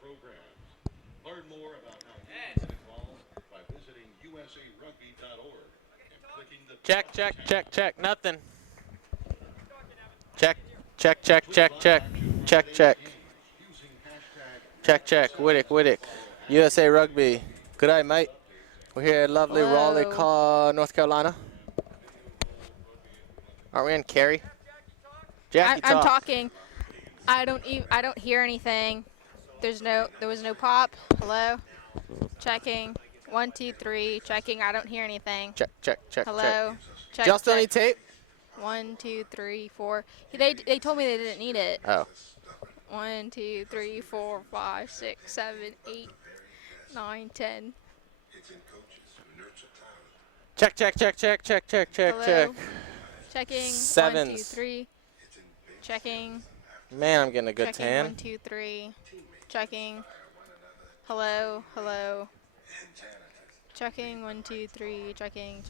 Programs. Learn more about how you can get involved by visiting usarugby.org and clicking the Check, check, check, check. Nothing. Check, check, check, check, check. Check, check. Check, check. Whittick. USA Rugby. Good night, mate. We're here at lovely Raleigh, North Carolina. Aren't we in Cary? Jackie, I'm talk. talking. I don't hear anything. There was no pop. Hello. Checking. 1, 2, 3. Checking. I don't hear anything. Check, check, check, Hello. check. Just don't need tape? 1, 2, 3, 4. They told me they didn't need it. Oh. 1, 2, 3, 4, 5, 6, 7, 8, 9, 10. Check, check, check, check, check, check, check, Hello. check. Checking. Sevens. 1, 2, 3. Checking. Man, I'm getting a good Checking. tan. 1, 2, 3. Checking. Hello. Checking. 1, 2, 3. Checking.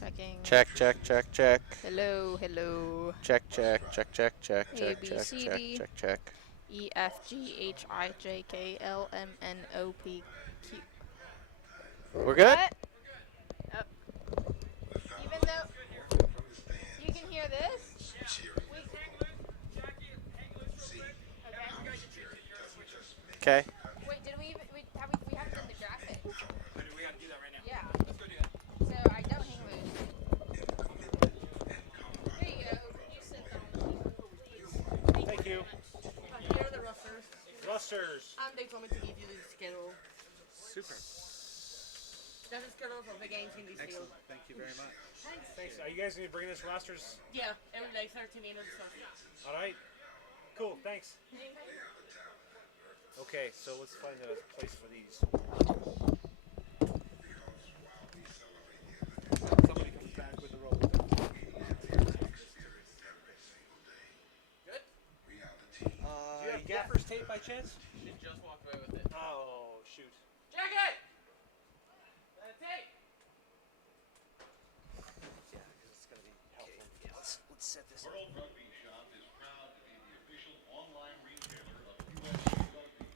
Check, check, check, check. Hello. Check, check, check, check, check, A, check, B, check, C, check, D. check, check. E, F, G, H, I, J, K, L, M, N, O, P, Q. We're good? Yep. Even though you can hear this, Okay. Wait, did we haven't done the jacket? We gotta do that right now. Yeah. Let's go do that. So I don't hang loose. There you go. You sit down, please. Thank you. Here are the rosters. Rosters. They told me to give you the schedule. Super. That's the schedule for the games in this field. Excellent. Thank you very much. Thanks. Thanks. Are you guys going to bring us rosters? Yeah, every like 30 minutes. All right. Cool. Thanks. Okay, so let's find a place for these. Somebody comes back with the roll. Good? Do you have gaffer's tape by chance? She just walked away with it. Oh, shoot. Jacket! Tape! Yeah, because it's going to be helpful. Yeah, let's set this up. World Rugby Shop is proud to be the official online retailer of USA Rugby.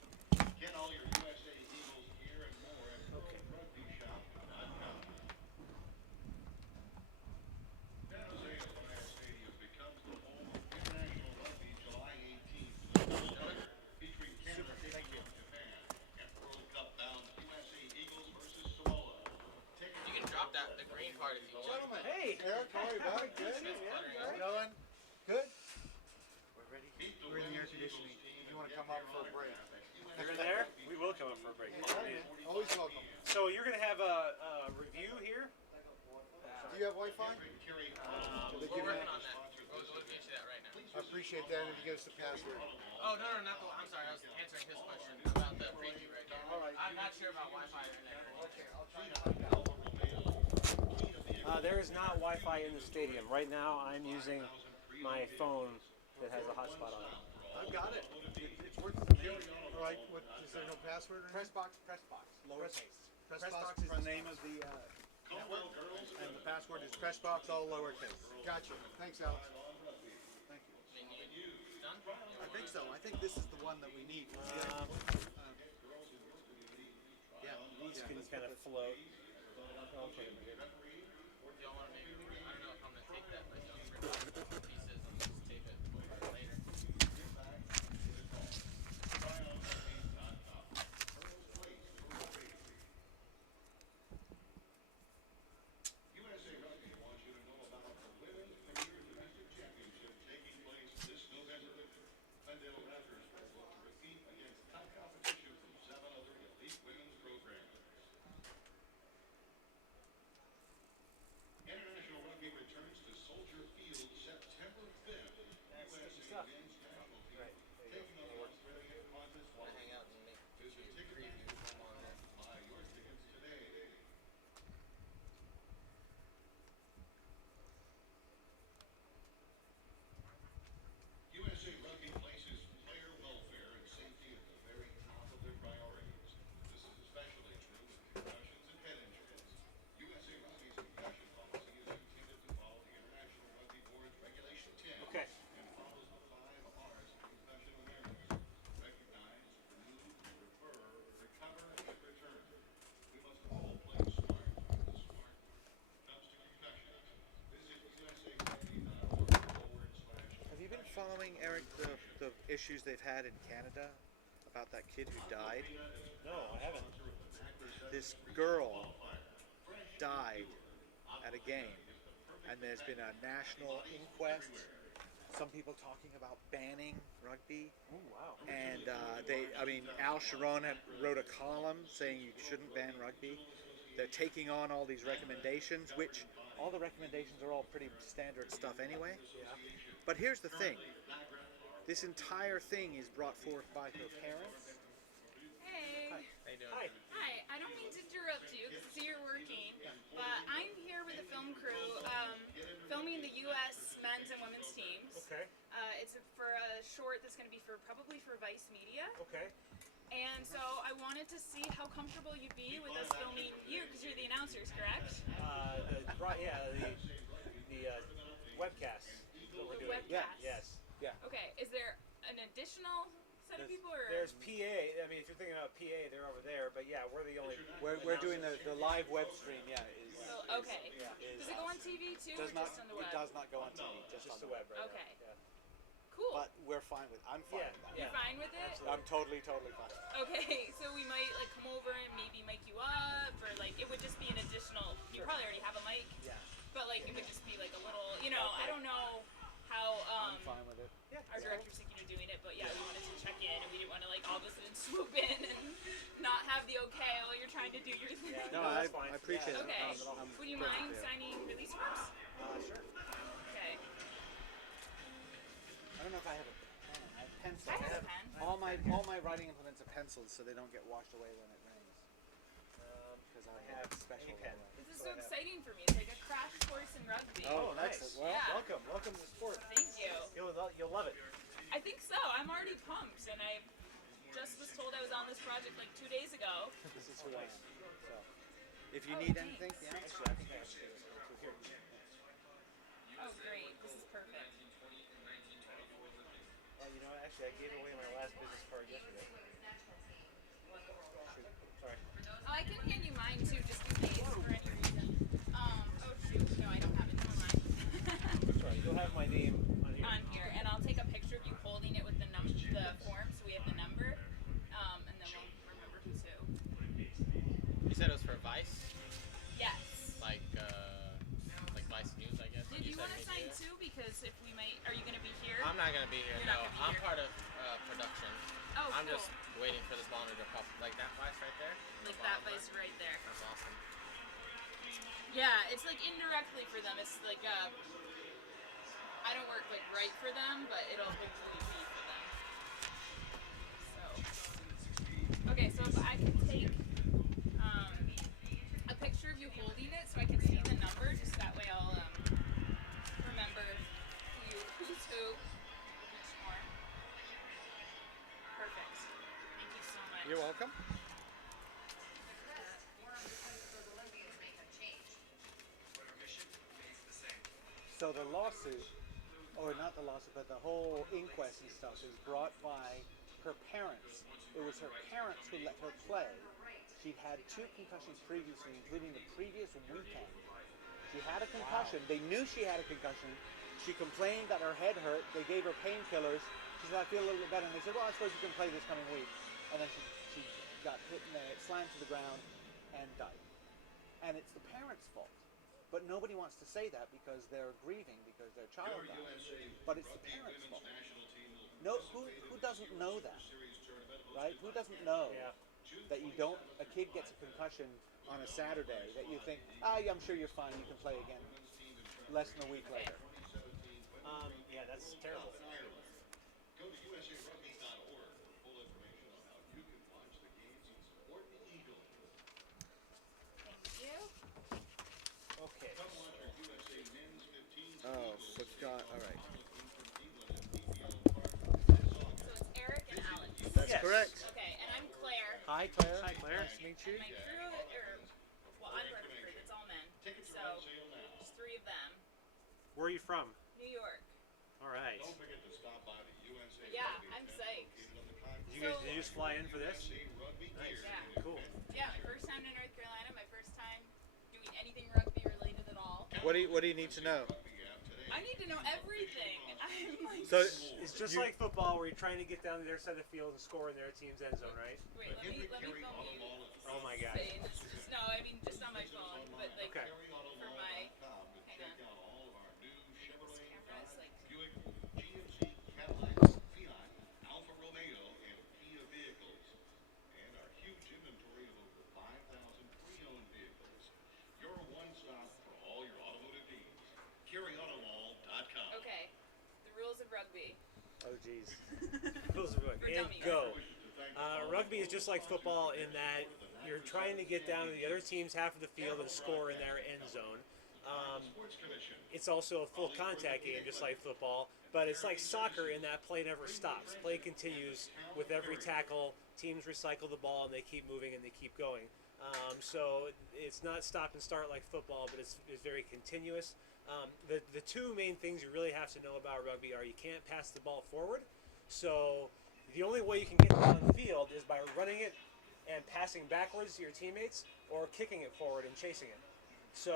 Get all your USA Eagles gear and more at worldrugbyshop.com. San Jose O'Brien Stadium becomes the home of International Rugby July 18th. Featuring Canada taking on Japan and World Cup bound USA Eagles versus Samoa. You can drop the green card if you want. Gentlemen, Hey! Eric, how are you, bud? Good? Yeah, How's it going? Good? we're ready. We're in the air conditioning. You want to come up for a break? You're there? We will come up for a break. Always welcome. So you're going to have a review here? Do you have Wi-Fi? We're working on that. We'll get you that right now. I appreciate that if you give us the password. Oh, no, not the. I'm sorry. I was answering his question about the preview right now. All right. I'm not sure about Wi-Fi or internet. There is not Wi-Fi in the stadium. Right now, I'm using my phone that has a hotspot on it. I've got it. It's working for me. All right. What, is there no password? Press box. Lowercase. Press box is the name of the network, and the password is press box all lowercase. Gotcha. Thanks, Alex. Thank you. I think so. I think this is the one that we need. These can kind of float. Okay. Y'all want to maybe? I don't know if I'm gonna take that, but don't rip off the pieces and just tape it later. USA Rugby wants you to know about the Women's Premier Domestic Championship taking place this November. Glendale Raptors will look to repeat against top competition from 7 other elite women's programs. following, Eric, the issues they've had in Canada about that kid who died? No, I haven't. This girl died at a game, and there's been a national inquest. Some people talking about banning rugby. Oh, wow. And Al Sharon wrote a column saying you shouldn't ban rugby. They're taking on all these recommendations, which all the recommendations are all pretty standard stuff anyway. Yeah. But here's the thing. This entire thing is brought forth by her parents. Hey. Hi. How you doing? Hi. Hi. I don't mean to interrupt you because I see you're working, but I'm here with the film crew filming the U.S. men's and women's teams. Okay. It's for a short that's going to be probably for Vice Media. Okay. And so I wanted to see how comfortable you'd be with us filming you because you're the announcers, correct? The webcast. Is what we're doing. Webcast. Yes. Yeah. Okay. Is there an additional set of people, or There's PA. I mean, if you're thinking about PA, they're over there. But yeah, we're the only. We're doing the live web stream. Yeah. okay? Is Does it go on TV too, does or not just on the web? it does not go on TV. Just Just on the web, right? now. Okay. Yeah. Cool. But we're fine with. I'm fine with that. You're fine with it? I'm totally fine. Okay, so we might like come over and maybe mic you up, or like it would just be an additional. You probably already have a mic, Yeah. but like it would just be like a little. I don't know how I'm fine with it. Yeah. our director's thinking of doing it, but yeah, we wanted to check in, and we didn't want to like all of a sudden swoop in and not have the okay while you're trying to do your thing. Yeah. No, No, I that's fine. appreciate it. Okay. I'm Would you perfect, mind yeah. signing release forms? Sure. Okay. I don't know if I have a pen. I have pencils. I have a pen. All my writing implements are pencils, so they don't get washed away when it rains. Because I have special pen. This is so exciting for me. It's like a crash course in rugby. Oh, nice. excellent. Well, Yeah. Welcome to the sport. Thank you. You'll love it. I think so. I'm already pumped, and I just was told I was on this project like 2 days ago. this is who I am. So, if you Oh, need thanks. anything, yeah. Actually, I think I have to. Here. Oh, great. This is perfect. You know, actually, I gave away my last business card yesterday. Shoot. Sorry. Oh, I can hand you mine too, just in case for any reason. Oh shoot, no, I don't have it. Never mind. Sorry. You'll have my name on here. On here, and I'll take a picture of you holding it with the form, so we have the number, and then we'll remember who's who. You said it was for Vice, Yes. like Vice News, I guess. Did you said want to sign media. too? Because if we might, are you going to be here? I'm not gonna be here. You're No, not gonna be I'm here. part of production. Oh, I'm cool. just waiting for this monitor to pop, like that Vice right there. Like The that bottom vice one. right there. That's awesome. Yeah, it's like indirectly for them. It's like I don't work like right for them, but it'll hopefully be for them. So okay, so if I can take a picture of you holding it, so I can see the number, just that way I'll remember who's who. Much more. Perfect. Thank you so much. You're welcome. So the lawsuit, or not the lawsuit, but the whole inquest and stuff is brought by her parents. It was her parents who let her play. She'd had 2 concussions previously, including the previous weekend. She had a concussion. They knew she had a concussion. She complained that her head hurt. They gave her painkillers. She said, I feel a little bit better. And they said, well, I suppose you can play this coming week. And then she got hit in the slammed to the ground and died. And it's the parents' fault. But nobody wants to say that because they're grieving because their child died. But it's the parents' fault. No, who doesn't know that, right? Who doesn't know that you don't? A kid gets a concussion on a Saturday that you think, I'm sure you're fine. You can play again. Less than a week later. Yeah, that's terrible. Go to usaRugby.org for full information on how you can watch the games and support the Eagles. Thank you. Okay. Come watch our USA Men's 15 Oh, forgot. All right. So it's Eric and Alex. That's Yes. correct. Okay, and I'm Claire. Hi, Claire. Hi, Claire. Nice to meet you. My crew, well, I'm part of the crew, it's all men. So, there's 3 of them. Where are you from? New York. All right. Don't forget to stop by the USA Yeah, Rugby I'm tent psyched. located on the Congress Did you just fly in for this? Rugby Nice. gear. Yeah. Cool. Yeah, my first time to North Carolina, my first time doing anything rugby related at all. What do you need to know? I need to know everything. I time. Like, So It's just like football where you're trying to get down to their side of the field and score in their team's end zone, right? wait, let me film you. Oh my gosh. Saying this. No, I mean just on my phone, but like Okay. for my. Hang on. This camera is like. Buick, GMC, Cadillac, Fiat, Alfa Romeo, and Kia vehicles. And our huge inventory of over 5,000 pre-owned vehicles. Your one-stop for all your automotive needs. CaryAutomall.com. Okay. The rules of rugby. Oh geez. Rules are good. For And dummies. go. Rugby is just like football in that you're trying to get down to the other team's half of the field and score in their end zone. It's also a full contact game, just like football, but it's like soccer in that play never stops. Play continues with every tackle. Teams recycle the ball and they keep moving and they keep going. So it's not stop and start like football, but it's very continuous. The two main things you really have to know about rugby are you can't pass the ball forward. So the only way you can get down the field is by running it and passing backwards to your teammates or kicking it forward and chasing it. So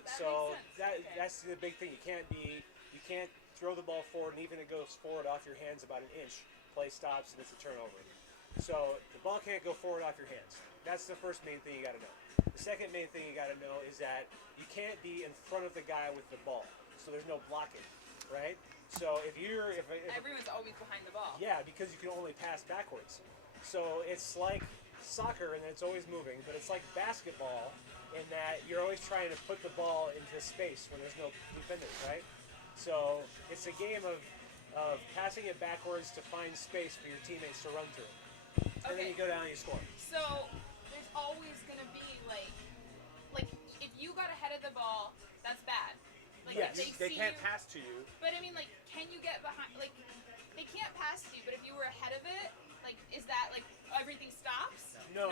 Makes sense. Okay. that's the big thing. You can't throw the ball forward, and even if it goes forward off your hands about an inch, play stops and it's a turnover. So the ball can't go forward off your hands. That's the first main thing you got to know. The second main thing you got to know is that you can't be in front of the guy with the ball. So there's no blocking, right? So if Everyone's always behind the ball. yeah, because you can only pass backwards. So it's like soccer and it's always moving, but it's like basketball in that you're always trying to put the ball into space when there's no defenders, right? So it's a game of passing it backwards to find space for your teammates to run through. And then Okay. you go down and you score. So there's always gonna be like if you got ahead of the ball, that's bad. Like Yes. if They see can't you, pass to you. But I mean, like, can you get behind? Like, they can't pass to you, but if you were ahead of it, like, is that like everything stops? No,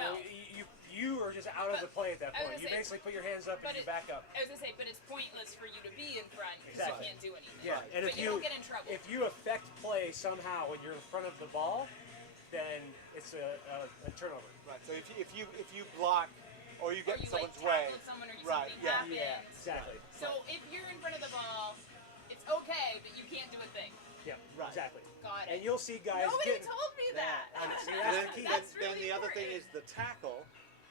you are just out of the play at that I was point. You gonna say, basically put your hands up and but you back up. I was gonna say, but it's pointless for you to be in front because Exactly. you can't do anything. Yeah, and but if you don't get in trouble. if you affect play somehow when you're in front of the ball, then it's a turnover. Right. So if you block or you or get you someone's like way. tackled someone or Right, something yeah. happens. Yeah, exactly. So if you're in front of the ball, it's okay, but you can't do a thing. Yeah, Right. exactly. Got it. And you'll see guys Nobody getting. told me that. See, that's the key. That's Then really the other thing important. is the tackle.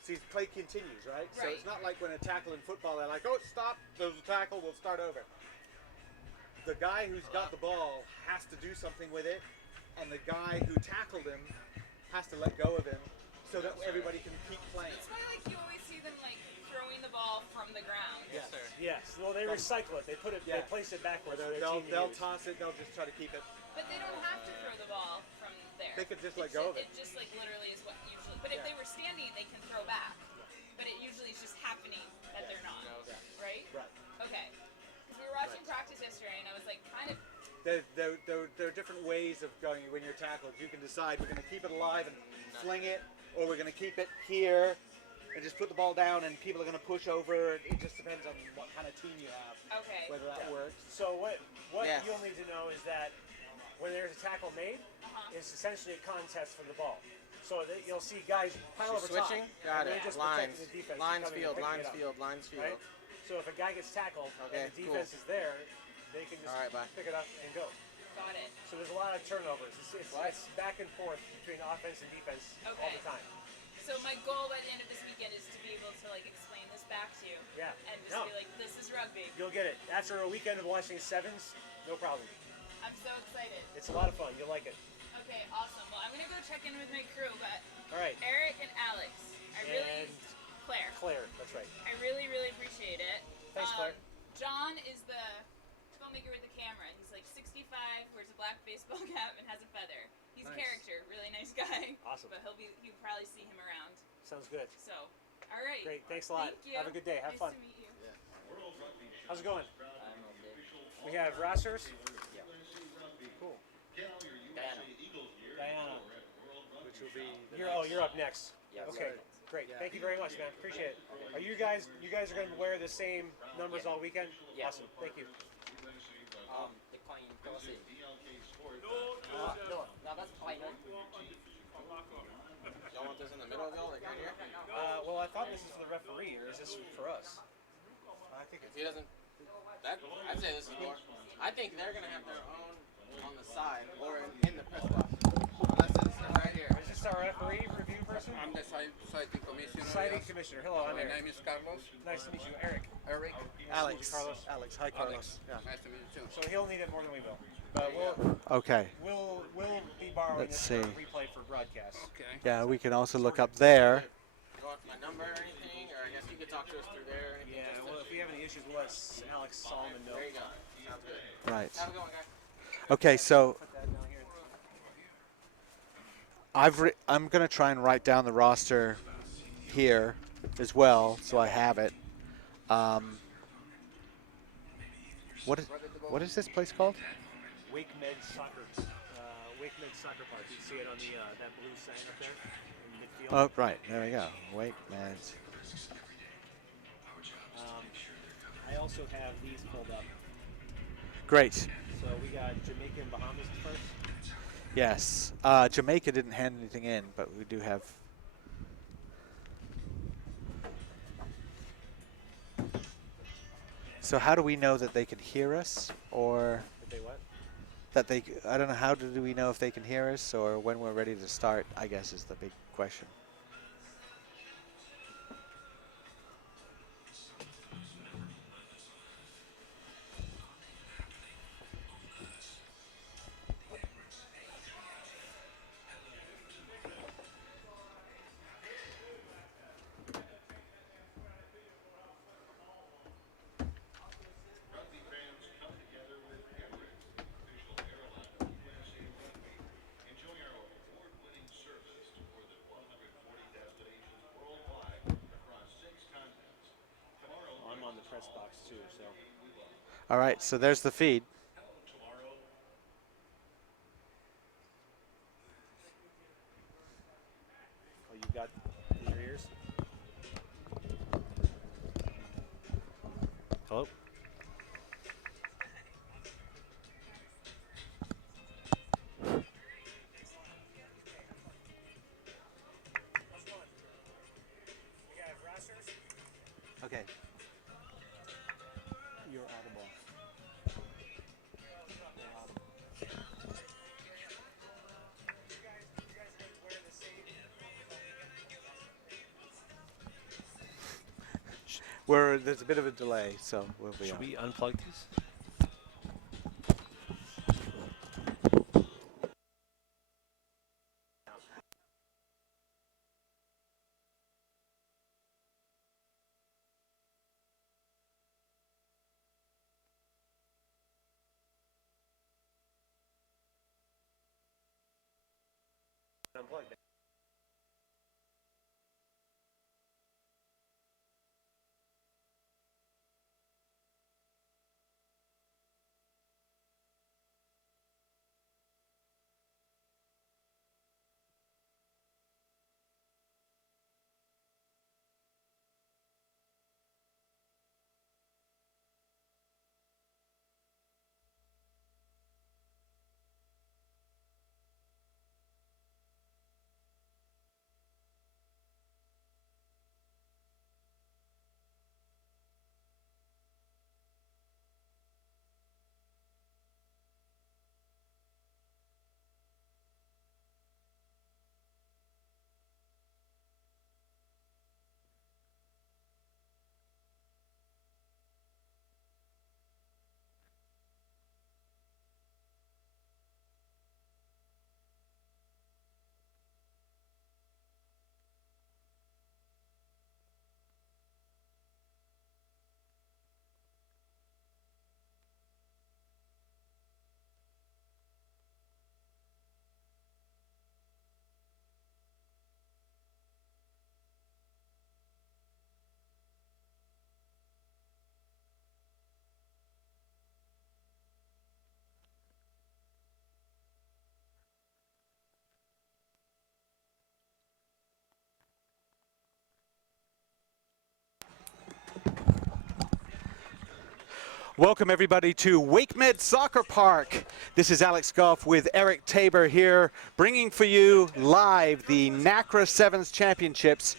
See, play continues, right? So Right. it's not like when a tackle in football, they're like, oh, stop, there's a tackle, we'll start over. The guy who's got the ball has to do something with it, and the guy who tackled him has to let go of him so that everybody can keep playing. That's why, like, you always see them like throwing the ball from the ground. Yes. Yes. Well, they recycle it. They put it. Yeah. They place it backwards. Or for their they'll team to they'll use. toss it, they'll just try to keep it. But they don't have to throw the ball from there. They could just let It's go of it. It just like literally is what usually. But if Yeah. they were standing, they can throw back. But it usually is just happening that they're not. Right? Right. Okay. Because we were watching practice yesterday, and I was like, kind of. There are different ways of going when you're tackled. You can decide we're going to keep it alive and fling it, or we're going to keep it here and just put the ball down and people are going to push over. It just depends on what kind of team you have, Okay. whether that works. So what Yeah. you'll need to know is that when there's a tackle made, it's essentially a contest for the ball. So that you'll see guys pile over top. Switching? and Got they're it. just Lines. protecting the defense Lines coming and field, picking lines it up, field, lines field. Right? So if a guy gets tackled Okay, and the defense is there, they can just All right, bye. pick it up and go. Got it. So there's a lot of turnovers. It's back and forth between offense and defense all Okay. the time. So my goal by the end of this weekend is to be able to like explain this back to you. Yeah. And just No. be like, this is rugby. You'll get it. After a weekend of watching sevens, no problem. I'm so excited. It's a lot of fun. You'll like it. Okay, awesome. Well, I'm gonna go check in with my crew, but All right. Eric and Alex, And Claire. Claire, that's right. I really, really appreciate it. Thanks, Claire. John is the filmmaker with the camera. He's like 65, wears a black baseball cap, and has a feather. He's a Nice. character, really nice guy. Awesome. But you'll probably see him around. Sounds good. So, all right. Great. Thanks a lot. Thank you. Have a good day. Have nice fun. to meet you. How's it going? We have rosters. Cool. Diana. Which will be You're up next. Okay. Great. Thank you very much, man. Appreciate it. Are you guys are going to wear the same numbers all weekend? Yeah. Awesome. Thank you. The coin toss it. No, that's final. Y'all want this in the middle though, like right here? Well, I thought this is for the referee, or is this for us? I think If he doesn't, I'd say this is more. I think they're gonna have their own on the side or in the press box. Unless it's right here. Is this our referee review person? I'm the citing commissioner. Citing yes. commissioner. Hello, I'm My Eric. name is Carlos. Nice to meet you, Eric. Eric. Alex. Carlos. Alex. Hi, Carlos. Yeah. Nice to meet you too. So he'll need it more than we will. But we'll Okay. we'll be borrowing Let's this see. for replay for broadcast. Okay. Yeah, we can also look up there. You want my number or anything? Or I guess you could talk to us through there or anything. Yeah. just Well, to- if we have any issues, we'll let Alex Solomon know. There you go. Sounds good. Right. Have a good one, guys. Okay, so Put that down here. I'm going to try and write down the roster here as well, so I have it. What is this place called? WakeMed Soccer Park. You can see it on the that blue sign up there in midfield. Oh, right. There we go. WakeMed. I also have these pulled up. Great. So we got Jamaica and Bahamas first. Yes. Jamaica didn't hand anything in, but we do have. So how do we know that they can hear us, or Did they what? that they? I don't know. How do we know if they can hear us, or when we're ready to start? I guess is the big question. Rugby fans come together with Emirates, official airline of USA Rugby. Enjoy our award-winning service to more than 140 destinations worldwide across 6 continents. Tomorrow, I'm on the press box too, so All right. So there's the feed. oh, you got in your ears. Hello. Okay. You're audible. There's a bit of a delay, so we'll be on. Should we unplug these? Unplug them. Welcome everybody to WakeMed Soccer Park. This is Alex Goff with Eric Tabor here, bringing for you live the NACRA Sevens Championships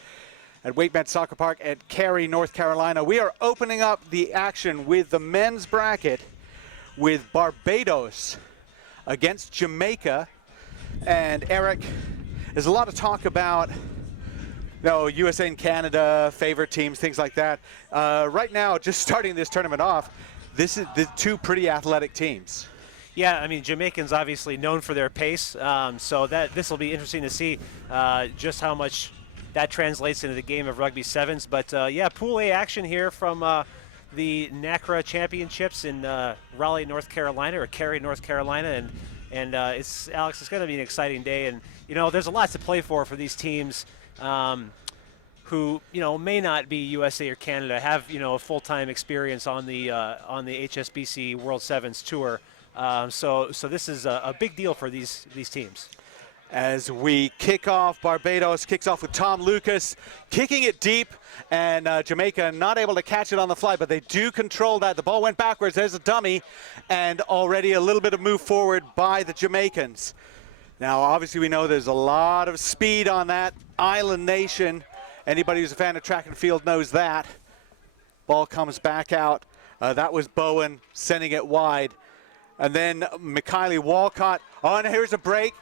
at WakeMed Soccer Park at Cary, North Carolina. We are opening up the action with the men's bracket with Barbados against Jamaica. And Eric, there's a lot of talk about USA and Canada, favorite teams, things like that. Right now, just starting this tournament off, this is the two pretty athletic teams. Yeah, I mean, Jamaicans obviously known for their pace, so this will be interesting to see just how much that translates into the game of rugby sevens. But yeah, Pool A action here from the NACRA Championships in Raleigh, North Carolina, or Cary, North Carolina, and it's going to be an exciting day. And there's a lot to play for these teams. Who may not be USA or Canada, have a full-time experience on the HSBC World Sevens Tour. So this is a big deal for these teams. As we kick off, Barbados kicks off with Tom Lucas, kicking it deep, and Jamaica not able to catch it on the fly, but they do control that. The ball went backwards. There's a dummy, and already a little bit of move forward by the Jamaicans. Now, obviously, we know there's a lot of speed on that island nation. Anybody who's a fan of track and field knows that. Ball comes back out. That was Bowen sending it wide. And then Mikhaili Walcott. Oh, and here's a break.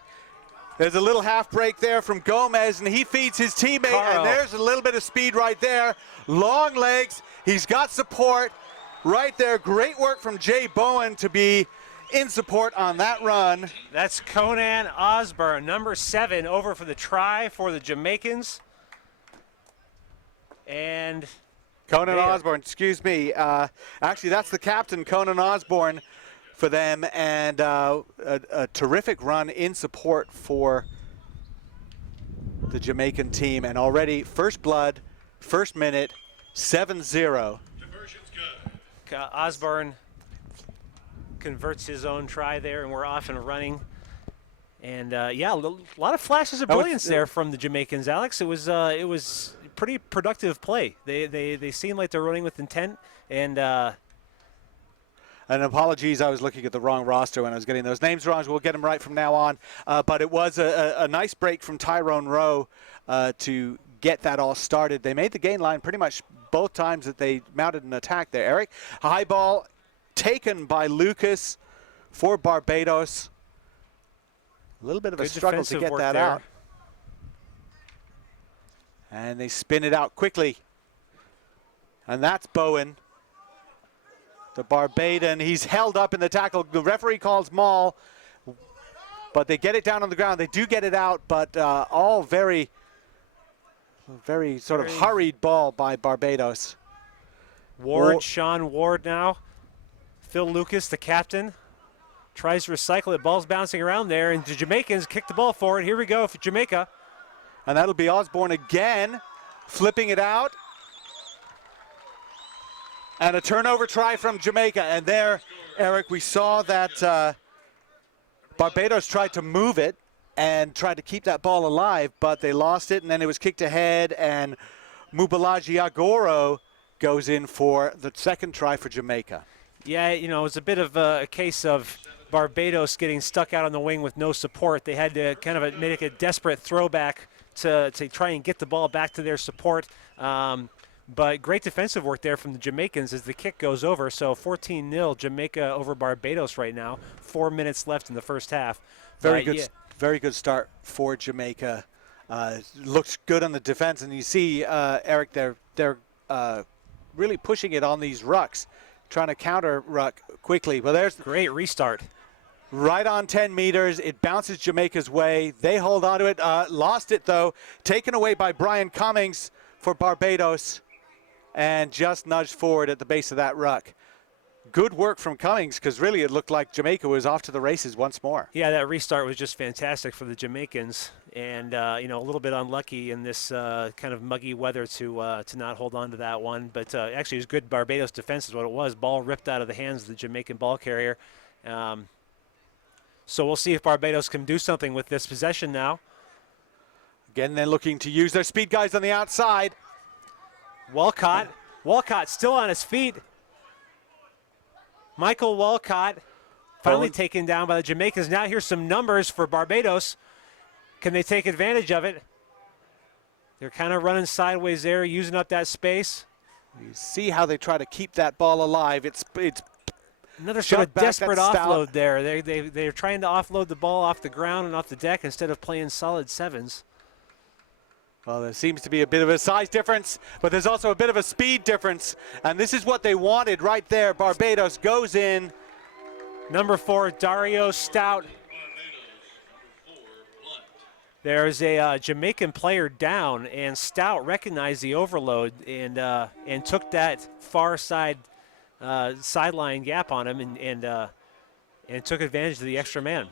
There's a little half break there from Gomez, and he feeds his teammate. And there's a little bit of speed right there. Long legs. He's got support right there. Great work from Jay Bowen to be in support on that run. That's Conan Osborne, number 7, over for the try for the Jamaicans. And Conan Osborne, excuse me. Actually, that's the captain, Conan Osborne, for them, and a terrific run in support for the Jamaican team. And already, first blood, first minute, 7-0. Osborne converts his own try there, and we're off and running. And yeah, a lot of flashes of brilliance there from the Jamaicans, Alex. It was pretty productive play. They seem like they're running with intent. And apologies, I was looking at the wrong roster when I was getting those names wrong. We'll get them right from now on. But it was a nice break from Tyrone Rowe to get that all started. They made the gain line pretty much both times that they mounted an attack there. Eric, high ball taken by Lucas for Barbados. A little bit of a struggle to get that out. And they spin it out quickly. And that's Bowen. The Barbadian, he's held up in the tackle. The referee calls maul, but they get it down on the ground. They do get it out, but all very sort of hurried ball by Barbados. Sean Ward now. Phil Lucas, the captain, tries to recycle it. Ball's bouncing around there, and the Jamaicans kick the ball forward. Here we go for Jamaica. And that'll be Osborne again, flipping it out. And a turnover try from Jamaica. And there, Eric, we saw that Barbados tried to move it and tried to keep that ball alive, but they lost it, and then it was kicked ahead, and Mubalaji Agoro goes in for the second try for Jamaica. Yeah, it was a bit of a case of Barbados getting stuck out on the wing with no support. They had to kind of make a desperate throwback to try and get the ball back to their support. But great defensive work there from the Jamaicans as the kick goes over. So 14-0 Jamaica over Barbados right now. 4 minutes left in the first half. Very good start for Jamaica. Looks good on the defense, and you see, Eric, they're really pushing it on these rucks, trying to counter ruck quickly. Well, there's great restart. Right on 10 meters. It bounces Jamaica's way. They hold on to it. Lost it, though. Taken away by Brian Cummings for Barbados, and just nudged forward at the base of that ruck. Good work from Cummings, because really it looked like Jamaica was off to the races once more. Yeah, that restart was just fantastic for the Jamaicans, and a little bit unlucky in this kind of muggy weather to not hold on to that one. But actually, it was good Barbados defense is what it was. Ball ripped out of the hands of the Jamaican ball carrier. So we'll see if Barbados can do something with this possession now. Again, they're looking to use their speed guys on the outside. Walcott still on his feet. Michael Walcott finally taken down by the Jamaicans. Now here's some numbers for Barbados. Can they take advantage of it? They're kind of running sideways there, using up that space. You see how they try to keep that ball alive. It's Another sort of Shot back, desperate that's Stout. offload there. They're trying to offload the ball off the ground and off the deck instead of playing solid sevens. Well, there seems to be a bit of a size difference, but there's also a bit of a speed difference. And this is what they wanted right there. Barbados goes in. Number 4, Dario Stout. There's a Jamaican player down, and Stout recognized the overload and took that far side sideline gap on him and took advantage of the extra man.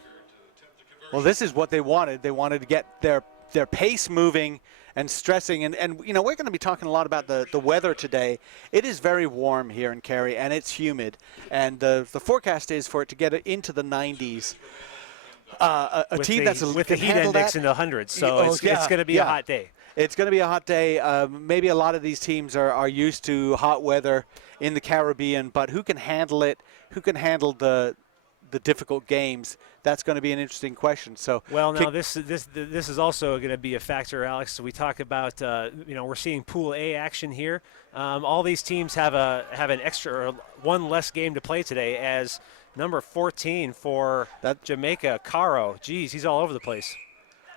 Well, this is what they wanted. They wanted to get their pace moving and stressing. And you know, we're going to be talking a lot about the weather today. It is very warm here in Cary, and it's humid. And the forecast is for it to get into the 90s. A team that's with the heat index in the hundreds, so it's going to be a hot day. It's going to be a hot day. Maybe a lot of these teams are used to hot weather in the Caribbean, but who can handle it? Who can handle the difficult games? That's going to be an interesting question. So, well, now this is also going to be a factor, Alex. So we talk about we're seeing Pool A action here. All these teams have an extra or one less game to play today. As number 14 for Jamaica, Caro. Geez, he's all over the place.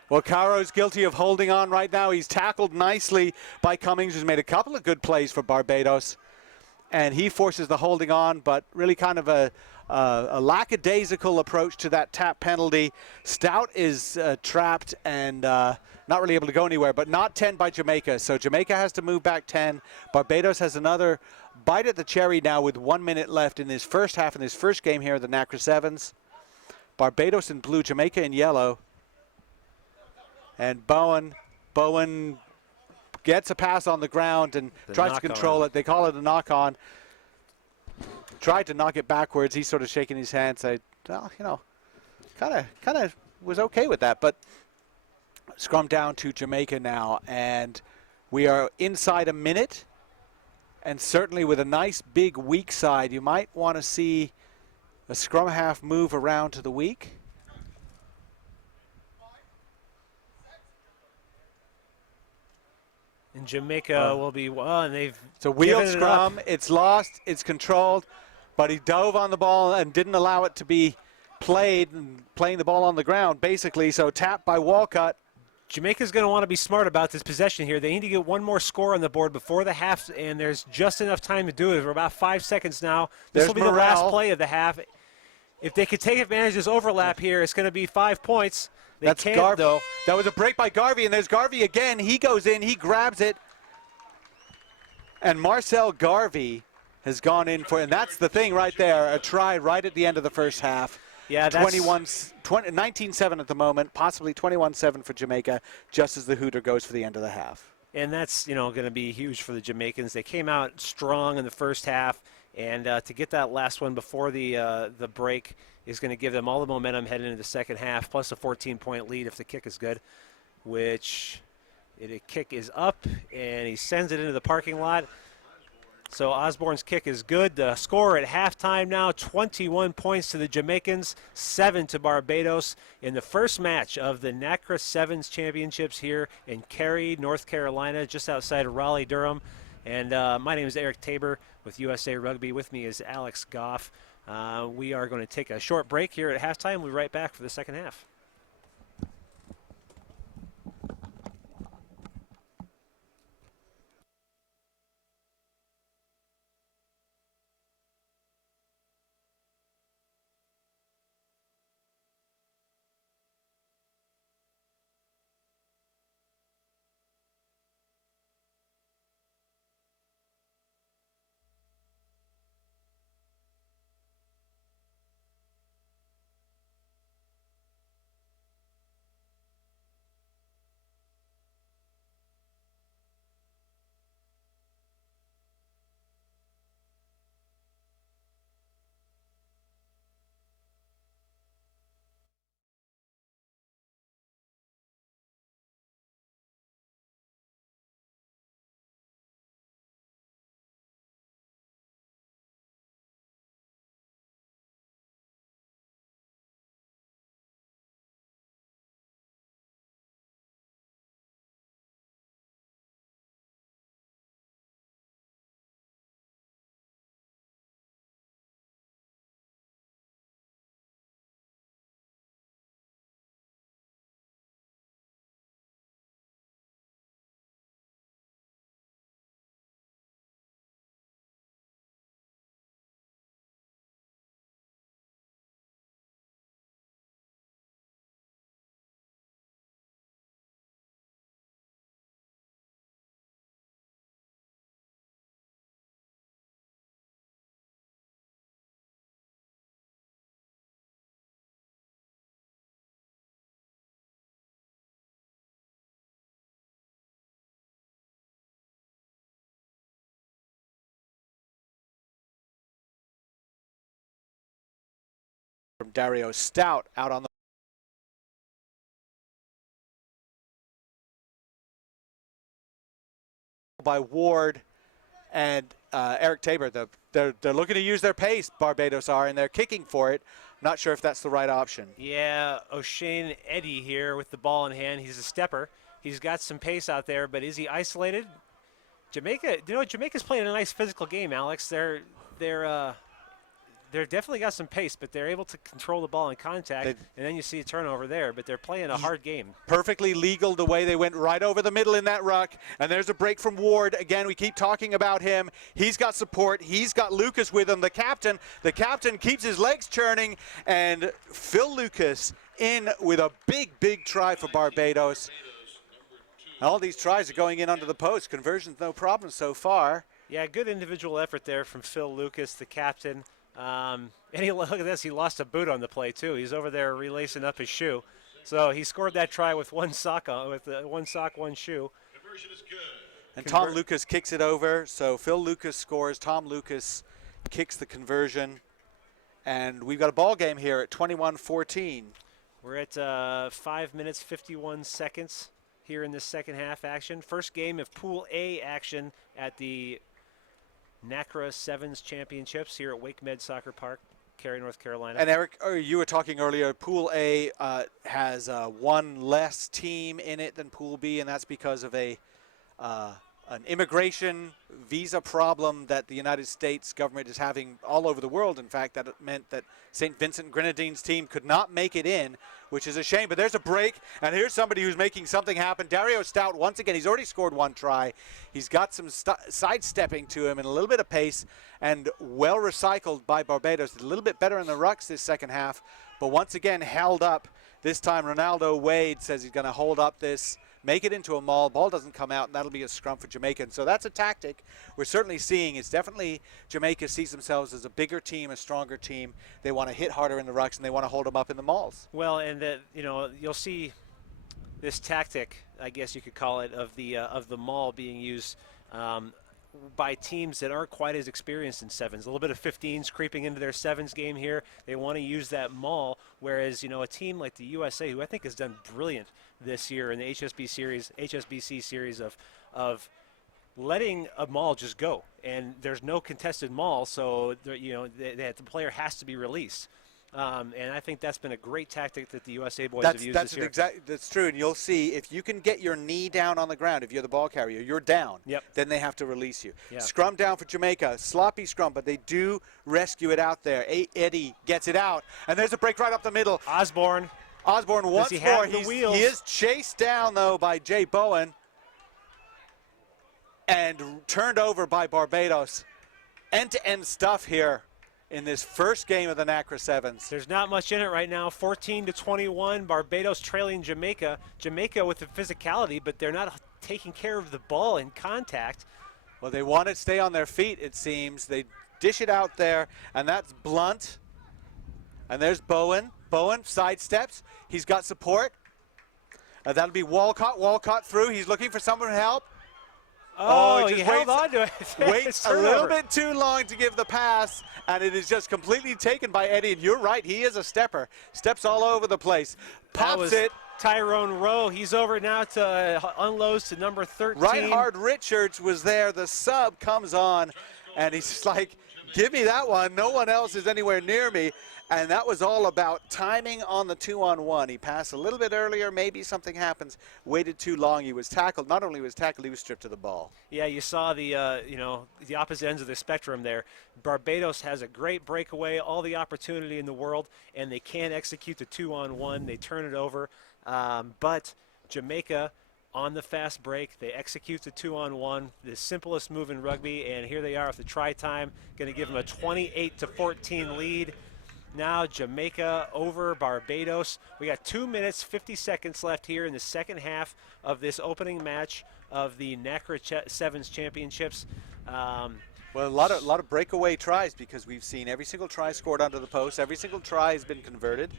Well, Caro's guilty of holding on right now. He's tackled nicely by Cummings, who's made a couple of good plays for Barbados. And he forces the holding on, but really kind of a lackadaisical approach to that tap penalty. Stout is trapped and not really able to go anywhere, but not 10 by Jamaica. So Jamaica has to move back 10. Barbados has another bite at the cherry now with 1 minute left in this first half in this first game here at the NACRA Sevens. Barbados in blue, Jamaica in yellow. And Bowen gets a pass on the ground and tries to control it. They call it a knock-on. Tried to knock it backwards. He's sort of shaking his hands. Kind of was okay with that. But scrum down to Jamaica now, and we are inside a minute. And certainly with a nice big weak side, you might want to see a scrum half move around to the weak. And Jamaica will be and they've it's a wheeled scrum. It's lost. It's controlled, but he dove on the ball and didn't allow it to be played, and playing the ball on the ground basically. So tap by Walcott. Jamaica's going to want to be smart about this possession here. They need to get one more score on the board before the half, and there's just enough time to do it. We're about 5 seconds now. This will be the last play of the half. If they could take advantage of this overlap here, it's going to be 5 points. That's Garvey, though. That was a break by Garvey, and there's Garvey again. He goes in, he grabs it. And Marcel Garvey has gone in for, and that's the thing right there, a try right at the end of the first half. Yeah, that's 19-7 at the moment, possibly 21-7 for Jamaica, just as the hooter goes for the end of the half. And that's, going to be huge for the Jamaicans. They came out strong in the first half, and to get that last one before the break is going to give them all the momentum heading into the second half, plus a 14-point lead if the kick is good, which the kick is up, and he sends it into the parking lot. So Osborne's kick is good. The score at halftime now, 21 points to the Jamaicans, 7 to Barbados in the first match of the NACRA Sevens Championships here in Cary, North Carolina, just outside of Raleigh-Durham. And my name is Eric Tabor with USA Rugby. With me is Alex Goff. We are going to take a short break here at halftime. We'll be right back for the second half. from Dario Stout out on the by Ward and Eric Tabor. They're looking to use their pace, Barbados are, and they're kicking for it. Not sure if that's the right option. Yeah, O'Shane Eddy here with the ball in hand. He's a stepper. He's got some pace out there, but is he isolated? Jamaica, Jamaica's playing a nice physical game, Alex. They're definitely got some pace, but they're able to control the ball in contact, and then you see a turnover there, but they're playing a hard game. Perfectly legal the way they went right over the middle in that ruck, and there's a break from Ward. Again, we keep talking about him. He's got support. He's got Lucas with him, the captain. The captain keeps his legs churning, and Phil Lucas in with a big, big try for Barbados. All these tries are going in under the post. Conversions, no problem so far. Yeah, good individual effort there from Phil Lucas, the captain. And look at this, he lost a boot on the play too. He's over there relacing up his shoe. So he scored that try with one sock on, with one sock, one shoe. And Tom Lucas kicks it over. So Phil Lucas scores. Tom Lucas kicks the conversion. And we've got a ball game here at 21-14. We're at 5 minutes, 51 seconds here in this second half action. First game of Pool A action at the NACRA Sevens Championships here at WakeMed Soccer Park, Cary, North Carolina. And Eric, you were talking earlier, Pool A has one less team in it than Pool B, and that's because of an immigration visa problem that the United States government is having all over the world. In fact, that meant that St. Vincent Grenadines team could not make it in, which is a shame. But there's a break, and here's somebody who's making something happen. Dario Stout, once again, he's already scored one try. He's got some sidestepping to him and a little bit of pace, and well recycled by Barbados. A little bit better in the rucks this second half, but once again held up. This time Ronaldo Wade says he's going to hold up this, make it into a maul. Ball doesn't come out, and that'll be a scrum for Jamaica. And so that's a tactic we're certainly seeing. It's definitely Jamaica sees themselves as a bigger team, a stronger team. They want to hit harder in the rucks, and they want to hold them up in the mauls. Well, and you'll see this tactic, I guess you could call it, of the maul being used by teams that aren't quite as experienced in sevens. A little bit of 15s creeping into their sevens game here. They want to use that maul, whereas a team like the USA, who I think has done brilliant this year in the HSBC series of letting a maul just go, and there's no contested maul, so the player has to be released. And I think that's been a great tactic that the USA boys have used this year. That's true, and you'll see if you can get your knee down on the ground, if you're the ball carrier, you're down. Yep. Then they have to release you. Yeah. Scrum down for Jamaica, sloppy scrum, but they do rescue it out there. Eddie gets it out, and there's a break right up the middle. Osborne once more, he is chased down though by Jay Bowen and turned over by Barbados. End-to-end stuff here in this first game of the NACRA Sevens. There's not much in it right now. 14-21, Barbados trailing Jamaica. Jamaica with the physicality, but they're not taking care of the ball in contact. Well, they want to stay on their feet, it seems. They dish it out there, and that's Blunt. And there's Bowen. Bowen sidesteps. He's got support. That'll be Walcott. Walcott through. He's looking for someone to help. Oh, he held on to it. Waits a little bit too long to give the pass, and it is just completely taken by Eddie. And you're right, he is a stepper. Steps all over the place. Pops it. Tyrone Rowe, he's over now to unloads to number 13. Reinhard Richards was there. The sub comes on, and he's just like, give me that one. No one else is anywhere near me. And that was all about timing on the 2-on-1. He passed a little bit earlier. Maybe something happens. Waited too long. He was tackled. Not only was tackled, he was stripped of the ball. Yeah, you saw the the opposite ends of the spectrum there. Barbados has a great breakaway, all the opportunity in the world, and they can't execute the 2-on-1. They turn it over. But Jamaica, on the fast break, they execute the 2-on-1, the simplest move in rugby, and here they are with the try time, going to give them a 28-14 lead. Now Jamaica over Barbados. We got 2 minutes, 50 seconds left here in the second half of this opening match of the NACRA Sevens Championships. Well, a lot of breakaway tries, because we've seen every single try scored under the post. Every single try has been converted.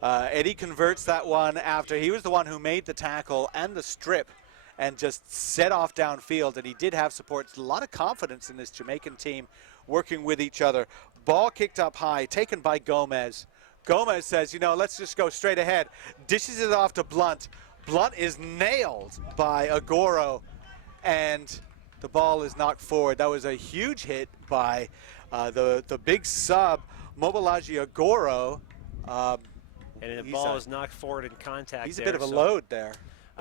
Eddie converts that one after he was the one who made the tackle and the strip and just set off downfield, and he did have support. A lot of confidence in this Jamaican team working with each other. Ball kicked up high, taken by Gomez. Gomez says, you know, let's just go straight ahead. Dishes it off to Blunt. Blunt is nailed by Agoro, and the ball is knocked forward. That was a huge hit by the big sub, Mobilaji Agoro. And the ball is knocked forward in contact. He's a bit of a load there.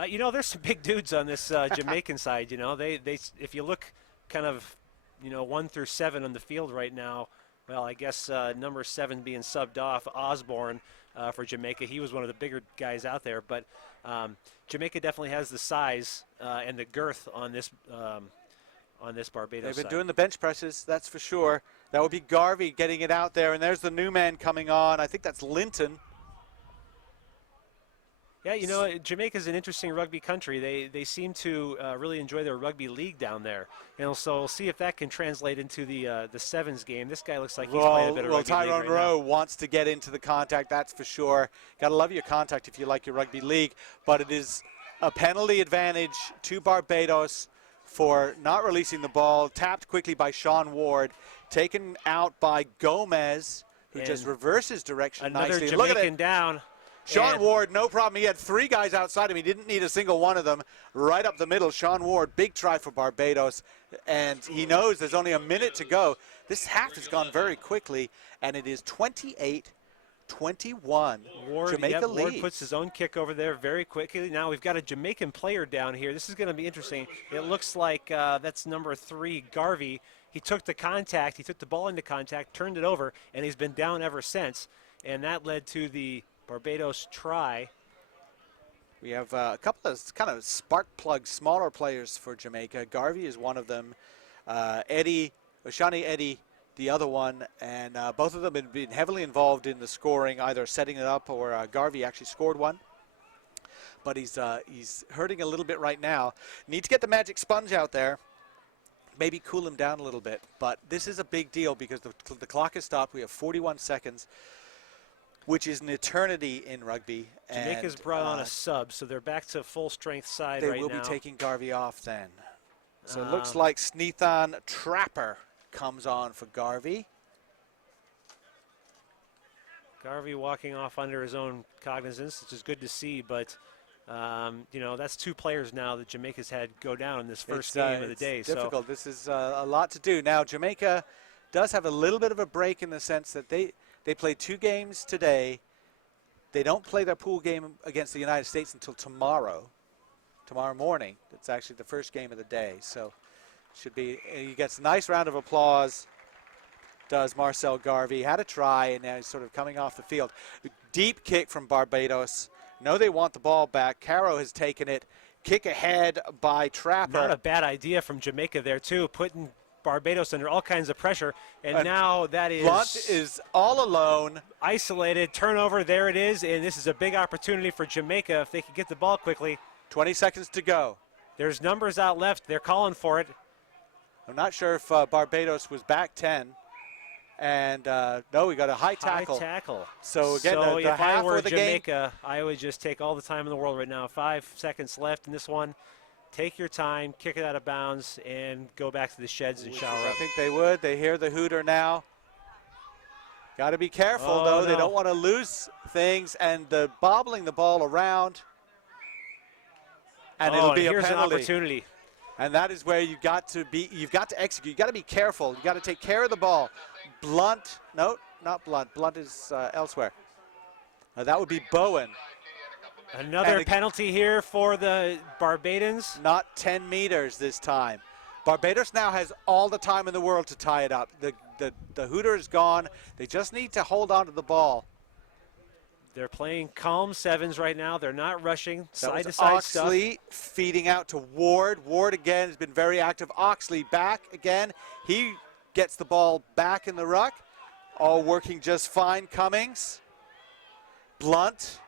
You know, there's some big dudes on this Jamaican side. You know, they if you look kind of, 1 through 7 on the field right now. Well, I guess number 7 being subbed off, Osborne for Jamaica. He was one of the bigger guys out there, but Jamaica definitely has the size and the girth on this Barbados They've been side. doing the bench presses, that's for sure. That would be Garvey getting it out there, and there's the new man coming on. I think that's Linton. Yeah, Jamaica's an interesting rugby country. They seem to really enjoy their rugby league down there. So we'll see if that can translate into the sevens game. This guy looks like he's playing a bit of rugby league Tyrone right Rowe now. wants to get into the contact, that's for sure. Got to love your contact if you like your rugby league. But it is a penalty advantage to Barbados for not releasing the ball. Tapped quickly by Sean Ward. Taken out by Gomez, who And just reverses direction Another nicely. Look at Jamaican it. down. Sean And Ward, no problem. He had 3 guys outside him. He didn't need a single one of them. Right up the middle, Sean Ward, big try for Barbados. And he knows there's only a minute to go. This half has gone very quickly, and it is 28-21. Jamaica Ward leads. puts his own kick over there very quickly. Now we've got a Jamaican player down here. This is going to be interesting. It looks like that's number 3, Garvey. He took the contact. He took the ball into contact, turned it over, and he's been down ever since. And that led to the Barbados try. We have a couple of kind of spark plug smaller players for Jamaica. Garvey is one of them. Oshani Eddie, the other one. And both of them have been heavily involved in the scoring, either setting it up or Garvey actually scored one. But he's hurting a little bit right now. Need to get the magic sponge out there. Maybe cool him down a little bit. But this is a big deal because the clock has stopped. We have 41 seconds. Which is an eternity in rugby. Jamaica's brought on a sub, so they're back to full strength side right now. They will be taking Garvey off then. So it looks like Sneathan Trapper comes on for Garvey. Garvey walking off under his own cognizance, which is good to see, but that's 2 players now that Jamaica's had go down in this first game of the day. It's difficult. This is a lot to do. Now, Jamaica does have a little bit of a break in the sense that they play 2 games today. They don't play their pool game against the United States until tomorrow morning. It's actually the first game of the day. So should be, he gets a nice round of applause, does Marcel Garvey. Had a try, and now he's sort of coming off the field. Deep kick from Barbados. No, they want the ball back. Caro has taken it. Kick ahead by Trapper. Not a bad idea from Jamaica there, too, putting Barbados under all kinds of pressure, and now that is Blunt is all alone, isolated. Turnover, there it is, and this is a big opportunity for Jamaica if they can get the ball quickly. 20 seconds to go. There's numbers out left. They're calling for it. I'm not sure if Barbados was back 10, and no, we got a high tackle. High tackle. So again, the if half I were of the Jamaica, I would just take all the time in the world right now. 5 seconds left in this one. Take your time, kick it out of bounds, and go back to the sheds and shower I up. think they would. They hear the hooter now. Got to be careful, though. No. They don't want to lose things, and the bobbling the ball around. And it'll be a here's penalty. an opportunity. And that is where you've got to execute. You've got to be careful. You've got to take care of the ball. Blunt, no, not Blunt. Blunt is elsewhere. That would be Bowen. Another penalty here for the Barbadans. Not 10 meters this time. Barbados now has all the time in the world to tie it up. The hooter is gone. They just need to hold on to the ball. They're playing calm sevens right now. They're not rushing side to That was side Oxley feeding out to Ward. Ward again has been very active. Oxley back again. He gets the ball back in the ruck. All working just fine. Cummings. Blunt.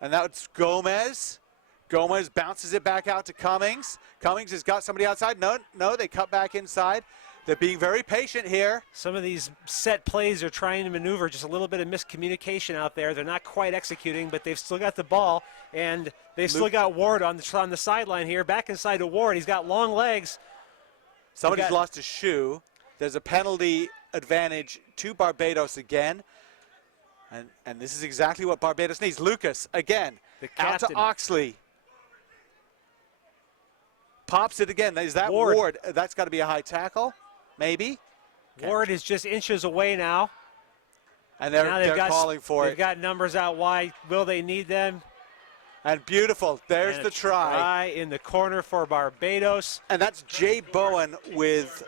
And that's Gomez. Gomez bounces it back out to Cummings. Cummings has got somebody outside. No, they cut back inside. They're being very patient here. Some of these set plays are trying to maneuver, just a little bit of miscommunication out there. They're not quite executing, but they've still got the ball, and they've still got Ward on the sideline here. Back inside to Ward. He's got long legs. Somebody's lost a shoe. There's a penalty advantage to Barbados again. And this is exactly what Barbados needs. Lucas, again, The out to captain. Oxley. Pops it again. Is that Ward. Ward? That's got to be a high tackle, maybe. Ward is just inches away now. And Now they're calling for They've it. got numbers out wide. Will they need them? And beautiful. There's And the a try. in the corner for Barbados. And that's Jay Bowen with,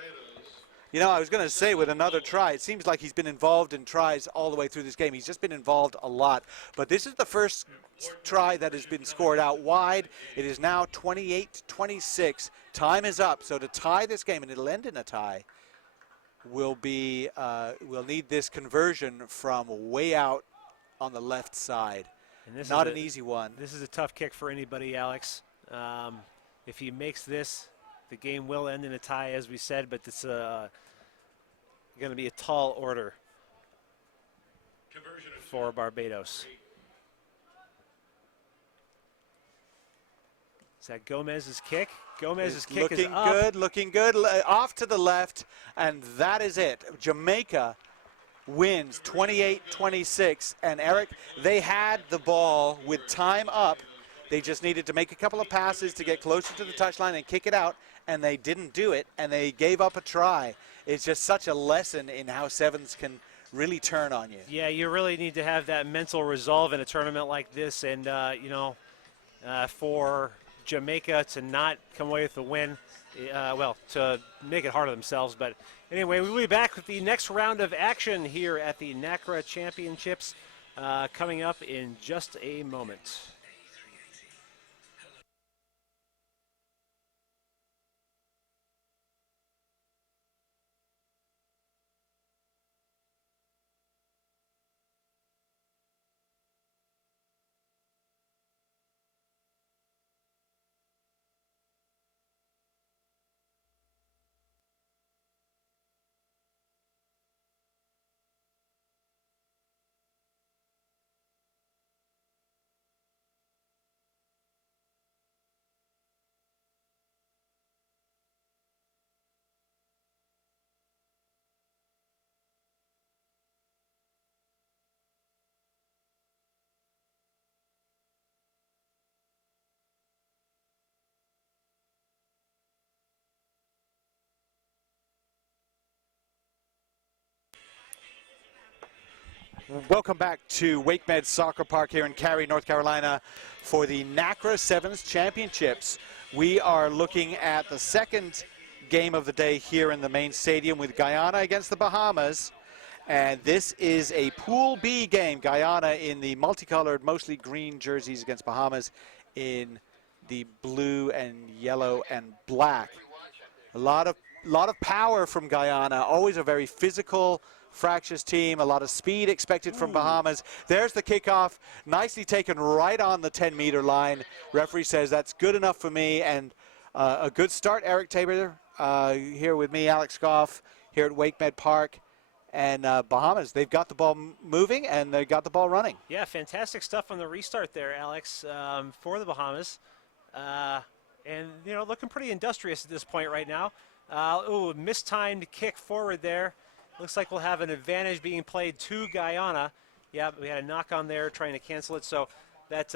I was going to say with another try. It seems like he's been involved in tries all the way through this game. He's just been involved a lot. But this is the first try that has been scored out wide. It is now 28-26. Time is up. So to tie this game, and it'll end in a tie, we'll need this conversion from way out on the left side. And this Not is an easy one. This is a tough kick for anybody, Alex. If he makes this, the game will end in a tie, as we said, but it's going to be a tall order for Barbados. Is that Gomez's kick? Gomez's kick is up. Looking good. Off to the left, and that is it. Jamaica wins 28-26. And Eric, they had the ball with time up. They just needed to make a couple of passes to get closer to the touchline and kick it out, and they didn't do it, and they gave up a try. It's just such a lesson in how sevens can really turn on you. Yeah, you really need to have that mental resolve in a tournament like this, and for Jamaica to not come away with the win, to make it hard on themselves. But anyway, we'll be back with the next round of action here at the NACRA Championships coming up in just a moment. Welcome back to WakeMed Soccer Park here in Cary, North Carolina for the NACRA Sevens Championships. We are looking at the second game of the day here in the main stadium with Guyana against the Bahamas. And this is a Pool B game. Guyana in the multicolored, mostly green jerseys against Bahamas in the blue and yellow and black. A lot of power from Guyana, always a very physical, fractious team, a lot of speed expected from Bahamas. There's the kickoff, nicely taken right on the 10-meter line. Referee says that's good enough for me, and a good start, Eric Tabor, here with me, Alex Goff, here at WakeMed Park. And Bahamas, they've got the ball moving, and they've got the ball running. Yeah, fantastic stuff on the restart there, Alex, for the Bahamas. And, looking pretty industrious at this point right now. Mistimed kick forward there. Looks like we'll have an advantage being played to Guyana. Yeah, we had a knock on there trying to cancel it. So that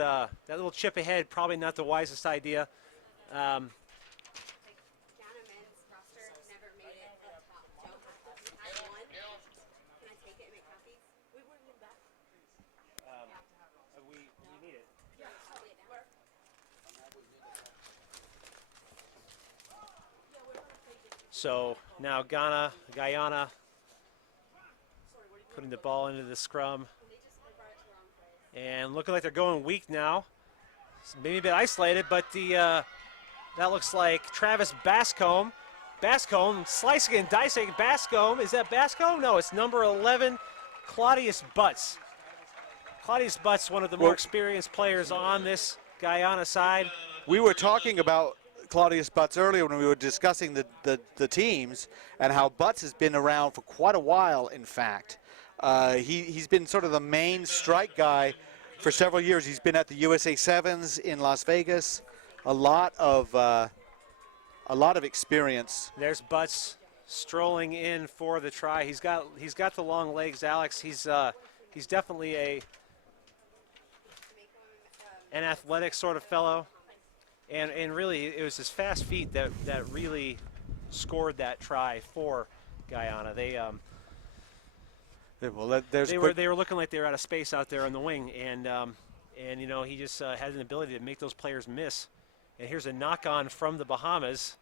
little chip ahead, probably not the wisest idea. So now Guyana putting the ball into the scrum. And looking like they're going weak now. Maybe a bit isolated, but that looks like Travis Bascombe. Bascombe slicing and dicing. Bascombe, is that Bascombe? No, it's number 11, Claudius Butts. Claudius Butts, one of the more experienced players on this Guyana side. We were talking about Claudius Butts earlier when we were discussing the teams and how Butts has been around for quite a while, in fact. He's been sort of the main strike guy for several years. He's been at the USA Sevens in Las Vegas. A lot of experience. There's Butts strolling in for the try. He's got the long legs, Alex. He's He's definitely an athletic sort of fellow, and really it was his fast feet that really scored that try for Guyana. They were looking like they were out of space out there on the wing, and you know, he just had an ability to make those players miss. And here's a knock on from the Bahamas.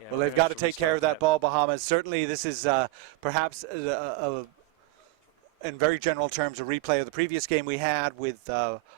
Yeah, well, they've got to take care of that ball, Bahamas. Certainly, this is perhaps in very general terms, a replay of the previous game we had with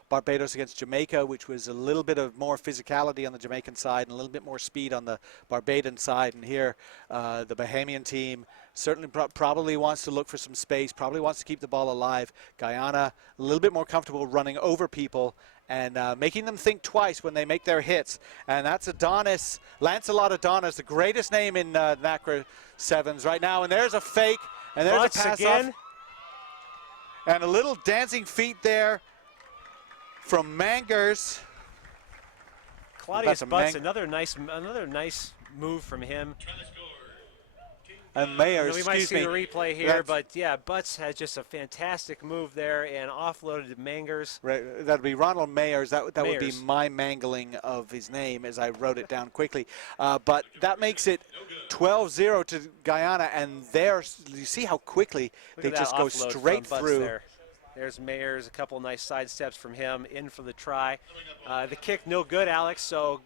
Barbados against Jamaica, which was a little bit of more physicality on the Jamaican side and a little bit more speed on the Barbadian side. And here, the Bahamian team certainly probably wants to look for some space, probably wants to keep the ball alive. Guyana, a little bit more comfortable running over people and making them think twice when they make their hits. And that's Adonis, Lancelot Adonis, the greatest name in NACRA Sevens right now. And there's a fake, and there's Butts a pass again. off. And a little dancing feet there from Mangers. Claudius Butts, another nice move from him. And Mayers, we might see the replay here, but yeah, Butts has just a fantastic move there and offloaded to Mangers. Right, that'd be Ronald Mayers. That would be my mangling of his name as I wrote it down quickly. But that makes it 12-0 to Guyana, and there you see how quickly they just go straight through. There's Mayers, a couple nice side steps from him, in for the try. The kick no good, Alex, so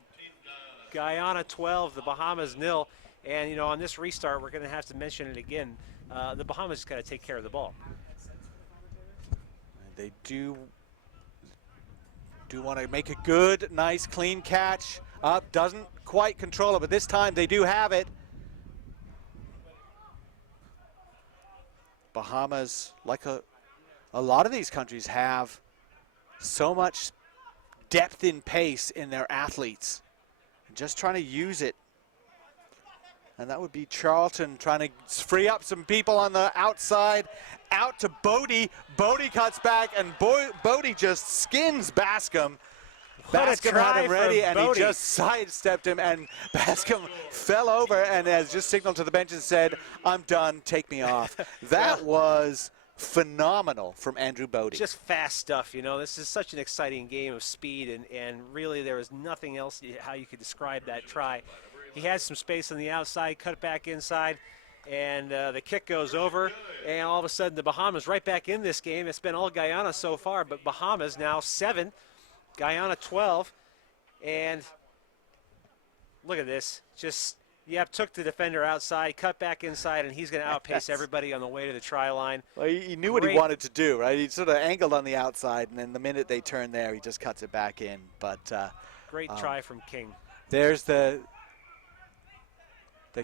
Guyana 12, the Bahamas 0. And, you know, on this restart, we're going to have to mention it again. The Bahamas just got to take care of the ball. They do want to make a good, nice, clean catch. Up, doesn't quite control it, but this time they do have it. Bahamas, like a lot of these countries, have so much depth in pace in their athletes. Just trying to use it. And that would be Charlton trying to free up some people on the outside. Out to Bodie. Bodie cuts back, and Bodie just skins Bascom. Bascom had him ready, and he just sidestepped him, and Bascom fell over and has just signaled to the bench and said, "I'm done, take me off." That was phenomenal from Andrew Bodie. Just fast stuff, you know. This is such an exciting game of speed, and really there was nothing else how you could describe that try. He has some space on the outside, cut back inside, and the kick goes over, and all of a sudden the Bahamas right back in this game. It's been all Guyana so far, but Bahamas now 7, Guyana 12, and look at this. Just, took the defender outside, cut back inside, and he's going to outpace everybody on the way to the try line. Well, he knew what he wanted to do, right? He sort of angled on the outside, and then the minute they turn there, he just cuts it back in. But great try from King. There's the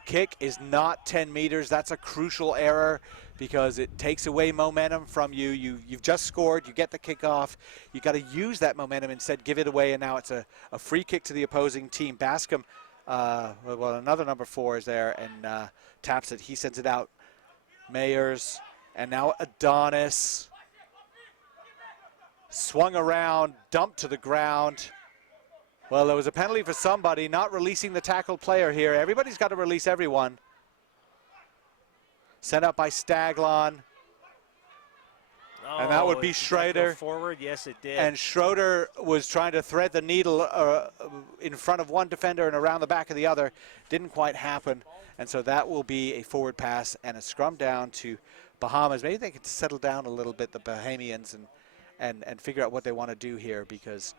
kick is not 10 meters. That's a crucial error because it takes away momentum from you. You've just scored. You get the kick off. You got to use that momentum instead, give it away, and now it's a free kick to the opposing team. Bascom, well, another number 4 is there and taps it. He sends it out. Mayers, and now Adonis. Swung around, dumped to the ground. Well, there was a penalty for somebody not releasing the tackled player here. Everybody's got to release everyone. Sent up by Staglon. And that would be Schrader. Forward, yes, it did. And Schroeder was trying to thread the needle in front of one defender and around the back of the other. Didn't quite happen. And so that will be a forward pass and a scrum down to Bahamas. Maybe they could settle down a little bit, the Bahamians, and figure out what they want to do here because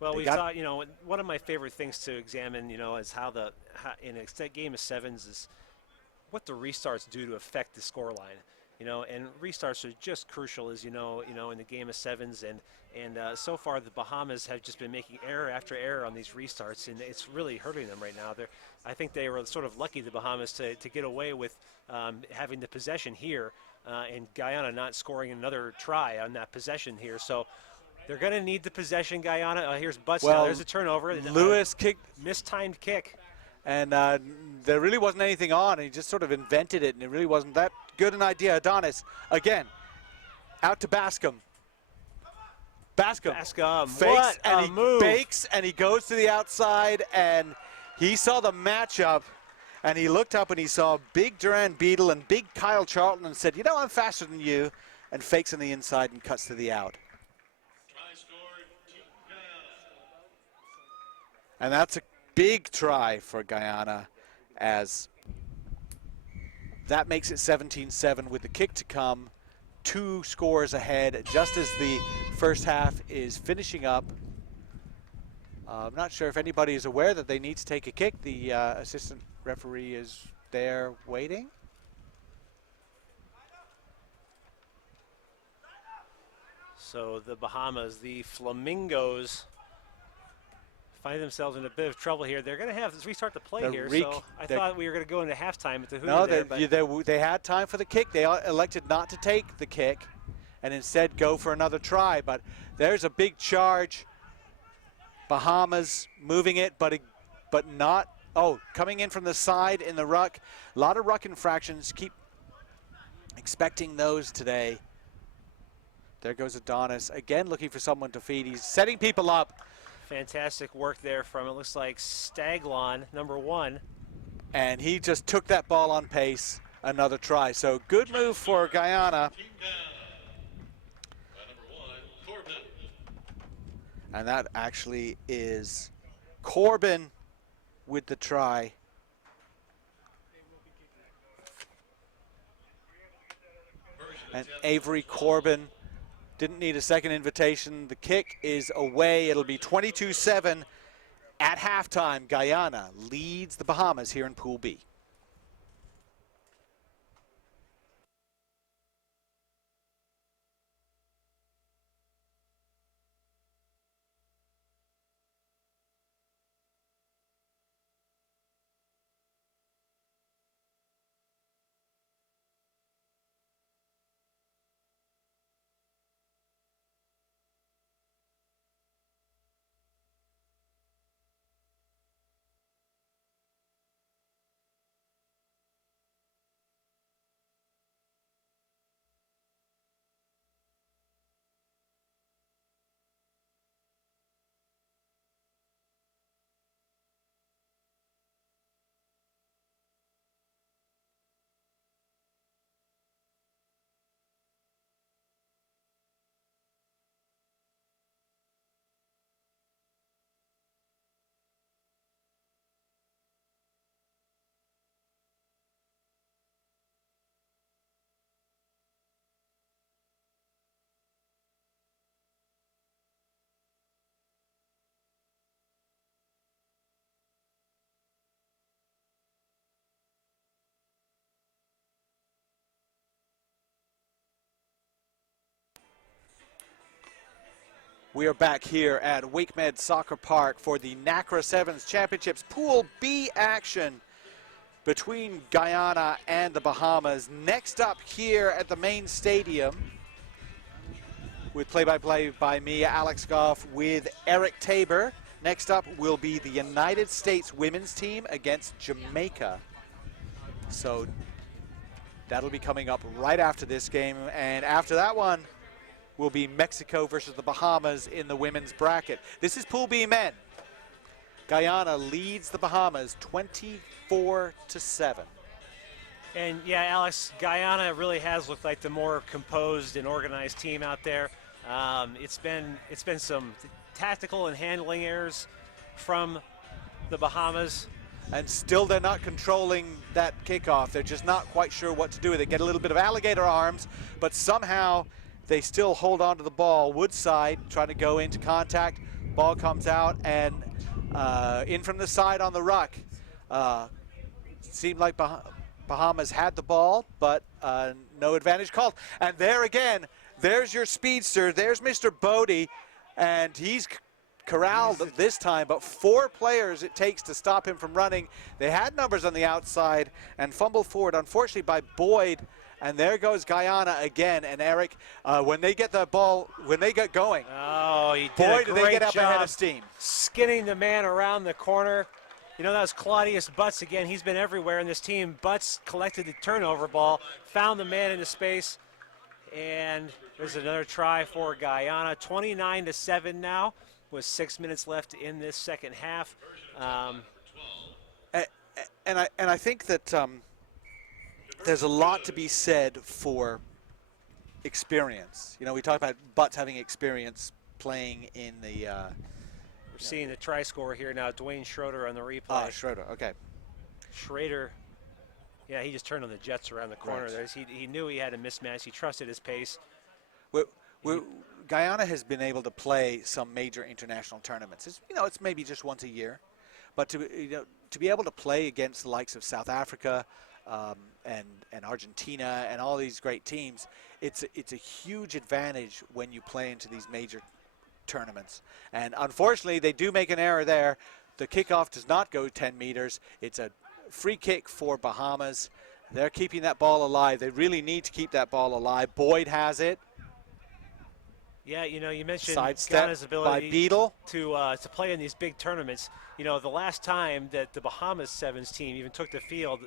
well, we thought, you know, one of my favorite things to examine, you know, is how in a game of sevens is what the restarts do to affect the scoreline. You know, and restarts are just crucial, as you know, in the game of sevens, and so far the Bahamas have just been making error after error on these restarts, and it's really hurting them right now. I think they were sort of lucky, the Bahamas, to get away with having the possession here, and Guyana not scoring another try on that possession here. So they're going to need the possession, Guyana. Here's Butts. Well, there's a turnover. Lewis kicked. Mistimed kick. And there really wasn't anything on. He just sort of invented it, and it really wasn't that good an idea. Adonis, again, out to Bascom. Bascom fakes, and he bakes, and he goes to the outside, and he saw the matchup, and he looked up, and he saw big Duran Beadle and big Kyle Charlton and said, you know, I'm faster than you. and fakes on the inside and cuts to the out. Try scored to Guyana. And that's a big try for Guyana, as that makes it 17-7 with the kick to come. 2 scores ahead just as the first half is finishing up. I'm not sure if anybody is aware that they need to take a kick. The assistant referee is there waiting. So the Bahamas, the Flamingos, find themselves in a bit of trouble here. They're going to have to restart the play here. So I thought we were going to go into halftime at the Hoover. No, they had time for the kick. They elected not to take the kick and instead go for another try. But there's a big charge. Bahamas moving it, but not. Oh, coming in from the side in the ruck. A lot of ruck infractions. Keep expecting those today. There goes Adonis again, looking for someone to feed. He's setting people up. Fantastic work there from, it looks like, Staglon, number 1. And he just took that ball on pace. Another try. So good move for Guyana. And that actually is Corbin with the try. And Avery Corbin didn't need a second invitation. The kick is away. It'll be 22-7 at halftime. Guyana leads the Bahamas here in Pool B. We are back here at WakeMed Soccer Park for the NACRA Sevens Championships Pool B action between Guyana and the Bahamas. Next up here at the main stadium, with play-by-play by me, Alex Goff, with Eric Tabor. Next up will be the United States women's team against Jamaica. So that'll be coming up right after this game, and after that one will be Mexico versus the Bahamas in the women's bracket. This is Pool B men. Guyana leads the Bahamas 24-7. And yeah, Alex, Guyana really has looked like the more composed and organized team out there. It's been some tactical and handling errors from the Bahamas. And still they're not controlling that kickoff. They're just not quite sure what to do with it. Get a little bit of alligator arms, but somehow they still hold on to the ball. Woodside trying to go into contact. Ball comes out and in from the side on the ruck. Seemed like Bahamas had the ball, but no advantage called. And there again, there's your speedster. There's Mr. Bodie, and he's corralled this time, but 4 players it takes to stop him from running. They had numbers on the outside and fumbled forward, unfortunately, by Boyd. And there goes Guyana again. And Eric, when they get the ball, when they get going, oh, he did boy, a do great they get up job ahead of steam. Skinning the man around the corner. You know, that was Claudius Butts again. He's been everywhere in this team. Butts collected the turnover ball, found the man into space, and there's another try for Guyana. 29-7 now, with 6 minutes left in this second half. And I think that there's a lot to be said for experience. You know, we talk about Butts having experience playing in the. We're seeing the try scorer here now, Dwayne Schroeder on the replay. Ah, Schroeder. Okay. Schrader, yeah, he just turned on the Jets around the corner. Right. He knew he had a mismatch. He trusted his pace. Guyana has been able to play some major international tournaments. It's maybe just once a year, but to be able to play against the likes of South Africa and Argentina and all these great teams, it's a huge advantage when you play into these major tournaments. And unfortunately, they do make an error there. The kickoff does not go 10 meters. It's a free kick for Bahamas. They're keeping that ball alive. They really need to keep that ball alive. Boyd has it. Yeah, you mentioned Sidestep Ghana's ability by Beadle to play in these big tournaments. The last time that the Bahamas Sevens team even took the field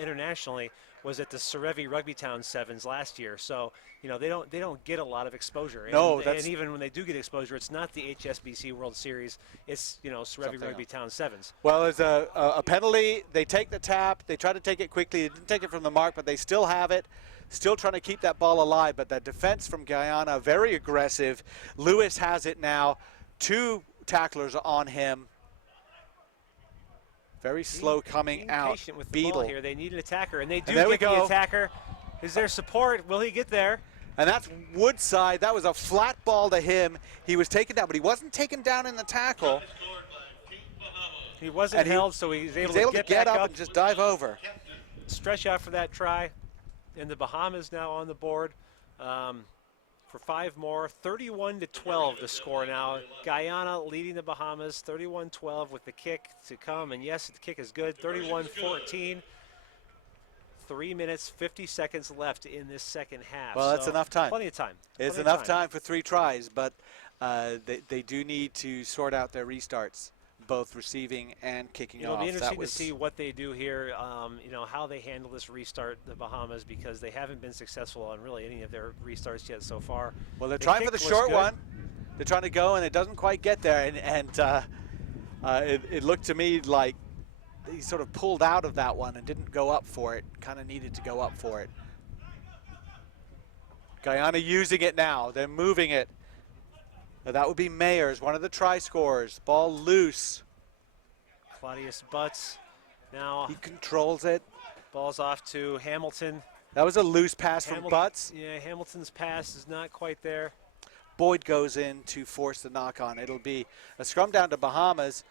internationally was at the Serevi Rugby Town Sevens last year. So, they don't get a lot of exposure. No, and even when they do get exposure, it's not the HSBC World Series. It's, Serevi Rugby Town Sevens. Well, there's a penalty. They take the tap. They try to take it quickly. They didn't take it from the mark, but they still have it. Still trying to keep that ball alive, but that defense from Guyana, very aggressive. Lewis has it now. 2 tacklers on him. Very slow coming out. Patient with the Beadle ball here. They need an attacker, and they do there we get the go. attacker. Is there support? Will he get there? And that's Woodside. That was a flat ball to him. He was taken down, but he wasn't taken down in the tackle. He wasn't held, so he was able to get up back and just dive over. Stretch out for that try. And the Bahamas now on the board for 5 more. 31-12 the score now. Guyana leading the Bahamas 31-12 with the kick to come. And yes, the kick is good. 31-14. 3 minutes, 50 seconds left in this second half. Well, that's enough time. Plenty of time. It's enough time for 3 tries, but they do need to sort out their restarts, both receiving and kicking off. It'll be interesting to see what they do here, how they handle this restart, the Bahamas, because they haven't been successful on really any of their restarts yet so far. Well, they're trying for the short one. They're trying to go, and it doesn't quite get there. And it looked to me like he sort of pulled out of that one and didn't go up for it. Kind of needed to go up for it. Guyana using it now. They're moving it. Now that would be Mayers, one of the try scorers. Ball loose. Claudius Butts now. He controls it. Ball's off to Hamilton. That was a loose pass from Butts. Yeah, Hamilton's pass is not quite there. Boyd goes in to force the knock on. It'll be a scrum down to Bahamas.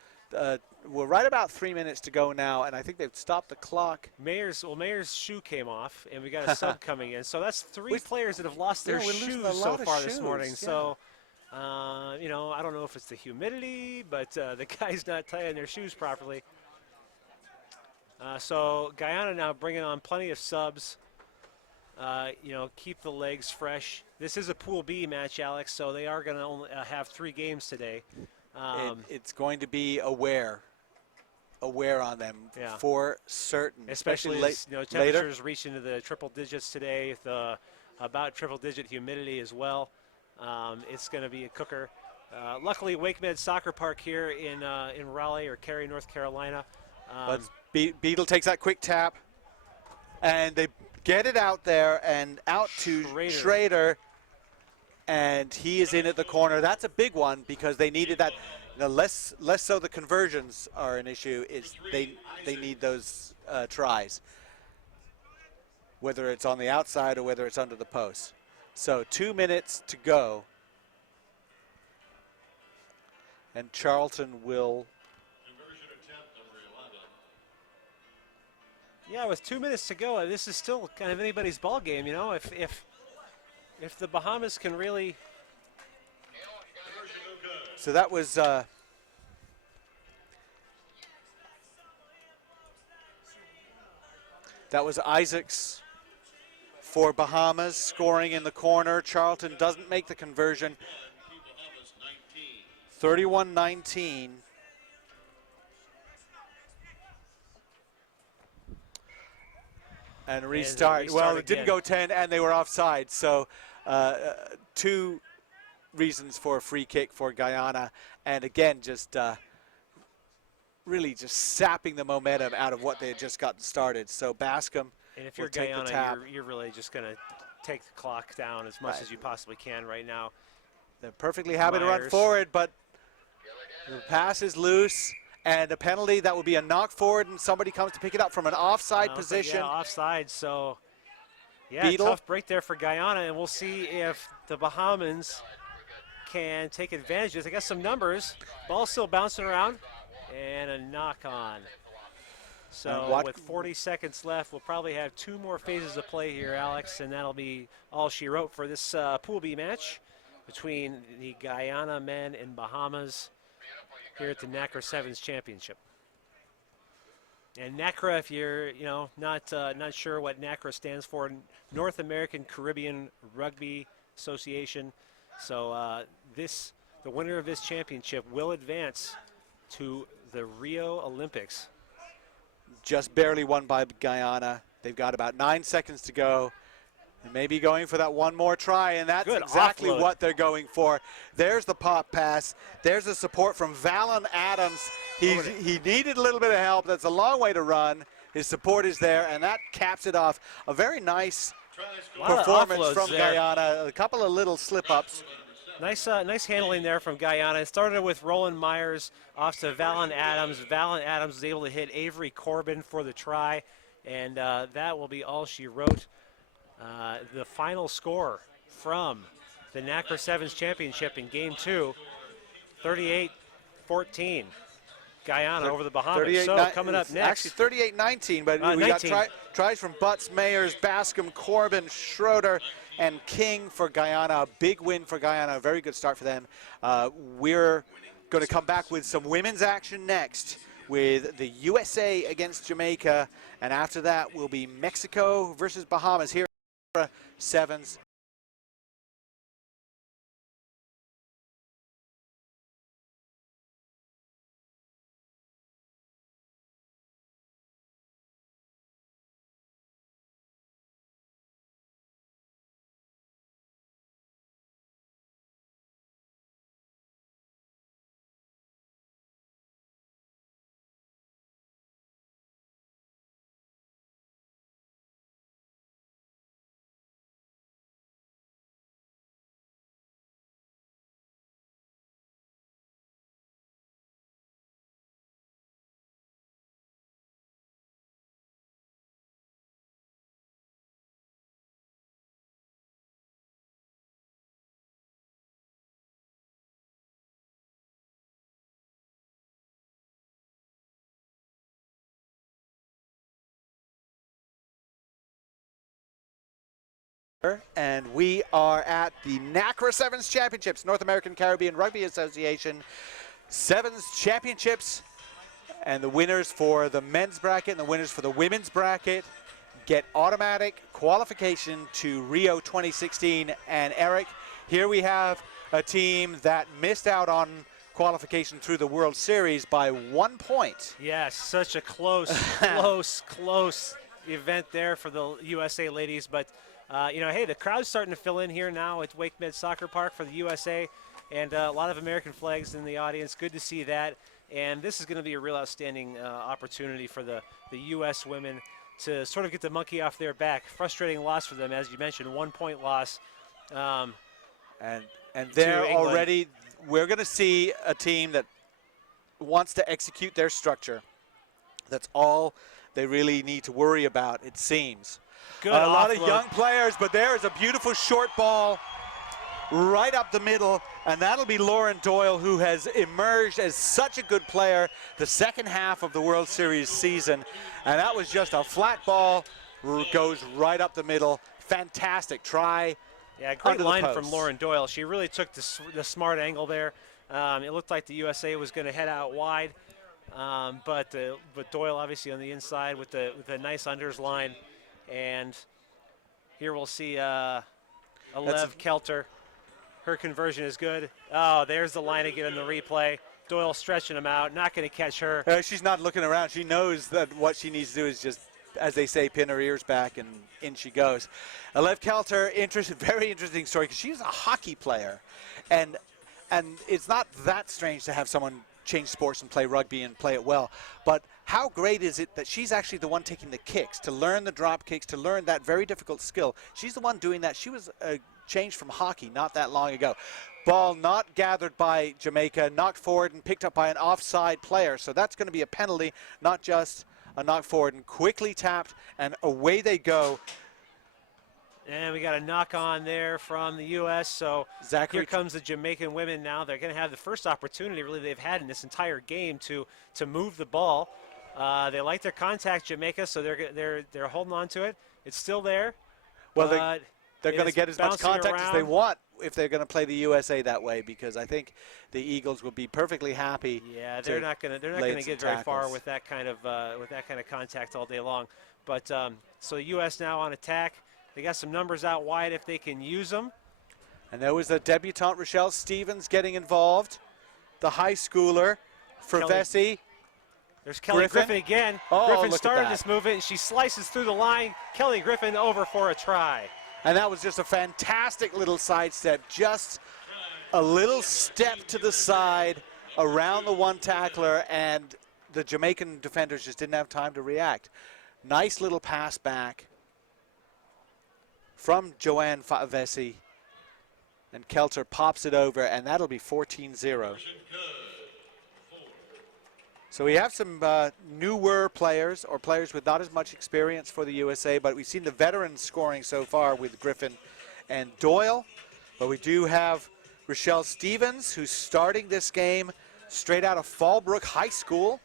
We're right about 3 minutes to go now, and I think they've stopped the clock. Mayer's shoe came off, and we got a sub coming in. So that's 3 players that have lost their shoes so far this morning. Yeah. So, I don't know if it's the humidity, but the guy's not tying their shoes properly. So Guyana now bringing on plenty of subs. Keep the legs fresh. This is a Pool B match, Alex, so they are going to only have 3 games today. It's going to be aware on them for certain, especially as, temperatures reach into the triple digits today, with about triple-digit humidity as well. It's going to be a cooker. Luckily, WakeMed Soccer Park here in Raleigh or Cary, North Carolina. But Beadle takes that quick tap, and they get it out there and out to Schrader. And he is in at the corner. That's a big one because they needed that. Less so the conversions are an issue. It's they need those tries, whether it's on the outside or whether it's under the post. So 2 minutes to go, and Charlton will. Conversion attempt number 11. Yeah, with 2 minutes to go, this is still kind of anybody's ball game. If the Bahamas can really. So that was Isaacs for Bahamas scoring in the corner. Charlton doesn't make the conversion. 31-19. And restart. Well, it didn't go 10, and they were offside. So 2 reasons for a free kick for Guyana. And again, just really just sapping the momentum out of what they had just gotten started. So Bascom and if you're will take Guyana, the tap. you're really just going to take the clock down as much as you possibly can right now. They're perfectly happy to run Myers. forward, but the pass is loose, and a penalty that would be a knock forward, and somebody comes to pick it up from an offside position. Yeah, offside. So, yeah, Beadle. tough break there for Guyana, and we'll see if the Bahamans can take advantage of this. I got some numbers. Ball still bouncing around, and a knock on. So with 40 seconds left, we'll probably have 2 more phases of play here, Alex, and that'll be all she wrote for this Pool B match between the Guyana men and Bahamas here at the NACRA Sevens Championship. And NACRA, if you're not sure what NACRA stands for, North American Caribbean Rugby Association. So the winner of this championship will advance to the Rio Olympics. Just barely won by Guyana. They've got about 9 seconds to go. And maybe going for that one more try, and that's Good exactly offload. what they're going for. There's the pop pass. There's the support from Valen Adams. He needed a little bit of help. That's a long way to run. His support is there, and that caps it off. A very nice performance from Guyana. A couple of little slip-ups. Nice handling there from Guyana. It started with Roland Myers off to Valen Adams. Valen Adams was able to hit Avery Corbin for the try, and that will be all she wrote. The final score from the NACRA Sevens Championship in Game 2, 38-14. Guyana over the Bahamas. So coming up next. Actually 38-19, but we 19. got tries from Butts, Mayers, Bascom, Corbin, Schroeder, and King for Guyana. A big win for Guyana. A very good start for them. We're going to come back with some women's action next with the USA against Jamaica. And after that will be Mexico versus Bahamas here at Sevens. And we are at the NACRA Sevens Championships, North American Caribbean Rugby Association Sevens Championships. And the winners for the men's bracket and the winners for the women's bracket get automatic qualification to Rio 2016. And Eric, here we have a team that missed out on qualification through the World Series by 1 point. Yes, such a close, close event there for the USA ladies. But hey, the crowd's starting to fill in here now at WakeMed Soccer Park for the USA, and a lot of American flags in the audience. Good to see that. And this is going to be a real outstanding opportunity for the U.S. women to sort of get the monkey off their back. Frustrating loss for them, as you mentioned, 1 point loss. And they're already, we're going to see a team that wants to execute their structure. That's all they really need to worry about, it seems. Good a lot of offload. young players, but there is a beautiful short ball right up the middle, and that'll be Lauren Doyle, who has emerged as such a good player the second half of the World Series season. And that was just a flat ball, goes right up the middle. Fantastic try. Yeah, great line from Lauren Doyle. She really took the smart angle there. It looked like the USA was going to head out wide, but Doyle obviously on the inside with the nice unders line. And here we'll see Alev Kelter. Her conversion is good. Oh, there's the line again in the replay. Doyle stretching him out, not going to catch her. She's not looking around. She knows that what she needs to do is just, as they say, pin her ears back, and in she goes. Alev Kelter, very interesting story, because she's a hockey player. And it's not that strange to have someone change sports and play rugby and play it well. But how great is it that she's actually the one taking the kicks, to learn the drop kicks, to learn that very difficult skill. She's the one doing that. She was changed from hockey not that long ago. Ball not gathered by Jamaica, knocked forward and picked up by an offside player. So that's going to be a penalty, not just a knock forward, and quickly tapped, and away they go. And we got a knock on there from the U.S. So Zachary, here comes the Jamaican women now. They're going to have the first opportunity really they've had in this entire game to move the ball. They like their contact, Jamaica, so they're holding on to it. It's still there. Well, they're going to get as much contact as they around. want if they're going to play the USA that way, because I think the Eagles will be perfectly happy. Yeah, they're not going to get very far with that kind of contact all day long. But so the U.S. now on attack. They got some numbers out wide if they can use them. And there was the debutante Rochelle Stevens getting involved, the high schooler for Vesey. There's Kelly Griffin again. Oh, Griffin look started at that. this movement, and she slices through the line. Kelly Griffin over for a try. And that was just a fantastic little sidestep, just a little step to the side around the one tackler, and the Jamaican defenders just didn't have time to react. Nice little pass back from Joanne Vesey, and Kelter pops it over, and that'll be 14-0. So we have some newer players, or players with not as much experience for the USA, but we've seen the veterans scoring so far with Griffin and Doyle. But we do have Rochelle Stevens, who's starting this game straight out of Fallbrook High School.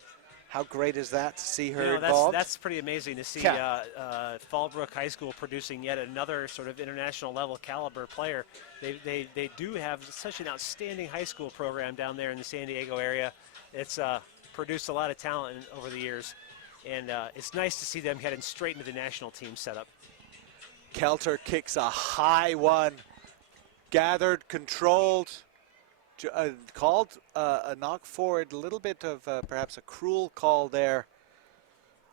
How great is that to see her involved? That's pretty amazing to see Fallbrook High School producing yet another sort of international level caliber player. They do have such an outstanding high school program down there in the San Diego area. It's produced a lot of talent over the years, and it's nice to see them heading straight into the national team setup. Kelter kicks a high one, gathered, controlled, called a knock forward, a little bit of perhaps a cruel call there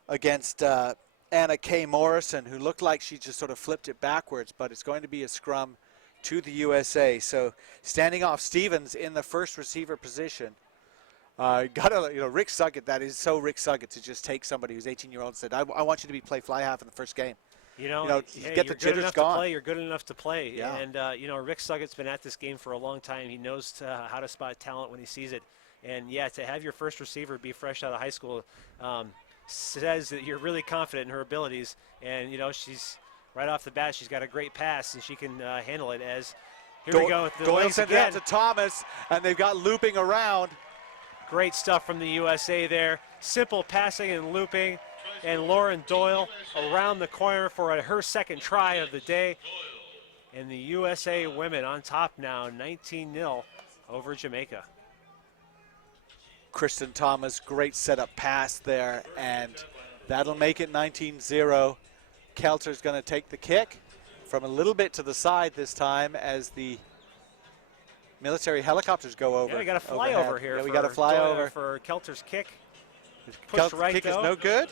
against Anna K. Morrison, who looked like she just sort of flipped it backwards, but it's going to be a scrum to the USA. So standing off Stevens in the first receiver position. Rick Suggett, that is so Rick Suggett to just take somebody who's 18-year-old and said, I want you to play fly half in the first game. Hey, get the jitters gone. You're good enough to play. Yeah. And, Rick Suggett's been at this game for a long time. He knows how to spot talent when he sees it. And, yeah, to have your first receiver be fresh out of high school says that you're really confident in her abilities. And, she's right off the bat, she's got a great pass, and she can handle it as here we go with the Doyle legs sent it again. out to Thomas, and they've got looping around. Great stuff from the USA there. Simple passing and looping. And Lauren Doyle around the corner for her second try of the day. And the USA women on top now, 19-0 over Jamaica. Kristen Thomas, great setup pass there, and that'll make it 19-0. Kelter's going to take the kick from a little bit to the side this time as the military helicopters go over. Yeah, we got a flyover here. Yeah, we got a flyover for Kelter's kick. Kelter's right kick though. is no good.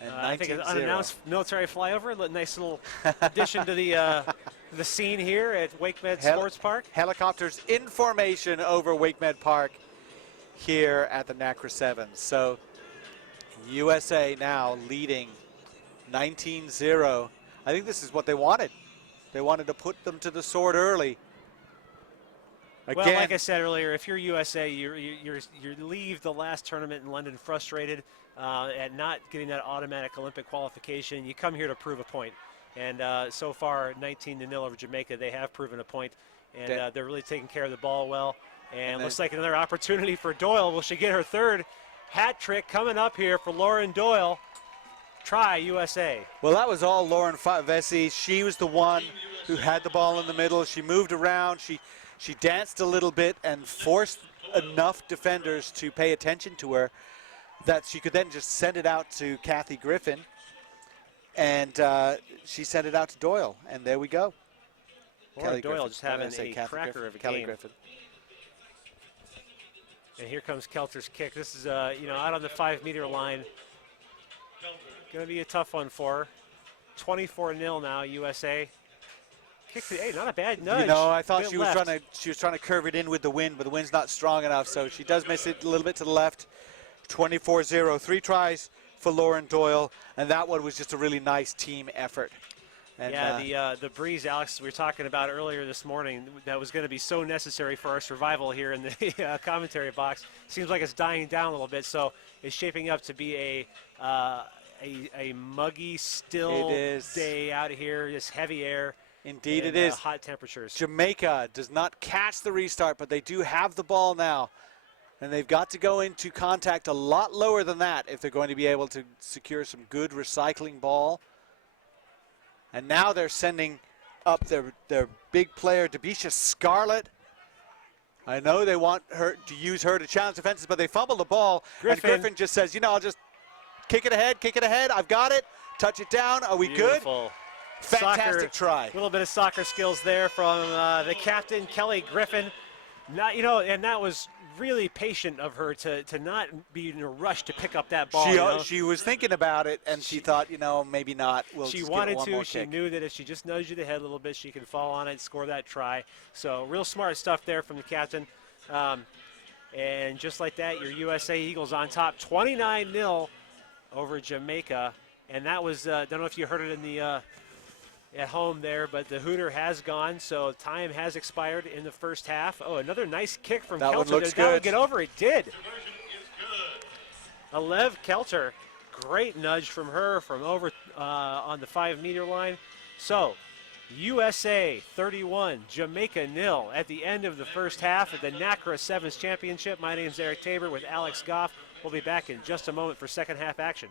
And I think it's 19-0. unannounced military flyover. Nice little addition to the scene here at WakeMed Sports Park. Helicopters in formation over WakeMed Park here at the NACRA Sevens. So USA now leading 19-0. I think this is what they wanted. They wanted to put them to the sword early. Again, Well, like I said earlier, if you're USA, you leave the last tournament in London frustrated at not getting that automatic Olympic qualification. You come here to prove a point. And so far, 19-0 over Jamaica, they have proven a point. And they're really taking care of the ball well. And looks like another opportunity for Doyle. Will she get her third hat trick coming up here for Lauren Doyle? Try USA. Well, that was all Lauren Vesey. She was the one who had the ball in the middle. She moved around. She danced a little bit and forced enough defenders to pay attention to her that she could then just send it out to Kathy Griffin. And she sent it out to Doyle. And there we go. Lauren Doyle just having a cracker of a game. Griffin. And here comes Kelter's kick. This is, out on the 5-meter line. Going to be a tough one for her. 24-0 now, USA. Kick to, hey, not a bad nudge. I thought she was trying to curve it in with the wind, but the wind's not strong enough, so she does miss it a little bit to the left. 24-0. 3 tries for Lauren Doyle, and that one was just a really nice team effort. And, yeah, the breeze, Alex, we were talking about earlier this morning that was going to be so necessary for our survival here in the commentary box. Seems like it's dying down a little bit, so it's shaping up to be a muggy, still day out here, just heavy air. Indeed and, it is. Hot temperatures. Jamaica does not catch the restart, but they do have the ball now. And they've got to go into contact a lot lower than that if they're going to be able to secure some good recycling ball. And now they're sending up their big player, Debisha Scarlett. I know they want her to use her to challenge defenses, but they fumble the ball. And Griffin just says, you know, I'll just kick it ahead. I've got it. Touch it down. Are we Beautiful. Good? Fantastic try. A little bit of soccer skills there from the captain, Kelly Griffin. Not, you know, and that was really patient of her to not be in a rush to pick up that ball. She was thinking about it, and she thought, you know, maybe not. She wanted to. She knew that if she just nudged it ahead a little bit, she can fall on it and score that try. So real smart stuff there from the captain. And just like that, your USA Eagles on top, 29-0 over Jamaica. And that was, don't know if you heard it in the at home there, but the hooter has gone, so time has expired in the first half. Oh, another nice kick from Kelter. One looks Did good. that one get over? It did. Alev Kelter, great nudge from her from over on the 5-meter line. So, USA 31, Jamaica 0 at the end of the first half of the NACRA Sevens Championship. My name's Eric Tabor with Alex Goff. We'll be back in just a moment for second half action.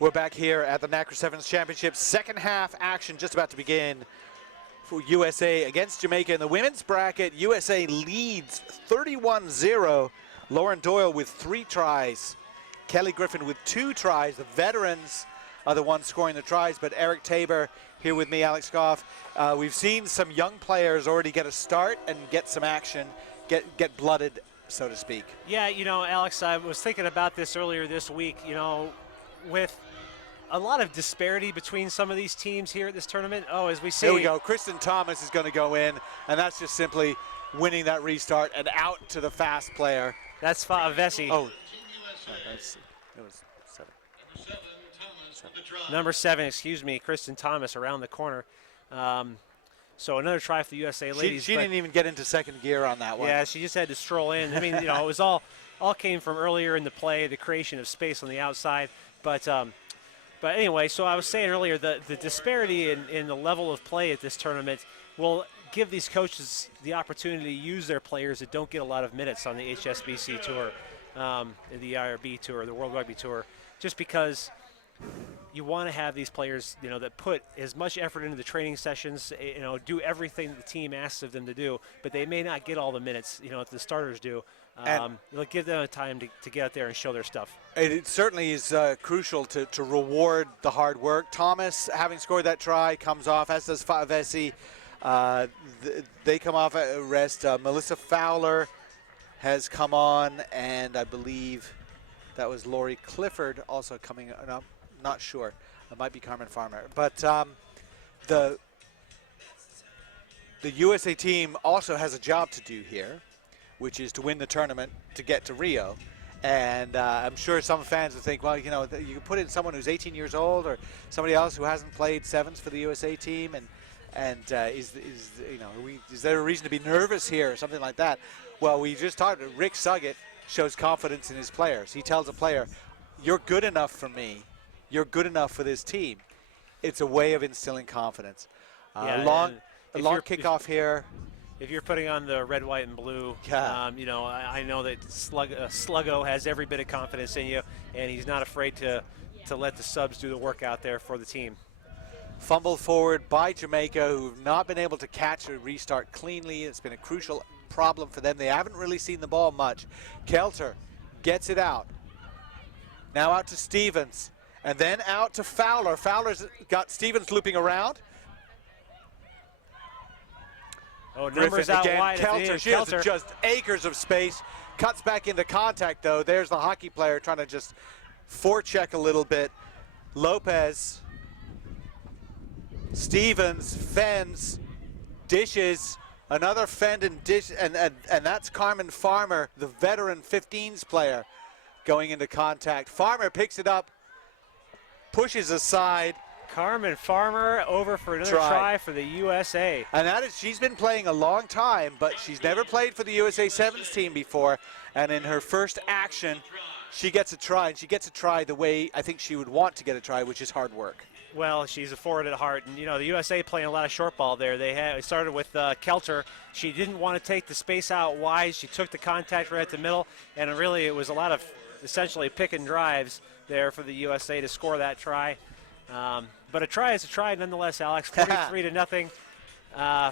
We're back here at the NACRA Sevens Championships. Second half action just about to begin for USA against Jamaica in the women's bracket. USA leads 31-0. Lauren Doyle with 3 tries. Kelly Griffin with 2 tries. The veterans are the ones scoring the tries, but Eric Tabor here with me, Alex Goff. We've seen some young players already get a start and get some action, get blooded, so to speak. Yeah, you know, Alex, I was thinking about this earlier this week, you know, with a lot of disparity between some of these teams here at this tournament. Oh, as we see. Here we go. Kristen Thomas is going to go in, and that's just simply winning that restart and out to the fast player. That's Vessi. Oh, it was 7. Number 7, excuse me, Kristen Thomas around the corner. So another try for the USA ladies. She didn't even get into second gear on that one. Yeah, she just had to stroll in. I mean, you know, it was all came from earlier in the play, the creation of space on the outside. But anyway, so I was saying earlier, the disparity in the level of play at this tournament will give these coaches the opportunity to use their players that don't get a lot of minutes on the HSBC Tour, the IRB Tour, the World Rugby Tour, just because you want to have these players, you know, that put as much effort into the training sessions, you know, do everything the team asks of them to do, but they may not get all the minutes, you know, that the starters do. It'll give them a time to get out there and show their stuff. It certainly is crucial to reward the hard work. Thomas, having scored that try, comes off, as does Vessi. They come off at rest. Melissa Fowler has come on, and I believe that was Lori Clifford also coming. No, not sure. It might be Carmen Farmer. But the USA team also has a job to do here, which is to win the tournament to get to Rio. And I'm sure some fans would think, well, you know, you can put in someone who's 18 years old or somebody else who hasn't played sevens for the USA team, and is you know, is there a reason to be nervous here or something like that? Well, we just talked. Rick Suggett shows confidence in his players. He tells a player, "You're good enough for me. You're good enough for this team." It's a way of instilling confidence. Yeah, Long kickoff here. If you're putting on the red, white, and blue, Yeah. you know, I know that Sluggo has every bit of confidence in you, and he's not afraid to let the subs do the work out there for the team. Fumbled forward by Jamaica, who've not been able to catch a restart cleanly. It's been a crucial problem for them. They haven't really seen the ball much. Kelter gets it out. Now out to Stevens, and then out to Fowler. Fowler's got Stevens looping around. Oh, numbers Griffin out again. wide. Kelter, she has just acres of space. Cuts back into contact, though. There's the hockey player trying to just forecheck a little bit. Lopez, Stevens, fends, dishes, another fend and dish, and that's Carmen Farmer, the veteran 15s player, going into contact. Farmer picks it up, pushes aside. Carmen Farmer over for another try for the USA. And that is, she's been playing a long time, but she's never played for the USA Sevens team before. And in her first action, she gets a try, and she gets a try the way I think she would want to get a try, which is hard work. Well, she's a forward at heart, and you know the USA playing a lot of short ball there. They started with Kelter. She didn't want to take the space out wide. She took the contact right at the middle, and really it was a lot of essentially pick and drives there for the USA to score that try. But a try is a try nonetheless, Alex. 43-0.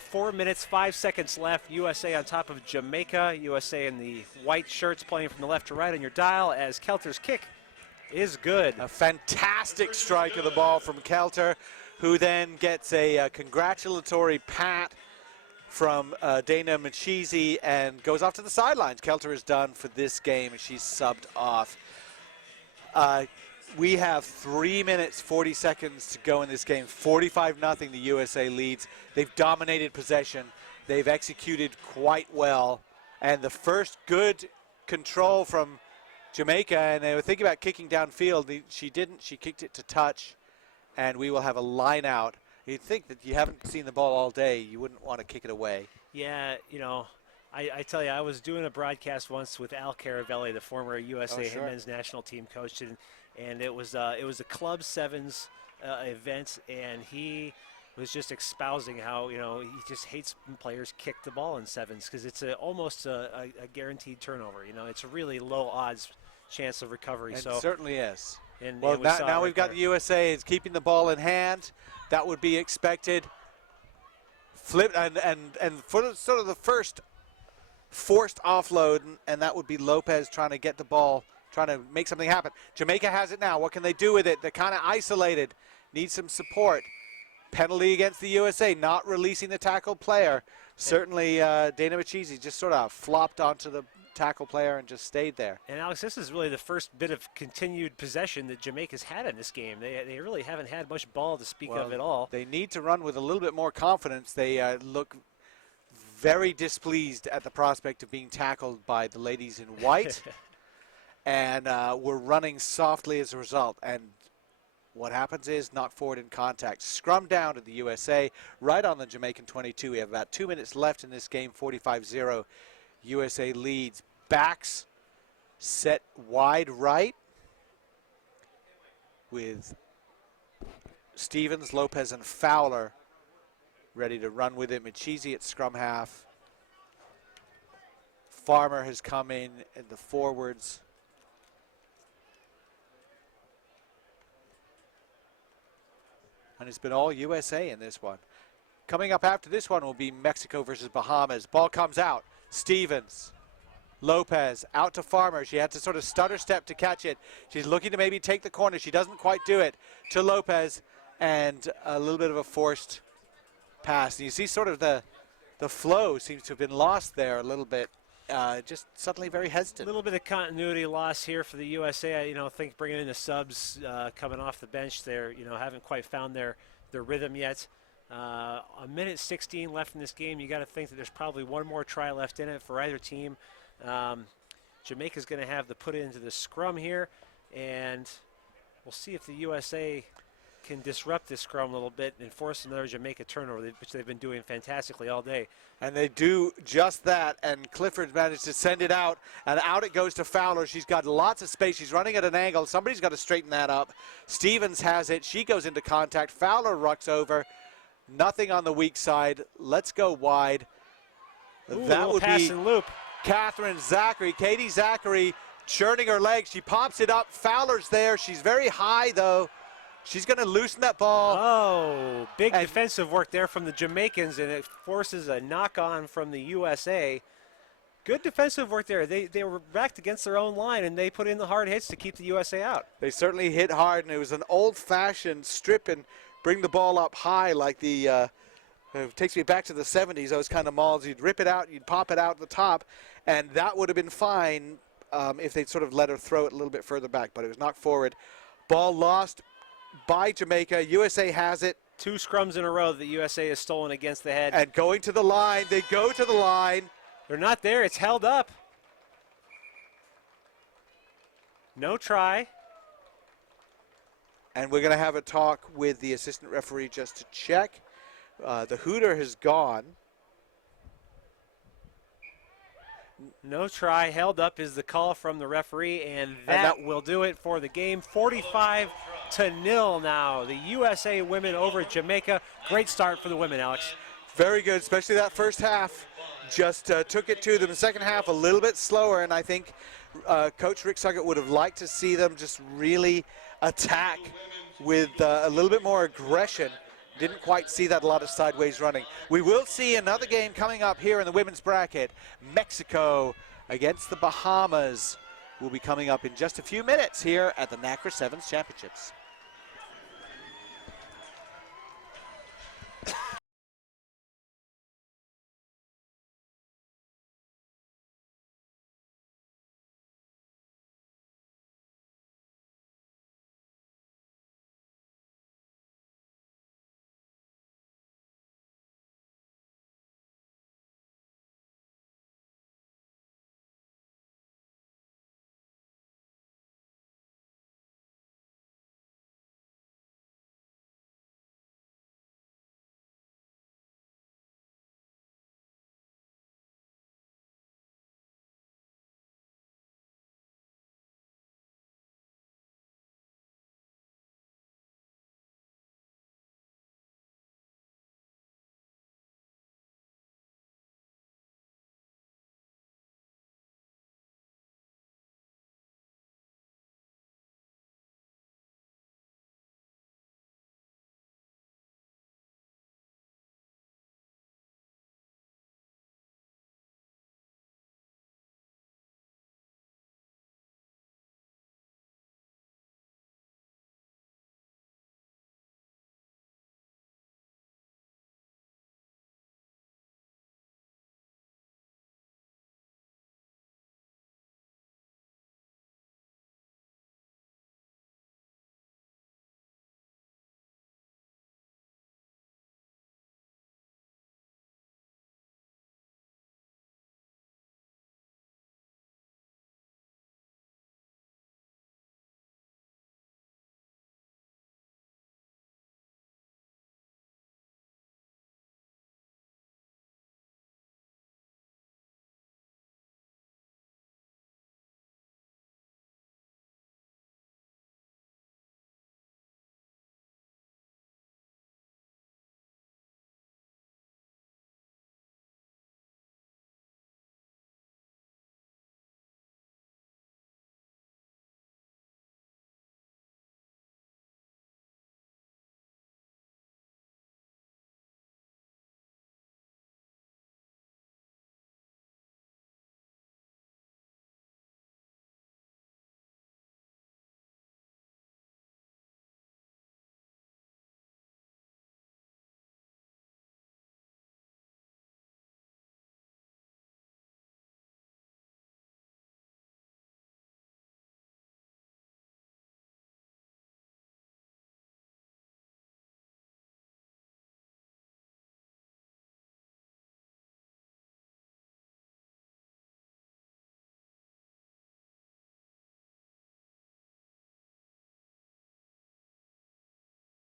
4 minutes, 5 seconds left. USA on top of Jamaica. USA in the white shirts playing from the left to right on your dial as Kelter's kick is good. A fantastic strike of the ball from Kelter, who then gets a congratulatory pat from Dana Machisi and goes off to the sidelines. Kelter is done for this game, and she's subbed off. We have 3 minutes, 40 seconds to go in this game. 45-0, the USA leads. They've dominated possession. They've executed quite well. And the first good control from Jamaica, and they were thinking about kicking downfield. She didn't. She kicked it to touch, and we will have a line out. You'd think that you haven't seen the ball all day, you wouldn't want to kick it away. Yeah, you know, I tell you, I was doing a broadcast once with Al Caravelli, the former USA men's national team coach, and it was a Club Sevens event, and he was just espousing how, you know, he just hates when players kick the ball in sevens because it's almost a guaranteed turnover. You know, it's a really low odds chance of recovery. And so it certainly is. And well, now we've got the USA is keeping the ball in hand. That would be expected. Flip and for sort of the first forced offload, and that would be Lopez trying to get the ball, trying to make something happen. Jamaica has it now. What can they do with it? They're kind of isolated. Need some support. Penalty against the USA, not releasing the tackle player. Certainly, Dana Machisi just sort of flopped onto the tackle player and just stayed there. And Alex, this is really the first bit of continued possession that Jamaica's had in this game. They really haven't had much ball to speak of at all. They need to run with a little bit more confidence. They look very displeased at the prospect of being tackled by the ladies in white. And we're running softly as a result. And what happens is knock forward in contact. Scrum down to the USA, right on the Jamaican 22. We have about 2 minutes left in this game, 45-0. USA leads. Backs set wide right with Stevens, Lopez, and Fowler ready to run with it. Machisi at scrum half. Farmer has come in the forwards. And it's been all USA in this one. Coming up after this one will be Mexico versus Bahamas. Ball comes out. Stevens, Lopez, out to Farmer. She had to sort of stutter step to catch it. She's looking to maybe take the corner. She doesn't quite do it. To Lopez, and a little bit of a forced pass. And you see sort of the flow seems to have been lost there a little bit. Just suddenly very hesitant. A little bit of continuity loss here for the USA. I think bringing in the subs coming off the bench there, haven't quite found their rhythm yet. A minute 16 left in this game. You got to think that there's probably one more try left in it for either team. Jamaica's going to have to put it into the scrum here, and we'll see if the USA can disrupt this scrum a little bit and force another Jamaica turnover, which they've been doing fantastically all day. And they do just that, and Clifford managed to send it out, and out it goes to Fowler. She's got lots of space. She's running at an angle. Somebody's got to straighten that up. Stevens has it. She goes into contact. Fowler rucks over. Nothing on the weak side. Let's go wide. Ooh, That would pass be and loop. Catherine Zachary. Katie Zachary churning her legs. She pops it up. Fowler's there. She's very high, though. She's going to loosen that ball. Oh, big defensive work there from the Jamaicans, and it forces a knock-on from the USA. Good defensive work there. They were backed against their own line, and they put in the hard hits to keep the USA out. They certainly hit hard, and it was an old-fashioned strip and bring the ball up high like the it takes me back to the 70s, those kind of mauls. You'd rip it out, you'd pop it out at the top, and that would have been fine if they'd sort of let her throw it a little bit further back, but it was knocked forward. Ball lost by Jamaica. USA has it. 2 scrums in a row that the USA has stolen against the head. And going to the line. They go to the line. They're not there. It's held up. No try. And we're going to have a talk with the assistant referee just to check. The hooter has gone. No try. Held up is the call from the referee, and that will do it for the game. 45-0 now. The USA women over Jamaica. Great start for the women, Alex. Very good, especially that first half. Just took it to them. The second half a little bit slower, and I think Coach Rick Suggett would have liked to see them just really attack with a little bit more aggression. Didn't quite see that, a lot of sideways running. We will see another game coming up here in the women's bracket. Mexico against the Bahamas will be coming up in just a few minutes here at the NACRA Sevens Championships.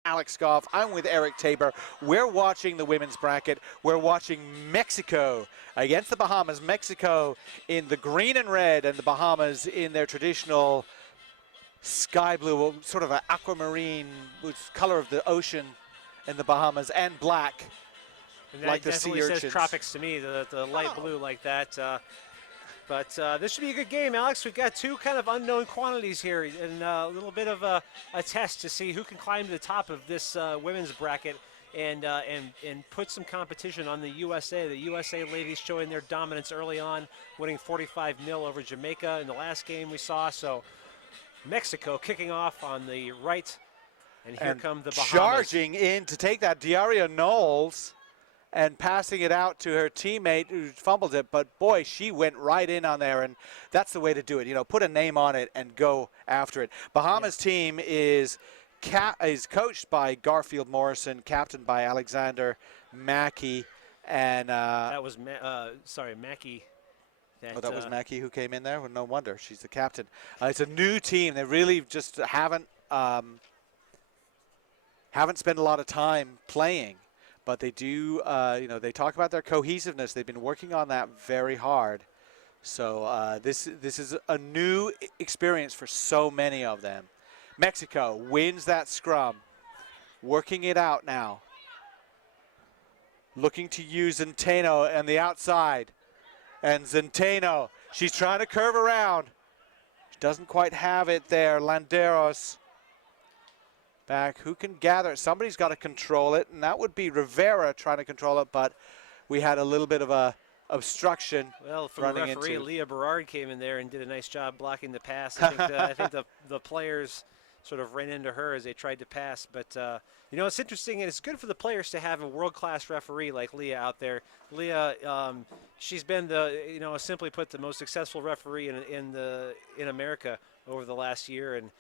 Alex Goff. I'm with Eric Tabor. We're watching the women's bracket. We're watching Mexico against the Bahamas. Mexico in the green and red, and the Bahamas in their traditional sky blue, sort of an aquamarine, which is color of the ocean in the Bahamas, and black, And like that the sea definitely urchins. says tropics to me, the light blue like that. But this should be a good game, Alex. We've got two kind of unknown quantities here, and a little bit of a test to see who can climb to the top of this women's bracket and put some competition on the USA. The USA ladies showing their dominance early on, winning 45-0 over Jamaica in the last game we saw. So Mexico kicking off on the right, and here come the Bahamas. Charging in to take that, Diaria Knowles, and passing it out to her teammate who fumbled it, but boy, she went right in on there, and that's the way to do it. You know, put a name on it and go after it. Bahamas team is coached by Garfield Morrison, captained by Alexander Mackey, and that was Mackey. that was Mackey who came in there. Well, no wonder, she's the captain. It's a new team. They really just haven't spent a lot of time playing. But they do, you know, they talk about their cohesiveness. They've been working on that very hard. So this is a new experience for so many of them. Mexico wins that scrum, working it out now. Looking to use Zenteno on the outside. And Zenteno, she's trying to curve around. She doesn't quite have it there. Landeros. Back, who can gather it? Somebody's got to control it, and that would be Rivera trying to control it, but we had a little bit of a obstruction. Well, from the referee, Leah Berard came in there and did a nice job blocking the pass. I think the players sort of ran into her as they tried to pass, but you know, it's interesting, and it's good for the players to have a world-class referee like Leah out there. Leah, she's been simply put, the most successful referee in America over the last year, and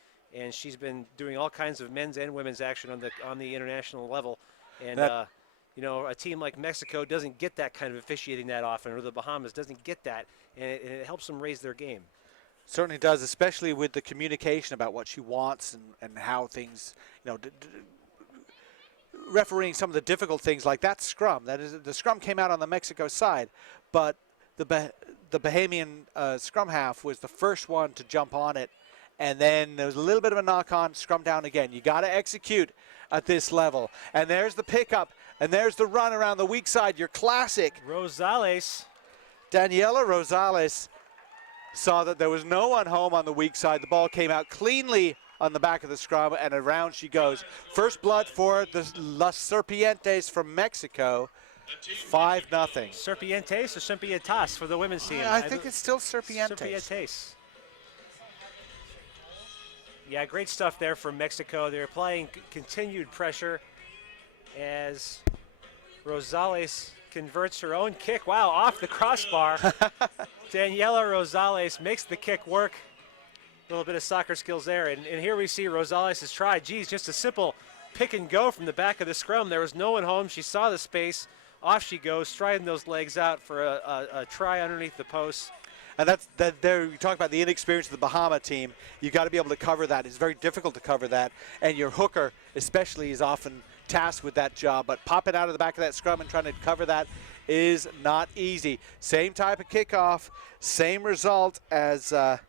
she's been doing all kinds of men's and women's action on the international level. And you know, a team like Mexico doesn't get that kind of officiating that often, or the Bahamas doesn't get that, and it helps them raise their game. Certainly does, especially with the communication about what she wants and how things, you know, refereeing some of the difficult things like that scrum. That is, the scrum came out on the Mexico side, but the Bahamian scrum half was the first one to jump on it. And then there was a little bit of a knock-on, scrum down again. You got to execute at this level. And there's the pickup, and there's the run around the weak side, your classic. Rosales. Daniela Rosales saw that there was no one home on the weak side. The ball came out cleanly on the back of the scrum, and around she goes. First blood for the Las Serpientes from Mexico, 5-0. Serpientes or Serpientas for the women's team? I think it's still Serpientes. Serpientes. Yeah, great stuff there from Mexico. They're applying continued pressure as Rosales converts her own kick. Wow, off the crossbar. Daniela Rosales makes the kick work. A little bit of soccer skills there. And here we see Rosales' try. Geez, just a simple pick and go from the back of the scrum. There was no one home. She saw the space. Off she goes, striding those legs out for a try underneath the post. And there you talk about the inexperience of the Bahama team. You got to be able to cover that. It's very difficult to cover that. And your hooker especially is often tasked with that job. But popping out of the back of that scrum and trying to cover that is not easy. Same type of kickoff, same result as the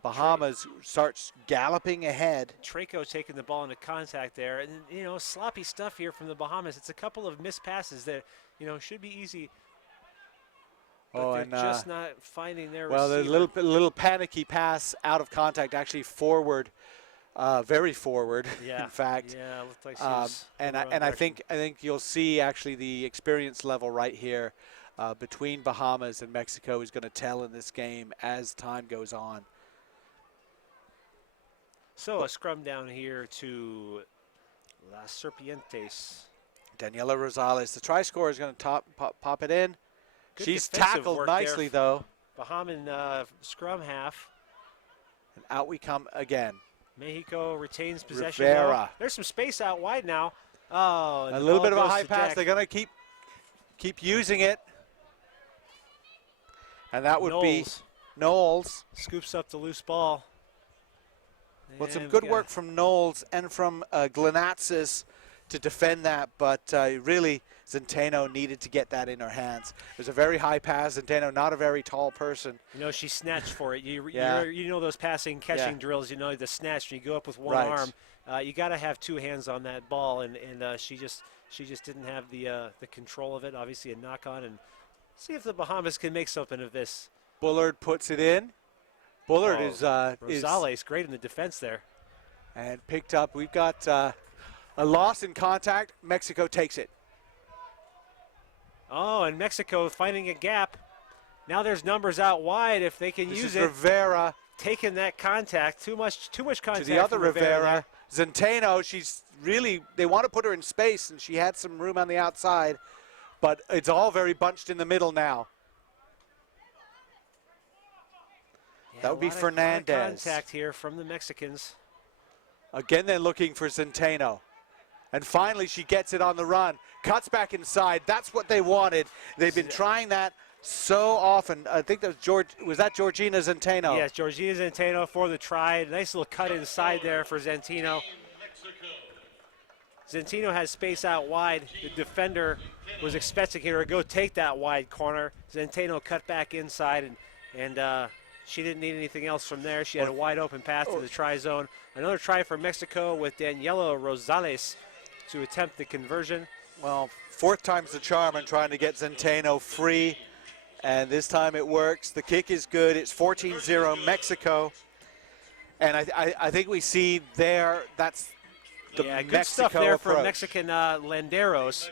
Bahamas starts galloping ahead. Traco taking the ball into contact there. And, you know, sloppy stuff here from the Bahamas. It's a couple of missed passes that, you know, should be easy. But they're just not finding their receiver. Well, a little panicky pass out of contact, actually forward, very forward. Yeah. In fact. Yeah, it looked like she was and I think you'll see actually the experience level right here between Bahamas and Mexico is going to tell in this game as time goes on. So a scrum down here to Las Serpientes. Daniela Rosales, the try scorer, is going to pop it in. Good She's defensive tackled work nicely, there. though. Bahaman scrum half. And out we come again. Mexico retains possession. Rivera. There's some space out wide now. Oh, a little bit of a high pass. They're going to keep using it. And that would be Knowles. Scoops up the loose ball. Well, some And good we work from Knowles and from Glenatsis to defend that, but really Zenteno needed to get that in her hands. It was a very high pass. Zenteno, not a very tall person. You know, she snatched for it. You know those passing, catching Yeah. drills, you know, the snatch, when you go up with one Right. arm. You got to have two hands on that ball, and she just didn't have the control of it. Obviously a knock on, and see if the Bahamas can make something of this. Bullard puts it in. Bullard is Rosales great in the defense there. and picked up. We've got a loss in contact. Mexico takes it. Oh, and Mexico finding a gap. Now there's numbers out wide if they can This use is it. Rivera Taking that contact, too much contact. to the other from Rivera Rivera. Zenteno, she's really, they want to put her in space, and she had some room on the outside, but it's all very bunched in the middle now. Yeah, That would be a lot of Fernandez. contact here from the Mexicans. Again, they're looking for Zenteno. And finally, she gets it on the run. Cuts back inside. That's what they wanted. They've been trying that so often. I think that was that Georgina Zenteno? Yes, Georgina Zenteno for the try. Nice little cut inside there for Zenteno. Zenteno has space out wide. The defender was expecting her to go take that wide corner. Zenteno cut back inside, and she didn't need anything else from there. She had a wide open pass to the try zone. Another try for Mexico with Daniela Rosales to attempt the conversion. Well, fourth time's the charm in trying to get Zenteno free. And this time it works. The kick is good. It's 14-0 Mexico. And I think we see there, that's the Yeah, good Mexico stuff there approach. for Mexican Landeros.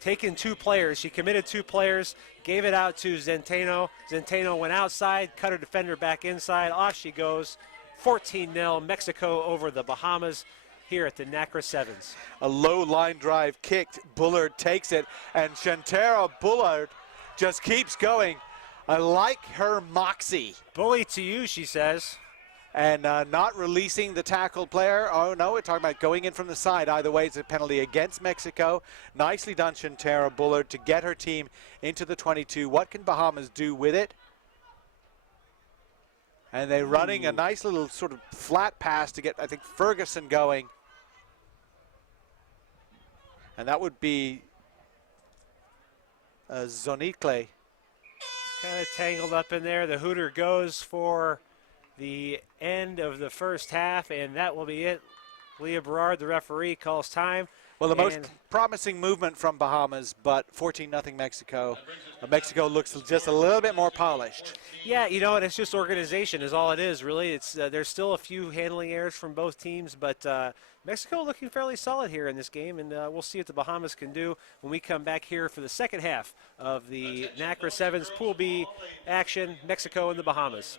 Taking two players. She committed two players, gave it out to Zenteno. Zenteno went outside, cut her defender back inside. Off she goes. 14-0 Mexico over the Bahamas here at the NACRA Sevens. A low line drive kicked. Bullard takes it. And Shantara Bullard just keeps going. I like her moxie. Bully to you, she says. And not releasing the tackled player. Oh, no, we're talking about going in from the side. Either way, it's a penalty against Mexico. Nicely done, Shantara Bullard, to get her team into the 22. What can Bahamas do with it? And they're running a nice little sort of flat pass to get, I think, Ferguson going. And that would be Zonicle. Kind of tangled up in there. The Hooter goes for the end of the first half, and that will be it. Leah Berard, the referee, calls time. Well, the most promising movement from Bahamas, but 14-0 Mexico. Mexico looks just a little bit more polished. Yeah, you know, and it's just organization is all it is, really. It's there's still a few handling errors from both teams, but Mexico looking fairly solid here in this game, and we'll see what the Bahamas can do when we come back here for the second half of the NACRA Sevens Pool B action, Mexico and the Bahamas.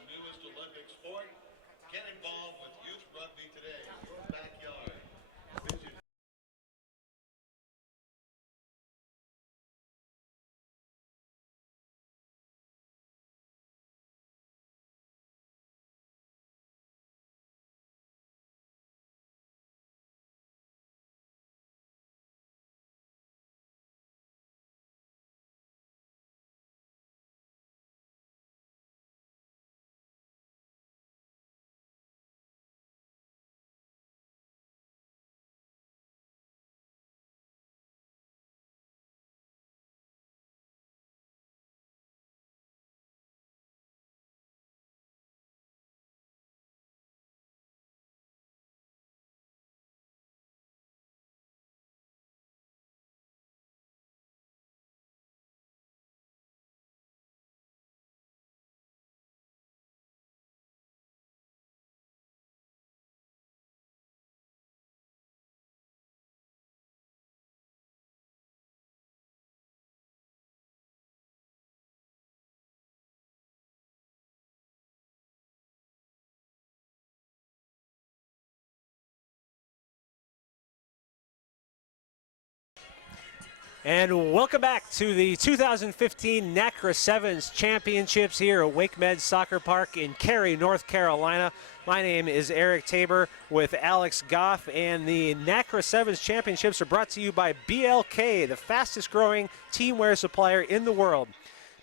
And welcome back to the 2015 NACRA Sevens Championships here at WakeMed Soccer Park in Cary, North Carolina. My name is Eric Tabor with Alex Goff, and the NACRA Sevens Championships are brought to you by BLK, the fastest growing teamwear supplier in the world.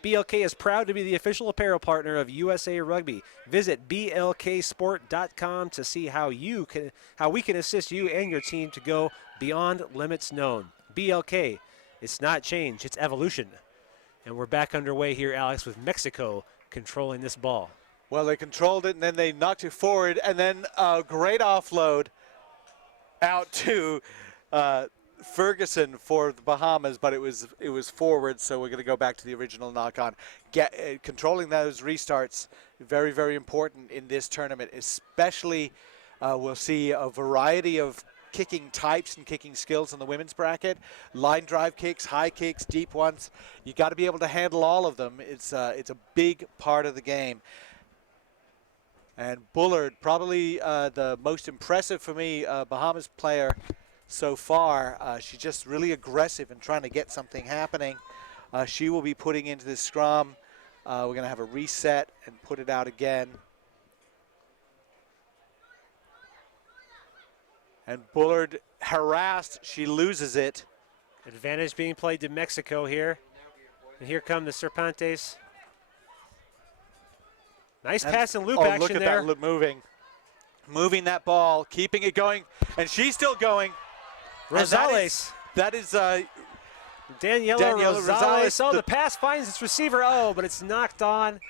BLK is proud to be the official apparel partner of USA Rugby. Visit blksport.com to see how we can assist you and your team to go beyond limits known. BLK, it's not change, it's evolution. And we're back underway here, Alex, with Mexico controlling this ball. Well, they controlled it, and then they knocked it forward, and then a great offload out to Ferguson for the Bahamas, but it was forward, so we're going to go back to the original knock-on. Controlling those restarts, very, very important in this tournament, especially we'll see a variety of kicking types and kicking skills in the women's bracket. Line drive kicks, high kicks, deep ones. You got to be able to handle all of them. It's a big part of the game. And Bullard, probably the most impressive for me Bahamas player so far. She's just really aggressive and trying to get something happening. She will be putting into this scrum. We're going to have a reset and put it out again. And Bullard harassed, she loses it. Advantage being played to Mexico here. And here come the Serpantes. Nice pass and loop action there. Look at that, moving that ball, keeping it going, and she's still going. Rosales. That is Daniela Rosales. Oh, the pass finds its receiver. Oh, but it's knocked on.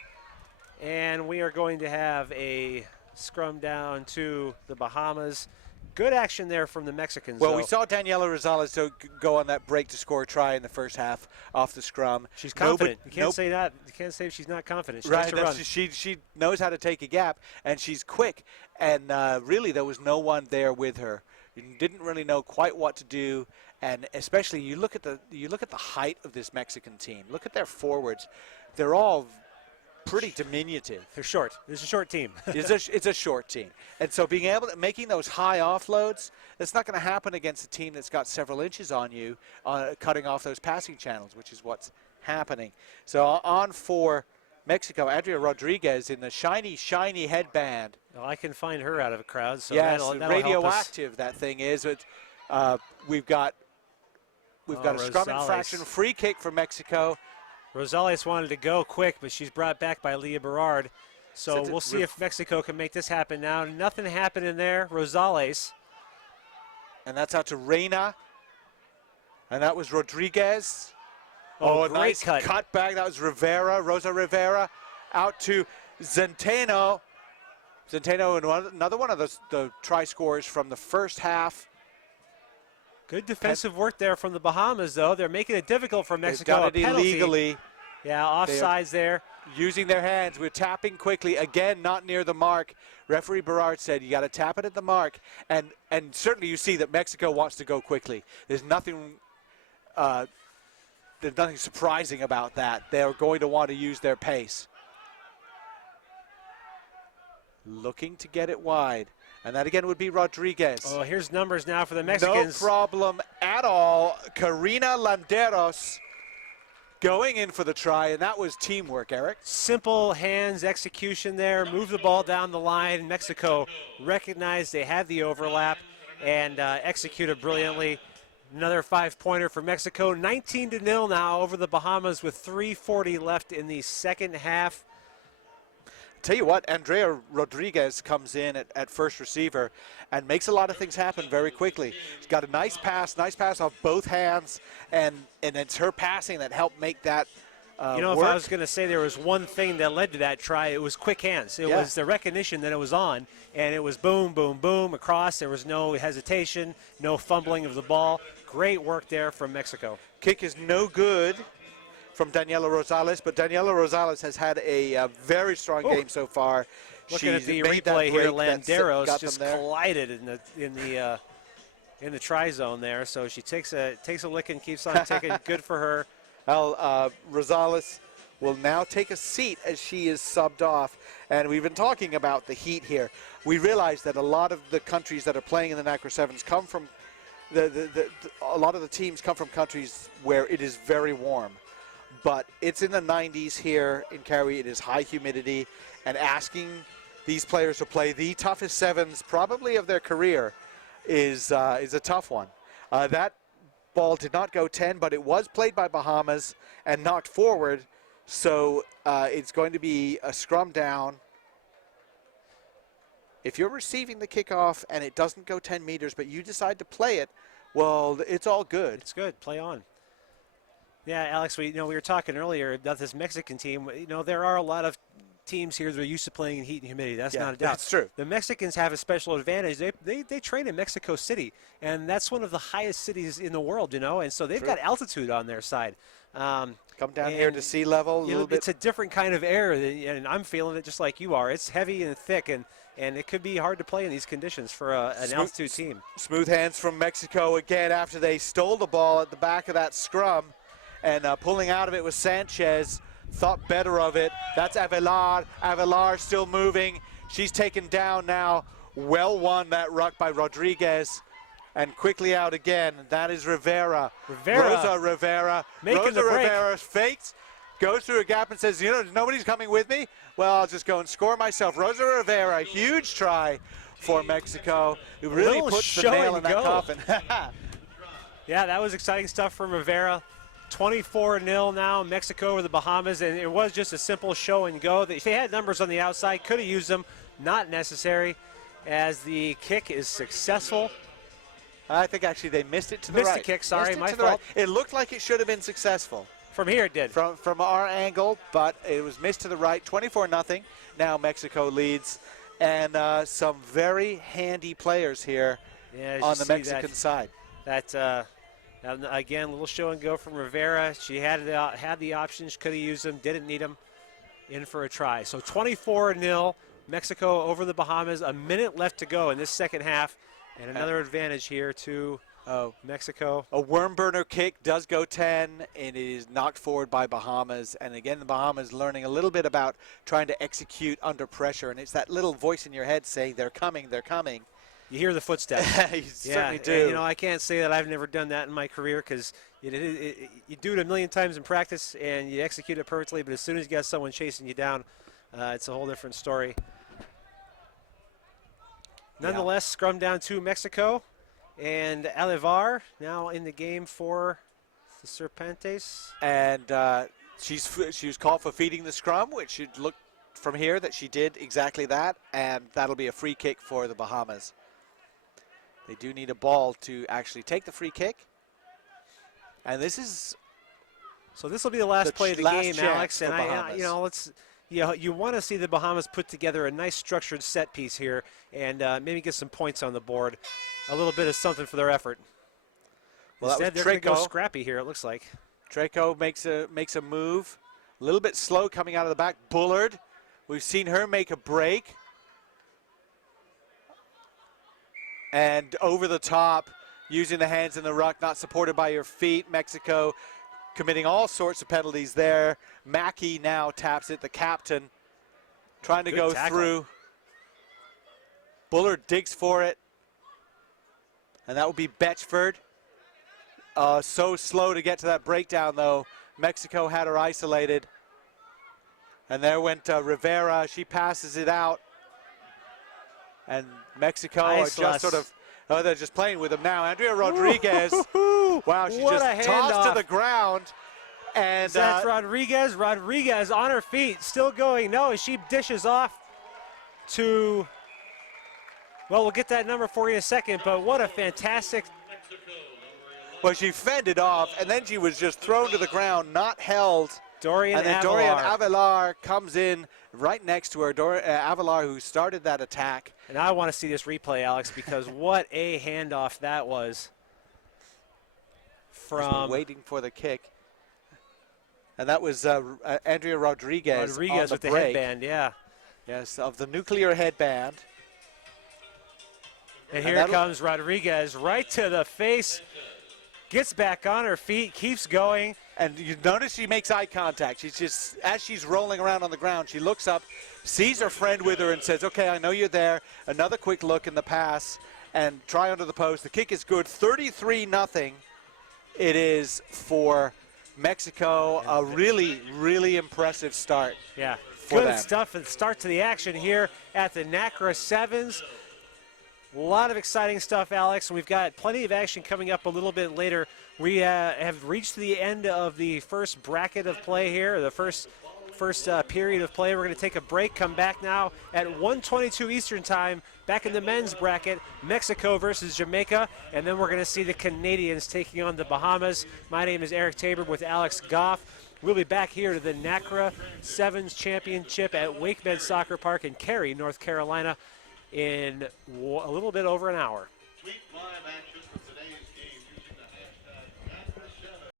And we are going to have a scrum down to the Bahamas. Good action there from the Mexicans. Well, we saw Daniela Rosales go on that break to score a try in the first half off the scrum. She's confident. You can't say that. You can't say she's not confident. She right, run. She knows how to take a gap, and she's quick. And really, there was no one there with her. You didn't really know quite what to do. And especially, you look at the height of this Mexican team. Look at their forwards. They're all pretty diminutive. They're short. It's a short team. It's a short team. And so making those high offloads, it's not going to happen against a team that's got several inches on you, cutting off those passing channels, which is what's happening. So on for Mexico, Andrea Rodriguez in the shiny, shiny headband. Well, I can find her out of a crowd. So yes, that'll radioactive that thing is. But we've got a scrum infraction, free kick for Mexico. Rosales wanted to go quick, but she's brought back by Leah Berard. So we'll see if Mexico can make this happen now. Nothing happened in there. Rosales. And that's out to Reina. And that was Rodriguez. Oh, a nice cut back. That was Rosa Rivera. Out to Zenteno. Zenteno, another one of the try scorers from the first half. Good defensive work there from the Bahamas, though. They're making it difficult for Mexico. They've done it illegally. Yeah, offsides there. Using their hands. We're tapping quickly. Again, not near the mark. Referee Berard said you got to tap it at the mark. And certainly you see that Mexico wants to go quickly. There's nothing surprising about that. They're going to want to use their pace. Looking to get it wide. And that again would be Rodriguez. Oh, here's numbers now for the Mexicans. No problem at all. Karina Landeros going in for the try, and that was teamwork, Eric. Simple hands execution there. Move the ball down the line. Mexico recognized they had the overlap and executed brilliantly. Another 5-pointer for Mexico. 19-0 now over the Bahamas with 3:40 left in the second half. Tell you what, Andrea Rodriguez comes in at first receiver and makes a lot of things happen very quickly. She's got a nice pass off both hands, and it's her passing that helped make that work. If I was going to say there was one thing that led to that try, it was quick hands. It was the recognition that it was on, and it was boom, boom, boom across. There was no hesitation, no fumbling of the ball. Great work there from Mexico. Kick is no good from Daniela Rosales, but Daniela Rosales has had a very strong game so far. Looking at the replay here, Landeros just collided in the try zone there. So she takes a lick and keeps on taking. Good for her. Well, Rosales will now take a seat as she is subbed off. And we've been talking about the heat here. We realize that a lot of the countries that are playing in the NACRA Sevens come from a lot of the teams come from countries where it is very warm. But it's in the 90s here in Cary. It is high humidity, and asking these players to play the toughest sevens probably of their career is a tough one. That ball did not go 10, but it was played by Bahamas and knocked forward. So it's going to be a scrum down. If you're receiving the kickoff and it doesn't go 10 meters, but you decide to play it, well, it's all good. It's good. Play on. Yeah, Alex, we were talking earlier about this Mexican team. There are a lot of teams here that are used to playing in heat and humidity. That's not a doubt. That's true. The Mexicans have a special advantage. They train in Mexico City, and that's one of the highest cities in the world, and so they've got altitude on their side. Come down here to sea level a little bit. It's a different kind of air, and I'm feeling it just like you are. It's heavy and thick, and it could be hard to play in these conditions for an altitude team. Smooth hands from Mexico again after they stole the ball at the back of that scrum, and pulling out of it was Sanchez. Thought better of it. That's Avelar. Avelar still moving. She's taken down now. Well won that ruck by Rodriguez. And quickly out again. That is Rivera. Rosa Rivera. Making the break. Rivera fakes, goes through a gap and says, nobody's coming with me. Well, I'll just go and score myself. Rosa Rivera, huge try for Mexico. It really puts the nail in that coffin. Yeah, that was exciting stuff from Rivera. 24-0 now, Mexico over the Bahamas, and it was just a simple show and go. They had numbers on the outside, could have used them, not necessary, as the kick is successful. I think actually they missed it to the right. Missed the kick, sorry, my fault. It looked like it should have been successful. From here it did. From our angle, but it was missed to the right. 24-0. Now Mexico leads, and some very handy players here on the Mexican side. Again, a little show and go from Rivera. She had the options, could have used them, didn't need them. In for a try. So 24-0, Mexico over the Bahamas. A minute left to go in this second half, and another advantage here to Mexico. A worm burner kick does go 10, and it is knocked forward by Bahamas. And again, the Bahamas learning a little bit about trying to execute under pressure, and it's that little voice in your head saying, "They're coming, they're coming." You hear the footsteps. You certainly do. And, I can't say that I've never done that in my career because you do it a million times in practice and you execute it perfectly, but as soon as you got someone chasing you down, it's a whole different story. Nonetheless, scrum down to Mexico, and Alivar now in the game for the Serpentes. And she was called for feeding the scrum, which should look from here that she did exactly that, and that'll be a free kick for the Bahamas. They do need a ball to actually take the free kick. And this will be the last play of the game, Alex. And you want to see the Bahamas put together a nice structured set piece here and maybe get some points on the board. A little bit of something for their effort. Well, instead, they're going to go scrappy here, it looks like. Treco makes a move. A little bit slow coming out of the back. Bullard, we've seen her make a break. And over the top, using the hands in the ruck, not supported by your feet. Mexico committing all sorts of penalties there. Mackey now taps it, the captain, trying to go through. Bullard digs for it. And that will be Betchford. So slow to get to that breakdown, though. Mexico had her isolated. And there went Rivera. She passes it out. And Mexico are just sort of, they're just playing with them now. Andrea Rodriguez, wow, she just tossed to the ground. And that's Rodriguez. Rodriguez on her feet, still going. No, she dishes off to, well, we'll get that number for you in a second, but what a fantastic. Well, she fended off, and then she was just thrown to the ground, not held. Dorian Avelar comes in right next to her. Avelar, who started that attack. And I want to see this replay, Alex, because what a handoff that was. From waiting for the kick. And that was Andrea Rodriguez. Rodriguez with the headband, yeah. Yes, of the nuclear headband. And here comes Rodriguez right to the face. Gets back on her feet, keeps going. And you notice she makes eye contact. She's just, as she's rolling around on the ground, she looks up, sees her friend with her and says, okay, I know you're there. Another quick look in the pass and try under the post. The kick is good. 33-0 it is for Mexico. A really, really impressive start. Yeah, good stuff and start to the action here at the NACRA Sevens. A lot of exciting stuff, Alex, and we've got plenty of action coming up a little bit later. We have reached the end of the first bracket of play here, the first period of play. We're going to take a break, come back now at 1:22 Eastern Time, back in the men's bracket, Mexico versus Jamaica, and then we're going to see the Canadians taking on the Bahamas. My name is Eric Tabor with Alex Goff. We'll be back here to the NACRA Sevens Championship at WakeMed Soccer Park in Cary, North Carolina, in a little bit over an hour. Tweet live action from today's game using the hashtag NACRA Sevens.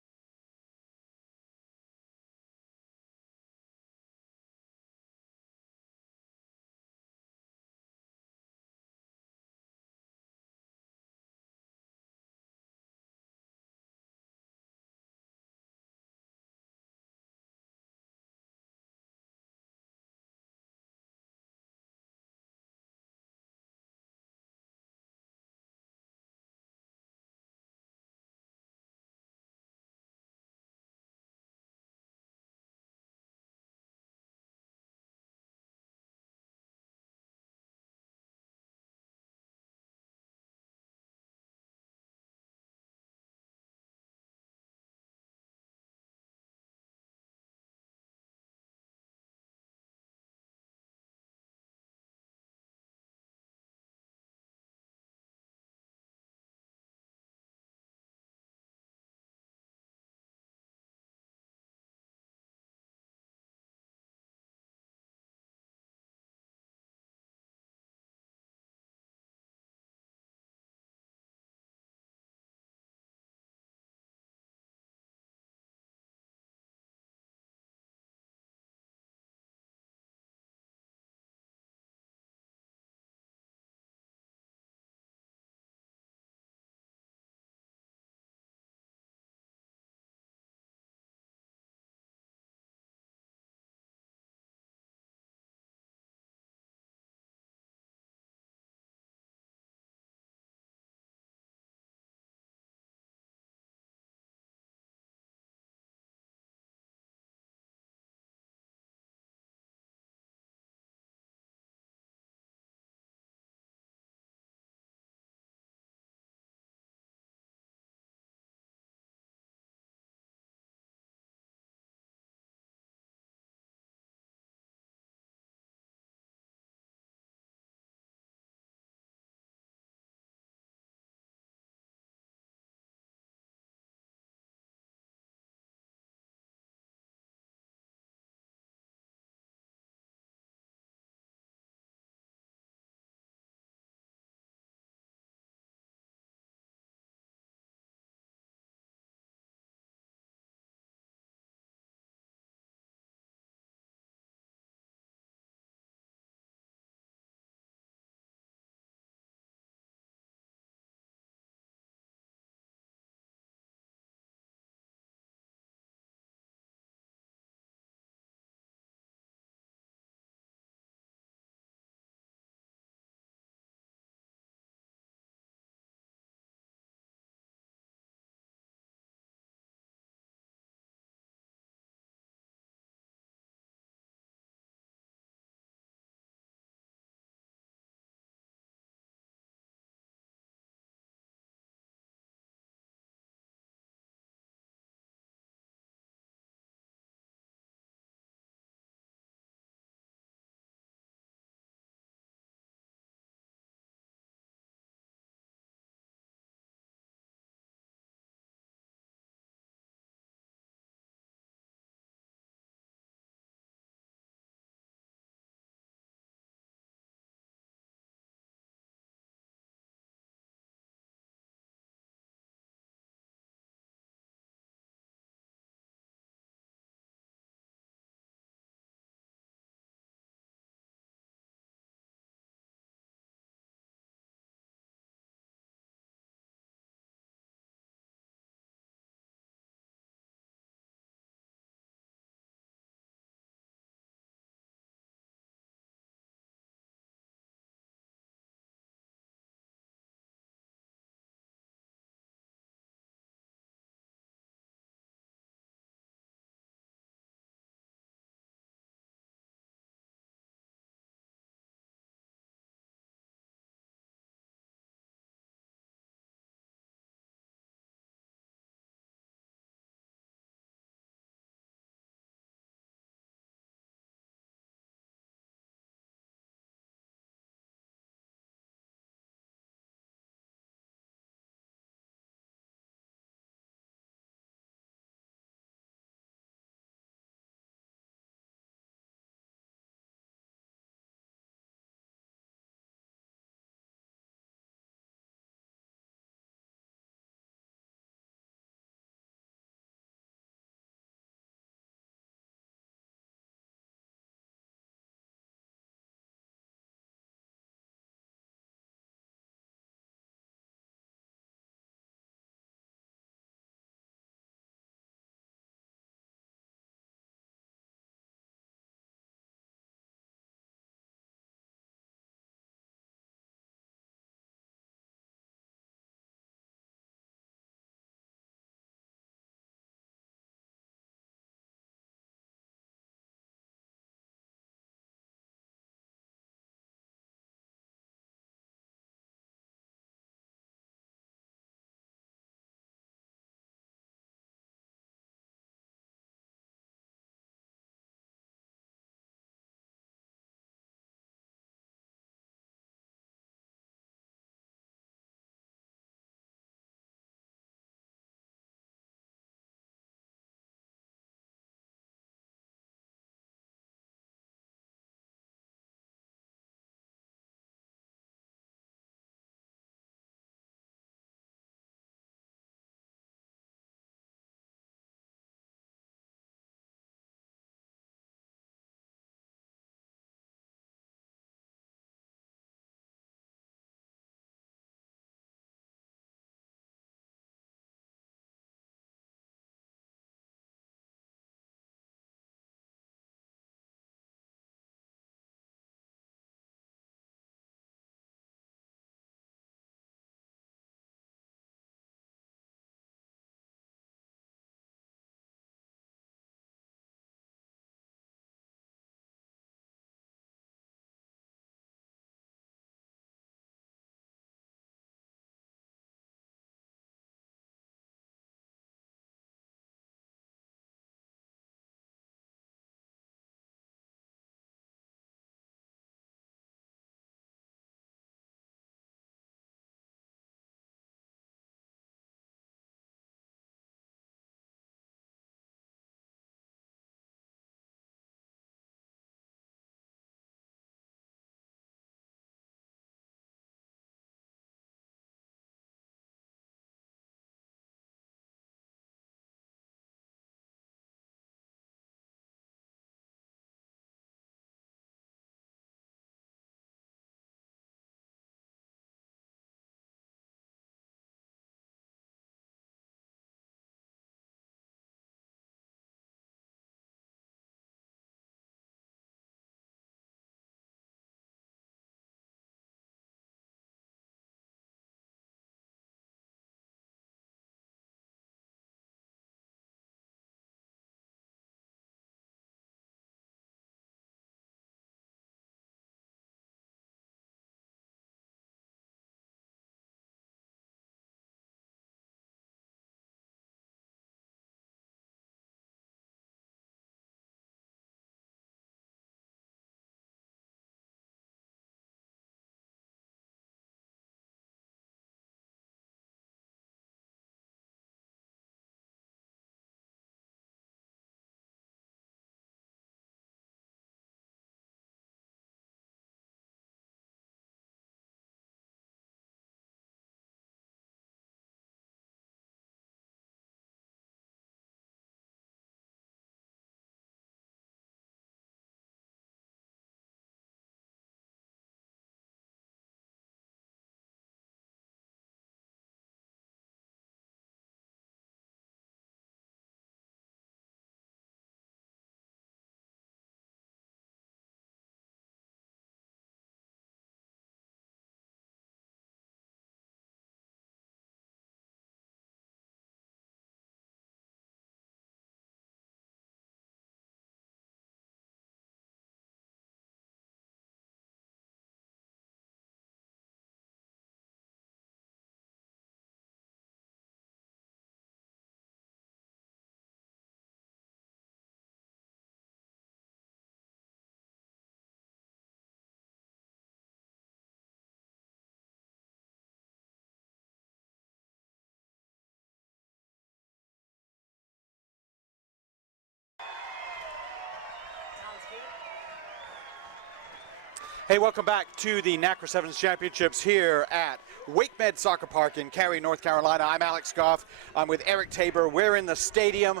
Hey, welcome back to the NACRA Sevens Championships here at WakeMed Soccer Park in Cary, North Carolina. I'm Alex Goff. I'm with Eric Tabor. We're in the stadium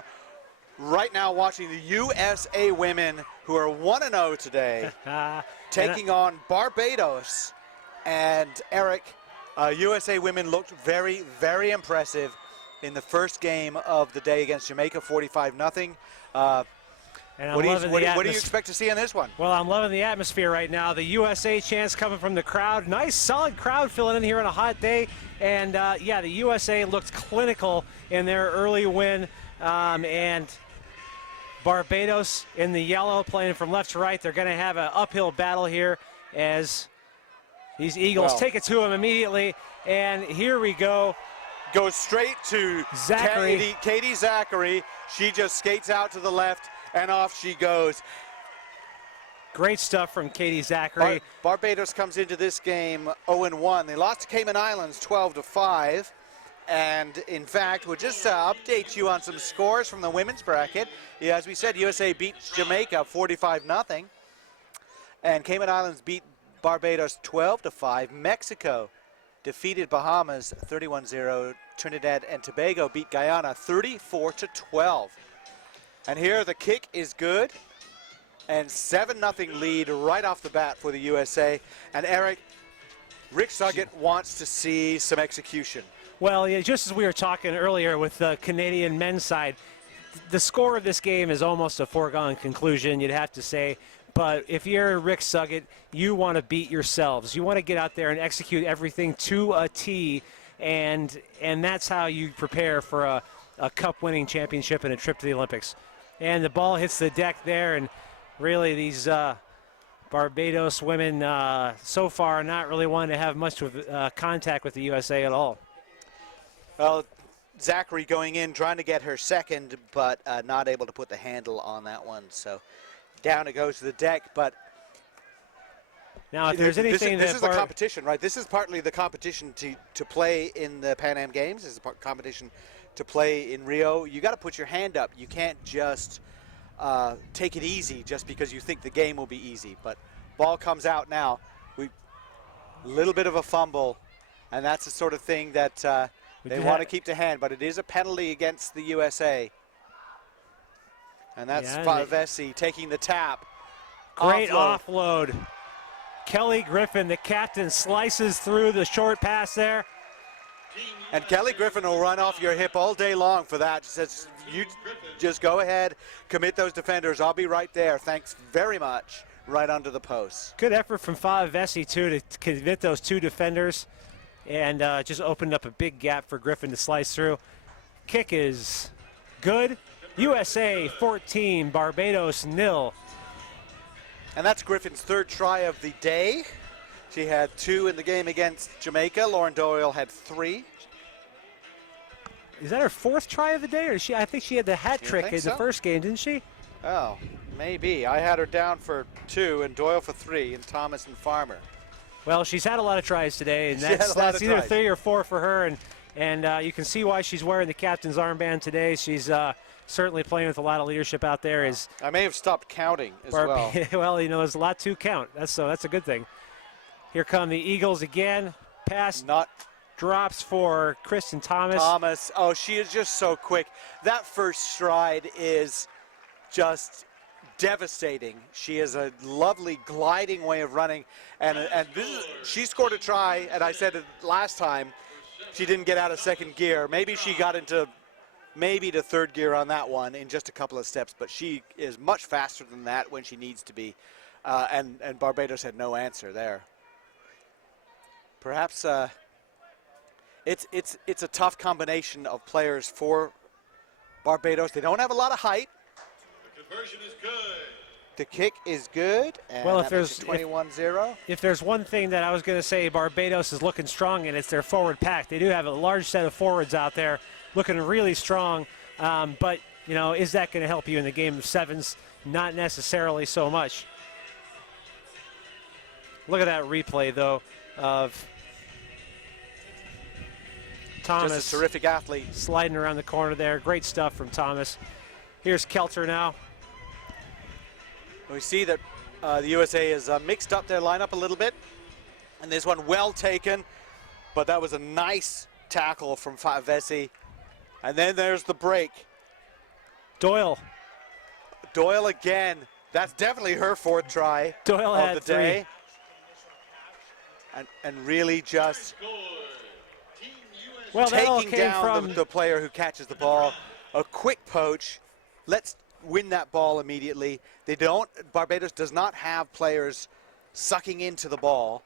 right now watching the USA women, who are 1-0 today, taking on Barbados. And Eric, USA women looked very, very impressive in the first game of the day against Jamaica, 45-0. What do you expect to see in this one? Well, I'm loving the atmosphere right now. The USA chants coming from the crowd. Nice, solid crowd filling in here on a hot day. And, yeah, the USA looked clinical in their early win. And Barbados in the yellow, playing from left to right. They're going to have an uphill battle here as these Eagles take it to them immediately. And here we go. Goes straight to Zachary. Katie Zachary. She just skates out to the left. And off she goes. Great stuff from Katie Zachary. Barbados comes into this game 0-1. They lost to Cayman Islands 12-5. And in fact, we'll just update you on some scores from the women's bracket. Yeah, as we said, USA beat Jamaica 45-0. And Cayman Islands beat Barbados 12-5. Mexico defeated Bahamas 31-0. Trinidad and Tobago beat Guyana 34-12. And here the kick is good, and 7-0 lead right off the bat for the USA. And Eric, Rick Suggett wants to see some execution. Well, yeah, just as we were talking earlier with the Canadian men's side, the score of this game is almost a foregone conclusion, you'd have to say. But if you're Rick Suggett, you want to beat yourselves. You want to get out there and execute everything to a T, and that's how you prepare for a cup-winning championship and a trip to the Olympics. And the ball hits the deck there, and really these Barbados women so far not really wanting to have much of contact with the USA at all. Well, Zachary going in, trying to get her second, but not able to put the handle on that one. So down it goes to the deck. But now, if there's anything this is the competition, right? This is partly the competition to play in the Pan Am Games. This is a competition to play in Rio. You got to put your hand up. You can't just take it easy just because you think the game will be easy. But ball comes out now. A little bit of a fumble, and that's the sort of thing that they want to keep the hand. But it is a penalty against the USA, and that's Favesi taking the tap. Great offload. Kelly Griffin, the captain, slices through the short pass there. And Kelly Griffin will run off your hip all day long for that. She says, you just go ahead, commit those defenders. I'll be right there. Thanks very much. Right under the post. Good effort from Favesi, too, to commit those two defenders and just opened up a big gap for Griffin to slice through. Kick is good. USA 14, Barbados 0. And that's Griffin's third try of the day. She had 2 in the game against Jamaica. Lauren Doyle had 3. Is that her 4th try of the day? Or I think she had the hat trick in the first game, didn't she? Oh, maybe. I had her down for 2 and Doyle for 3 and Thomas and Farmer. Well, she's had a lot of tries today, and that's either 3 or 4 for her. And you can see why she's wearing the captain's armband today. She's certainly playing with a lot of leadership out there. I may have stopped counting as well. Well, you know, there's a lot to count. So that's a good thing. Here come the Eagles again. Pass drops for Kristen Thomas. Oh, she is just so quick. That first stride is just devastating. She has a lovely gliding way of running. And she scored a try, and I said it last time, she didn't get out of second gear. Maybe she got into to third gear on that one in just a couple of steps, but she is much faster than that when she needs to be. And Barbados had no answer there. Perhaps it's a tough combination of players for Barbados. They don't have a lot of height. The conversion is good. The kick is good. And well, if there's 21-0. If there's one thing that I was going to say Barbados is looking strong in, it's their forward pack. They do have a large set of forwards out there looking really strong. But, you know, is that going to help you in the game of sevens? Not necessarily so much. Look at that replay, though, of Thomas. Just a terrific athlete. Sliding around the corner there. Great stuff from Thomas. Here's Kelter now. We see that The USA has mixed up their lineup a little bit. And this one well taken, but that was a nice tackle from Favesi. And then there's the break. Doyle again. That's definitely her 4th try Doyle of had the 3. day. And really just Well, that all taking came down from the player who catches the ball. A quick poach. Let's win that ball immediately. Barbados does not have players sucking into the ball.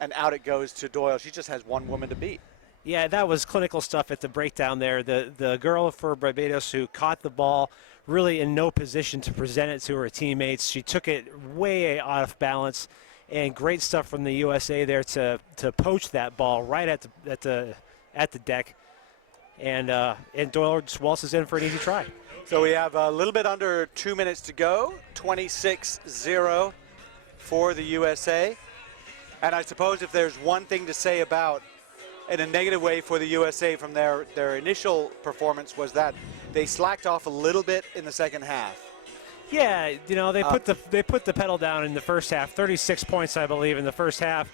And out it goes to Doyle. She just has one woman to beat. Yeah, that was clinical stuff at the breakdown there. The girl for Barbados who caught the ball really in no position to present it to her teammates. She took it way out of balance, and great stuff from the USA there to poach that ball right at the deck. And Doyle just waltzes in for an easy try. So we have a little bit under 2 minutes to go. 26-0 for the USA. And I suppose if there's one thing to say about, in a negative way for the USA from their initial performance, was that they slacked off a little bit in the second half. Yeah, you know, they put the pedal down in the first half. 36 points, I believe, in the first half.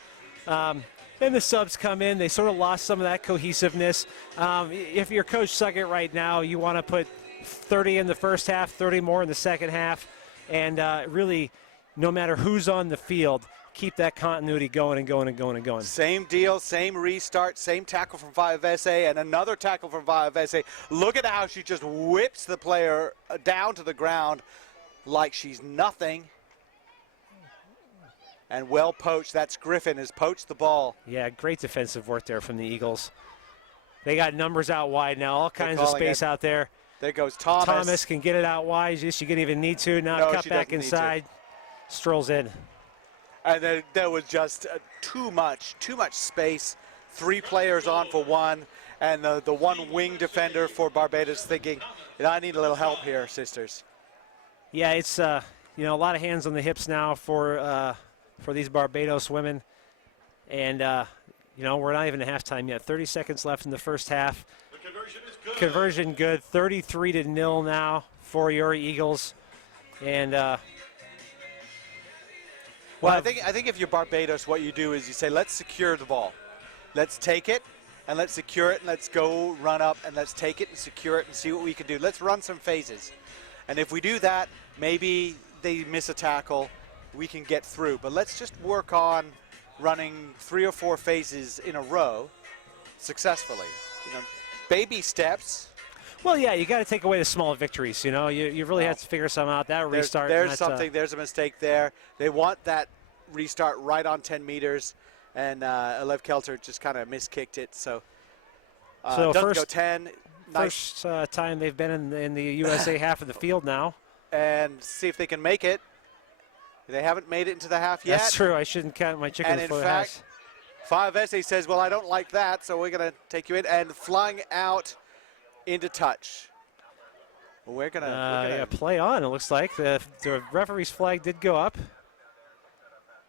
Then the subs come in. They sort of lost some of that cohesiveness. If you're Coach Suggett right now, you want to put 30 in the first half, 30 more in the second half, and really, no matter who's on the field, keep that continuity going and going and going and going. Same deal, same restart, same tackle from Favesi, and another tackle from Favesi. Look at how she just whips the player down to the ground like she's nothing. And well poached. That's Griffin has poached the ball. Yeah, great defensive work there from the Eagles. They got numbers out wide now, all kinds of space out there. There goes Thomas. Thomas can get it out wide. She didn't even need to. Now cut back inside. Strolls in. And then there was just too much space. 3 players on for one, and the one wing defender for Barbados thinking, I need a little help here, sisters. Yeah, it's a lot of hands on the hips now for these Barbados women, and we're not even at halftime yet. 30 seconds left in the first half. The conversion is good. Conversion good. 33-0 now for your Eagles, and. Well, I think if you're Barbados, what you do is you say, let's secure the ball. Let's take it, and let's secure it, and let's go run up, and let's take it and secure it and see what we can do. Let's run some phases. And if we do that, maybe they miss a tackle, we can get through. But let's just work on running 3 or 4 phases in a row successfully. Baby steps. Well, yeah, you got to take away the small victories. You really have to figure something out. That restart. There's there's a mistake there. They want that restart right on 10 meters, and Alev Kelter just kind of miskicked it. So doesn't go 10. First time they've been in the USA half of the field now. And see if they can make it. They haven't made it into the half yet. That's true. I shouldn't count my chicken before the half. And in fact, Favesi says, well, I don't like that, so we're going to take you in. And flung out into touch. We're gonna play on. It looks like the referee's flag did go up.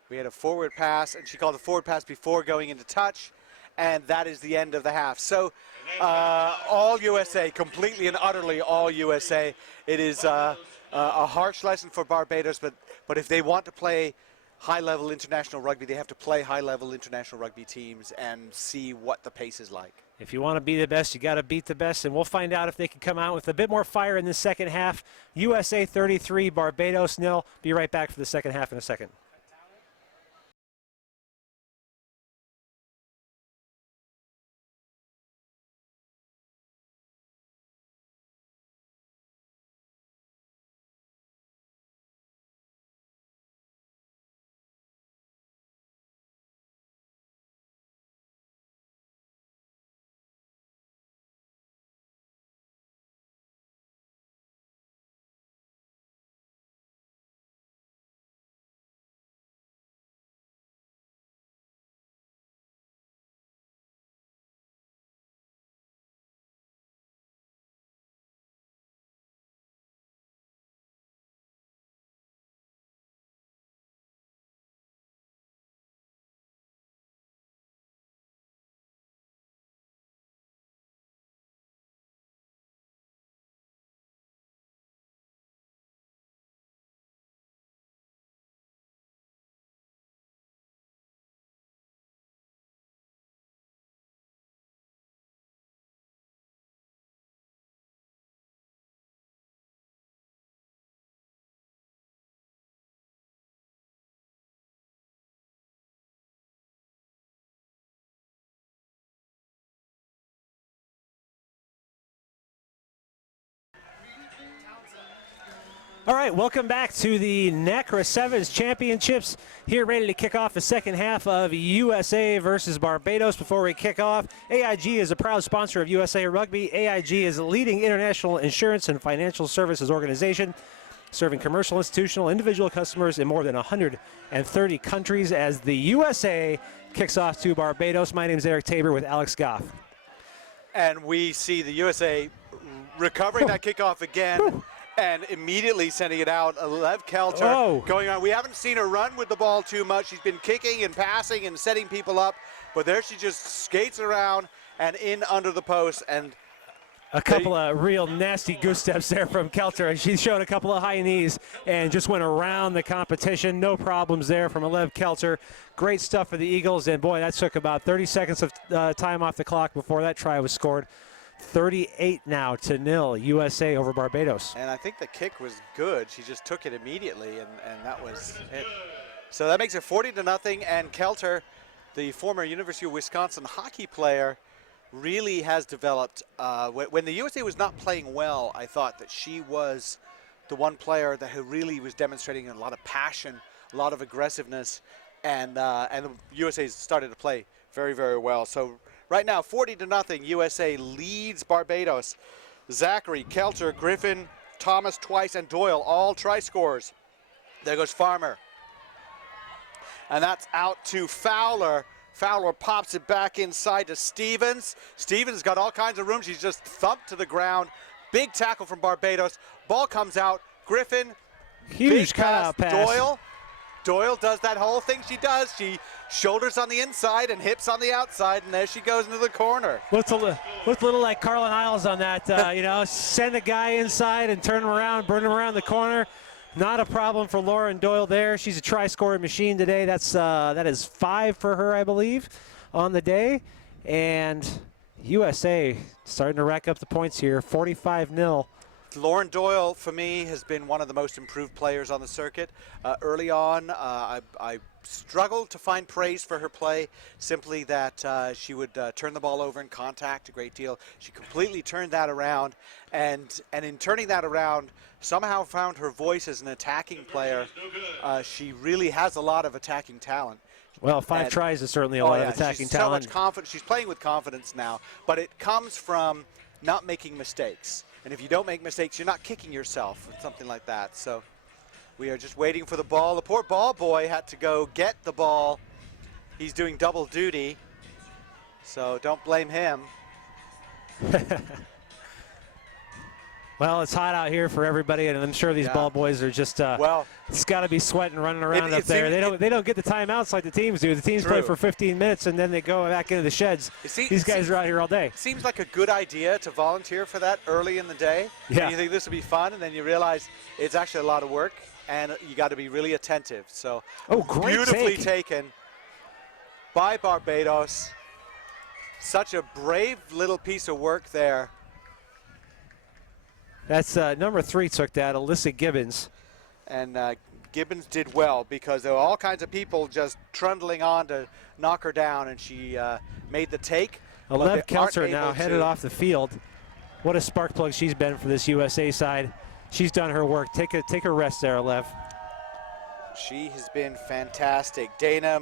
We had a forward pass, and she called a forward pass before going into touch, and that is the end of the half. So all USA, completely and utterly all USA. It is a harsh lesson for Barbados, but if they want to play high-level international rugby, they have to play high-level international rugby teams and see what the pace is like. If you want to be the best, you got to beat the best, and we'll find out if they can come out with a bit more fire in the second half. USA 33, Barbados 0. Be right back for the second half in a second. All right, welcome back to the NACRA Sevens Championships. Here ready to kick off the second half of USA versus Barbados. Before we kick off, AIG is a proud sponsor of USA Rugby. AIG is a leading international insurance and financial services organization serving commercial, institutional, individual customers in more than 130 countries as the USA kicks off to Barbados. My name is Eric Tabor with Alex Goff. And we see the USA recovering that kickoff again. And immediately sending it out. Lev Kelter going on. We haven't seen her run with the ball too much. She's been kicking and passing and setting people up. But there she just skates around and in under the post. And a couple of real nasty goose steps there from Kelter. She showed a couple of high knees and just went around the competition. No problems there from Lev Kelter. Great stuff for the Eagles. And, boy, that took about 30 seconds of time off the clock before that try was scored. 38 now to 0, USA over Barbados. And I think the kick was good. She just took it immediately, and that was it. So that makes it 40-0, and Kelter, the former University of Wisconsin hockey player, really has developed. When the USA was not playing well, I thought that she was the one player that really was demonstrating a lot of passion, a lot of aggressiveness, and the USA started to play very, very well. So right now, 40-0, USA leads Barbados. Zachary, Kelter, Griffin, Thomas twice, and Doyle, all try scorers. There goes Farmer. And that's out to Fowler. Fowler pops it back inside to Stevens. Stevens got all kinds of room. She's just thumped to the ground. Big tackle from Barbados. Ball comes out. Griffin. Huge cutout pass. Doyle. Doyle does that whole thing she does. She shoulders on the inside and hips on the outside, and there she goes into the corner. Looked a little like Carlin Isles on that, send a guy inside and turn him around, burn him around the corner. Not a problem for Lauren Doyle there. She's a try-scoring machine today. That is 5 for her, I believe, on the day. And USA starting to rack up the points here, 45-0. Lauren Doyle, for me, has been one of the most improved players on the circuit. Early on, I struggled to find praise for her play, simply that she would turn the ball over in contact a great deal. She completely turned that around, and in turning that around, somehow found her voice as an attacking player. She really has a lot of attacking talent. Well, 5 tries is certainly a lot of attacking talent. So much confidence. She's playing with confidence now, but it comes from not making mistakes. And if you don't make mistakes, you're not kicking yourself or something like that. So we are just waiting for the ball. The poor ball boy had to go get the ball. He's doing double duty, so don't blame him. Well, it's hot out here for everybody, and I'm sure these ball boys are just it's got to be sweating running around up there. They don't get the timeouts like the teams do. The teams play for 15 minutes, and then they go back into the sheds. These guys are out here all day. It seems like a good idea to volunteer for that early in the day. Yeah. And you think this will be fun, and then you realize it's actually a lot of work, and you got to be really attentive. So beautifully taken by Barbados. Such a brave little piece of work there. That's number 3 took that, Alyssa Gibbons. And Gibbons did well because there were all kinds of people just trundling on to knock her down, and she made the take. Lev Kelter now headed off the field. What a spark plug she's been for this USA side. She's done her work. Take a rest there, Lev. She has been fantastic. Dana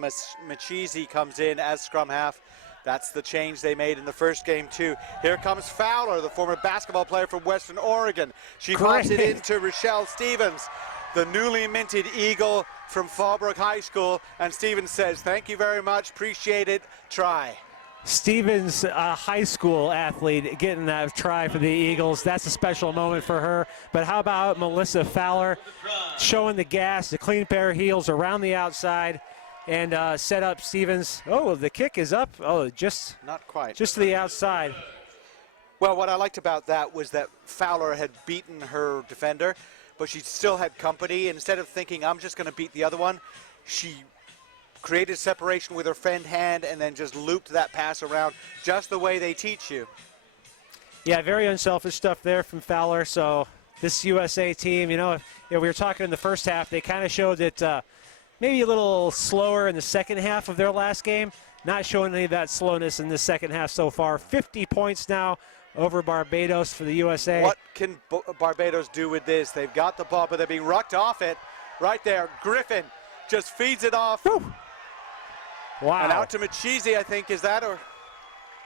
Machizi comes in as scrum half. That's the change they made in the first game, too. Here comes Fowler, the former basketball player from Western Oregon. She pops it into Rochelle Stevens, the newly minted Eagle from Fallbrook High School. And Stevens says, thank you very much, appreciate it, try. Stevens, a high school athlete, getting that try for the Eagles. That's a special moment for her. But how about Melissa Fowler showing the gas, the clean pair of heels around the outside, and set up Stevens. Oh, the kick is up. Oh, just not quite. Just to the outside. Well, what I liked about that was that Fowler had beaten her defender, but she still had company. Instead of thinking, I'm just going to beat the other one, she created separation with her fend hand and then just looped that pass around just the way they teach you. Yeah, very unselfish stuff there from Fowler. So this USA team, we were talking in the first half, they kind of showed that maybe a little slower in the second half of their last game. Not showing any of that slowness in the second half so far. 50 points now over Barbados for the USA. What can Barbados do with this? They've got the ball, but they're being rucked off it right there. Griffin just feeds it off. Whew. Wow. And out to Machizi, I think. Is that or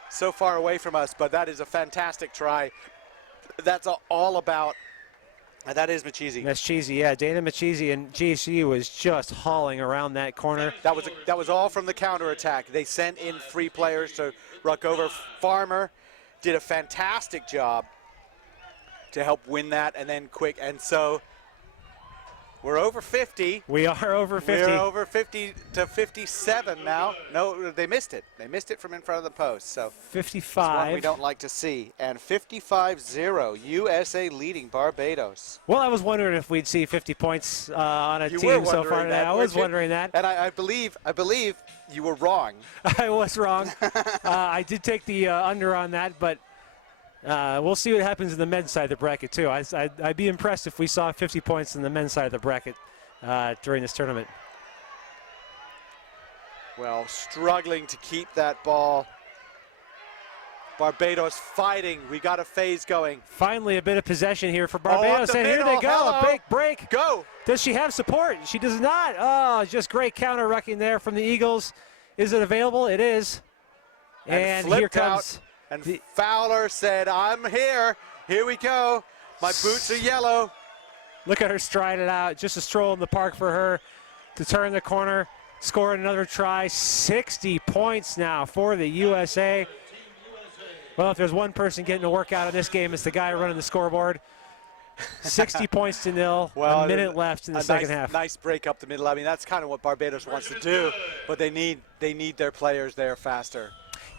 so far away from us? But that is a fantastic try. That's all about. That is Machizi. Machizi, yeah. Dana Machizi, and GSU was just hauling around that corner. That was all from the counterattack. They sent in 3 players to ruck over. Farmer did a fantastic job to help win that, and then quick. And so we're over 50. We are over 50. We're over 50 to 57 now. No, they missed it. They missed it from in front of the post. So 55. That's one we don't like to see. And 55-0, USA leading Barbados. Well, I was wondering if we'd see 50 points on a team so far today. I was wondering that. And I believe you were wrong. I was wrong. I did take the under on that, but we'll see what happens in the men's side of the bracket, too. I'd be impressed if we saw 50 points in the men's side of the bracket during this tournament. Well, struggling to keep that ball. Barbados fighting. We got a phase going. Finally, a bit of possession here for Barbados. And here they go. Hello. A big break. Go. Does she have support? She does not. Oh, just great counter rucking there from the Eagles. Is it available? It is. And here comes. And Fowler said, I'm here. Here we go. My boots are yellow. Look at her stride it out. Just a stroll in the park for her to turn the corner, score another try. 60 points now for the USA. Well, if there's one person getting a workout in this game, it's the guy running the scoreboard. 60 points to 0. Well, a minute left in the second half. Nice break up the middle. I mean, that's kind of what Barbados wants to do, but they need their players there faster.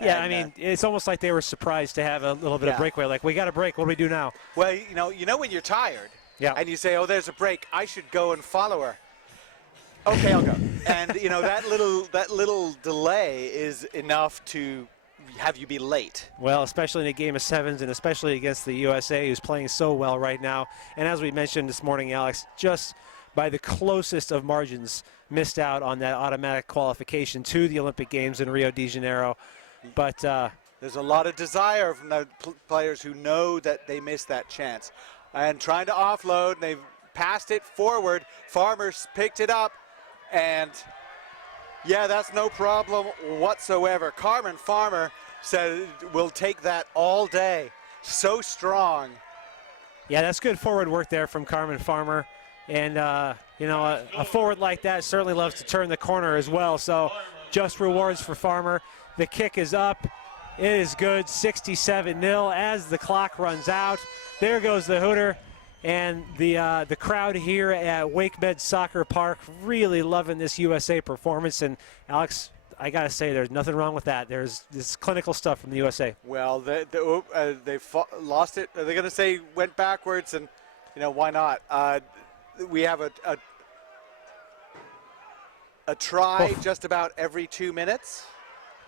Yeah, I mean, it's almost like they were surprised to have a little bit of breakaway. Like, we got a break. What do we do now? Well, you know when you're tired, and you say, "Oh, there's a break. I should go and follow her." Okay, I'll go. And that little delay is enough to have you be late. Well, especially in a game of sevens, and especially against the USA, who's playing so well right now. And as we mentioned this morning, Alex, just by the closest of margins, missed out on that automatic qualification to the Olympic Games in Rio de Janeiro. But there's a lot of desire from the players who know that they missed that chance. And trying to offload, and they've passed it forward. Farmer's picked it up, and yeah, that's no problem whatsoever. Carmen Farmer said we'll take that all day. So strong. Yeah, that's good forward work there from Carmen Farmer. And, a forward like that certainly loves to turn the corner as well. So just rewards for Farmer. The kick is up. It is good, 67-0 as the clock runs out. There goes the hooter. And the crowd here at WakeMed Soccer Park really loving this USA performance. And, Alex, I got to say, there's nothing wrong with that. There's this clinical stuff from the USA. Well, they lost it. They're going to say went backwards, and, why not? We have a try just about every 2 minutes.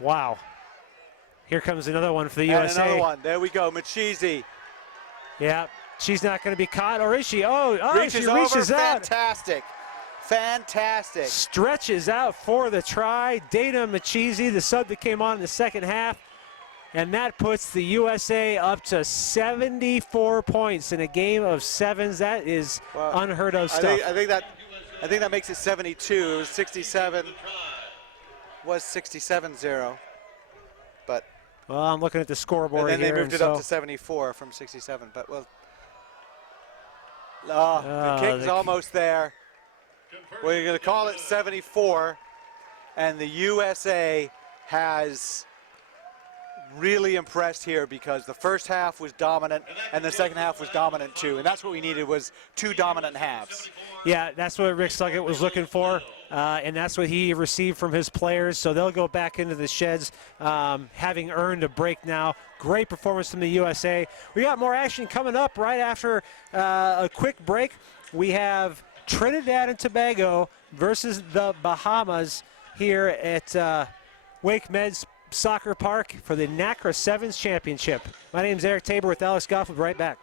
Wow. Here comes another one for the USA. Another one. There we go. Machizi. Yeah. She's not going to be caught, or is she? Oh, she reaches out. Fantastic. Fantastic. Stretches out for the try. Dana Machizi, the sub that came on in the second half. And that puts the USA up to 74 points in a game of sevens. That is unheard of stuff. I think that makes it 72. It was 67. Was 67-0. But well, I'm looking at the scoreboard and then here. They moved it up to 74 from 67. But the kick's almost there. We're going to call it 74, and the USA has really impressed here because the first half was dominant and the second half was dominant too, and that's what we needed, was two dominant halves. Yeah, that's what Rick Suckett was looking for, and that's what he received from his players. So they'll go back into the sheds having earned a break now. Great performance from the USA. We got more action coming up right after a quick break. We have Trinidad and Tobago versus the Bahamas here at WakeMed Soccer Park for the NACRA Sevens Championship. My name is Eric Tabor with Alex Goff. We'll be right back.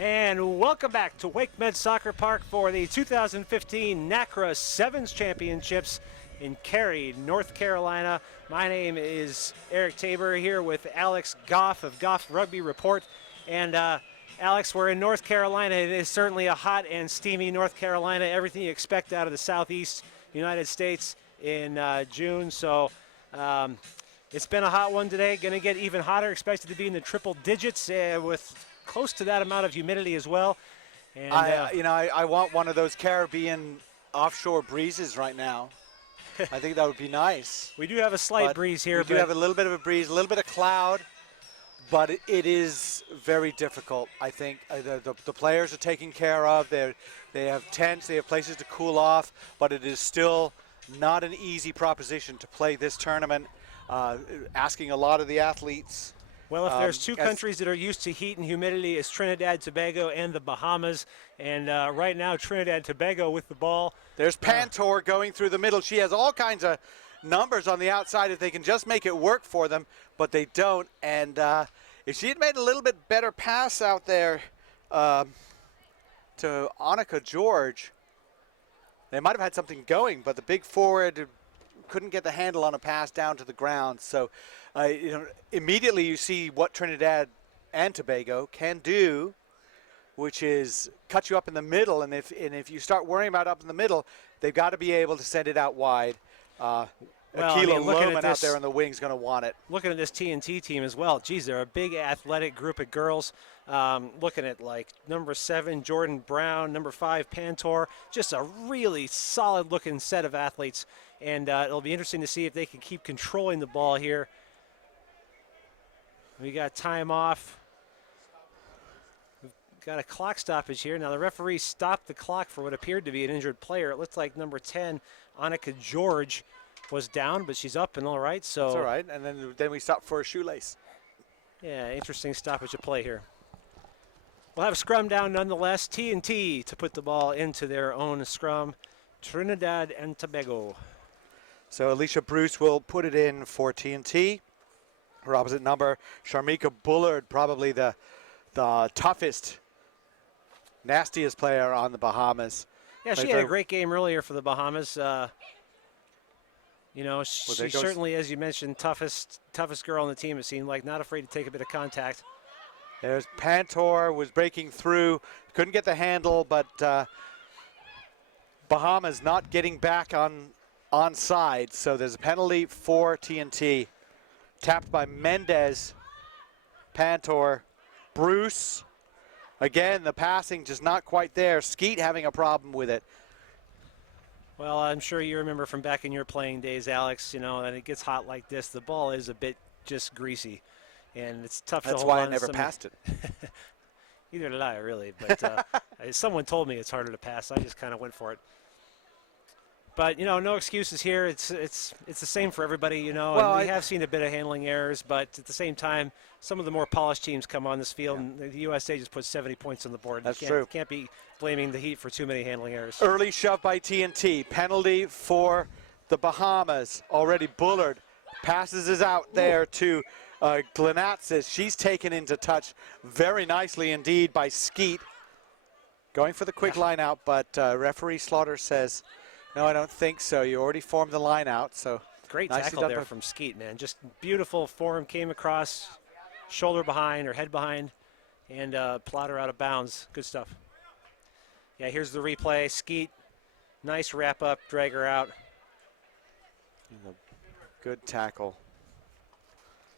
And welcome back to WakeMed Soccer Park for the 2015 NACRA Sevens Championships in Cary, North Carolina. My name is Eric Tabor here with Alex Goff of Goff Rugby Report. And Alex, we're in North Carolina. It is certainly a hot and steamy North Carolina, everything you expect out of the southeast United States in June. So it's been a hot one today, going to get even hotter, expected to be in the triple digits with close to that amount of humidity as well. And I want one of those Caribbean offshore breezes right now. I think that would be nice. We do have a slight breeze here. We do have a little bit of a breeze, a little bit of cloud, but it is very difficult. I think the players are taken care of. They have tents, they have places to cool off, but it is still not an easy proposition to play this tournament, asking a lot of the athletes. Well, if there's two countries that are used to heat and humidity, it's Trinidad, Tobago, and the Bahamas. And right now, Trinidad, Tobago with the ball. There's Pantor going through the middle. She has all kinds of numbers on the outside if they can just make it work for them, but they don't. And if she had made a little bit better pass out there to Annika George, they might have had something going, but the big forward couldn't get the handle on a pass down to the ground. So, immediately you see what Trinidad and Tobago can do, which is cut you up in the middle. And if you start worrying about up in the middle, they've got to be able to send it out wide. Akila Lohman out there on the wing is going to want it. Looking at this TNT team as well, geez, they're a big athletic group of girls. Looking at like number 7, Jordan Brown, number 5, Pantor, just a really solid looking set of athletes. And it'll be interesting to see if they can keep controlling the ball here. We got time off. We've got a clock stoppage here. Now the referee stopped the clock for what appeared to be an injured player. It looks like number 10, Annika George, was down, but she's up and all right. So that's all right. And then we stop for a shoelace. Yeah, interesting stoppage of play here. We'll have a scrum down nonetheless. TNT to put the ball into their own scrum. Trinidad and Tobago. So Alicia Bruce will put it in for TNT. Her opposite number, Sharmika Bullard, probably the toughest, nastiest player on the Bahamas. Yeah, she had a great game earlier for the Bahamas. She's certainly, as you mentioned, toughest girl on the team, it seemed like, not afraid to take a bit of contact. There's Pantor, was breaking through, couldn't get the handle, but Bahamas not getting back on side, so there's a penalty for TNT. Tapped by Mendez, Pantor, Bruce. Again, the passing just not quite there. Skeet having a problem with it. Well, I'm sure you remember from back in your playing days, Alex, and it gets hot like this, the ball is a bit just greasy, and it's tough to hold on. That's why I never passed it. Neither did I, really, but someone told me it's harder to pass. I just kind of went for it. But, no excuses here. It's the same for everybody, Well, and we have seen a bit of handling errors, but at the same time, some of the more polished teams come on this field, and the USA just put 70 points on the board. That's true. Can't be blaming the Heat for too many handling errors. Early shove by TNT. Penalty for the Bahamas. Already Bullard passes it out there to Glenatsis. She's taken into touch very nicely indeed by Skeet. Going for the quick line out, but referee Slaughter says, no, I don't think so. You already formed the line out. So great tackle there from Skeet, man. Just beautiful form, came across, shoulder behind or head behind, and plowed her out of bounds. Good stuff. Yeah, here's the replay. Skeet, nice wrap up, drag her out. Good tackle.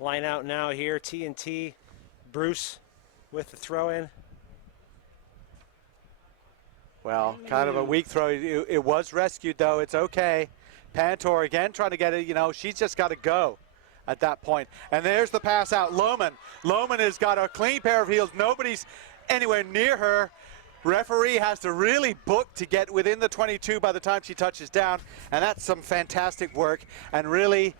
Line out now here. TNT, Bruce with the throw in. Well, kind of a weak throw. It was rescued, though. It's okay. Pantor again trying to get it. She's just got to go at that point. And there's the pass out. Lohman has got a clean pair of heels. Nobody's anywhere near her. Referee has to really book to get within the 22 by the time she touches down. And that's some fantastic work. And really,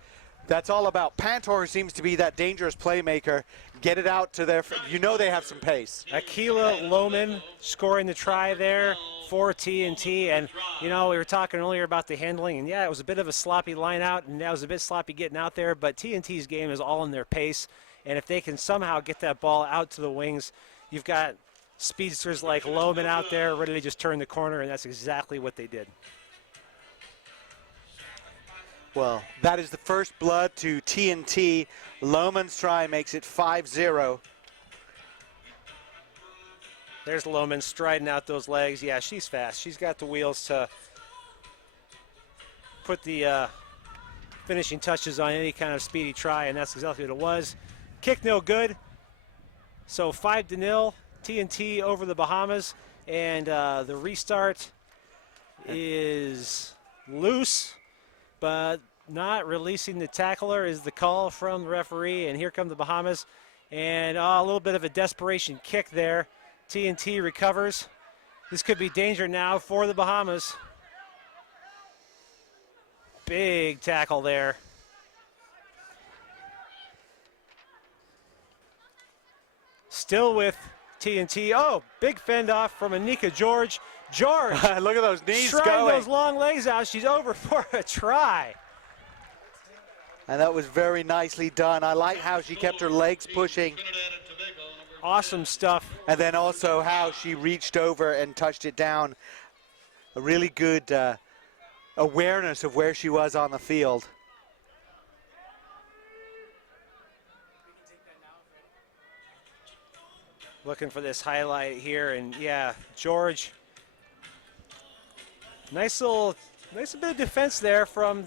that's all about Pantor seems to be that dangerous playmaker. Get it out to their, they have some pace. Akila Lohman scoring the try there for TNT. And, we were talking earlier about the handling. And, yeah, it was a bit of a sloppy line out. And that was a bit sloppy getting out there. But TNT's game is all in their pace. And if they can somehow get that ball out to the wings, you've got speedsters like Lohman out there ready to just turn the corner, and that's exactly what they did. Well, that is the first blood to TNT. Lohman's try makes it 5-0. There's Lohman striding out those legs. Yeah, she's fast. She's got the wheels to put the finishing touches on any kind of speedy try, and that's exactly what it was. Kick no good. So 5-0, TNT over the Bahamas, and the restart is loose, but not releasing the tackler is the call from the referee, and here come the Bahamas, and a little bit of a desperation kick there. TNT recovers. This could be danger now for the Bahamas. Big tackle there. Still with TNT. Oh, big fend off from Anika George. George. Look at those knees trying going. those long legs out. She's over for a try. And that was very nicely done. I like how she kept her legs pushing. Awesome stuff. And then also how she reached over and touched it down. A really good awareness of where she was on the field. Looking for this highlight here, and yeah, George. Nice bit of defense there from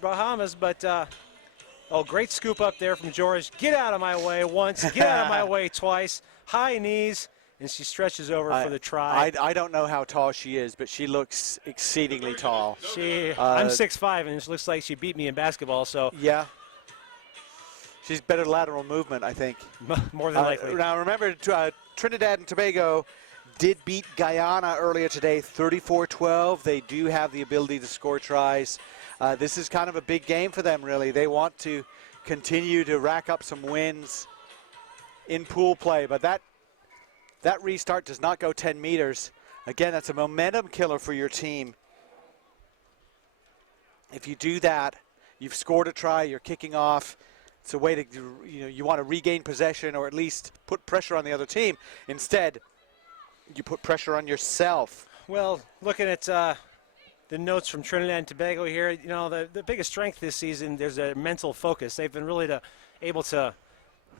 Bahamas, but oh, great scoop up there from George. Get out of my way once, get out of my way twice. High knees, and she stretches over for the try. I don't know how tall she is, but she looks exceedingly tall. I'm 6'5", and it looks like she beat me in basketball, so. Yeah. She's better lateral movement, I think. More than likely. Now, remember, Trinidad and Tobago did beat Guyana earlier today, 34-12. They do have the ability to score tries. This is kind of a big game for them, really. They want to continue to rack up some wins in pool play, but that restart does not go 10 meters. Again, that's a momentum killer for your team. If you do that, you've scored a try, you're kicking off. It's a way to, you want to regain possession or at least put pressure on the other team. Instead, you put pressure on yourself. Well, looking at the notes from Trinidad and Tobago here, the biggest strength this season, there's a mental focus. They've been really able to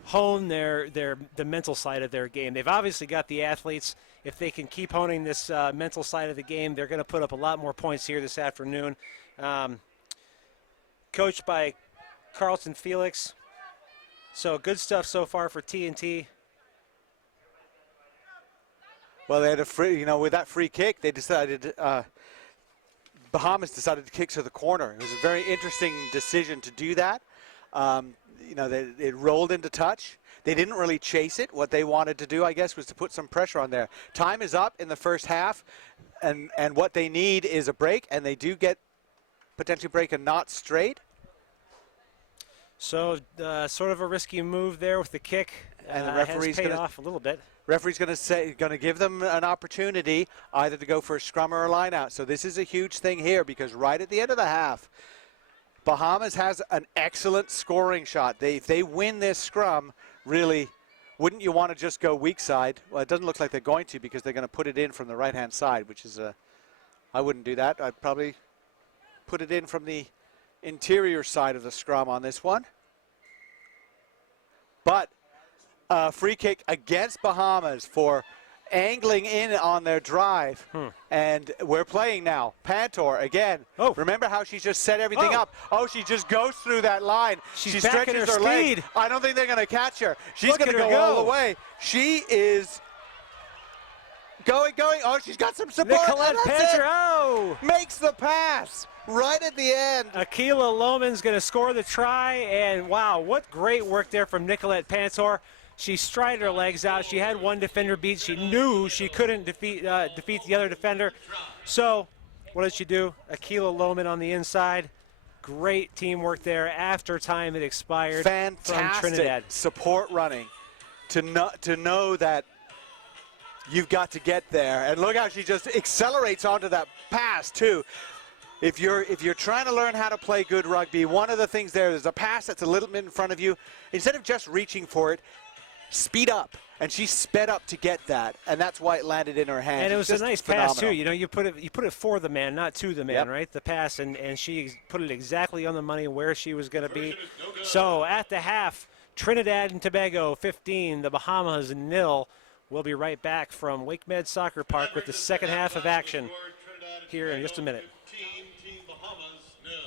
hone the mental side of their game. They've obviously got the athletes. If they can keep honing this mental side of the game, they're going to put up a lot more points here this afternoon. Coached by Carlton Felix. So good stuff so far for TNT. Well, they had a free, with that free kick, they decided, Bahamas decided to kick to the corner. It was a very interesting decision to do that. It rolled into touch. They didn't really chase it. What they wanted to do, I guess, was to put some pressure on there. Time is up in the first half, and what they need is a break, and they do potentially break a knot straight. So sort of a risky move there with the kick, and the referee's has paid off a little bit. Referee's going to give them an opportunity either to go for a scrum or a line out. So this is a huge thing here because right at the end of the half, Bahamas has an excellent scoring shot. If they win this scrum, really, wouldn't you want to just go weak side? Well, it doesn't look like they're going to because they're going to put it in from the right-hand side, which is I wouldn't do that. I'd probably put it in from the interior side of the scrum on this one. But free kick against Bahamas for angling in on their drive. And we're playing now. Pantor again. Oh. Remember how she just set everything up? Oh, she just goes through that line. She stretches her leg. I don't think they're going to catch her. She's going to go all the way. She is going. Oh, she's got some support. Nicolette Pantor, makes the pass right at the end. Akila Lohman's going to score the try, and wow, what great work there from Nicolette Pantor. She strided her legs out. She had one defender beat. She knew she couldn't defeat the other defender. So what did she do? Akila Lohman on the inside. Great teamwork there after time had expired. Fantastic from Trinidad. Support running to know that you've got to get there. And look how she just accelerates onto that pass too. If you're trying to learn how to play good rugby, one of the things there's a pass that's a little bit in front of you. Instead of just reaching for it, speed up. And she sped up to get that, and that's why it landed in her hand. And it was a nice pass too. phenomenal. You know, you put it for the man, not to the man, right? The pass, and she put it exactly on the money where she was going to be. So at the half, Trinidad and Tobago 15, the Bahamas 0. We'll be right back from WakeMed Soccer Park with the second half of action here in just a minute. Team Bahamas 0.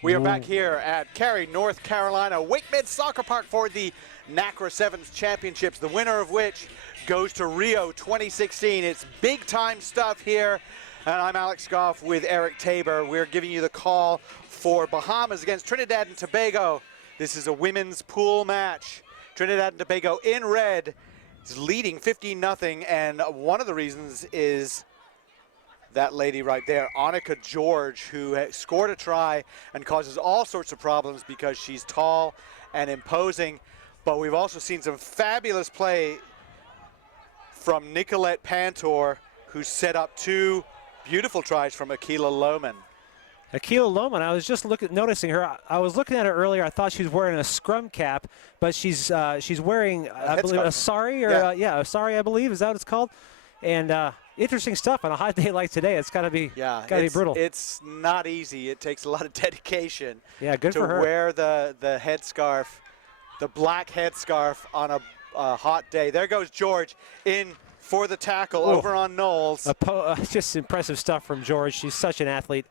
We are back here at Cary, North Carolina, WakeMed Soccer Park for the NACRA Sevens Championships, the winner of which goes to Rio 2016. It's big time stuff here, and I'm Alex Goff with Eric Tabor. We're giving you the call for Bahamas against Trinidad and Tobago. This is a women's pool match. Trinidad and Tobago in red is leading 15-0, and one of the reasons is that lady right there, Annika George, who scored a try and causes all sorts of problems because she's tall and imposing. But we've also seen some fabulous play from Nicolette Pantor, who set up two beautiful tries from Akila Lohman. Akila Lohman, I was just noticing her. I was looking at her earlier. I thought she was wearing a scrum cap, but she's wearing, I believe, a sari, or a sari, I believe. Is that what it's called? And interesting stuff on a hot day like today. It's got to be be brutal. It's not easy. It takes a lot of dedication. Yeah, good to for her. Wear the headscarf, the black headscarf on a hot day. There goes George in for the tackle over on Knowles. Just impressive stuff from George. She's such an athlete.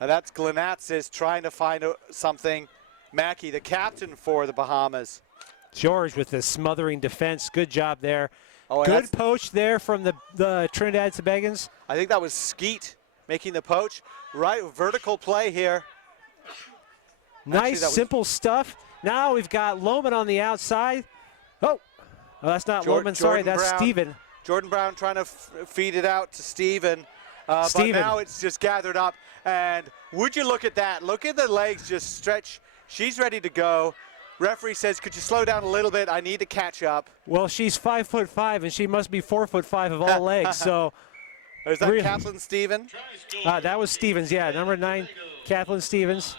Now that's Glenatsis trying to find something. Mackey, the captain for the Bahamas. George with the smothering defense. Good job there. Oh, good poach there from the Trinidad Tobagans. I think that was Skeet making the poach. Right, vertical play here. Nice, simple stuff. Now we've got Lohman on the outside. Oh, that's not Lohman, sorry, that's Steven. Jordan Brown trying to feed it out to Steven. But now it's just gathered up. And would you look at that? Look at the legs just stretch. She's ready to go. Referee says, could you slow down a little bit? I need to catch up. Well, she's 5'5", and she must be 4'5" of all legs. So, is that Kathleen Stevens? That was Stevens, yeah. Number 9, Kathleen Stevens.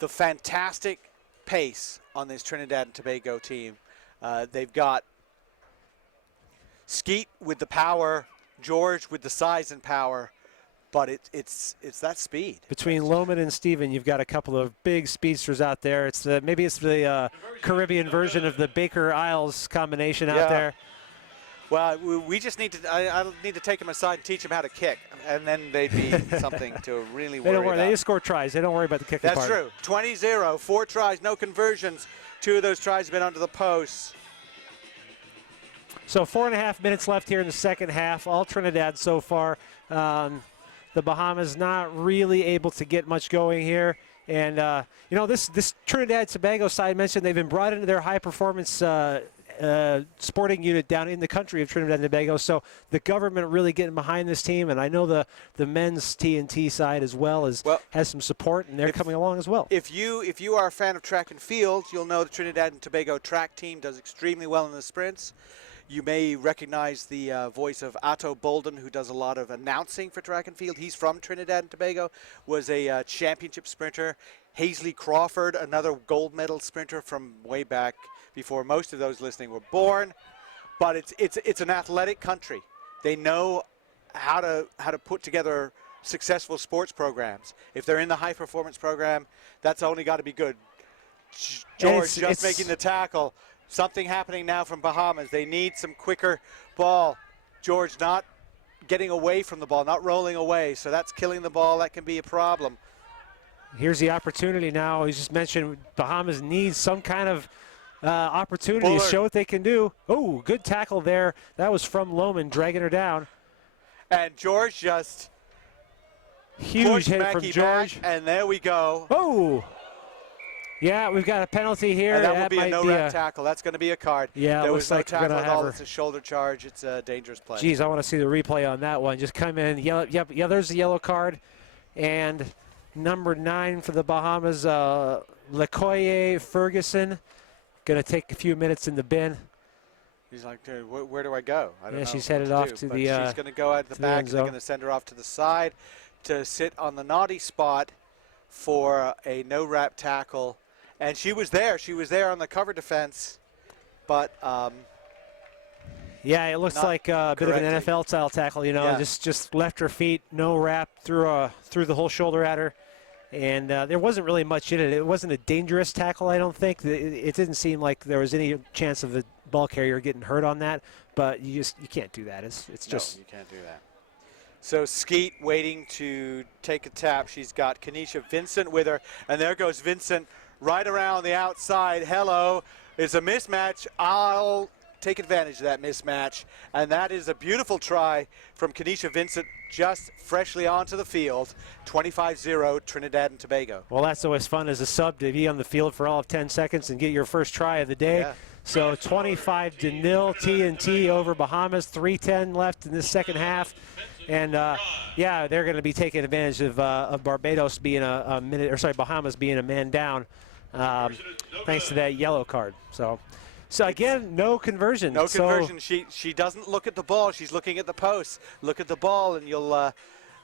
The fantastic pace on this Trinidad and Tobago team. They've got Skeet with the power, George with the size and power. But it's that speed. Between Lohman and Steven, you've got a couple of big speedsters out there. Maybe it's the Caribbean version of the Baker Isles combination out there. Well, we just need to. I need to take them aside and teach them how to kick, and then they'd be something to really They don't worry. about. They just score tries. They don't worry about the kicking That's part. true. 20-0, 4 tries, no conversions. 2 of those tries have been under the posts. So 4.5 minutes left here in the second half. All Trinidad so far. The Bahamas not really able to get much going here. And, you know, this Trinidad-Tobago side mentioned they've been brought into their high-performance sporting unit down in the country of Trinidad and Tobago. So the government really getting behind this team. And I know the men's TNT side as well has some support, and they're coming along as well. If you are a fan of track and field, you'll know the Trinidad and Tobago track team does extremely well in the sprints. You may recognize the voice of Atto Bolden, who does a lot of announcing for track and field. He's from Trinidad and Tobago, was a championship sprinter. Hazley Crawford, another gold medal sprinter from way back before most of those listening were born. But it's an athletic country. They know how to put together successful sports programs. If they're in the high performance program, that's only got to be good. George just making the tackle. Something happening now from Bahamas. They need some quicker ball. George not getting away from the ball, not rolling away. So that's killing the ball. That can be a problem. Here's the opportunity now. He just mentioned Bahamas needs some kind of opportunity to show what they can do. Oh, good tackle there. That was from Lohman, dragging her down. And George just huge hit from George. And there we go. Oh. Yeah, we've got a penalty here. And that will be a no-rep tackle. That's going to be a card. Yeah, there was no tackle at all. her. It's a shoulder charge. It's a dangerous play. Geez, I want to see the replay on that one. Just come in. Yeah, there's the yellow card. And number 9 for the Bahamas, Lekoye Ferguson, going to take a few minutes in the bin. He's like, where do I go? I don't know. She's headed off to the she's going to go out the back, and they're going to send her off to the side to sit on the naughty spot for a no-wrap tackle. And she was there. She was there on the cover defense, but yeah, it looks like a bit of an NFL-style tackle. You know, yeah. just left her feet, no wrap through the whole shoulder at her, and there wasn't really much in it. It wasn't a dangerous tackle, I don't think. It didn't seem like there was any chance of the ball carrier getting hurt on that. But you can't do that. It's just you can't do that. So Skeet waiting to take a tap. She's got Kenesha Vincent with her, and there goes Vincent. Right around the outside. Hello. It's a mismatch. I'll take advantage of that mismatch. And that is a beautiful try from Kenesha Vincent, just freshly onto the field. 25-0 Trinidad and Tobago. Well, that's always fun as a sub to be on the field for all of 10 seconds and get your first try of the day. Yeah. So 25-0 TNT over Bahamas. 3:10 left in this second half. And yeah, they're going to be taking advantage of Barbados being Bahamas being a man down. Thanks to that yellow card. So again, no conversion. No conversion. She doesn't look at the ball. She's looking at the post. Look at the ball, and you'll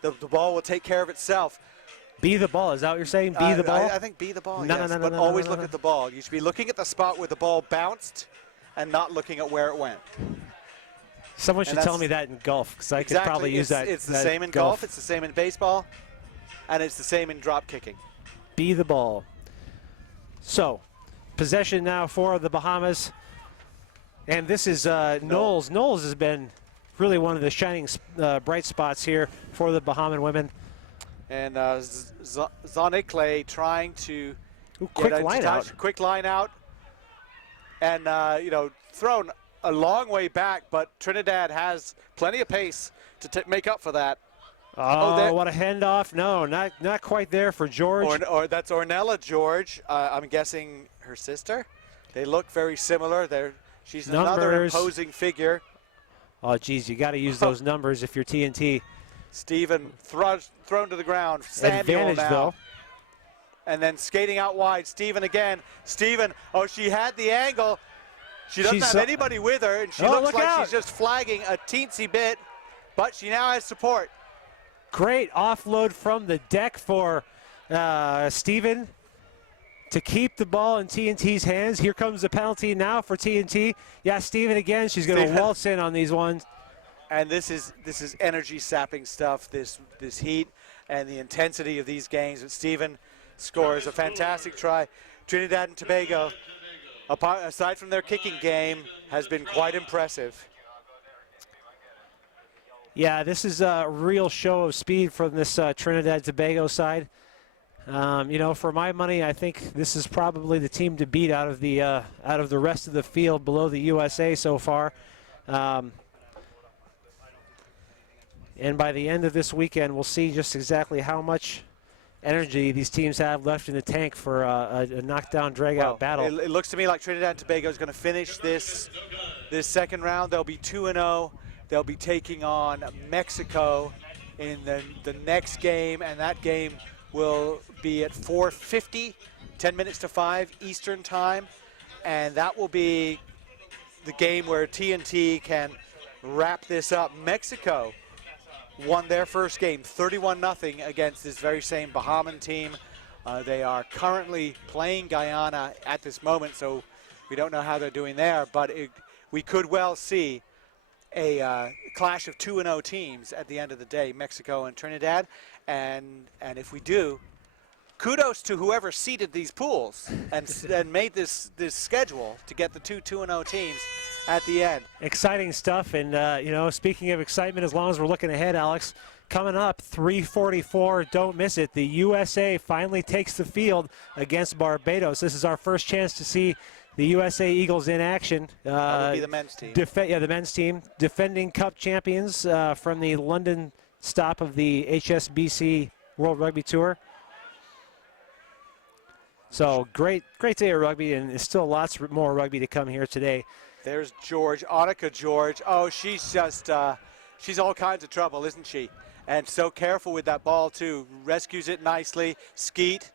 the ball will take care of itself. Be the ball. Is that what you're saying? Be the ball? I think be the ball, no, yes. No, but always look at the ball. You should be looking at the spot where the ball bounced and not looking at where it went. Someone should tell me that in golf, because I could probably use that. It's the same in golf. It's the same in baseball. And it's the same in drop kicking. Be the ball. So, possession now for the Bahamas. And this is Knowles. Knowles has been really one of the shining bright spots here for the Bahamian women. And Zonikle trying to quick line out. Quick line out. And, thrown a long way back, but Trinidad has plenty of pace to make up for that. Oh, what a handoff. No, not quite there for George. Or that's Ornella George. I'm guessing her sister. They look very similar. She's another imposing figure. Oh, geez, you got to use those numbers if you're TNT. Stephen thrown to the ground. Samuel Advantage, now. though. And then skating out wide. Stephen again. Stephen, she had the angle. She doesn't have anybody with her, and she looks like she's just flagging a teensy bit, but she now has support. Great offload from the deck for Stephen to keep the ball in TNT's hands. Here comes the penalty now for TNT. Yeah, Stephen again. She's going to waltz in on these ones. And this is energy sapping stuff. This heat and the intensity of these games. But Stephen scores a fantastic try. Trinidad and Tobago, aside from their kicking game, has been quite impressive. Yeah, this is a real show of speed from this Trinidad Tobago side. You know, for my money, I think this is probably the team to beat out of the rest of the field below the USA so far. And by the end of this weekend, we'll see just exactly how much energy these teams have left in the tank for a knockdown, drag-out battle. It looks to me like Trinidad and Tobago is going to finish this second round. They'll be 2-0. They'll be taking on Mexico in the next game, and that game will be at 4:50, 10 minutes to 5 Eastern time, and that will be the game where TNT can wrap this up. Mexico won their first game 31-0 against this very same Bahamian team. They are currently playing Guyana at this moment, so we don't know how they're doing there, but we could well see a clash of 2-0 teams at the end of the day, Mexico and Trinidad. And if we do, kudos to whoever seeded these pools and made this schedule to get the 2-0 teams at the end. Exciting stuff, and you know, speaking of excitement, as long as we're looking ahead, Alex, coming up 3:44, don't miss it. The USA finally takes the field against Barbados. This is our first chance to see the USA Eagles in action. That would be the men's team. Yeah, the men's team, defending Cup champions from the London stop of the HSBC World Rugby Tour. So great day of rugby, and there's still lots more rugby to come here today. There's George, Annika George. Oh, she's just, she's all kinds of trouble, isn't she? And so careful with that ball, too. Rescues it nicely, Skeet,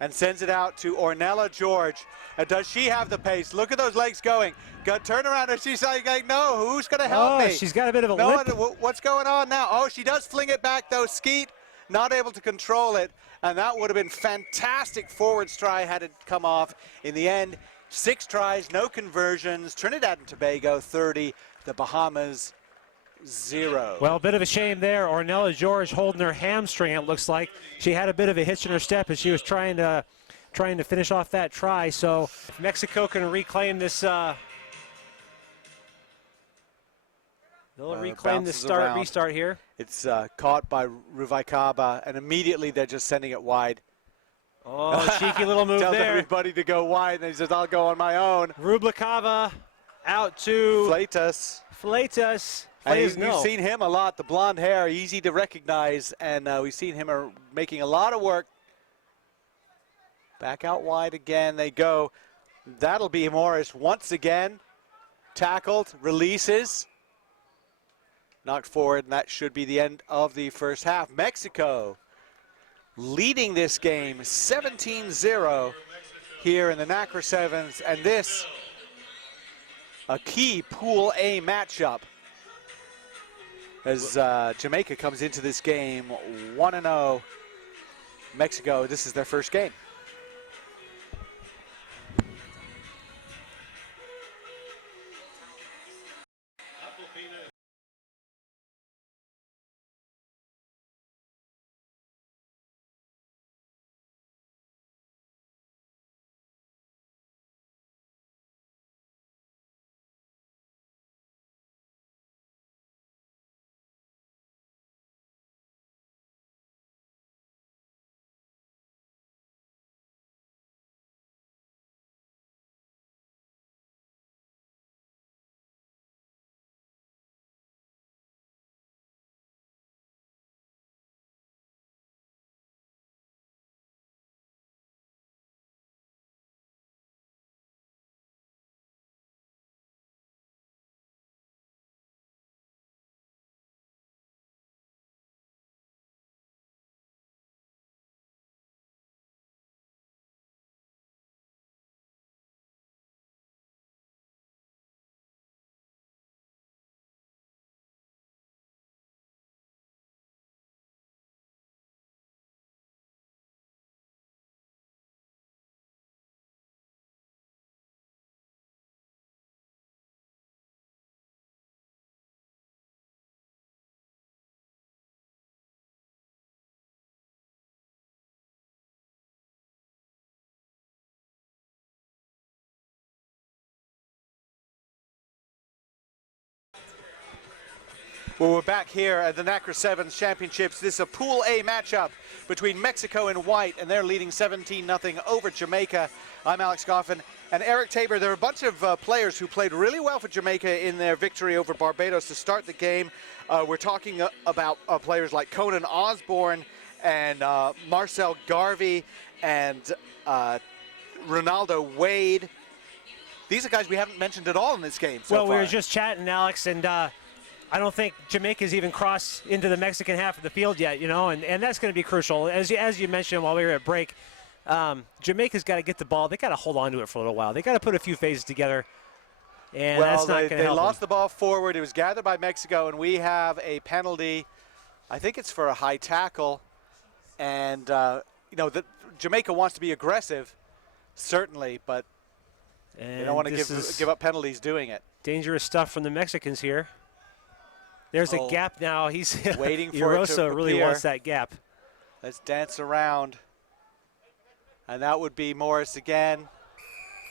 and sends it out to Ornella George. And does she have the pace? Look at those legs going. Got turn around, and she's like, no, who's going to help me? She's got a bit of a limp. What's going on now? Oh, she does fling it back, though. Skeet not able to control it, and that would have been fantastic forward try had it come off. In the end, 6 tries, no conversions. Trinidad and Tobago 30, the Bahamas 0. Well, a bit of a shame there. Ornella George holding her hamstring, it looks like. She had a bit of a hitch in her step as she was trying to finish off that try. So if Mexico can reclaim this, they'll reclaim this restart here. It's caught by Ruvaikaba, and immediately they're just sending it wide. Oh, cheeky little move Tells there. everybody to go wide, and he says, I'll go on my own. Rublikava out to Fleitas. We've seen him a lot. The blonde hair, easy to recognize, and we've seen him making a lot of work. Back out wide again they go. That'll be Morris once again. Tackled, releases. Knocked forward, and that should be the end of the first half. Mexico leading this game 17-0 here in the NACRA Sevens, and this a key Pool A matchup as Jamaica comes into this game 1-0. Mexico, this is their first game. Well, we're back here at the NACRA Sevens Championships. This is a Pool A matchup between Mexico and white, and they're leading 17-0 over Jamaica. I'm Alex Goffin. And Eric Tabor, there are a bunch of players who played really well for Jamaica in their victory over Barbados to start the game. We're talking about players like Conan Osborne and Marcel Garvey and Ronaldo Wade. These are guys we haven't mentioned at all in this game so well, far. we were just chatting, Alex, and I don't think Jamaica's even crossed into the Mexican half of the field yet, you know, and that's going to be crucial. As you mentioned while we were at break, Jamaica's got to get the ball. They got to hold on to it for a little while. They got to put a few phases together, and well, that's not going to help they lost them. the ball forward. It was gathered by Mexico, and we have a penalty. I think it's for a high tackle, and you know, Jamaica wants to be aggressive, certainly, but and they don't want to give up penalties doing it. Dangerous stuff from the Mexicans here. There's a gap now. He's waiting for Erosa it to really appear. wants that gap. Let's dance around. And that would be Morris again.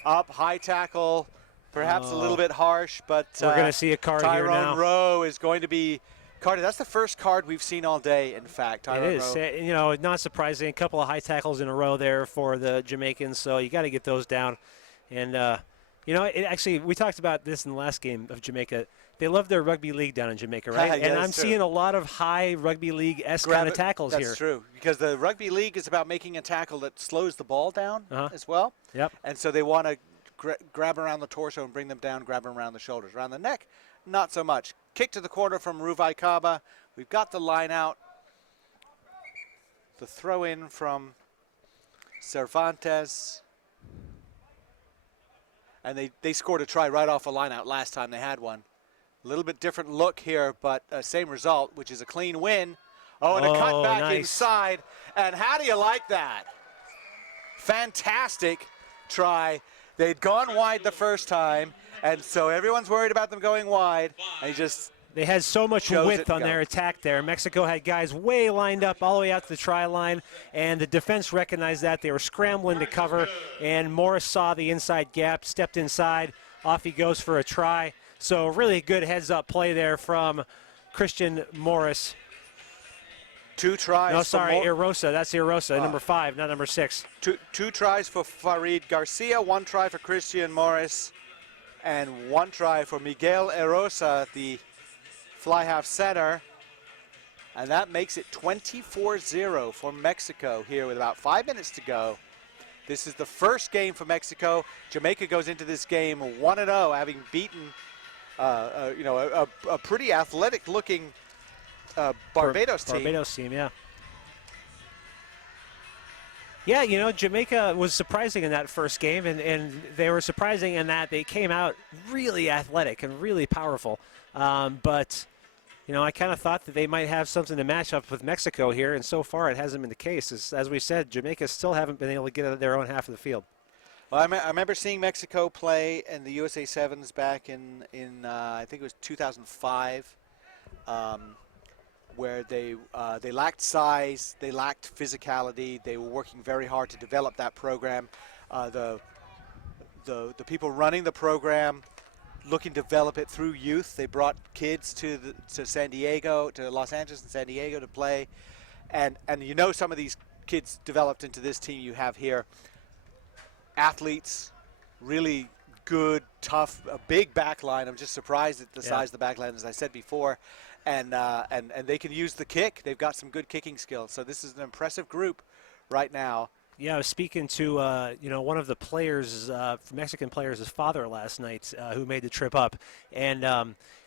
Up, high tackle, perhaps a little bit harsh, but we're going to see a card here now. Tyrone Rowe is going to be carded. That's the first card we've seen all day, in fact. Tyrone It is. Rowe. You know, not surprising. A couple of high tackles in a row there for the Jamaicans, so you got to get those down. And, you know, actually, we talked about this in the last game of Jamaica. They love their rugby league down in Jamaica, right? Yeah, and that's I'm true. seeing a lot of high rugby league-esque kind of tackles here. That's true, because the rugby league is about making a tackle that slows the ball down as well. Yep. And so they want to grab around the torso and bring them down, grab them around the shoulders. Around the neck, not so much. Kick to the corner from Ruvai Kaba. We've got the line out. The throw in from Cervantes. And they scored a try right off a line out last time they had one. A little bit different look here, but same result, which is a clean win. Oh, and a cut back nice. inside. And how do you like that? Fantastic try. They'd gone wide the first time, and so everyone's worried about them going wide. And they had so much width on their attack there. Mexico had guys way lined up all the way out to the try line, and the defense recognized that. They were scrambling to cover, and Morris saw the inside gap, stepped inside. Off he goes for a try. So really good heads-up play there from Christian Morris. 2 tries. No, sorry, Erosa. That's Erosa, number 5, not number 6. Two tries for Farid Garcia, 1 try for Christian Morris, and 1 try for Miguel Erosa, the fly half center. And that makes it 24-0 for Mexico here with about 5 minutes to go. This is the first game for Mexico. Jamaica goes into this game 1-0, having beaten you know, a pretty athletic-looking Barbados team. Barbados team, yeah. Yeah, you know, Jamaica was surprising in that first game, and they were surprising in that they came out really athletic and really powerful. But, you know, I kind of thought that they might have something to match up with Mexico here, and so far it hasn't been the case. As we said, Jamaica still haven't been able to get out of their own half of the field. Well, I remember seeing Mexico play in the USA Sevens back in I think it was 2005, where they lacked size, they lacked physicality. They were working very hard to develop that program. The people running the program looking to develop it through youth. They brought kids to San Diego, to Los Angeles and San Diego to play, and you know, some of these kids developed into this team you have here. Athletes, really good, tough, a big back line. I'm just surprised at the size of the back line, as I said before. And they can use the kick. They've got some good kicking skills. So this is an impressive group right now. Yeah, I was speaking to you know, one of the players, Mexican players' father last night, who made the trip up, and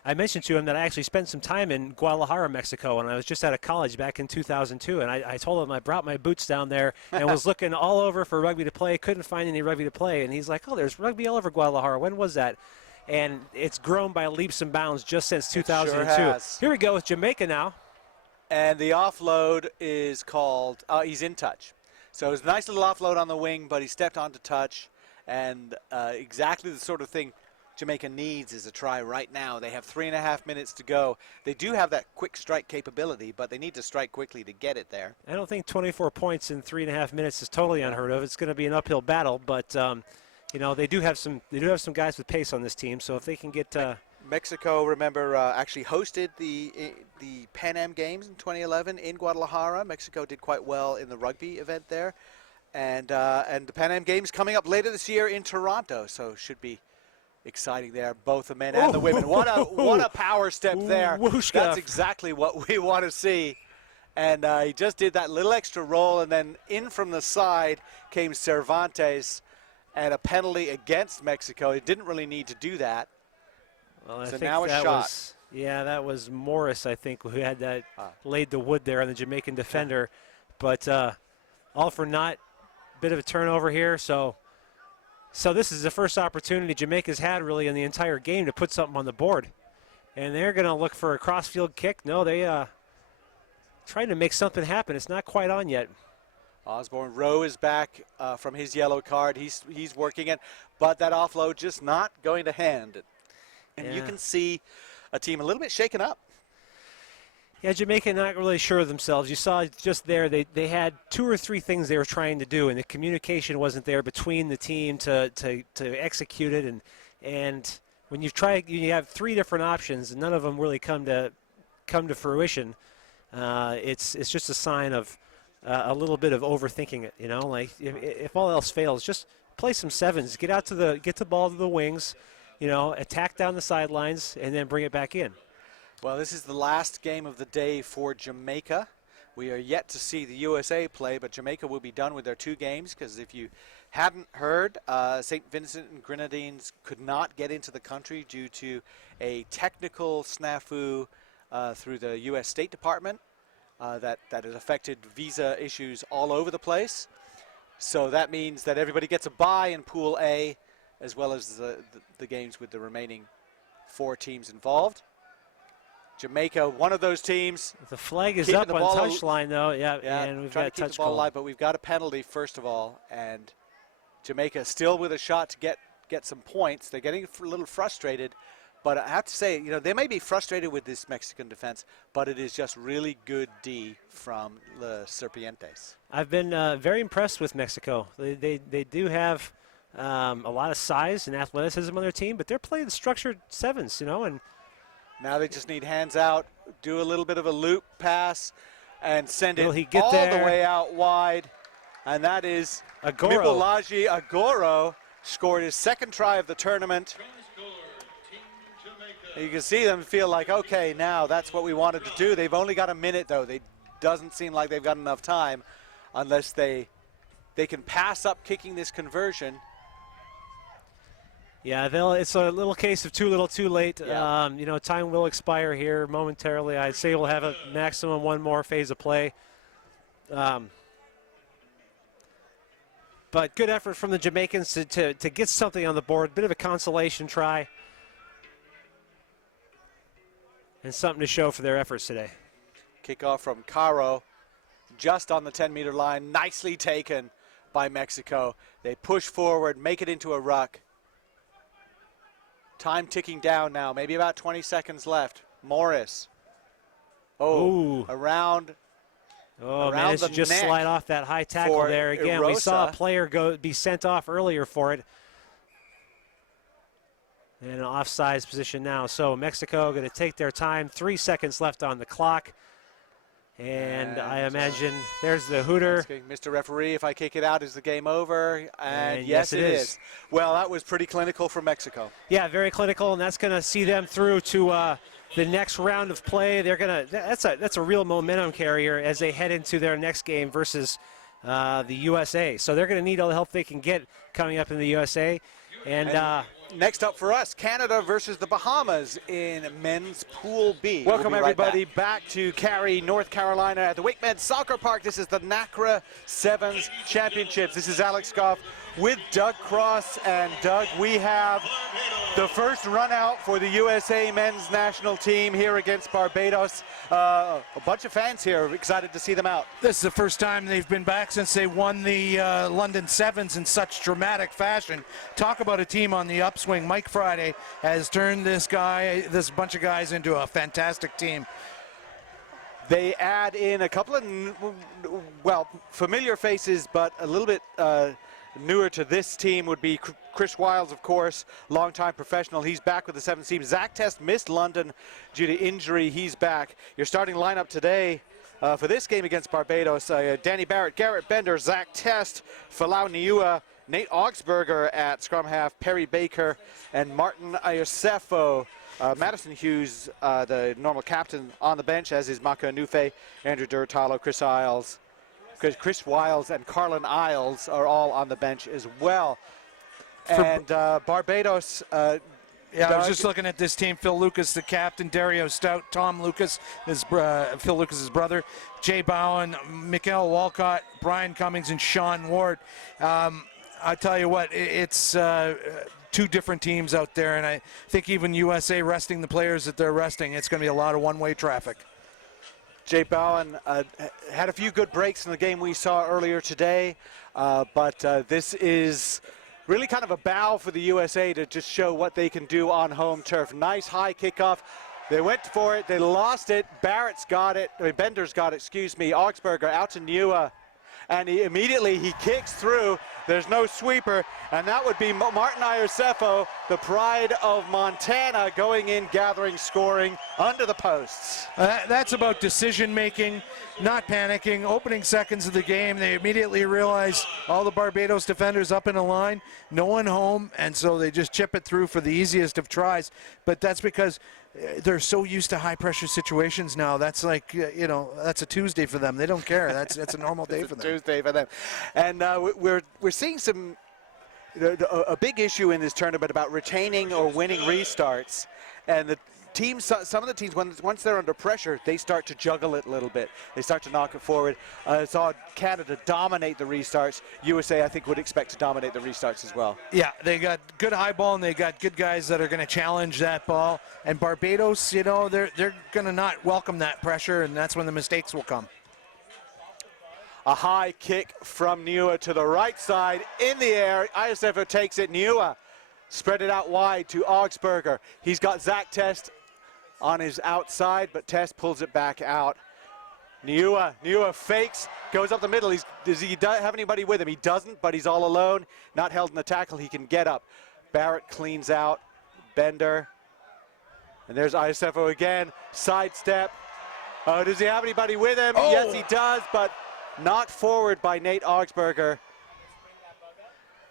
I mentioned to him that I actually spent some time in Guadalajara, Mexico, and I was just out of college back in 2002, and I told him I brought my boots down there and was looking all over for rugby to play, couldn't find any rugby to play, and he's like, oh, there's rugby all over Guadalajara. When was that? And it's grown by leaps and bounds just since 2002. Sure has. Here we go with Jamaica now. And the offload is called, he's in touch. So it's a nice little offload on the wing, but he stepped onto touch, and exactly the sort of thing Jamaica needs is a try right now. They have 3.5 minutes to go. They do have that quick strike capability, but they need to strike quickly to get it there. I don't think 24 points in 3.5 minutes is totally unheard of. It's going to be an uphill battle, but you know, they do have some guys with pace on this team. So if they can get Mexico, remember, actually hosted the Pan Am Games in 2011 in Guadalajara. Mexico did quite well in the rugby event there. And the Pan Am Games coming up later this year in Toronto, so should be exciting there, both the men and the women. What a power step there. Whooshka. That's exactly what we want to see. And he just did that little extra roll, and then in from the side came Cervantes, and a penalty against Mexico. He didn't really need to do that. Well, I So think now a that shot. that was Morris, I think, who had that laid the wood there on the Jamaican defender. But all for naught, bit of a turnover here. So this is the first opportunity Jamaica's had really in the entire game to put something on the board. And they're going to look for a cross-field kick. No, they trying to make something happen. It's not quite on yet. Osborne Rowe is back from his yellow card. He's working it, but that offload just not going to hand. And you can see a team a little bit shaken up. Yeah, Jamaica not really sure of themselves. You saw just there they had 2 or 3 things they were trying to do, and the communication wasn't there between the team to execute it. And when you have 3 different options, and none of them really come to fruition. It's just a sign of a little bit of overthinking it. You know, like if all else fails, just play some sevens, get the ball to the wings, you know, attack down the sidelines, and then bring it back in. Well, this is the last game of the day for Jamaica. We are yet to see the USA play, but Jamaica will be done with their 2 games because if you hadn't heard, St. Vincent and Grenadines could not get into the country due to a technical snafu through the U.S. State Department that has affected visa issues all over the place. So that means that everybody gets a bye in Pool A, as well as the games with the remaining 4 teams involved. Jamaica, one of those teams. The flag is up on touchline, though. Yeah, and we've got a trying to keep touch the ball call. alive, but we've got a penalty first of all, and Jamaica still with a shot to get some points. They're getting a little frustrated, but I have to say, you know, they may be frustrated with this Mexican defense, but it is just really good D from the Serpientes. I've been very impressed with Mexico. They do have a lot of size and athleticism on their team, but they're playing structured sevens, you know, and now they just need hands out, do a little bit of a loop pass, and send it all the way out wide. And that is Mibolaji Agoro scored his 2nd try of the tournament. You can see them feel like, okay, now that's what we wanted to do. They've only got a minute, though. It doesn't seem like they've got enough time unless they can pass up kicking this conversion. Yeah, it's a little case of too little, too late. Yeah. You know, time will expire here momentarily. I'd say we'll have a maximum 1 more phase of play. But good effort from the Jamaicans to get something on the board. Bit of a consolation try. And something to show for their efforts today. Kickoff from Caro, just on the 10-meter line. Nicely taken by Mexico. They push forward, make it into a ruck. Time ticking down now, maybe about 20 seconds left. Morris. Around managed to just slide off that high tackle there. Again, we saw a player be sent off earlier for it. In an offsides position now. So Mexico going to take their time. 3 seconds left on the clock. And I imagine there's the hooter. Mr. Referee, if I kick it out, is the game over? And yes, it is. Well, that was pretty clinical for Mexico. Yeah, very clinical, and that's going to see them through to the next round of play. They're going to. That's a real momentum carrier as they head into their next game versus the USA. So they're going to need all the help they can get coming up in the USA. And next up for us, Canada versus the Bahamas in men's Pool B. Welcome everybody back to Cary, North Carolina at the WakeMed Soccer Park. This is the NACRA Sevens Championships. This is Alex Goff with Doug Cross. And Doug, we have the first run out for the USA men's national team here against Barbados. A bunch of fans here excited to see them out. This is the first time they've been back since they won the London Sevens in such dramatic fashion. Talk about a team on the upswing. Mike Friday has turned this bunch of guys into a fantastic team. They add in a couple of, well, familiar faces, but a little bit Newer to this team would be Chris Wiles, of course, longtime professional. He's back with the Sevens team. Zach Test missed London due to injury. He's back. Your starting lineup today for this game against Barbados, Danny Barrett, Garrett Bender, Zach Test, Falau Niua, Nate Augsburger at scrum half, Perry Baker, and Martin Iosefo. Madison Hughes, the normal captain, on the bench, as is Maka Nufe, Andrew Durtalo, Chris Wiles, and Carlin Isles are all on the bench as well. And Barbados. Yeah, I was just looking at this team. Phil Lucas, the captain. Dario Stout, Tom Lucas, Phil Lucas's brother. Jay Bowen, Mikael Walcott, Brian Cummings, and Sean Ward. I tell you what, it's two different teams out there, and I think even USA resting the players that they're resting, it's going to be a lot of one-way traffic. Jay Bowen had a few good breaks in the game we saw earlier today, but this is really kind of a bow for the USA to just show what they can do on home turf. Nice high kickoff. They went for it. They lost it. Barrett's got it. Bender's got it, excuse me. Augsburger out to Niua. And immediately he kicks through. There's no sweeper, and that would be Martin Iosefo, the pride of Montana, going in, gathering, scoring under the posts. That's about decision making, not panicking. Opening seconds of the game, they immediately realize all the Barbados defenders up in a line, no one home, and so they just chip it through for the easiest of tries. But that's because they're so used to high-pressure situations now. That's like, that's a Tuesday for them. They don't care. That's a normal day for them. Tuesday for them. And we're seeing a big issue in this tournament about retaining or winning restarts. And the teams, some of the teams, once they're under pressure, they start to juggle it a little bit. They start to knock it forward. Saw Canada dominate the restarts. USA, I think, would expect to dominate the restarts as well. Yeah, they got good high ball, and they got good guys that are going to challenge that ball. And Barbados, they're going to not welcome that pressure, and that's when the mistakes will come. A high kick from Niua to the right side, in the air. Iosefo takes it. Niua spread it out wide to Augsburger. He's got Zach Test on his outside, but Test pulls it back out. Niua fakes, goes up the middle. Does he have anybody with him? He doesn't, but he's all alone. Not held in the tackle. He can get up. Barrett cleans out. Bender. And there's Iosefo again. Sidestep. Does he have anybody with him? Oh. Yes, he does, but knocked forward by Nate Augsburger.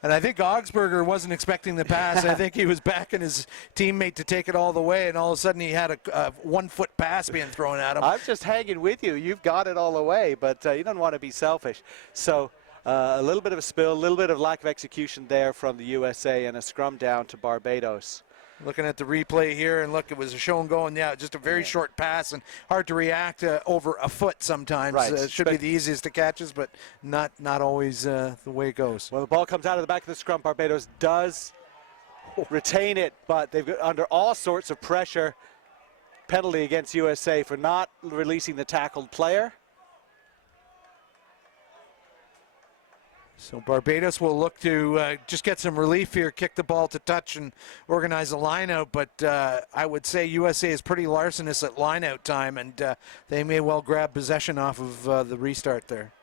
And I think Augsburger wasn't expecting the pass. I think he was backing his teammate to take it all the way, and all of a sudden he had a 1-foot pass being thrown at him. I'm just hanging with you. You've got it all the way, but you don't want to be selfish. So a little bit of a spill, a little bit of lack of execution there from the USA, and a scrum down to Barbados. Looking at the replay here, and look, it was a show and go, and yeah, just a very short pass, and hard to react over a foot sometimes. Right. It should be the easiest of catches, but not always the way it goes. Well, the ball comes out of the back of the scrum. Barbados does retain it, but they've got under all sorts of pressure. Penalty against USA for not releasing the tackled player. So Barbados will look to just get some relief here, kick the ball to touch and organize a line-out, but I would say USA is pretty larcenous at line-out time, and they may well grab possession off of the restart there.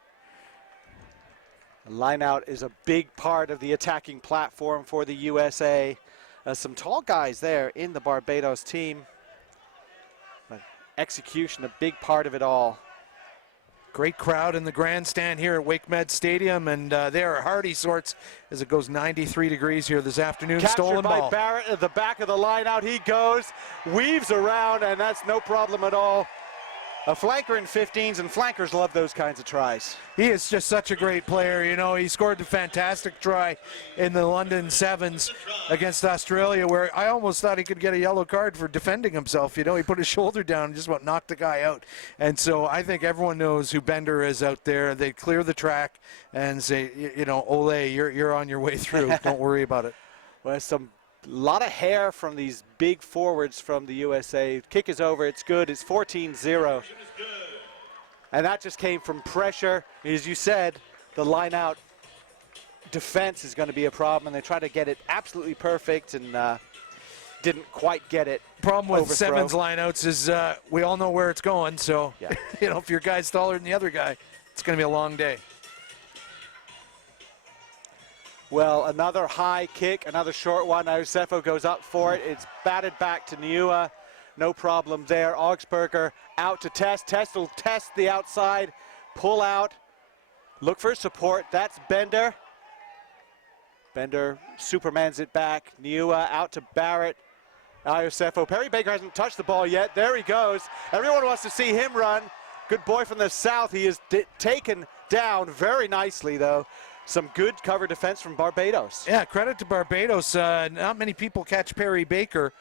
Line-out is a big part of the attacking platform for the USA. Some tall guys there in the Barbados team, but execution a big part of it all. Great crowd in the grandstand here at WakeMed Stadium, and they are hardy sorts as it goes 93 degrees here this afternoon. Captured Stolen by ball. Barrett at the back of the line out. He goes, weaves around, and that's no problem at all. A flanker in 15s, and flankers love those kinds of tries. He is just such a great player. You know, he scored a fantastic try in the London Sevens against Australia, where I almost thought he could get a yellow card for defending himself. You know, he put his shoulder down and just about knocked the guy out. And so I think everyone knows who Bender is out there. They clear the track and say, you know, Ole, you're on your way through. Don't worry about it. Well, a lot of hair from these big forwards from the USA. Kick is over. It's good. It's 14-0. And that just came from pressure. As you said, the line-out defense is going to be a problem, and they try to get it absolutely perfect and didn't quite get it. Problem with overthrow. Sevens lineouts is we all know where it's going. So, yeah. You know, if your guy's taller than the other guy, it's going to be a long day. Well, another high kick, another short one. Iosefo goes up for it. It's batted back to Niua. No problem there. Augsburger out to Test. Test will test the outside, pull out, look for support. That's Bender. Bender supermans it back. Niua out to Barrett. Iosefo. Perry Baker hasn't touched the ball yet. There he goes. Everyone wants to see him run. Good boy from the south. He is taken down very nicely, though. Some good cover defense from Barbados. Yeah, credit to Barbados. Not many people catch Perry Baker,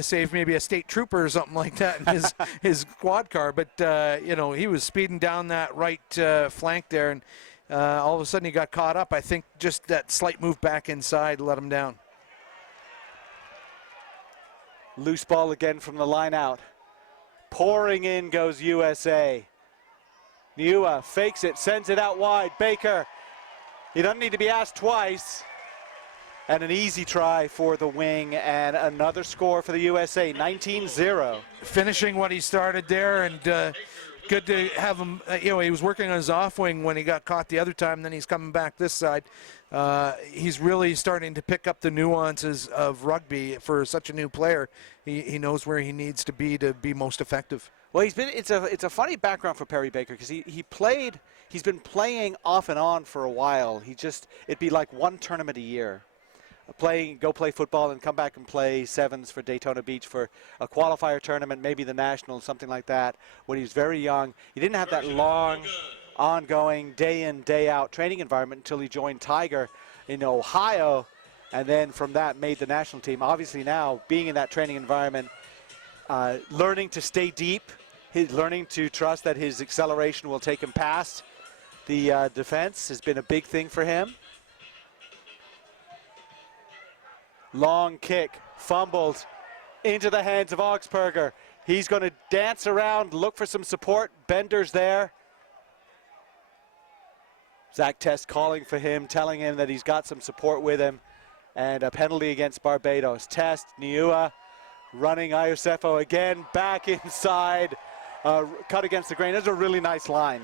save maybe a state trooper or something like that in his quad car. But, you know, he was speeding down that right flank there, and all of a sudden he got caught up. I think just that slight move back inside let him down. Loose ball again from the line out. Pouring in goes USA. Niua fakes it, sends it out wide. Baker. He doesn't need to be asked twice. And an easy try for the wing, and another score for the USA, 19-0. Finishing what he started there, and good to have him. You know, he was working on his off wing when he got caught the other time, then he's coming back this side. He's really starting to pick up the nuances of rugby for such a new player. He knows where he needs to be most effective. Well, it's a funny background for Perry Baker, because he's been playing off and on for a while. It'd be like one tournament a year. Go play football and come back and play sevens for Daytona Beach for a qualifier tournament, maybe the national, something like that. When he was very young, he didn't have that long, ongoing, day in, day out training environment until he joined Tiger in Ohio, and then from that made the national team. Obviously now, being in that training environment, learning to stay deep, learning to trust that his acceleration will take him past the defense has been a big thing for him. Long kick, fumbled into the hands of Augsburger. He's going to dance around, look for some support. Bender's there. Zach Test calling for him, telling him that he's got some support with him. And a penalty against Barbados. Test, Niua, running Iosefo again, back inside. Cut against the grain. That's a really nice line.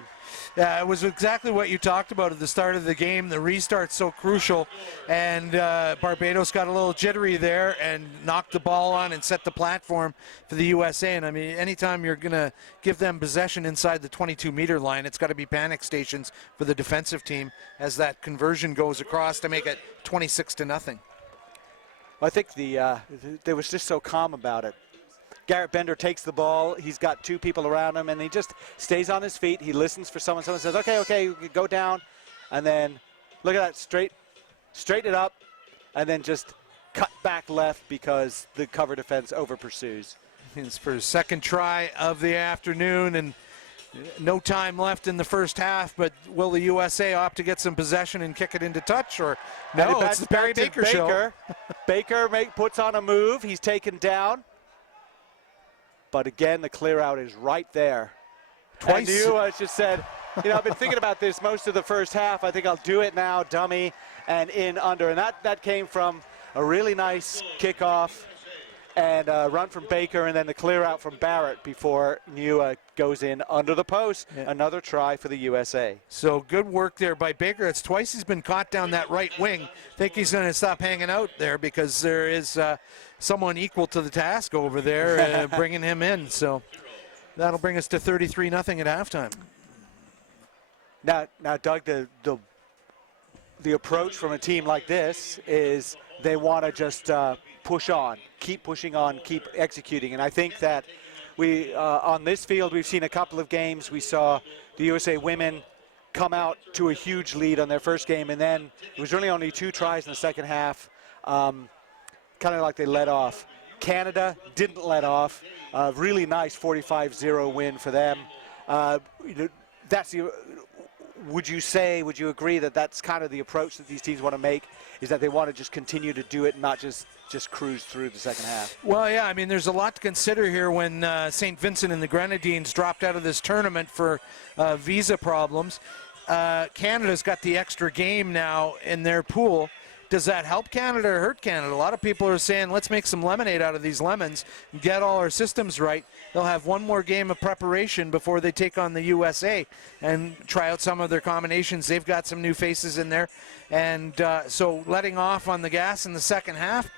Yeah, it was exactly what you talked about at the start of the game. The restart's so crucial, and Barbados got a little jittery there and knocked the ball on and set the platform for the USA. And I mean, anytime you're going to give them possession inside the 22-meter line, it's got to be panic stations for the defensive team as that conversion goes across to make it 26-0. I think they was just so calm about it. Garrett Bender takes the ball. He's got two people around him, and he just stays on his feet. He listens for someone. Someone says, okay, go down. And then look at that, straighten it up, and then just cut back left because the cover defense over pursues. It's for his second try of the afternoon, and no time left in the first half, but will the USA opt to get some possession and kick it into touch? Or no, it's the Perry Baker show. Baker puts on a move. He's taken down. But again, the clear out is right there. Twice. And you just said, I've been thinking about this most of the first half. I think I'll do it now, dummy, and in under. And that came from a really nice kickoff and a run from Baker, and then the clear out from Barrett before Niua goes in under the post. Yeah. Another try for the USA. So good work there by Baker. It's twice he's been caught down that right wing. I think he's going to stop hanging out there because there is someone equal to the task over there bringing him in. So that'll bring us to 33-0 at halftime. Now, Doug, the approach from a team like this is they want to just push on, keep pushing on, keep executing. And I think that we on this field, we've seen a couple of games. We saw the USA women come out to a huge lead on their first game, and then it was really only 2 tries in the second half, kind of like they let off. Canada didn't let off. Really nice 45-0 win for them. Would you agree that that's kind of the approach that these teams want to make, is that they want to just continue to do it and not just cruise through the second half? Well, yeah, I mean, there's a lot to consider here when St. Vincent and the Grenadines dropped out of this tournament for visa problems. Canada's got the extra game now in their pool, does that help Canada or hurt Canada? A lot of people are saying, let's make some lemonade out of these lemons and get all our systems right. They'll have one more game of preparation before they take on the USA and try out some of their combinations. They've got some new faces in there. And so letting off on the gas in the second half,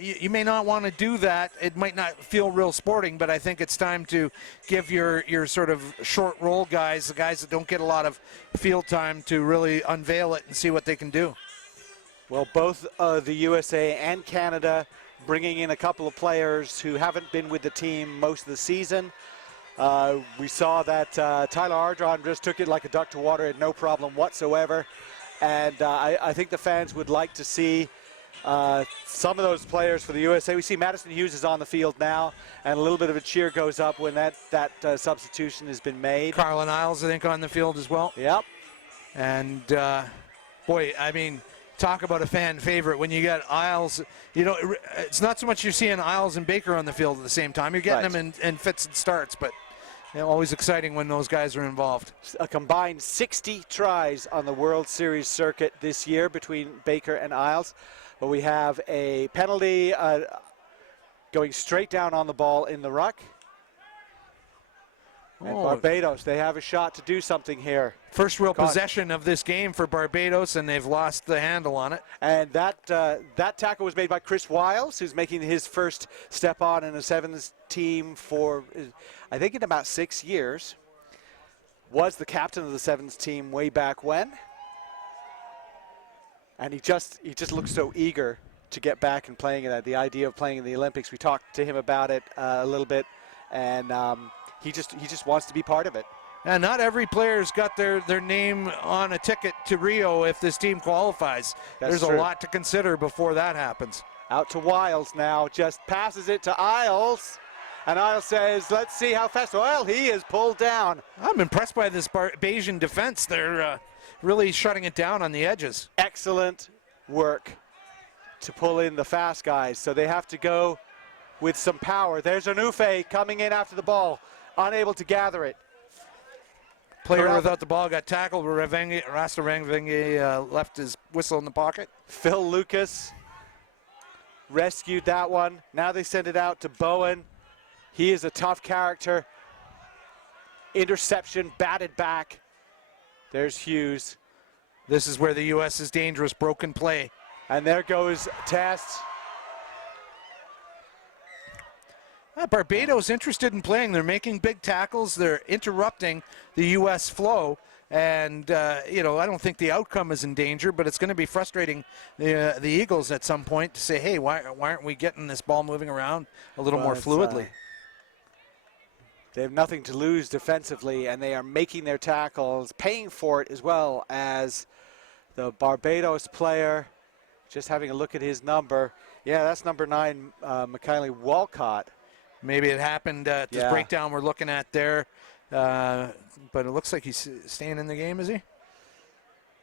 you may not want to do that. It might not feel real sporting, but I think it's time to give your sort of short roll guys, the guys that don't get a lot of field time, to really unveil it and see what they can do. Well, both the USA and Canada bringing in a couple of players who haven't been with the team most of the season. We saw that Tyler Ardron just took it like a duck to water, had no problem whatsoever. And I think the fans would like to see some of those players for the USA. We see Madison Hughes is on the field now, and a little bit of a cheer goes up when that substitution has been made. Carlin Isles, I think, on the field as well. Yep. And, boy, I mean, talk about a fan favorite when you get Isles. You know, it's not so much you're seeing Isles and Baker on the field at the same time. You're getting them in fits and starts, but always exciting when those guys are involved. A combined 60 tries on the World Series circuit this year between Baker and Isles. But we have a penalty going straight down on the ball in the ruck. And Barbados, they have a shot to do something here. First real possession of this game for Barbados, and they've lost the handle on it. And that tackle was made by Chris Wiles, who's making his first step on in a Sevens team for, I think, in about 6 years. Was the captain of the Sevens team way back when. And he just looks so eager to get back and playing in that. The idea of playing in the Olympics, we talked to him about it a little bit, and he just wants to be part of it. And not every player's got their name on a ticket to Rio if this team qualifies. There's a lot to consider before that happens. Out to Wiles now, just passes it to Isles. And Isles says, let's see how fast. Well, he is pulled down. I'm impressed by this Bayesian defense. They're really shutting it down on the edges. Excellent work to pull in the fast guys. So they have to go with some power. There's Anufe coming in after the ball, unable to gather it. Player without the ball got tackled. Rasta Rangvengi left his whistle in the pocket. Phil Lucas rescued that one. Now they send it out to Bowen. He is a tough character. Interception, batted back. There's Hughes. This is where the U.S. is dangerous. Broken play. And there goes Test. Barbados interested in playing. They're making big tackles. They're interrupting the U.S. flow. And, I don't think the outcome is in danger, but it's going to be frustrating the Eagles at some point to say, hey, why aren't we getting this ball moving around a little more fluidly? They have nothing to lose defensively, and they are making their tackles, paying for it as well as the Barbados player. Just having a look at his number. Yeah, that's number 9, Mikhaili Walcott. Maybe it happened at this breakdown we're looking at there. But it looks like he's staying in the game, is he?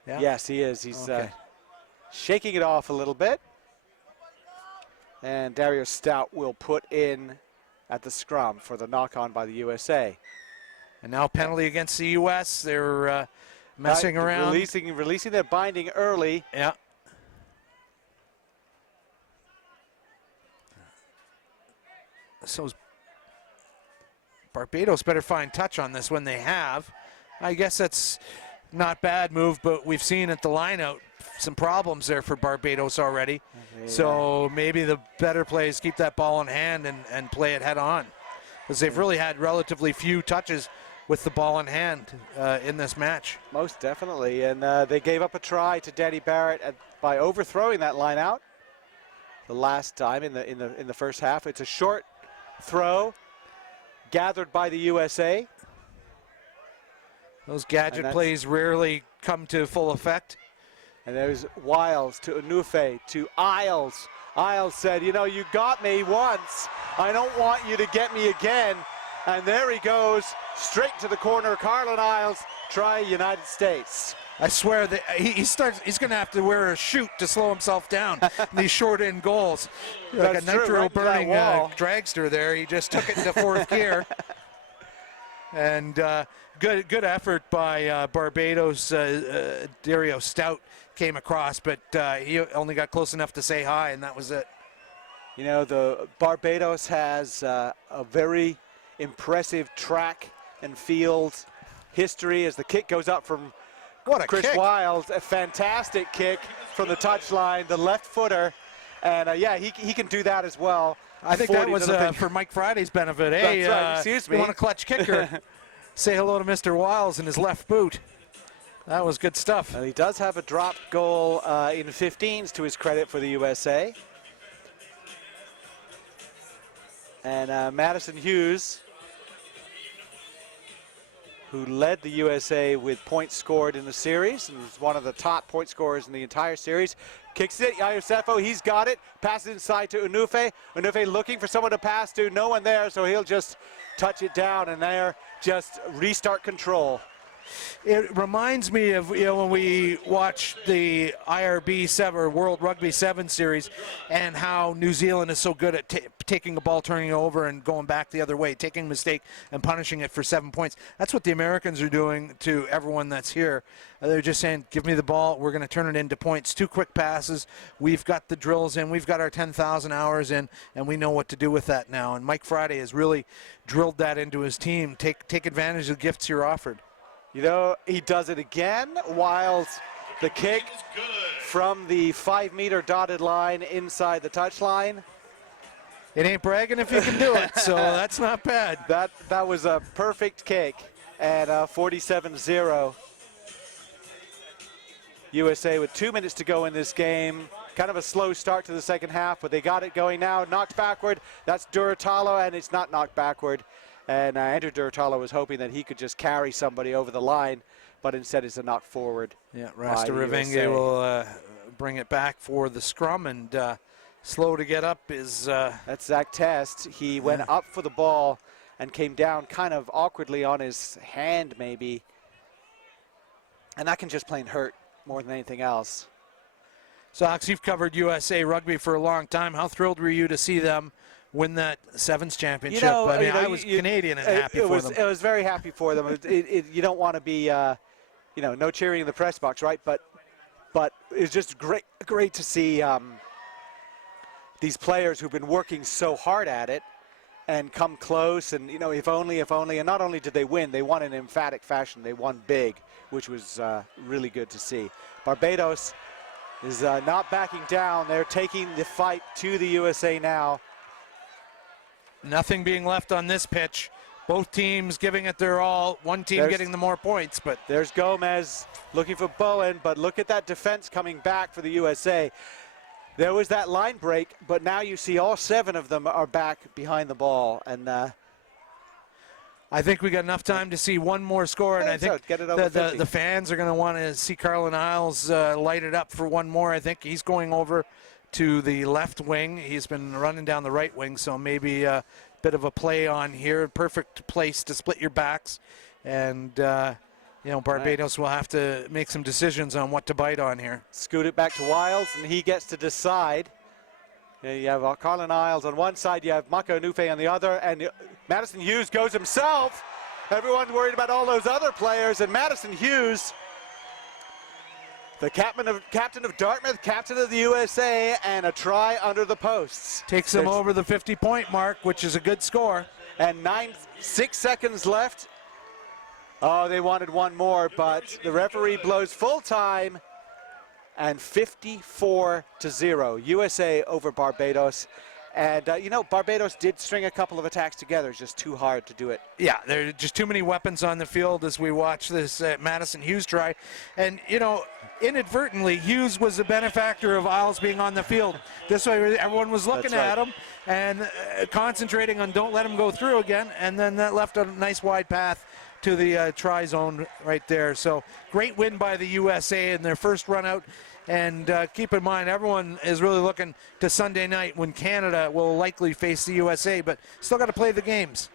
Yeah. Yes, he is. He's shaking it off a little bit. And Dario Stout will put in at the scrum for the knock-on by the USA. And now penalty against the U.S. They're messing around. Releasing their binding early. Yeah. So Barbados better find touch on this when they have. I guess that's not bad move, but we've seen at the line-out some problems there for Barbados already. Yeah. So maybe the better play is keep that ball in hand and play it head-on, because they've really had relatively few touches with the ball in hand in this match. Most definitely, and they gave up a try to Danny Barrett by overthrowing that line-out the last time in the first half. It's a short throw gathered by the USA. Those gadget plays rarely come to full effect. And there's Wiles to Anufe to Isles. Isles said, you got me once. I don't want you to get me again. And there he goes, straight to the corner. Carlin Isles, try United States. I swear that he's going to have to wear a chute to slow himself down in these short end goals. Like a nitro burning dragster there. He just took it into fourth gear. And good effort by Barbados. Dario Stout came across, but he only got close enough to say hi, and that was it. You know, the Barbados has a very impressive track and field history as the kick goes up from Chris kick. Wiles. A fantastic kick from the touchline, the left footer. And yeah, he can do that as well. I think that was for Mike Friday's benefit. Hey, right. Excuse me. You want a clutch kicker? Say hello to Mr. Wiles in his left boot. That was good stuff. And he does have a dropped goal in 15s to his credit for the USA. And Madison Hughes, who led the USA with points scored in the series and was one of the top point scorers in the entire series, kicks it. Yosefo, he's got it. Passes inside to Unufe. Unufe looking for someone to pass to. No one there, so he'll just touch it down, and there, just restart control. It reminds me of, you know, when we watched the IRB 7 or World Rugby 7 series and how New Zealand is so good at taking a ball, turning it over and going back the other way, taking a mistake and punishing it for 7 points. That's what the Americans are doing to everyone that's here. They're just saying, give me the ball, we're going to turn it into points. 2 quick passes, we've got the drills in, we've got our 10,000 hours in, and we know what to do with that now. And Mike Friday has really drilled that into his team. Take advantage of the gifts you're offered. You know, he does it again. Wiles, the kick from the 5-meter dotted line inside the touchline. It ain't bragging if you can do it, so that's not bad. That was a perfect kick at 47-0. USA with 2 minutes to go in this game. Kind of a slow start to the second half, but they got it going now. Knocked backward. That's Duratalo, and it's not knocked backward. And Andrew Duratalo was hoping that he could just carry somebody over the line, but instead it's a knock forward. Yeah, Rasta Revenge will bring it back for the scrum, and slow to get up is... That's Zach Test. He went up for the ball and came down kind of awkwardly on his hand maybe. And that can just plain hurt more than anything else. Sox, you've covered USA Rugby for a long time. How thrilled were you to see them win that Sevens Championship? I was Canadian and happy for them. I was very happy for them. You don't want to be, no cheering in the press box, right? But it's just great to see these players who've been working so hard at it and come close. And, if only. And not only did they win, they won in emphatic fashion. They won big, which was really good to see. Barbados is not backing down. They're taking the fight to the USA now. Nothing being left on this pitch. Both teams giving it their all. One team getting the more points, but there's Gomez looking for Bowen, but look at that defense coming back for the USA. There was that line break, but now you see all 7 of them are back behind the ball, and I think we got enough time to see one more score, and I think get it over the fans are going to want to see Carlin Isles light it up for one more. I think he's going over to the left wing. He's been running down the right wing, so maybe a bit of a play on here. Perfect place to split your backs. And, Barbados will have to make some decisions on what to bite on here. Scoot it back to Wiles, and he gets to decide. You have Carlin Isles on one side, you have Mako Nufe on the other, and Madison Hughes goes himself. Everyone's worried about all those other players, and Madison Hughes, the captain of Dartmouth, captain of the USA, and a try under the posts. Takes them over the 50-point mark, which is a good score. And 6 seconds left. Oh, they wanted one more, but the referee blows full time, and 54-0. USA over Barbados. And, Barbados did string a couple of attacks together. It's just too hard to do it. Yeah, there are just too many weapons on the field as we watch this Madison Hughes try. And, inadvertently, Hughes was a benefactor of Isles being on the field. This way, everyone was looking at him and concentrating on don't let him go through again. And then that left a nice wide path to the try zone right there. So great win by the USA in their first run out. And keep in mind, everyone is really looking to Sunday night when Canada will likely face the USA, but still got to play the games.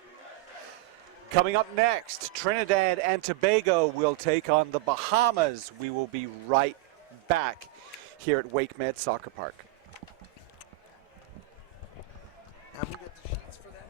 Coming up next, Trinidad and Tobago will take on the Bahamas. We will be right back here at WakeMed Soccer Park. Have we got the sheets for that?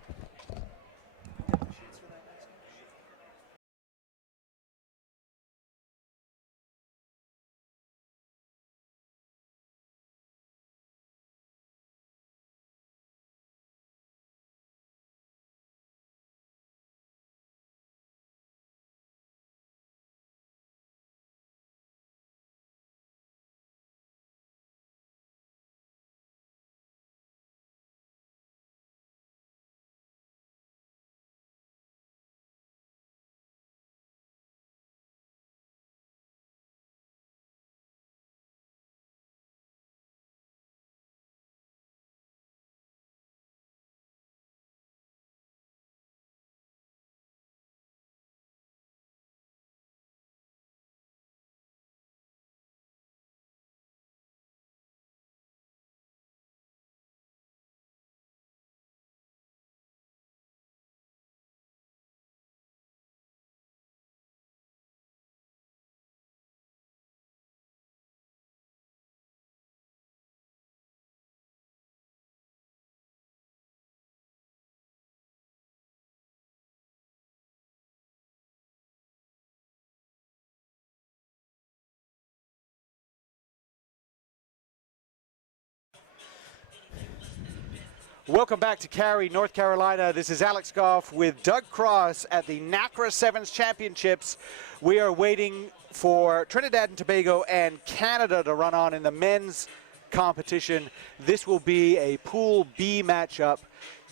Welcome back to Cary, North Carolina. This is Alex Goff with Doug Cross at the NACRA Sevens Championships. We are waiting for Trinidad and Tobago and Canada to run on in the men's competition. This will be a Pool B matchup.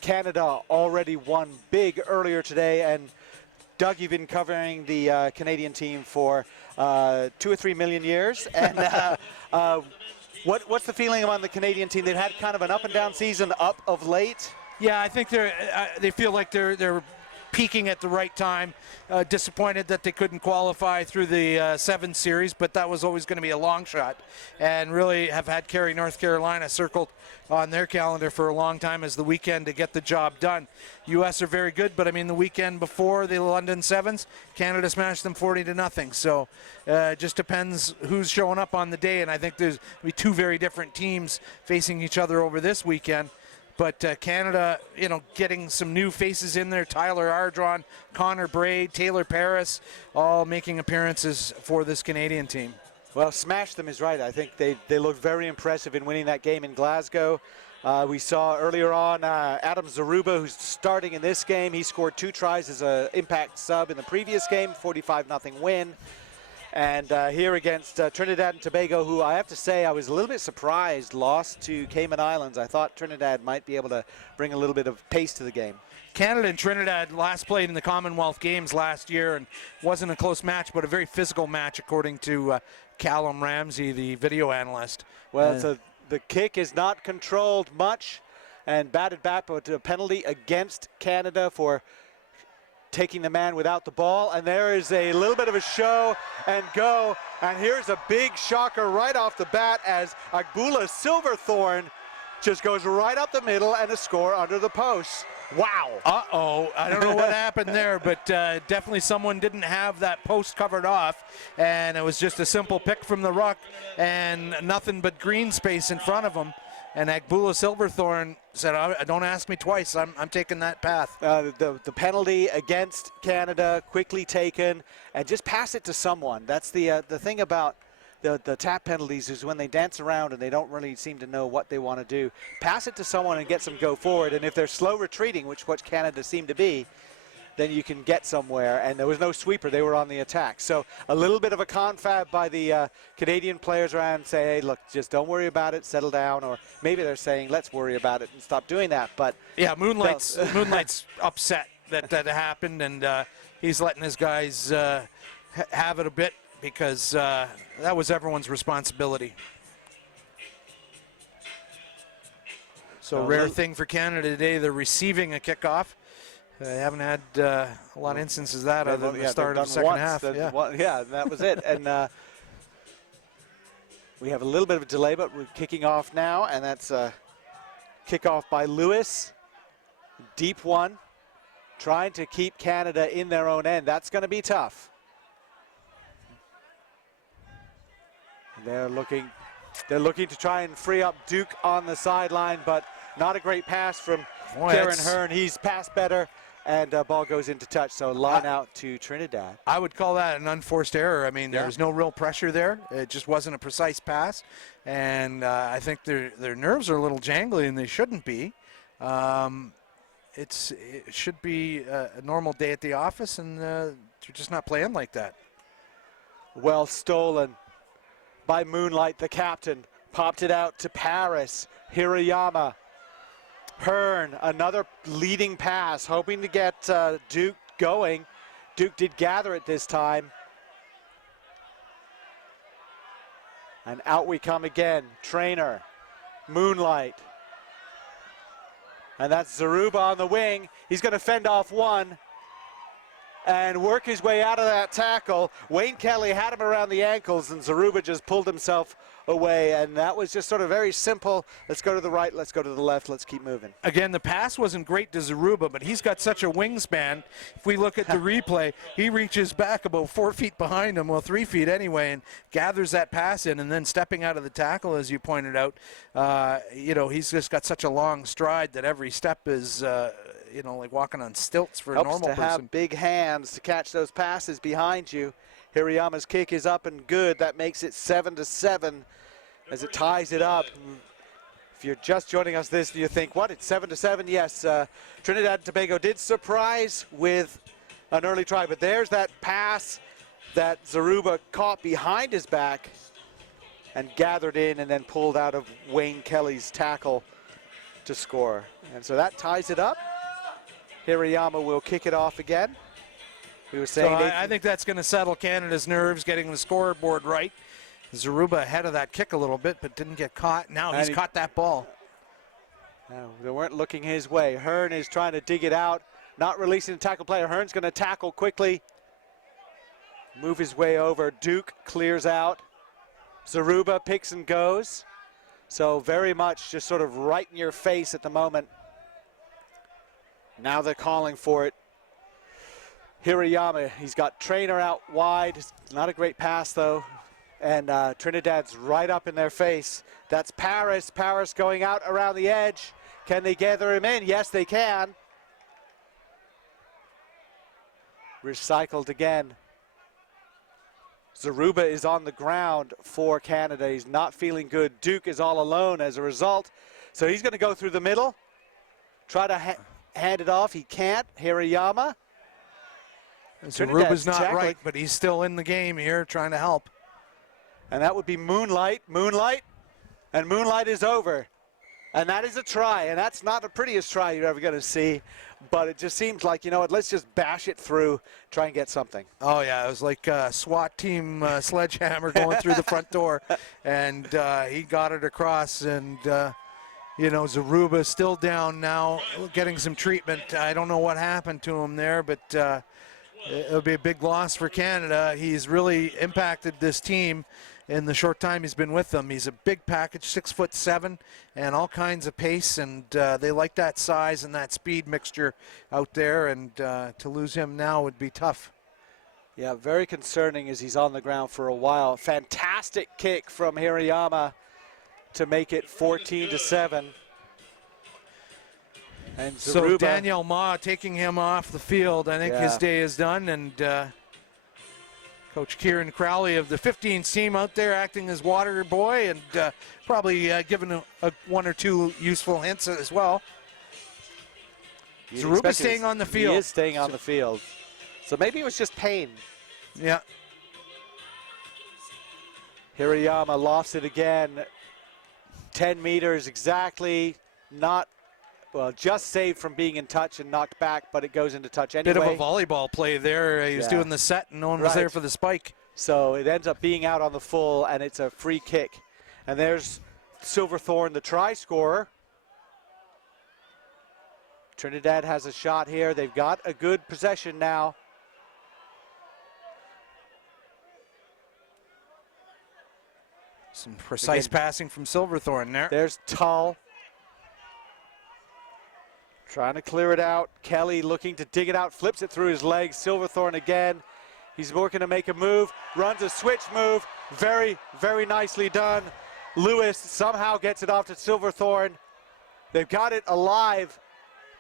Canada already won big earlier today, and Doug, you've been covering the Canadian team for 2 or 3 million years, and what's the feeling among the Canadian team? They've had kind of an up and down season up of late. Yeah, I think they feel like they're peaking at the right time. Disappointed that they couldn't qualify through the Sevens series, but that was always going to be a long shot. And really have had Cary, North Carolina circled on their calendar for a long time as the weekend to get the job done. U.S. are very good, but I mean the weekend before the London Sevens, Canada smashed them 40-0. So it just depends who's showing up on the day, and I think there's going to be 2 very different teams facing each other over this weekend. But Canada, you know, getting some new faces in there, Tyler Ardron, Connor Braid, Taylor Paris, all making appearances for this Canadian team. Well, smash them is right. I think they looked very impressive in winning that game in Glasgow. We saw earlier on Adam Zaruba, who's starting in this game. He scored 2 tries as an impact sub in the previous game, 45-0 win. And here against Trinidad and Tobago, who I have to say I was a little bit surprised lost to Cayman Islands. I thought Trinidad might be able to bring a little bit of pace to the game. Canada and Trinidad last played in the Commonwealth Games last year, and wasn't a close match, but a very physical match according to Callum Ramsey, the video analyst. Well, so the kick is not controlled much and batted back, but a penalty against Canada for taking the man without the ball, and there is a little bit of a show and go, and here's a big shocker right off the bat as Agbula Silverthorne just goes right up the middle and a score under the post. Wow. Uh-oh, I don't know what happened there, but definitely someone didn't have that post covered off, and it was just a simple pick from the ruck and nothing but green space in front of him. And Agbula Silverthorne said, don't ask me twice, I'm taking that path. The penalty against Canada, quickly taken, and just pass it to someone. That's the thing about the tap penalties is when they dance around and they don't really seem to know what they want to do. Pass it to someone and get them go forward, and if they're slow retreating, which what Canada seemed to be, then you can get somewhere, and there was no sweeper. They were on the attack. So a little bit of a confab by the Canadian players around, say, hey, look, just don't worry about it, settle down, or maybe they're saying, let's worry about it and stop doing that. But yeah, Moonlight's upset that happened, and he's letting his guys have it a bit because that was everyone's responsibility. So rare thing for Canada today, they're receiving a kickoff. They haven't had a lot of instances of that other than the start of the second half. Yeah, that was it. And we have a little bit of a delay, but we're kicking off now, and that's a kickoff by Lewis. Deep one, trying to keep Canada in their own end. That's going to be tough. They're looking to try and free up Duke on the sideline, but not a great pass from Kieran Hearn. He's passed better, and ball goes into touch, so line out to Trinidad. I would call that an unforced error. I mean, there was no real pressure there. It just wasn't a precise pass, and I think their nerves are a little jangly, and they shouldn't be. It should be a normal day at the office, and they're just not playing like that. Well stolen by Moonlight, the captain. Popped it out to Paris. Hirayama. Hearn, another leading pass, hoping to get Duke going. Duke did gather it this time. And out we come again. Trainer, Moonlight. And that's Zaruba on the wing. He's going to fend off one and work his way out of that tackle. Wayne Kelly had him around the ankles, and Zaruba just pulled himself away, and that was just sort of very simple. Let's go to the right, let's go to the left, let's keep moving. Again, the pass wasn't great to Zaruba, but he's got such a wingspan. If we look at the replay, he reaches back about 4 feet behind him, well, 3 feet anyway, and gathers that pass in, and then stepping out of the tackle, as you pointed out, he's just got such a long stride that every step is like walking on stilts for a normal person. Helps to have big hands to catch those passes behind you. Hirayama's kick is up and good. That makes it 7-7 as it ties it up. If you're just joining us this, you think, what, it's 7-7? Yes, Trinidad and Tobago did surprise with an early try, but there's that pass that Zaruba caught behind his back and gathered in and then pulled out of Wayne Kelly's tackle to score. And so that ties it up. Hirayama will kick it off again. We were saying I think that's going to settle Canada's nerves, getting the scoreboard right. Zaruba ahead of that kick a little bit, but didn't get caught. Now he's caught that ball. No, they weren't looking his way. Hearn is trying to dig it out, not releasing the tackle player. Hearn's going to tackle quickly, move his way over. Duke clears out. Zaruba picks and goes. So very much just sort of right in your face at the moment. Now they're calling for it. Hirayama, he's got Trainer out wide. It's not a great pass though. And Trinidad's right up in their face. That's Paris. Paris going out around the edge. Can they gather him in? Yes, they can. Recycled again. Zaruba is on the ground for Canada. He's not feeling good. Duke is all alone as a result. So he's going to go through the middle. Try to hand it off. He can't. Hirayama. Zaruba's not right, but he's still in the game here trying to help. And that would be Moonlight, and Moonlight is over. And that is a try, and that's not the prettiest try you're ever going to see, but it just seems like, you know what, let's just bash it through, try and get something. Oh, yeah, it was like a SWAT team sledgehammer going through the front door, and he got it across, and, you know, Zaruba still down now, getting some treatment. I don't know what happened to him there, but it'll be a big loss for Canada. He's really impacted this team in the short time he's been with them. He's a big package, 6'7", and all kinds of pace, and they like that size and that speed mixture out there, and to lose him now would be tough. Yeah, very concerning as he's on the ground for a while. Fantastic kick from Hirayama to make it 14-7. And so Daniel Ma taking him off the field. I think his day is done, and Coach Kieran Crowley of the 15s team out there acting as water boy, and probably giving one or two useful hints as well. Zaruba staying on the field. He is staying on the field. So maybe it was just pain. Yeah. Hirayama lofts it again. 10 meters exactly. Not, well, just saved from being in touch and knocked back, but it goes into touch anyway. Bit of a volleyball play there. He was doing the set, and no one was there for the spike. So it ends up being out on the full, and it's a free kick. And there's Silverthorne, the try scorer. Trinidad has a shot here. They've got a good possession now. Some precise passing from Silverthorne there. There's Tull. Trying to clear it out. Kelly looking to dig it out, flips it through his legs. Silverthorne again. He's working to make a move, runs a switch move. Very, very nicely done. Lewis somehow gets it off to Silverthorne. They've got it alive,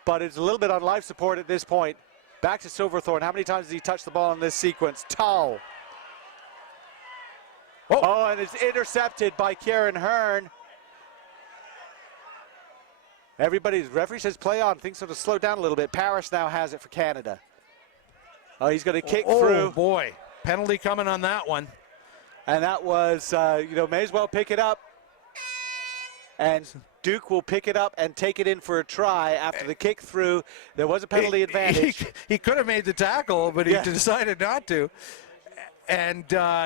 but it's a little bit on life support at this point. Back to Silverthorne. How many times has he touched the ball in this sequence? Tull. Oh, and it's intercepted by Kieran Hearn. Referee says play on. Things sort of slow down a little bit. Paris now has it for Canada. Oh, he's going to kick through. Oh, boy. Penalty coming on that one. And that was, may as well pick it up. And Duke will pick it up and take it in for a try after the kick through. There was a penalty advantage. He could have made the tackle, but he decided not to. And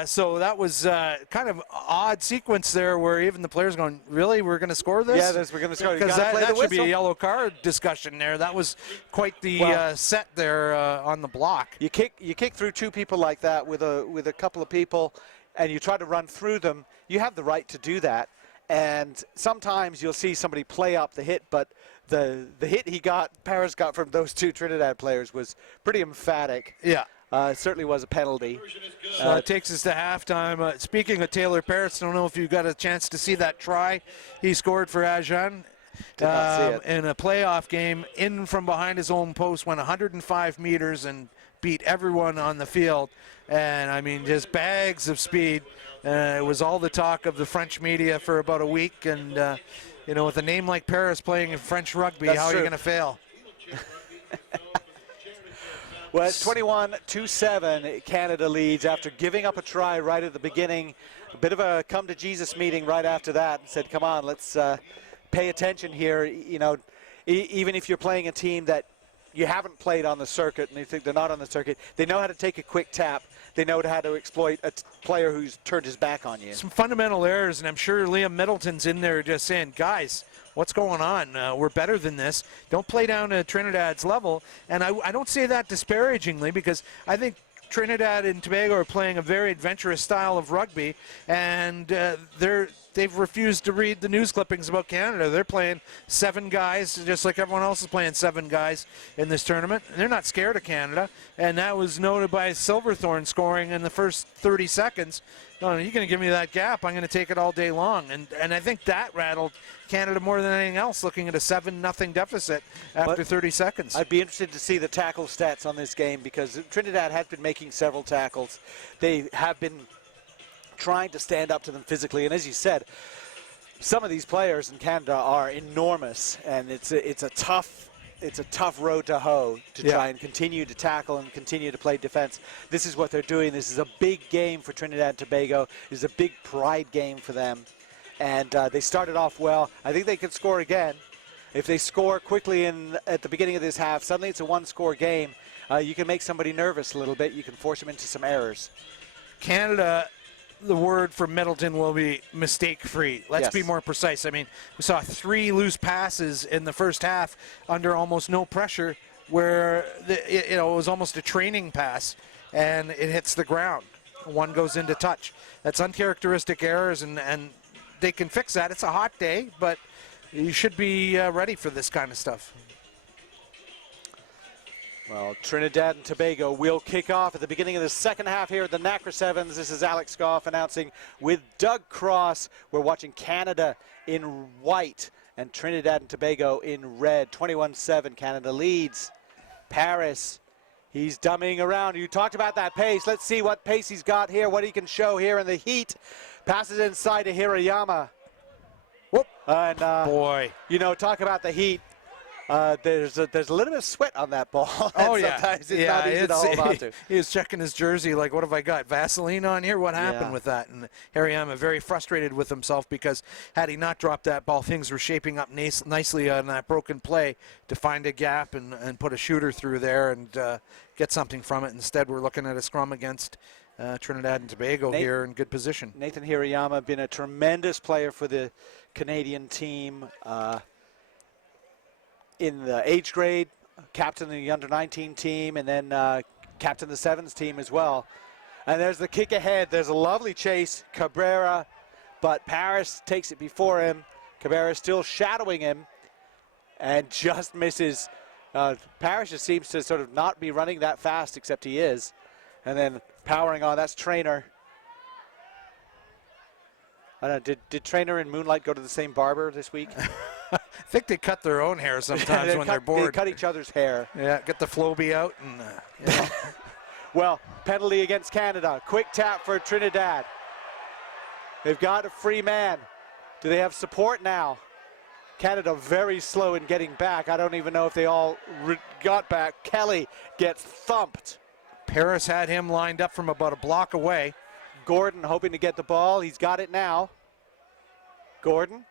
so that was kind of odd sequence there where even the players going, really, we're going to score this? Yeah, we're going to score. Because that should be a yellow card discussion there. That was quite the set there on the block. You kick through two people like that with a couple of people, and you try to run through them. You have the right to do that. And sometimes you'll see somebody play up the hit, but the hit Paris got from those two Trinidad players was pretty emphatic. Yeah. It certainly was a penalty. So it takes us to halftime. Speaking of Taylor Paris, I don't know if you got a chance to see that try he scored for Agen. Did not see it. In a playoff game, in from behind his own post, went 105 meters and beat everyone on the field. And, I mean, just bags of speed. It was all the talk of the French media for about a week. And, you know, with a name like Paris playing in French rugby, That's how are true. you going to fail? Well, it's 21-7. Canada leads after giving up a try right at the beginning. A bit of a come-to-Jesus meeting right after that and said, come on, let's pay attention here. You know, even if you're playing a team that you haven't played on the circuit and you think they're not on the circuit, they know how to take a quick tap. They know how to exploit a player who's turned his back on you. Some fundamental errors, and I'm sure Liam Middleton's in there just saying, guys, what's going on? We're better than this. Don't play down to Trinidad's level. And I don't say that disparagingly, because I think Trinidad and Tobago are playing a very adventurous style of rugby, and they've refused to read the news clippings about Canada. They're playing 7 guys, just like everyone else is playing 7 guys in this tournament. And they're not scared of Canada, and that was noted by Silverthorne scoring in the first 30 seconds. No, you're going to give me that gap, I'm going to take it all day long. And I think that rattled Canada more than anything else, looking at a 7-0 deficit after 30 seconds. I'd be interested to see the tackle stats on this game, because Trinidad has been making several tackles. They have been trying to stand up to them physically, and as you said, some of these players in Canada are enormous, and it's a tough road to hoe to try and continue to tackle and continue to play defense. This is what they're doing. This is a big game for Trinidad and Tobago. This is a big pride game for them, and they started off well. I think they could score again. If they score quickly at the beginning of this half, suddenly it's a 1-score game. You can make somebody nervous a little bit. You can force them into some errors. Canada, the word for Middleton will be mistake-free. Let's be more precise. I mean, we saw 3 loose passes in the first half under almost no pressure, where it was almost a training pass, and it hits the ground. One goes into touch. That's uncharacteristic errors, and they can fix that. It's a hot day, but you should be ready for this kind of stuff. Well, Trinidad and Tobago will kick off at the beginning of the second half here at the NACRA Sevens. This is Alex Goff announcing with Doug Cross. We're watching Canada in white and Trinidad and Tobago in red. 21-7, Canada leads. Paris, he's dummying around. You talked about that pace. Let's see what pace he's got here, what he can show here in the heat. Passes inside to Hirayama. Whoop. And, boy. You know, talk about the heat. There's a little bit of sweat on that ball. Oh, yeah. Sometimes it's not easy to hold on to. He was checking his jersey like, what have I got, Vaseline on here? What happened with that? And Hirayama very frustrated with himself, because had he not dropped that ball, things were shaping up nicely on that broken play to find a gap and put a shooter through there and get something from it. Instead, we're looking at a scrum against Trinidad and Tobago here in good position. Nathan Hirayama been a tremendous player for the Canadian team. In the age grade, captain of the under-19 team, and then captain of the Sevens team as well. And there's the kick ahead. There's a lovely chase. Cabrera, but Paris takes it before him. Cabrera still shadowing him and just misses. Paris just seems to sort of not be running that fast, except he is. And then powering on, that's Trainer. I don't know, did Trainer and Moonlight go to the same barber this week? I think they cut their own hair sometimes when they're bored. They cut each other's hair. Yeah, get the Flowbee out. And, Well, penalty against Canada. Quick tap for Trinidad. They've got a free man. Do they have support now? Canada very slow in getting back. I don't even know if they all got back. Kelly gets thumped. Paris had him lined up from about a block away. Gordon hoping to get the ball. He's got it now. Gordon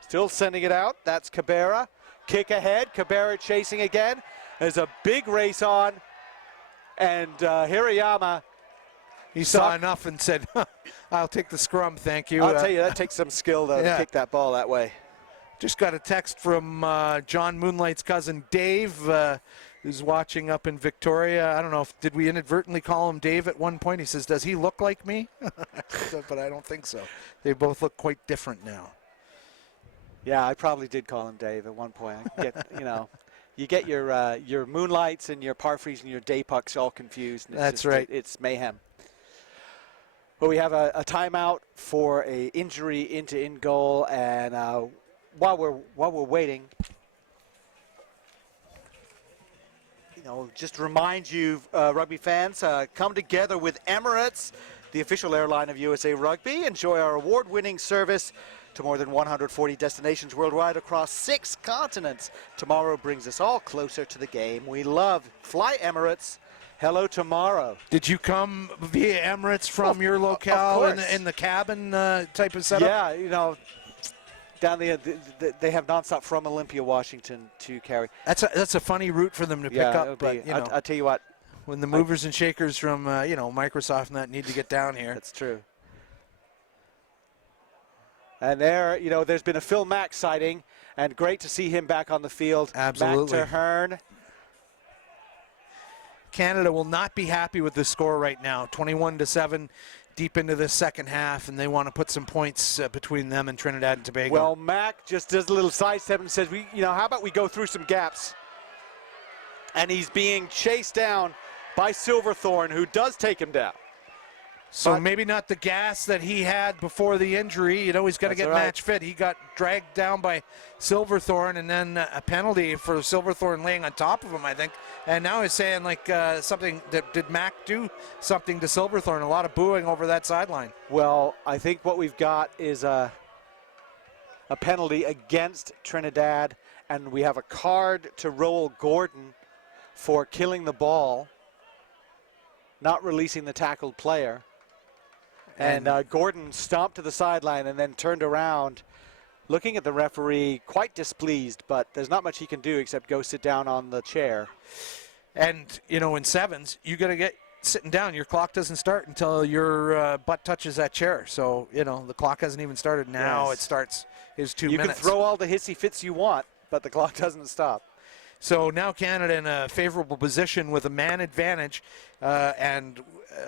still sending it out. That's Cabrera. Kick ahead. Cabrera chasing again. There's a big race on. And Hirayama. He saw enough and said, I'll take the scrum, thank you. I'll tell you, that takes some skill, though, to kick that ball that way. Just got a text from John Moonlight's cousin Dave, who's watching up in Victoria. I don't know, did we inadvertently call him Dave at one point? He says, does he look like me? But I don't think so. They both look quite different now. Yeah, I probably did call him Dave at one point. You get your Moonlights and your Parfreys and your Day Pucks all confused. That's right. It's mayhem. Well, we have a timeout for a injury into in goal, and while we're waiting, just remind you, rugby fans, come together with Emirates, the official airline of USA Rugby. Enjoy our award-winning service to more than 140 destinations worldwide across 6 continents. Tomorrow brings us all closer to the game we love. Fly Emirates. Hello tomorrow. Did you come via Emirates from your locale in the cabin type of setup? Yeah, you know, down they have nonstop from Olympia, Washington to Cary. That's a funny route for them to pick up. But you know, I'll tell you what, when the movers and shakers from Microsoft and that need to get down here. That's true. And there, there's been a Phil Mack sighting, and great to see him back on the field. Absolutely. Mack to Hearn. Canada will not be happy with the score right now, 21-7, deep into the second half, and they want to put some points between them and Trinidad and Tobago. Well, Mack just does a little sidestep and says, how about we go through some gaps? And he's being chased down by Silverthorne, who does take him down. So maybe not the gas that he had before the injury. He's got to get match fit. He got dragged down by Silverthorne, and then a penalty for Silverthorne laying on top of him, I think. And now he's saying something. Did Mack do something to Silverthorne? A lot of booing over that sideline. Well, I think what we've got is a penalty against Trinidad, and we have a card to Roel Gordon for killing the ball, not releasing the tackled player. And Gordon stomped to the sideline and then turned around, looking at the referee, quite displeased, but there's not much he can do except go sit down on the chair. And, in sevens, you got to get sitting down. Your clock doesn't start until your butt touches that chair. So, the clock hasn't even started. Now It starts his 2 minutes. You can throw all the hissy fits you want, but the clock doesn't stop. So now Canada in a favorable position with a man advantage and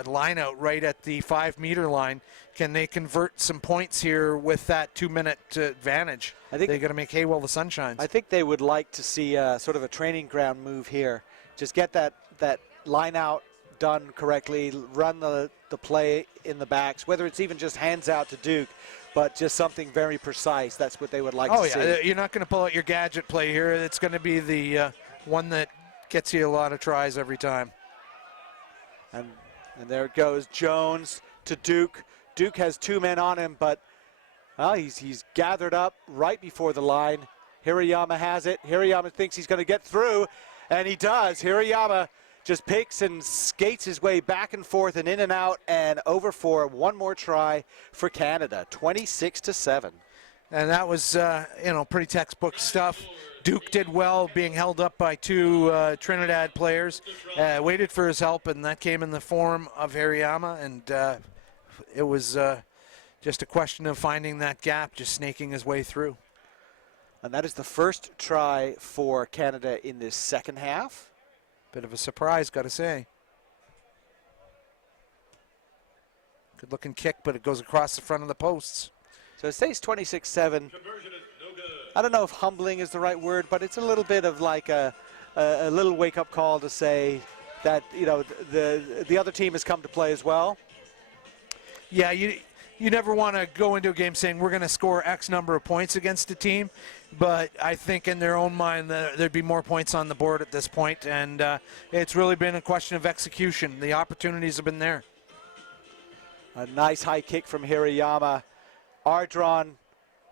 a line out right at the 5-meter line. Can they convert some points here with that 2-minute advantage? I think they're going to make hay while the sun shines. I think they would like to see sort of a training ground move here. Just get that line out done correctly, run the play in the backs, whether it's even just hands out to Duke, but just something very precise. That's what they would like to see. Oh, yeah. You're not going to pull out your gadget play here. It's going to be the one that gets you a lot of tries every time. And there it goes. Jones to Duke. Duke has 2 men on him, but he's gathered up right before the line. Hirayama has it. Hirayama thinks he's going to get through, and he does. Hirayama just picks and skates his way back and forth and in and out and over for one more try for Canada, 26-7. And that was, pretty textbook stuff. Duke did well being held up by 2 Trinidad players, waited for his help, and that came in the form of Hirayama, and it was just a question of finding that gap, just snaking his way through. And that is the first try for Canada in this second half. Bit of a surprise, got to say. Good looking kick, but it goes across the front of the posts. So it stays 26-7. I don't know if humbling is the right word, but it's a little bit of like a little wake-up call to say that, the other team has come to play as well. Yeah, you never want to go into a game saying we're going to score X number of points against a team, but I think in their own mind there'd be more points on the board at this point, and it's really been a question of execution. The opportunities have been there. A nice high kick from Hirayama. Ardron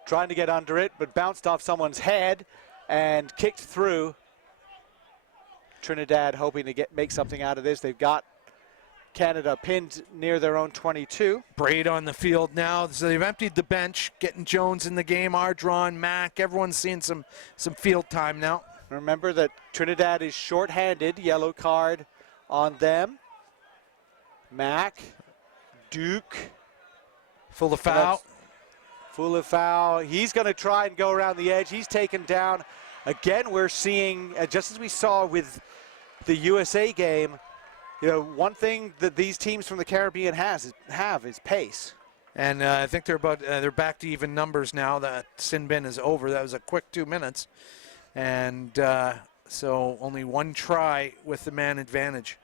trying to get under it, but bounced off someone's head and kicked through. Trinidad hoping to make something out of this. They've got Canada pinned near their own 22. Braid on the field now. So they've emptied the bench, getting Jones in the game, Ardron, Mack. Everyone's seeing some field time now. Remember that Trinidad is short-handed. Yellow card on them. Mack, Duke. Full of foul. Full of foul. He's going to try and go around the edge. He's taken down. Again, we're seeing, just as we saw with the USA game, one thing that these teams from the Caribbean have is pace. And I think they're back to even numbers now that sin bin is over. That was a quick 2 minutes. And so only one try with the man advantage.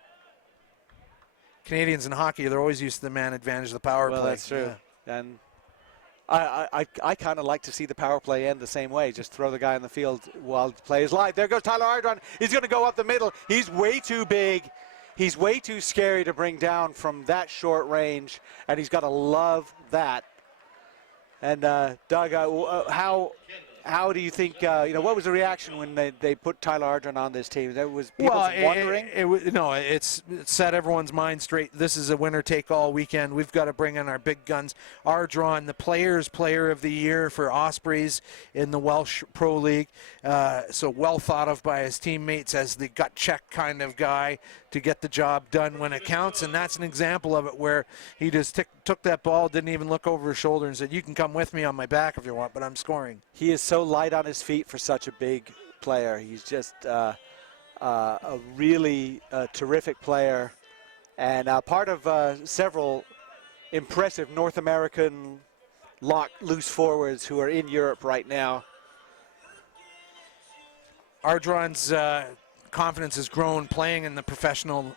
Canadians in hockey, they're always used to the man advantage, the power play. Well, that's true. Yeah. And I kind of like to see the power play end the same way. Just throw the guy on the field while the play is live. There goes Tyler Ardron. He's going to go up the middle. He's way too big. He's way too scary to bring down from that short range, and he's got to love that. And Doug, how do you think, what was the reaction when they put Tyler Ardron on this team? There was people wondering? It's set everyone's mind straight. This is a winner-take-all weekend. We've got to bring in our big guns. Ardron, the Players' Player of the Year for Ospreys in the Welsh Pro League. So well thought of by his teammates as the gut check kind of guy to get the job done when it counts. And that's an example of it where he just took that ball, didn't even look over his shoulder and said, you can come with me on my back if you want, but I'm scoring. He is so light on his feet for such a big player. He's just a really terrific player and part of several impressive North American loose forwards who are in Europe right now. Ardron's confidence has grown playing in the professional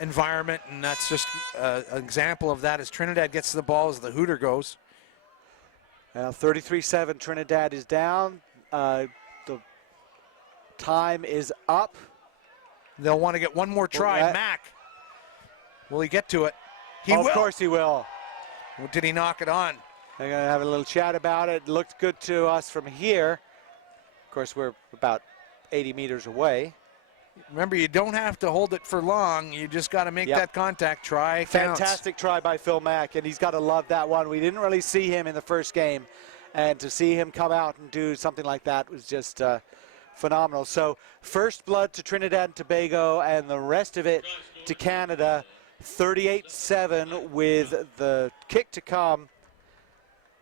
environment, and that's just an example of that as Trinidad gets the ball as the hooter goes. 33-7, Trinidad is down. The time is up. They'll want to get one more try. Mack, will he get to it? He will. Of course he will. Did he knock it on? They're going to have a little chat about it. Looked good to us from here. Of course, we're about 80 meters away. Remember, you don't have to hold it for long. You just got to make that contact. Try counts. Fantastic try by Phil Mack, and he's got to love that one. We didn't really see him in the first game, and to see him come out and do something like that was just phenomenal. So first blood to Trinidad and Tobago, and the rest of it to Canada. 38-7 with the kick to come.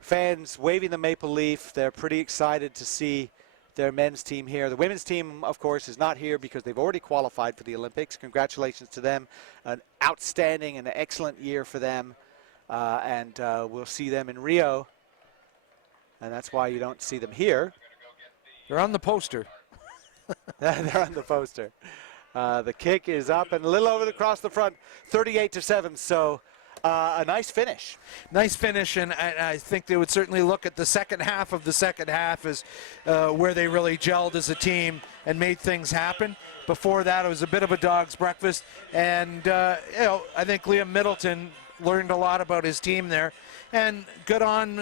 Fans waving the maple leaf. They're pretty excited to see their men's team here. The women's team, of course, is not here because they've already qualified for the Olympics. Congratulations to them. An outstanding and excellent year for them. And we'll see them in Rio. And that's why you don't see them here. They're on the poster. They're on the poster. The kick is up and a little over across the front, 38-7. So a nice finish. Nice finish, and I think they would certainly look at the second half of the second half as where they really gelled as a team and made things happen. Before that, it was a bit of a dog's breakfast, and I think Liam Middleton learned a lot about his team there. And good on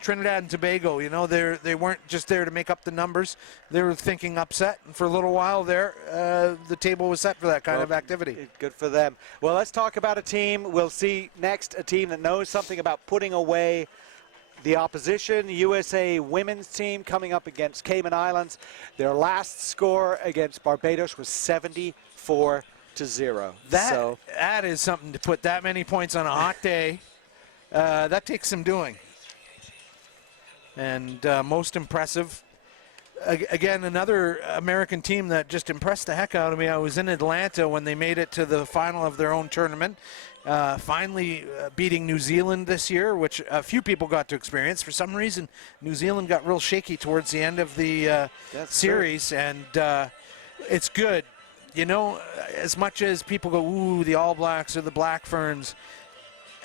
Trinidad and Tobago. You know, they weren't just there to make up the numbers. They were thinking upset, and for a little while there, the table was set for that kind of activity. Good for them. Well, let's talk about a team. We'll see next a team that knows something about putting away the opposition. The USA women's team coming up against Cayman Islands. Their last score against Barbados was 74-0. That is something to put that many points on a hot day. That takes some doing. And most impressive, again, another American team that just impressed the heck out of me. I was in Atlanta when they made it to the final of their own tournament, finally beating New Zealand this year, which a few people got to experience. For some reason, New Zealand got real shaky towards the end of the series, and it's good. You know, as much as people go, ooh, the All Blacks or the Black Ferns,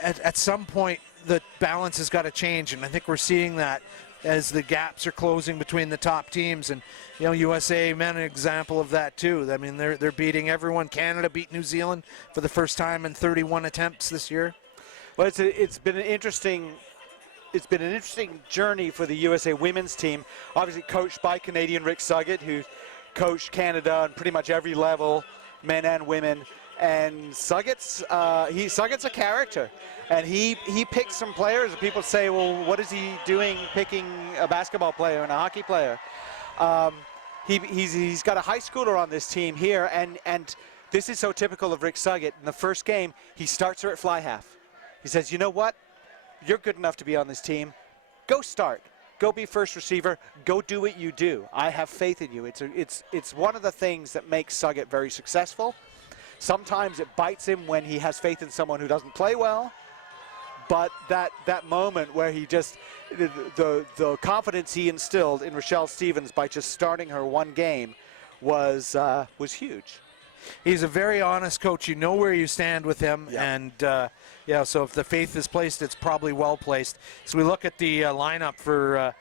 at some point the balance has got to change, and I think we're seeing that as the gaps are closing between the top teams. And you know, USA men an example of that too. I mean, they're beating everyone. Canada beat New Zealand for the first time in 31 attempts this year. Well, it's been an interesting journey for the USA women's team. Obviously coached by Canadian Rick Sugget, who coached Canada on pretty much every level, men and women. And Sugget's a character, and he picks some players. And people say, well, what is he doing picking a basketball player and a hockey player? He's got a high schooler on this team here, and this is so typical of Rick Sugget. In the first game, he starts her at fly half. He says, you know what? You're good enough to be on this team. Go start. Go be first receiver. Go do what you do. I have faith in you. It's one of the things that makes Sugget very successful. Sometimes it bites him when he has faith in someone who doesn't play well, but that moment where he just, the confidence he instilled in Rochelle Stevens by just starting her one game was huge. he's a very honest coach. You know where you stand with him, and yeah. So if the faith is placed, it's probably well placed. So we look at the lineup for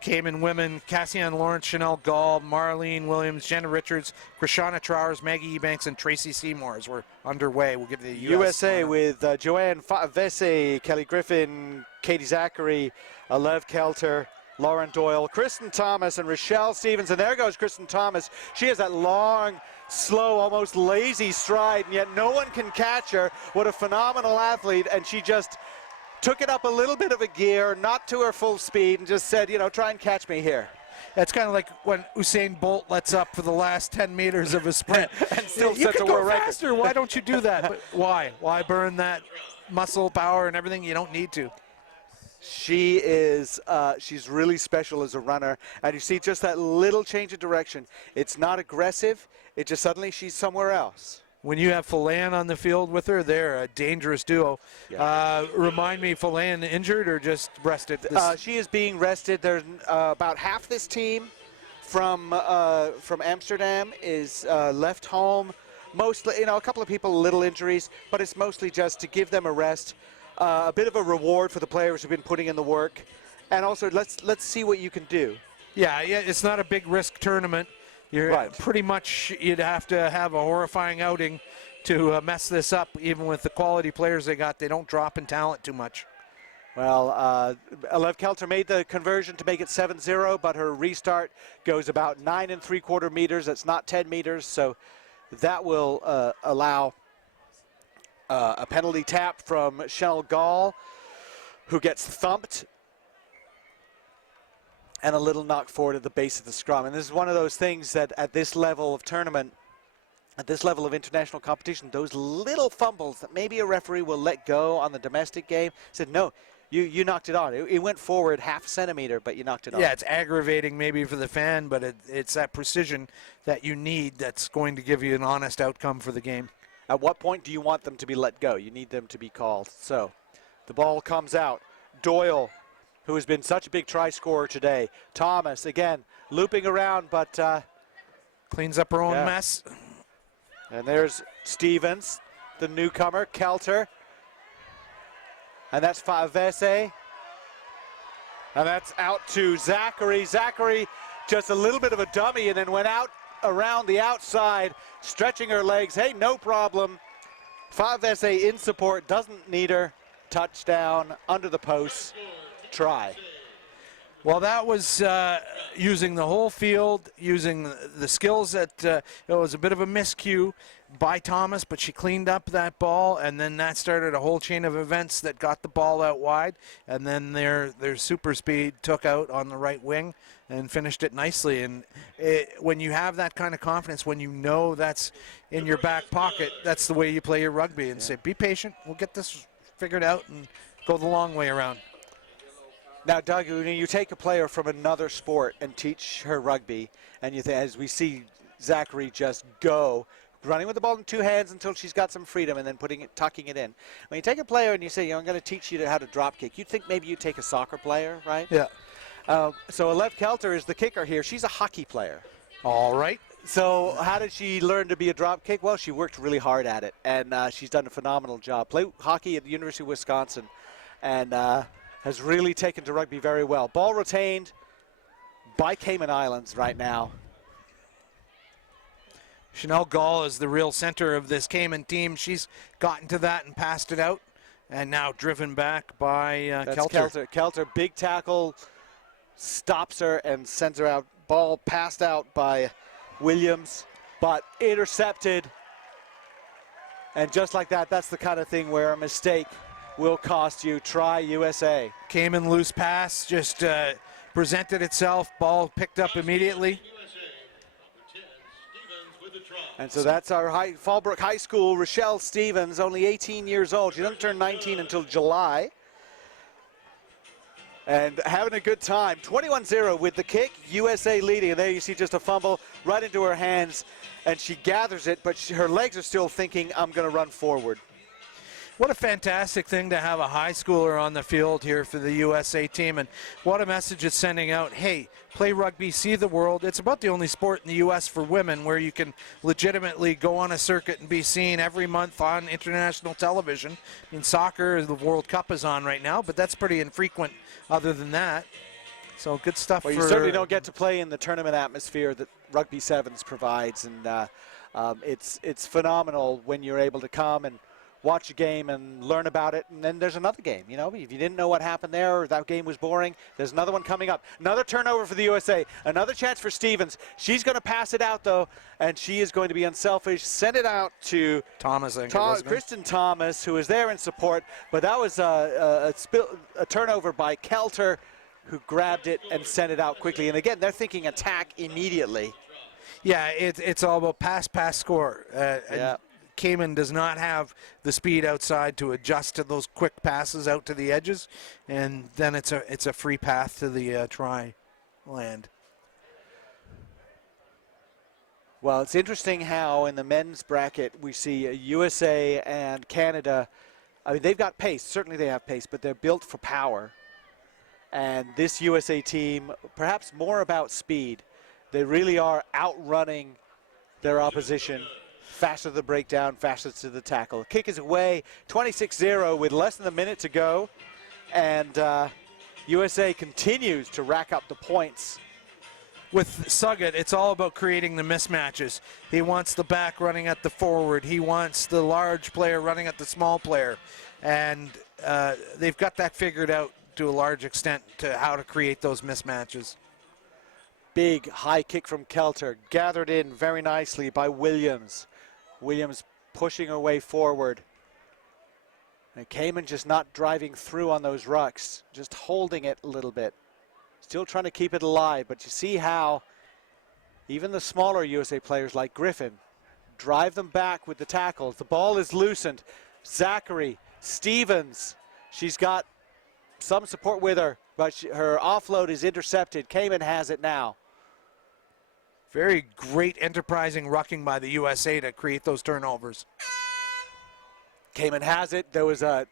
Cayman women: Cassian Lawrence, Chanel Gall, Marlene Williams, Jenna Richards, Krishana Trowers, Maggie Ebanks, and Tracy Seymour as we're underway. We'll give the USA lineup. with Joanne Vesey, Kelly Griffin, Katie Zachary, Lev Kelter, Lauren Doyle, Kristen Thomas, and Rochelle Stevens. And there goes Kristen Thomas. She has that long, slow, almost lazy stride, and yet no one can catch her. What a phenomenal athlete. And she just took it up a little bit of a gear, not to her full speed, and just said, you know, try and catch me here. That's kind of like when Usain Bolt lets up for the last 10 meters of a sprint. And still you sets can a go world record. faster. Why don't you do that? But why? Why burn that muscle power and everything? You don't need to. She is, she's really special as a runner, and you see just that little change of direction. It's not aggressive, it just suddenly she's somewhere else. When you have Philan on the field with her, they're a dangerous duo. Yeah. Remind me, Philan injured or just rested? She is being rested. There's about half this team from Amsterdam is left home. Mostly, you know, a couple of people, little injuries, but it's mostly just to give them a rest. A bit of a reward for the players who've been putting in the work, and also let's see what you can do. Yeah, it's not a big risk tournament. You're right. Pretty much you'd have to have a horrifying outing to mess this up. Even with the quality players they got, they don't drop in talent too much. Well, Lev Kelter made the conversion to make it 7-0, but her restart goes about 9 3/4 meters. That's not 10 meters, so that will allow a penalty tap from Chanel Gall, who gets thumped, and a little knock forward at the base of the scrum. And this is one of those things that at this level of tournament, at this level of international competition, those little fumbles that maybe a referee will let go on the domestic game, said, no, you knocked it on. It went forward half a centimeter, but you knocked it on. Yeah, it's aggravating maybe for the fan, but it's that precision that you need that's going to give you an honest outcome for the game. At what point do you want them to be let go? You need them to be called. So the ball comes out. Doyle, who has been such a big try scorer today. Thomas, again, looping around, but cleans up her own mess. And there's Stevens, the newcomer, Kelter. And that's Favese. And that's out to Zachary. Zachary, just a little bit of a dummy, and then went out around the outside, stretching her legs. Hey, no problem. Favese in support, doesn't need her. Touchdown, under the post, try. Well, that was using the whole field, using the skills that it was a bit of a miscue by Thomas, but she cleaned up that ball, and then that started a whole chain of events that got the ball out wide, and then their super speed took out on the right wing and finished it nicely. And when you have that kind of confidence, when you know that's in your back pocket, that's the way you play your rugby and say, be patient, we'll get this figured out and go the long way around. Now, Doug, when you take a player from another sport and teach her rugby, and you think, as we see Zachary just go, running with the ball in two hands until she's got some freedom and then tucking it in. When you take a player and you say, I'm going to teach you how to drop kick, you'd think maybe you'd take a soccer player, right? Yeah. So Lev Kelter is the kicker here. She's a hockey player. All right. So how did she learn to be a drop kick? Well, she worked really hard at it, and she's done a phenomenal job. Played hockey at the University of Wisconsin, and has really taken to rugby very well. Ball retained by Cayman Islands right now. Chanel Gall is the real center of this Cayman team. She's gotten to that and passed it out, and now driven back by Kelter. Kelter, big tackle, stops her and sends her out. Ball passed out by Williams, but intercepted. And just like that, that's the kind of thing where a mistake will cost you. Try USA. Cayman loose pass just presented itself. Ball picked up immediately. And so that's our Fallbrook High School, Rochelle Stevens, only 18 years old. She doesn't turn 19 until July. And having a good time. 21-0 with the kick, USA leading. And there you see just a fumble right into her hands. And she gathers it, but her legs are still thinking, I'm going to run forward. What a fantastic thing to have a high schooler on the field here for the USA team, and what a message it's sending out. Hey, play rugby, see the world. It's about the only sport in the U.S. for women where you can legitimately go on a circuit and be seen every month on international television. I mean, soccer, the World Cup is on right now, but that's pretty infrequent other than that. So good stuff. Well, you certainly don't get to play in the tournament atmosphere that Rugby Sevens provides, and it's phenomenal when you're able to come and watch a game and learn about it, and then there's another game. You know, if you didn't know what happened there or that game was boring, there's another one coming up. Another turnover for the USA. Another chance for Stevens. She's going to pass it out, though, and she is going to be unselfish. Send it out to Thomas, Kristen Thomas, who is there in support. But that was a turnover by Kelter, who grabbed it and sent it out quickly. And again, they're thinking attack immediately. Yeah, it's all about pass, score. Yeah. Cayman does not have the speed outside to adjust to those quick passes out to the edges, and then it's a free path to the try land. Well, it's interesting how in the men's bracket we see USA and Canada. I mean, they've got pace. Certainly they have pace, but they're built for power. And this USA team, perhaps more about speed. They really are outrunning their opposition. Faster to the breakdown, faster to the tackle. Kick is away, 26-0 with less than a minute to go. And USA continues to rack up the points. With Suggett, it's all about creating the mismatches. He wants the back running at the forward. He wants the large player running at the small player. And they've got that figured out to a large extent to how to create those mismatches. Big high kick from Kelter, gathered in very nicely by Williams. Williams pushing her way forward. And Cayman just not driving through on those rucks, just holding it a little bit. Still trying to keep it alive, but you see how even the smaller USA players like Griffin drive them back with the tackles. The ball is loosened. Zachary, Stevens, she's got some support with her, but her offload is intercepted. Cayman has it now. Very great enterprising rucking by the USA to create those turnovers. Cayman has it. There was a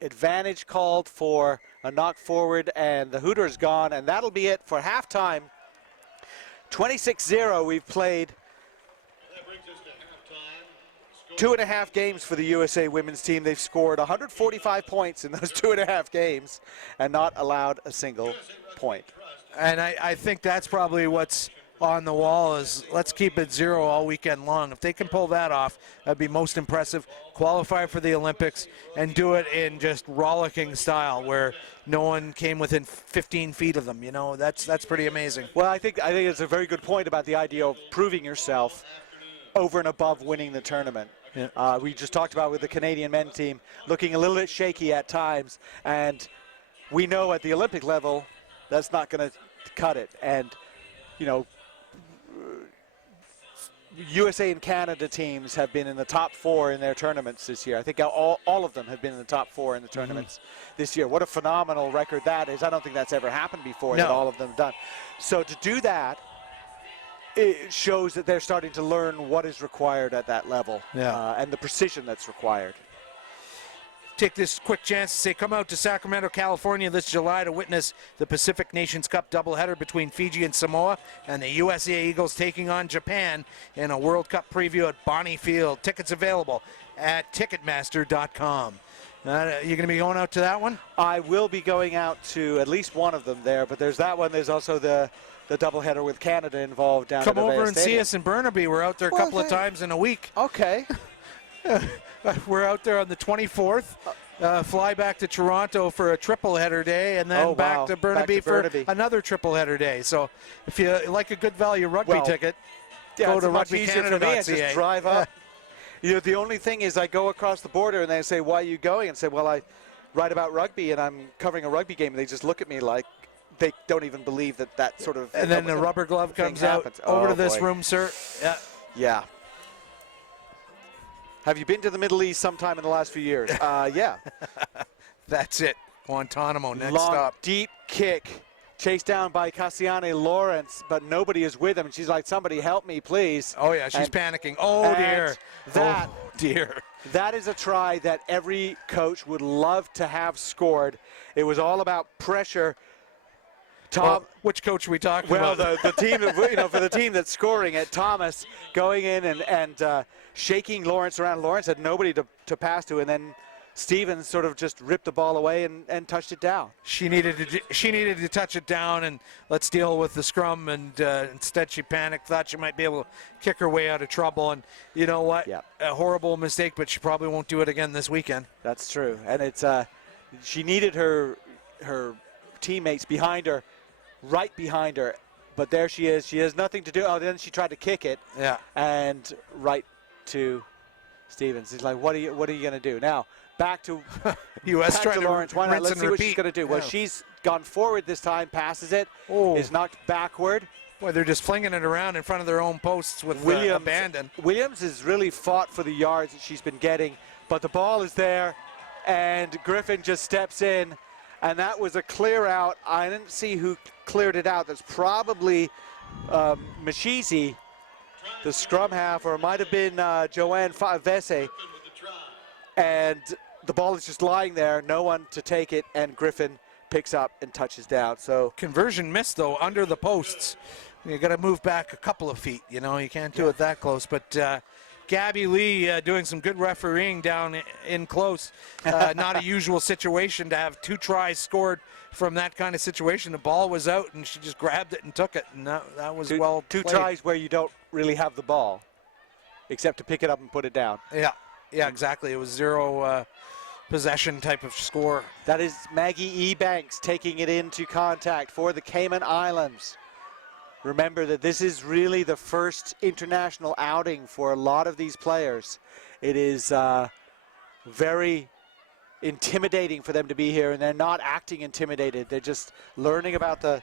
advantage called for a knock forward, and the Hooters gone, and that'll be it for halftime. 26-0 we've played. 2.5 games for the USA women's team. They've scored 145 points in those 2.5 games and not allowed a single point. And I think that's probably what's on the wall is let's keep it 0 all weekend long. If they can pull that off, that'd be most impressive. Qualify for the Olympics and do it in just rollicking style where no one came within 15 feet of them. You know, that's pretty amazing. Well, I think it's a very good point about the idea of proving yourself over and above winning the tournament. Yeah. We just talked about with the Canadian men's team looking a little bit shaky at times, and we know at the Olympic level that's not going to cut it. And, you know, USA and Canada teams have been in the top 4 in their tournaments this year. I think all of them have been in the top 4 in the tournaments this year. What a phenomenal record that is. I don't think that's ever happened before that all of them have done. So to do that, it shows that they're starting to learn what is required at that level and the precision that's required. Take this quick chance to say come out to Sacramento, California this July to witness the Pacific Nations Cup doubleheader between Fiji and Samoa and the USA Eagles taking on Japan in a World Cup preview at Bonnie Field. Tickets available at Ticketmaster.com. You going to be going out to that one? I will be going out to at least one of them there, but there's that one. There's also the doubleheader with Canada involved down Come at over and Stadium. see us in Burnaby. We're out there a couple of times in a week. Okay. We're out there on the 24th. Fly back to Toronto for a triple header day, and then back to Burnaby for another triple header day. So if you like a good value rugby ticket, go to rugbycanada.ca. Just drive up. You know, the only thing is I go across the border and they say, why are you going? And say, well, I write about rugby and I'm covering a rugby game. And they just look at me like they don't even believe that sort of. And then the rubber glove comes out. Over to this room, sir. Yeah. Yeah. Have you been to the Middle East sometime in the last few years? Yeah. That's it. Guantanamo, next Long, stop. deep kick chased down by Cassiane Lawrence, but nobody is with him. And she's like, somebody help me, please. Oh, yeah, she's panicking. Oh, dear. That, oh, dear. That is a try that every coach would love to have scored. It was all about pressure. Tom, well, which coach are we talking about? Well, the team, for the team that's scoring it, Thomas going in and shaking Lawrence around. Lawrence had nobody to pass to, and then Stevens sort of just ripped the ball away and touched it down. She needed to touch it down and let's deal with the scrum, and instead she panicked, thought she might be able to kick her way out of trouble, and you know what? Yep. A horrible mistake, but she probably won't do it again this weekend. That's true, and it's she needed her teammates behind her, right behind her, but there she is. She has nothing to do. Oh, then she tried to kick it. Yeah. And right to Stevens. He's like, what are you going to do now? Back to U.S. back trying to Lawrence. Why not? rinse Let's and see what repeat. she's going to do. Well, Yeah. she's gone forward this time, passes it, is knocked backward. Boy, they're just flinging it around in front of their own posts with abandon. Williams has really fought for the yards that she's been getting, but the ball is there, and Griffin just steps in, and that was a clear out. I didn't see who cleared it out. That's probably Mashizi, the scrum half, or it might have been Joanne Vese. And the ball is just lying there, no one to take it, and Griffin picks up and touches down. So conversion missed, though, under the posts. You got to move back a couple of feet. You know, you can't do it that close. But Gabby Lee doing some good refereeing down in close. Not a usual situation to have 2 tries scored from that kind of situation. The ball was out, and she just grabbed it and took it, and that was well two played. tries where you don't really have the ball, except to pick it up and put it down. Yeah, exactly. It was 0 possession type of score. That is Maggie Ebanks taking it into contact for the Cayman Islands. Remember that this is really the first international outing for a lot of these players. It is very intimidating for them to be here, and they're not acting intimidated. They're just learning about the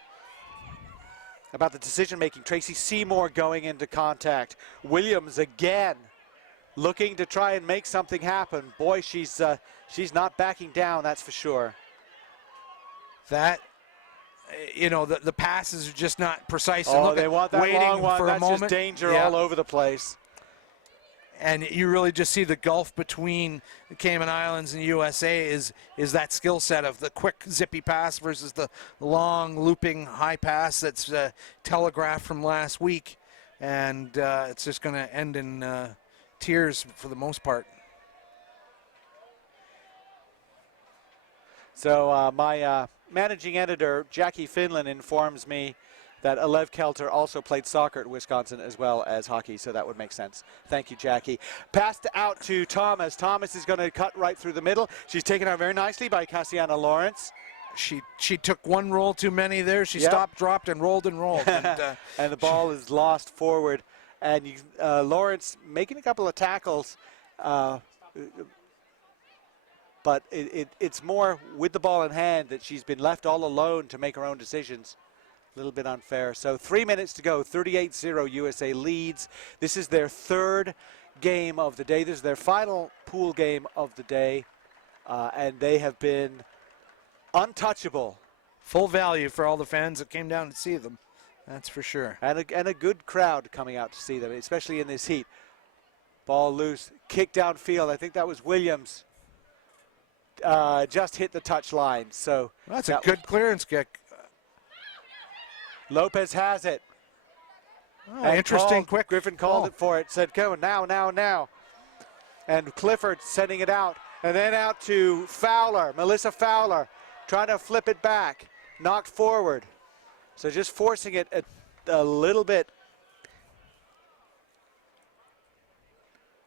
decision making. Tracy Seymour going into contact. Williams again looking to try and make something happen. Boy, she's not backing down, that's for sure. That, you know, the passes are just not precise. Oh, they want that waiting long one. for That's a moment. just danger all over the place. And you really just see the gulf between the Cayman Islands and USA is that skill set of the quick, zippy pass versus the long, looping, high pass that's telegraphed from last week. And it's just going to end in tears for the most part. So my managing editor, Jackie Finlan, informs me that Alev Kelter also played soccer at Wisconsin as well as hockey, so that would make sense. Thank you, Jackie. Passed out to Thomas. Thomas is going to cut right through the middle. She's taken out very nicely by Cassiana Lawrence. She took one roll too many there. She stopped, dropped, and rolled and rolled. And the ball is lost forward. And Lawrence making a couple of tackles, but it's more with the ball in hand that she's been left all alone to make her own decisions. A little bit unfair. So 3 minutes to go, 38-0 USA leads. This is their 3rd game of the day. This is their final pool game of the day, and they have been untouchable. Full value for all the fans that came down to see them. That's for sure. And a good crowd coming out to see them, especially in this heat. Ball loose, kick downfield. I think that was Williams. Just hit the touch line. So that's a good clearance kick. Lopez has it. Oh, interesting, quick. Griffin called it for it. Said, "Go now." And Clifford sending it out, and then out to Fowler, Melissa Fowler, trying to flip it back, knocked forward. So just forcing it a little bit.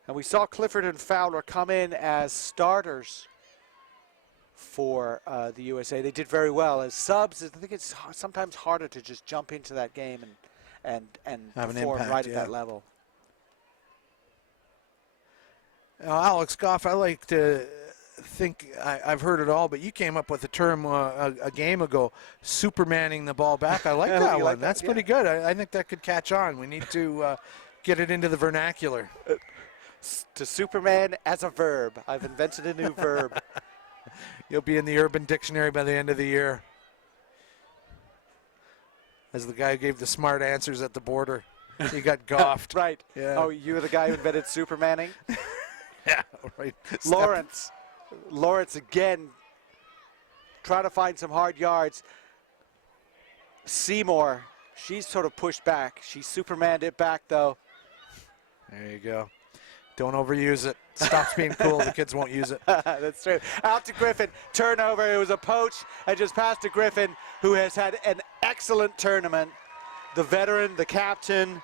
And we saw Clifford and Fowler come in as starters for the USA. They did very well. As subs, I think it's sometimes harder to just jump into that game and have perform an impact, right at that level. Alex Goff, I like to think I've heard it all, but you came up with the term a game ago, supermaning the ball back. I like that one. Like that? That's pretty good. I think that could catch on. We need to get it into the vernacular. To Superman as a verb. I've invented a new verb. You'll be in the Urban Dictionary by the end of the year. as the guy who gave the smart answers at the border. He got goffed. Right. Yeah. Oh, you were the guy who invented Supermaning? Yeah, right. Lawrence again trying to find some hard yards. Seymour, she's sort of pushed back. She Supermaned it back, though. There you go. Don't overuse it. Stops being cool. The kids won't use it. That's true. Out to Griffin. Turnover. It was a poach and just passed to Griffin, who has had an excellent tournament. The veteran, the captain,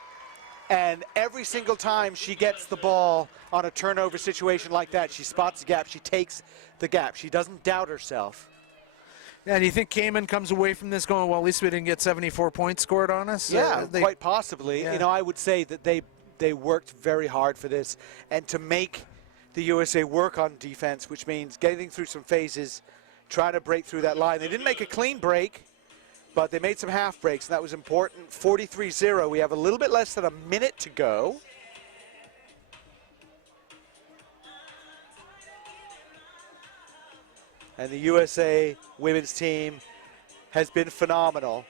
and every single time she gets the ball on a turnover situation like that, she spots the gap. She takes the gap. She doesn't doubt herself. Yeah, do you think Cayman comes away from this going, well, at least we didn't get 74 points scored on us? Yeah, quite possibly. Yeah. You know, I would say that they worked very hard for this, and to make the USA work on defense, which means getting through some phases, trying to break through that line. They didn't make a clean break, but they made some half breaks, and that was important. 43-0. We have a little bit less than a minute to go. And the USA women's team has been phenomenal.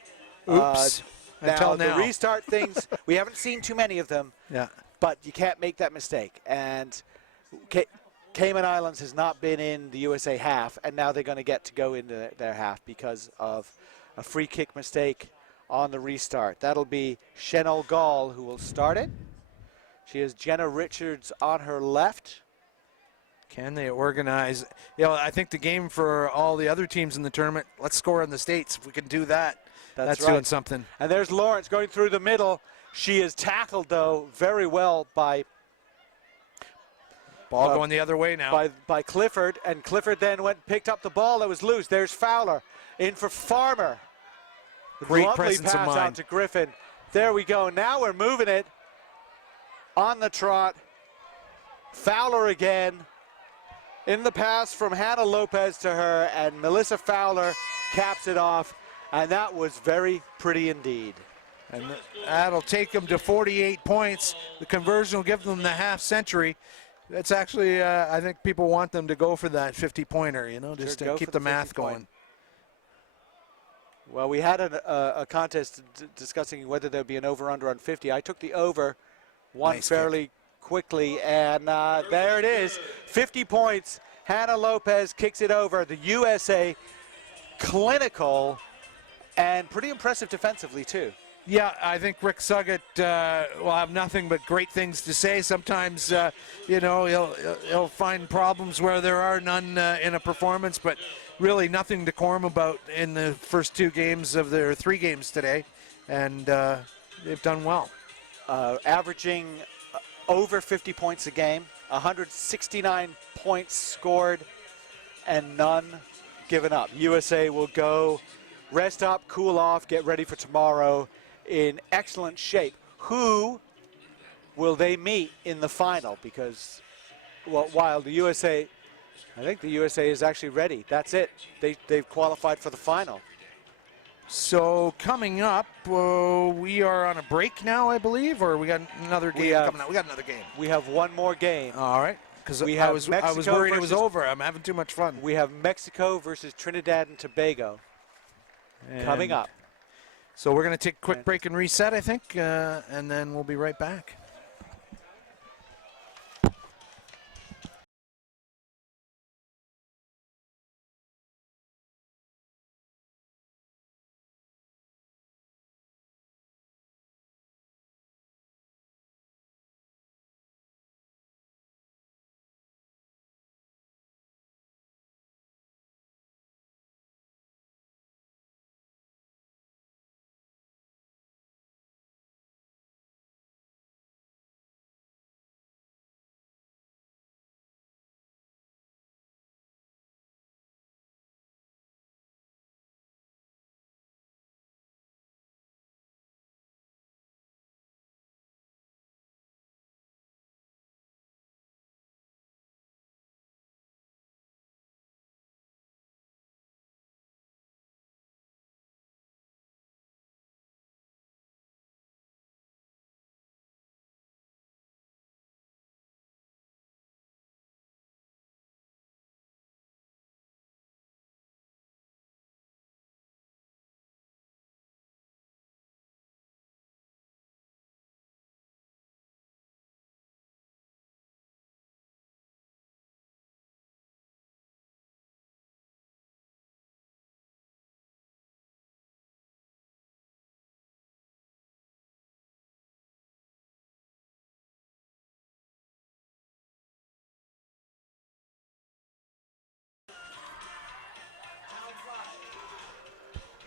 Oops. Until now, now. the restart things, we haven't seen too many of them, Yeah. but you can't make that mistake. And Cayman Islands has not been in the USA half, and now they're going to get to go into their half because of a free kick mistake on the restart. That'll be Chanel Gall who will start it. She has Jenna Richards on her left. Can they organize? You know, I think the game for all the other teams in the tournament, let's score in the States. If we can do that, that's right. doing something. And there's Lawrence going through the middle. She is tackled, though, very well by Ball going the other way now. By Clifford, and Clifford then picked up the ball that was loose. There's Fowler in for Farmer. Great Lovely presence of pass mind. out to Griffin. There we go. Now we're moving it on the trot. Fowler again. In the pass from Hannah Lopez to her, and Melissa Fowler caps it off, and that was very pretty indeed. And that'll take them to 48 points. The conversion will give them the half century. That's actually, I think people want them to go for that 50-pointer, you know, just Sure, to keep the math 50 point. going. Well, we had a contest discussing whether there'd be an over-under on 50. I took the over, won Nice fairly quickly, and there it is, 50 points. Hannah Lopez kicks it over. The USA, clinical and pretty impressive defensively too. Yeah, I think Rick Sugget will have nothing but great things to say. Sometimes, you know, he'll find problems where there are none in a performance, but really nothing to qualm about in the first two games of their three games today, and they've done well. Averaging over 50 points a game, 169 points scored, and none given up. USA will go rest up, cool off, get ready for tomorrow in excellent shape. Who will they meet in the final? Because, well, while the USA, I think the USA is actually ready. That's it. They've qualified for the final. So coming up, we are on a break now, I believe, or we got another game coming up. We got another game. We have one more game. All right. Because I was Mexico worried it was over. I'm having too much fun. We have Mexico versus Trinidad and Tobago coming up. So we're going to take a quick break and reset, I think, and then we'll be right back.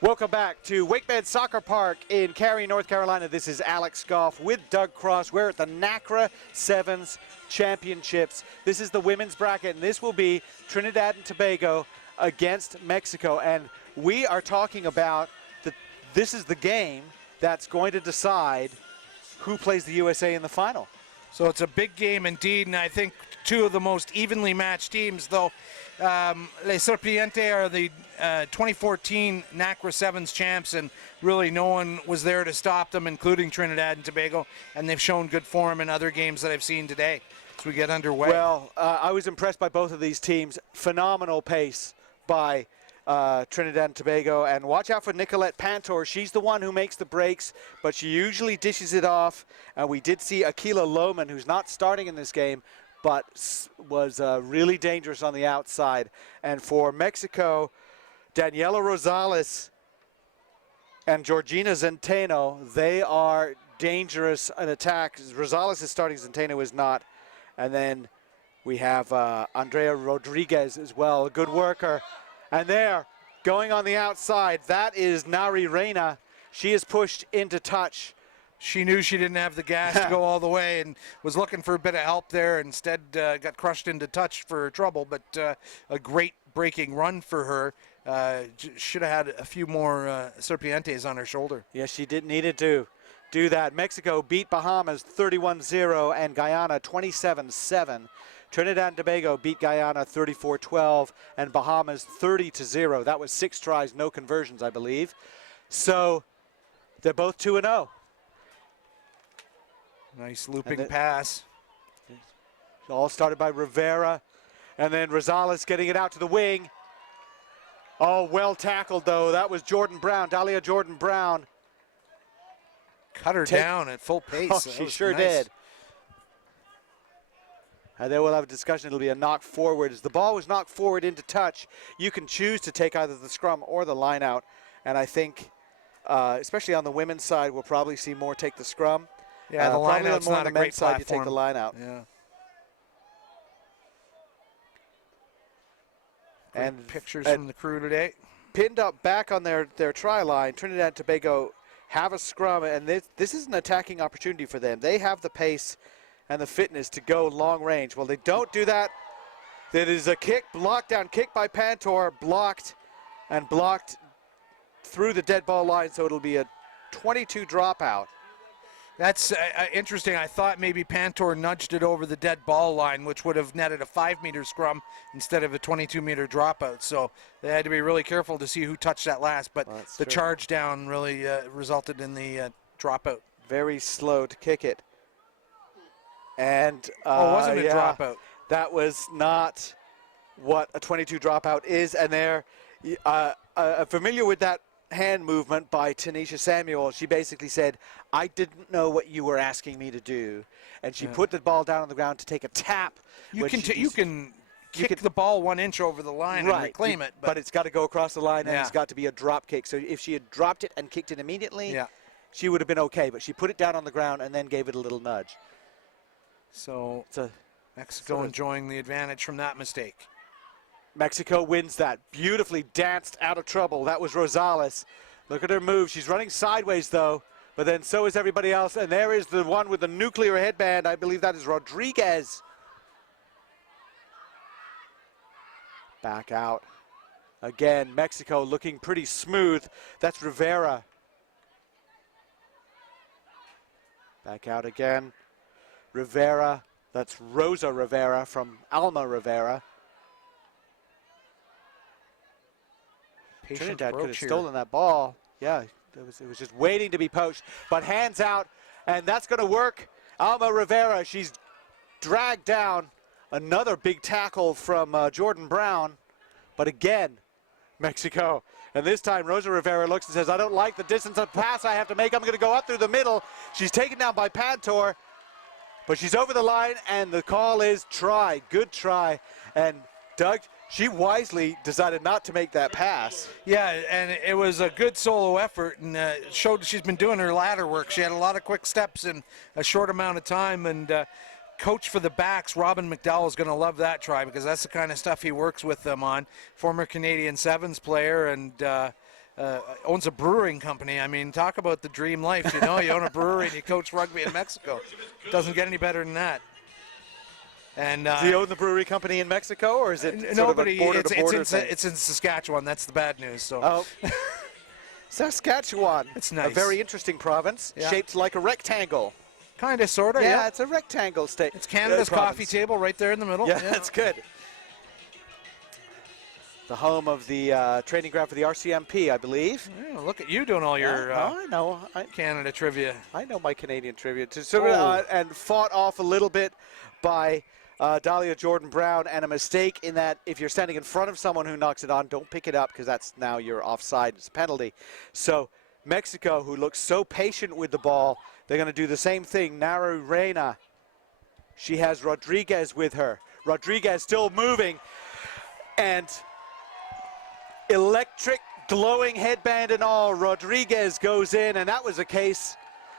Welcome back to WakeMed Soccer Park in Cary, North Carolina. This is Alex Goff with Doug Cross. We're at the NACRA Sevens Championships. This is the women's bracket, and this will be Trinidad and Tobago against Mexico. And we are talking about this is the game that's going to decide who plays the USA in the final. So it's a big game indeed, and I think two of the most evenly matched teams, though. Les Serpientes are the 2014 NACRA Sevens champs, and really no one was there to stop them, including Trinidad and Tobago, and they've shown good form in other games that I've seen today as we get underway. Well, I was impressed by both of these teams. Phenomenal pace by Trinidad and Tobago, and watch out for Nicolette Pantor. She's the one who makes the breaks, but she usually dishes it off, and we did see Akila Lohman, who's not starting in this game, but was really dangerous on the outside. And for Mexico, Daniela Rosales and Georgina Centeno, they are dangerous in attack. Rosales is starting, Centeno is not. And then we have Andrea Rodriguez as well, a good worker. And there, going on the outside, that is Nari Reina. She is pushed into touch. She knew she didn't have the gas to go all the way and was looking for a bit of help there. Instead, got crushed into touch for trouble, but a great breaking run for her. Should have had a few more Serpientes on her shoulder. Yes, she needed to do that. Mexico beat Bahamas 31-0 and Guyana 27-7. Trinidad and Tobago beat Guyana 34-12 and Bahamas 30-0. That was 6 tries, no conversions, I believe. So they're both 2-0. Nice looping pass. All started by Rivera, and then Rosales getting it out to the wing. Oh, well tackled, though. That was Jordan Brown, Dahlia Jordan Brown. Cut her down at full pace. Oh, she sure did. And then we'll have a discussion. It'll be a knock forward. As the ball was knocked forward into touch, you can choose to take either the scrum or the line out. And I think, especially on the women's side, we'll probably see more take the scrum. Yeah, the line out's not a great platform. You take the line out. Yeah. And pictures from the crew today. Pinned up back on their try line, Trinidad and Tobago have a scrum, and this is an attacking opportunity for them. They have the pace and the fitness to go long range. Well, they don't do that. That is a kick, lockdown kick by Pantor, blocked through the dead ball line, so it'll be a 22 dropout. That's interesting. I thought maybe Pantor nudged it over the dead ball line, which would have netted a 5-meter scrum instead of a 22-meter dropout. So they had to be really careful to see who touched that last. But the charge down really resulted in the dropout. Very slow to kick it. And wasn't a dropout. That was not what a 22 dropout is. And they're familiar with that hand movement by Tanisha Samuel. She basically said, I didn't know what you were asking me to do. And she put the ball down on the ground to take a tap. You can kick the ball 1 inch over the line and reclaim it. But it's got to go across the line, and it's got to be a drop kick. So if she had dropped it and kicked it immediately, she would have been okay. But she put it down on the ground and then gave it a little nudge. So Mexico enjoying the advantage from that mistake. Mexico wins that. Beautifully danced out of trouble. That was Rosales. Look at her move. She's running sideways, though. But then so is everybody else. And there is the one with the nuclear headband. I believe that is Rodriguez. Back out. Again, Mexico looking pretty smooth. That's Rivera. Back out again. Rivera. That's Rosa Rivera from Alma Rivera. Trinidad could have stolen that ball. Yeah, it was just waiting to be poached. But hands out, and that's going to work. Alma Rivera, she's dragged down. Another big tackle from Jordan Brown. But again, Mexico. And this time, Rosa Rivera looks and says, I don't like the distance of pass I have to make. I'm going to go up through the middle. She's taken down by Pantor. But she's over the line, and the call is try. Good try. And Doug, she wisely decided not to make that pass. Yeah, and it was a good solo effort, and showed she's been doing her ladder work. She had a lot of quick steps in a short amount of time, and coach for the backs, Robin McDowell, is going to love that try because that's the kind of stuff he works with them on. Former Canadian Sevens player, and owns a brewing company. I mean, talk about the dream life. You know, you own a brewery and you coach rugby in Mexico. Doesn't get any better than that. And does he own the brewery company in Mexico, or is it sort of a border-to-border thing? It's in Saskatchewan. That's the bad news. So. Oh. Saskatchewan. It's nice. A very interesting province, shaped like a rectangle. Kind of, sort of, yeah. It's a rectangle state. It's Canada's coffee table right there in the middle. Yeah, that's good. The home of the training ground for the RCMP, I believe. Yeah, look at you doing all your I know. Canada trivia. I know my Canadian trivia. And fought off a little bit by Dahlia Jordan-Brown, and a mistake in that if you're standing in front of someone who knocks it on, don't pick it up because that's now you're offside. It's a penalty. So Mexico, who looks so patient with the ball, they're going to do the same thing. Naru Reina, she has Rodriguez with her. Rodriguez still moving, and electric glowing headband and all, Rodriguez goes in, and that was a case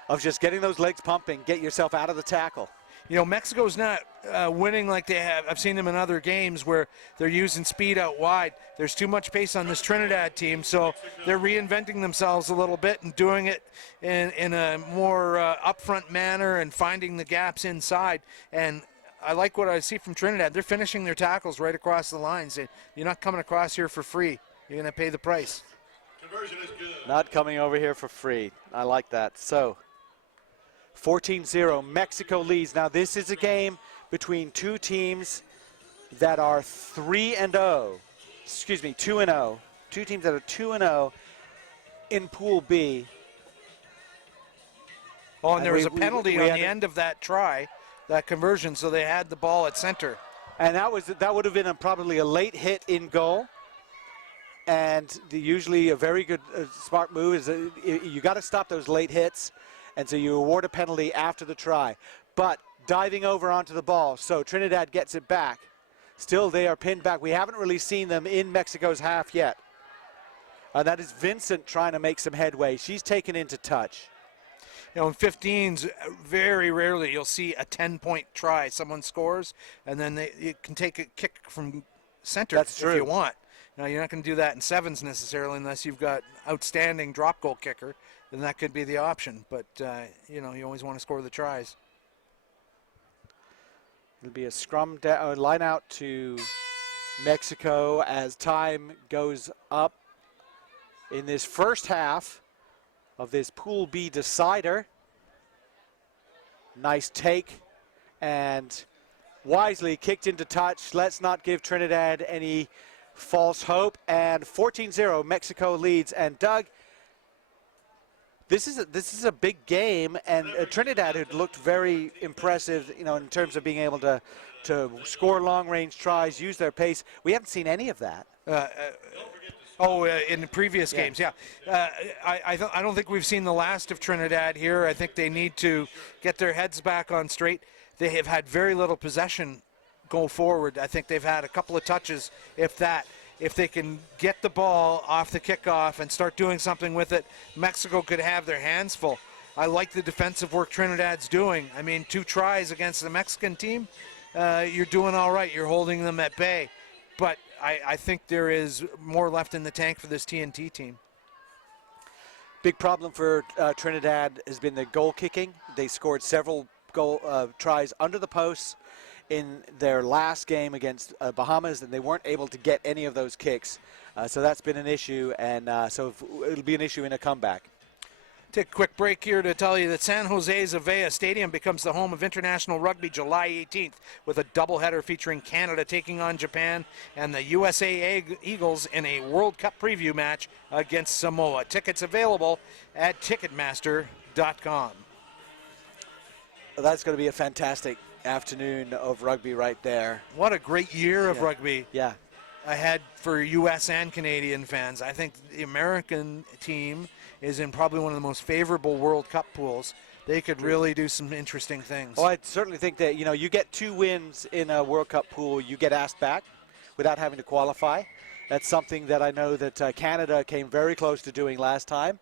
of just getting those legs pumping, get yourself out of the tackle. You know, Mexico's not winning like they have. I've seen them in other games where they're using speed out wide. There's too much pace on this Trinidad team, so they're reinventing themselves a little bit and doing it in a more upfront manner and finding the gaps inside. And I like what I see from Trinidad. They're finishing their tackles right across the lines. You're not coming across here for free. You're going to pay the price. Conversion is good. Not coming over here for free. I like that. So 14-0, Mexico leads. Now this is a game between two teams that are 2-0. Two teams that are 2-0 in Pool B. Oh, and there was a penalty on the end of that try, that conversion, so they had the ball at center. And that would have been probably a late hit in goal. And usually a very good, smart move is you got to stop those late hits. And so you award a penalty after the try. But diving over onto the ball, so Trinidad gets it back. Still, they are pinned back. We haven't really seen them in Mexico's half yet. That is Vincent trying to make some headway. She's taken into touch. You know, in 15s, very rarely you'll see a 10-point try. Someone scores, and then you can take a kick from center if you want. Now, you're not going to do that in sevens necessarily unless you've got outstanding drop goal kicker. Then that could be the option. But, you know, you always want to score the tries. It'll be a scrum line out to Mexico as time goes up in this first half of this Pool B decider. Nice take and wisely kicked into touch. Let's not give Trinidad any false hope. And 14-0, Mexico leads. And Doug, this is a big game, and Trinidad had looked very impressive, you know, in terms of being able to score long-range tries, use their pace. We haven't seen any of that. In the previous games, yeah. I don't think we've seen the last of Trinidad here. I think they need to get their heads back on straight. They have had very little possession go forward. I think they've had a couple of touches, if that. If they can get the ball off the kickoff and start doing something with it, Mexico could have their hands full. I like the defensive work Trinidad's doing. I mean, 2 tries against the Mexican team, you're doing all right. You're holding them at bay. But I think there is more left in the tank for this TNT team. Big problem for Trinidad has been the goal kicking. They scored several tries under the posts in their last game against Bahamas, and they weren't able to get any of those kicks. So that's been an issue, and so it'll be an issue in a comeback. Take a quick break here to tell you that San Jose's Avea Stadium becomes the home of international rugby July 18th with a doubleheader featuring Canada taking on Japan and the USA Eagles in a World Cup preview match against Samoa. Tickets available at Ticketmaster.com. That's going to be a fantastic afternoon of rugby right there. What a great year of rugby. Yeah. Ahead for U.S. and Canadian fans. I think the American team is in probably one of the most favorable World Cup pools. They could really do some interesting things. Oh, I certainly think that, you know, you get 2 wins in a World Cup pool, you get asked back without having to qualify. That's something that I know that Canada came very close to doing last time,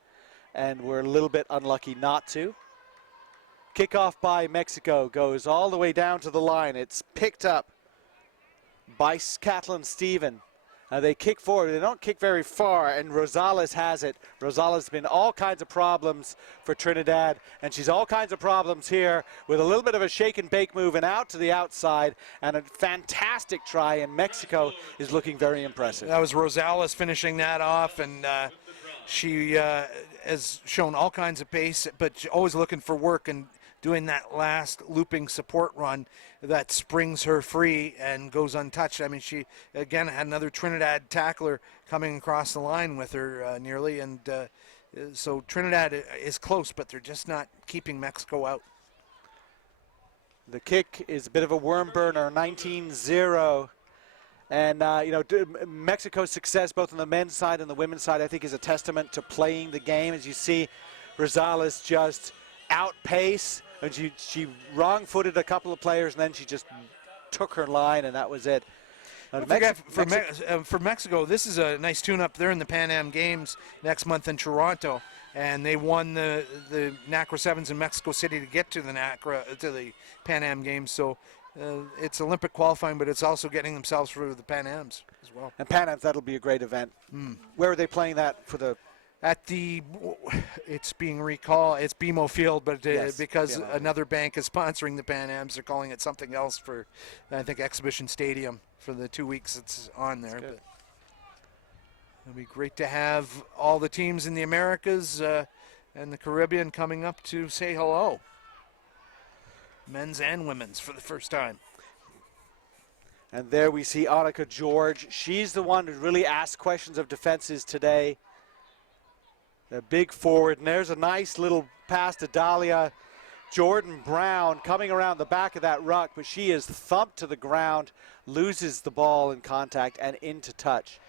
and we're a little bit unlucky not to. Kickoff by Mexico goes all the way down to the line. It's picked up by Catlin Stephen. They kick forward. They don't kick very far, and Rosales has it. Rosales has been all kinds of problems for Trinidad, and she's all kinds of problems here with a little bit of a shake and bake move and out to the outside, and a fantastic try, and Mexico is looking very impressive. That was Rosales finishing that off, and she has shown all kinds of pace, but she's always looking for work and doing that last looping support run that springs her free and goes untouched. I mean, she, again, had another Trinidad tackler coming across the line with her nearly, and so Trinidad is close, but they're just not keeping Mexico out. The kick is a bit of a worm burner, 19-0. And, Mexico's success both on the men's side and the women's side, I think, is a testament to playing the game. As you see, Rosales just outpace, and she wrong-footed a couple of players, and then she just took her line, and that was it. For Mexico, this is a nice tune-up. They're in the Pan Am Games next month in Toronto, and they won the NACRA Sevens in Mexico City to get to the Pan Am Games. So it's Olympic qualifying, but it's also getting themselves through the Pan Ams as well. And Pan Ams, that'll be a great event. Where are they playing that for the? It's being recalled. It's BMO Field, but Yes, because BMO. another bank is sponsoring the Pan Ams, they're calling it something else for, I think, Exhibition Stadium for the 2 weeks it's on there. But it'll be great to have all the teams in the Americas and the Caribbean coming up to say hello. Men's and women's for the first time. And there we see Annika George. She's the one who really asked questions of defenses today. The big forward, and there's a nice little pass to Dahlia. Jordan Brown coming around the back of that ruck, but she is thumped to the ground, loses the ball in contact and into touch.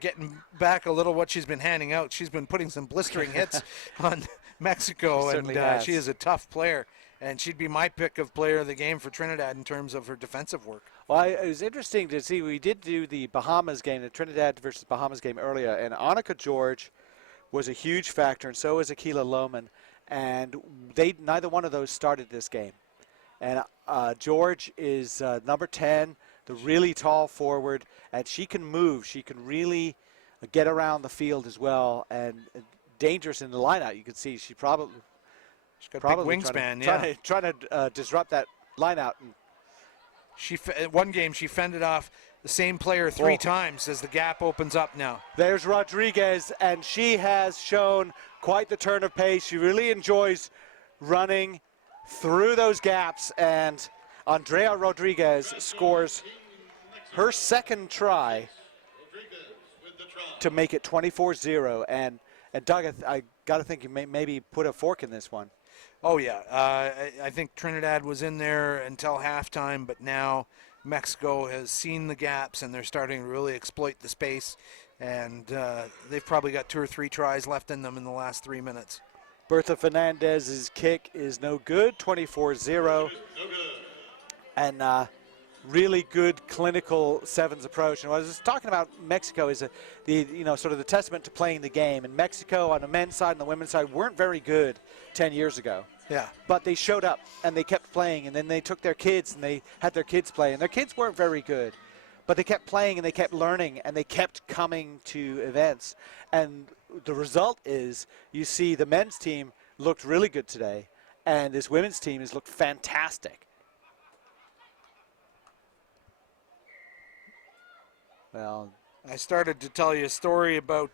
Getting back a little what she's been handing out. She's been putting some blistering hits on Mexico, and she is a tough player. And she'd be my pick of player of the game for Trinidad in terms of her defensive work. Well, it was interesting to see. We did do the Bahamas game, the Trinidad versus Bahamas game earlier, and Annika George was a huge factor, and so was Akila Lohman. And neither one of those started this game. And George is number 10, the really tall forward, and she can move. She can really get around the field as well, and dangerous in the lineout. You can see she's got a big wingspan, trying to disrupt that lineout. One game she fended off the same player three times as the gap opens up now. There's Rodriguez, and she has shown quite the turn of pace. She really enjoys running through those gaps, and Andrea Rodriguez scores her second try to make it 24-0. And Doug, I got to think you maybe put a fork in this one. Oh, yeah. I think Trinidad was in there until halftime, but now Mexico has seen the gaps, and they're starting to really exploit the space. And they've probably got 2 or 3 tries left in them in the last 3 minutes. Bertha Fernandez's kick is no good, 24-0. And really good clinical sevens approach. And what I was talking about Mexico is sort of the testament to playing the game. And Mexico on the men's side and the women's side weren't very good 10 years ago. Yeah. But they showed up and they kept playing, and then they took their kids and they had their kids play, and their kids weren't very good. But they kept playing and they kept learning and they kept coming to events. And the result is you see the men's team looked really good today, and this women's team has looked fantastic. Well, I started to tell you a story about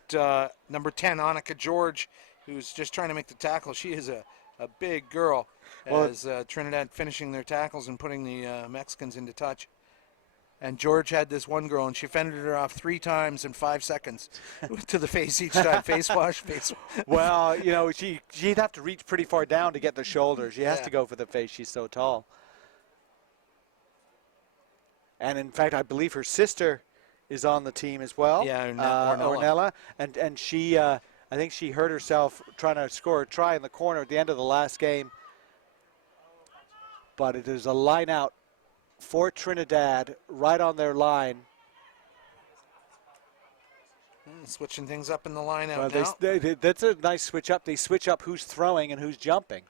number 10, Annika George, who's just trying to make the tackle. She is a big girl, as Trinidad finishing their tackles and putting the Mexicans into touch. And George had this one girl, and she fended her off 3 times in 5 seconds to the face each time. Face wash. Well, she'd have to reach pretty far down to get the shoulder. She has to go for the face. She's so tall. And, in fact, I believe her sister is on the team as well. Yeah, Ornella. And she, I think she hurt herself trying to score a try in the corner at the end of the last game. But it is a line out for Trinidad right on their line. Switching things up in the line out now. That's a nice switch up. They switch up who's throwing and who's jumping.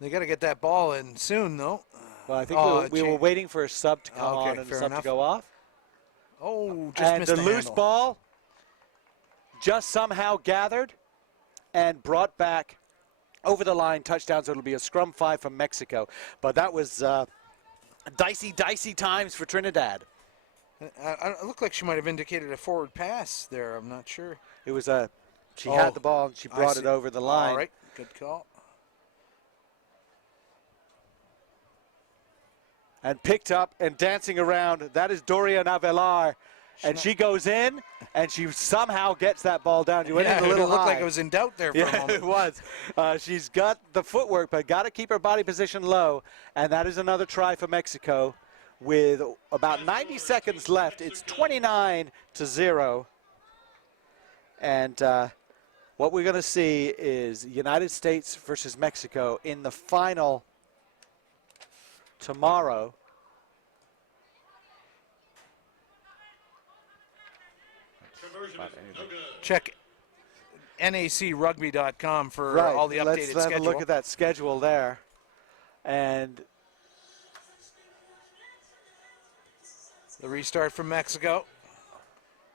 They got to get that ball in soon, though. Well, I think we were waiting for a sub to come on and a sub to go off. Oh, just and missed the the loose handle. ball just somehow gathered and brought back over the line, touchdown. So it'll be a scrum 5 from Mexico. But that was dicey times for Trinidad. It looked like she might have indicated a forward pass there. I'm not sure. It was she had the ball and she I brought it see. over the line. All right, good call. And picked up and dancing around. That is Dorian Avelar. And she goes in, and she somehow gets that ball down. She went in a little it looked high. like it was in doubt there for a moment. It was. She's got the footwork, but got to keep her body position low. And that is another try for Mexico with about 90 seconds left. It's 29-0. And what we're going to see is United States versus Mexico in the final tomorrow. Check NACRugby.com for Right. all the updated Let's schedule. have a look at that schedule there. And the restart from Mexico.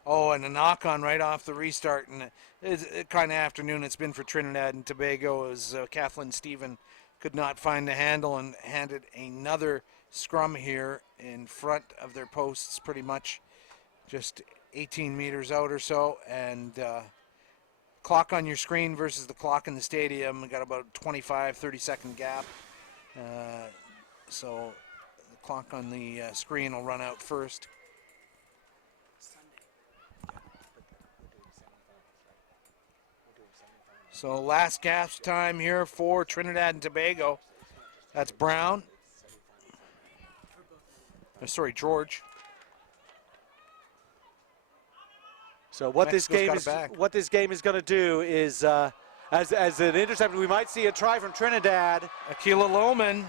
Oh, and a knock-on right off the restart. And it's kind of afternoon it's been for Trinidad and Tobago as Kathleen Stephen could not find the handle and handed another scrum here in front of their posts, pretty much just 18 meters out or so. And clock on your screen versus the clock in the stadium, we got about a 25, 30-second gap. So the clock on the screen will run out first. So last gasp time here for Trinidad and Tobago. That's Brown. Sorry, George. so what Mexico's this game is going to do is, as an interceptor, we might see a try from Trinidad. Akila Lohman,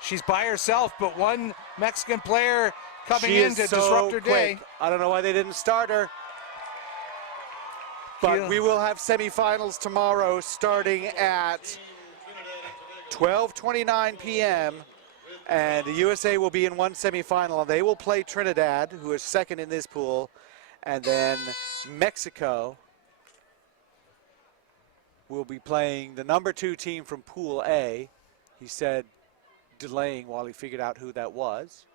she's by herself, but one Mexican player coming She in is to so disrupt her day. quick. I don't know why they didn't start her. But we will have semifinals tomorrow starting at 12:29 p.m. And the USA will be in one semifinal. They will play Trinidad, who is second in this pool. And then Mexico will be playing the number 2 team from Pool A. He said delaying while he figured out who that was.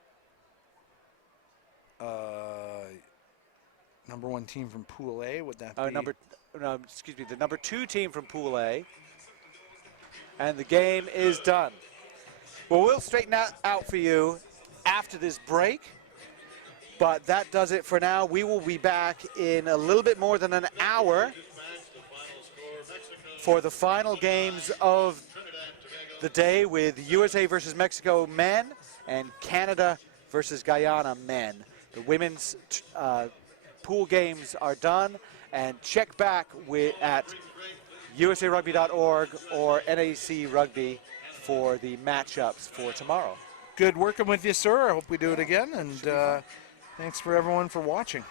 Number 1 team from Pool A, would that be? The number 2 team from Pool A. And the game is done. Well, we'll straighten that out for you after this break. But that does it for now. We will be back in a little bit more than an hour for the final games of the day with USA versus Mexico men and Canada versus Guyana men. The women's pool games are done, and check back at usarugby.org or NAC Rugby for the matchups for tomorrow. Good working with you, sir. I hope we do it again, and thanks for everyone for watching.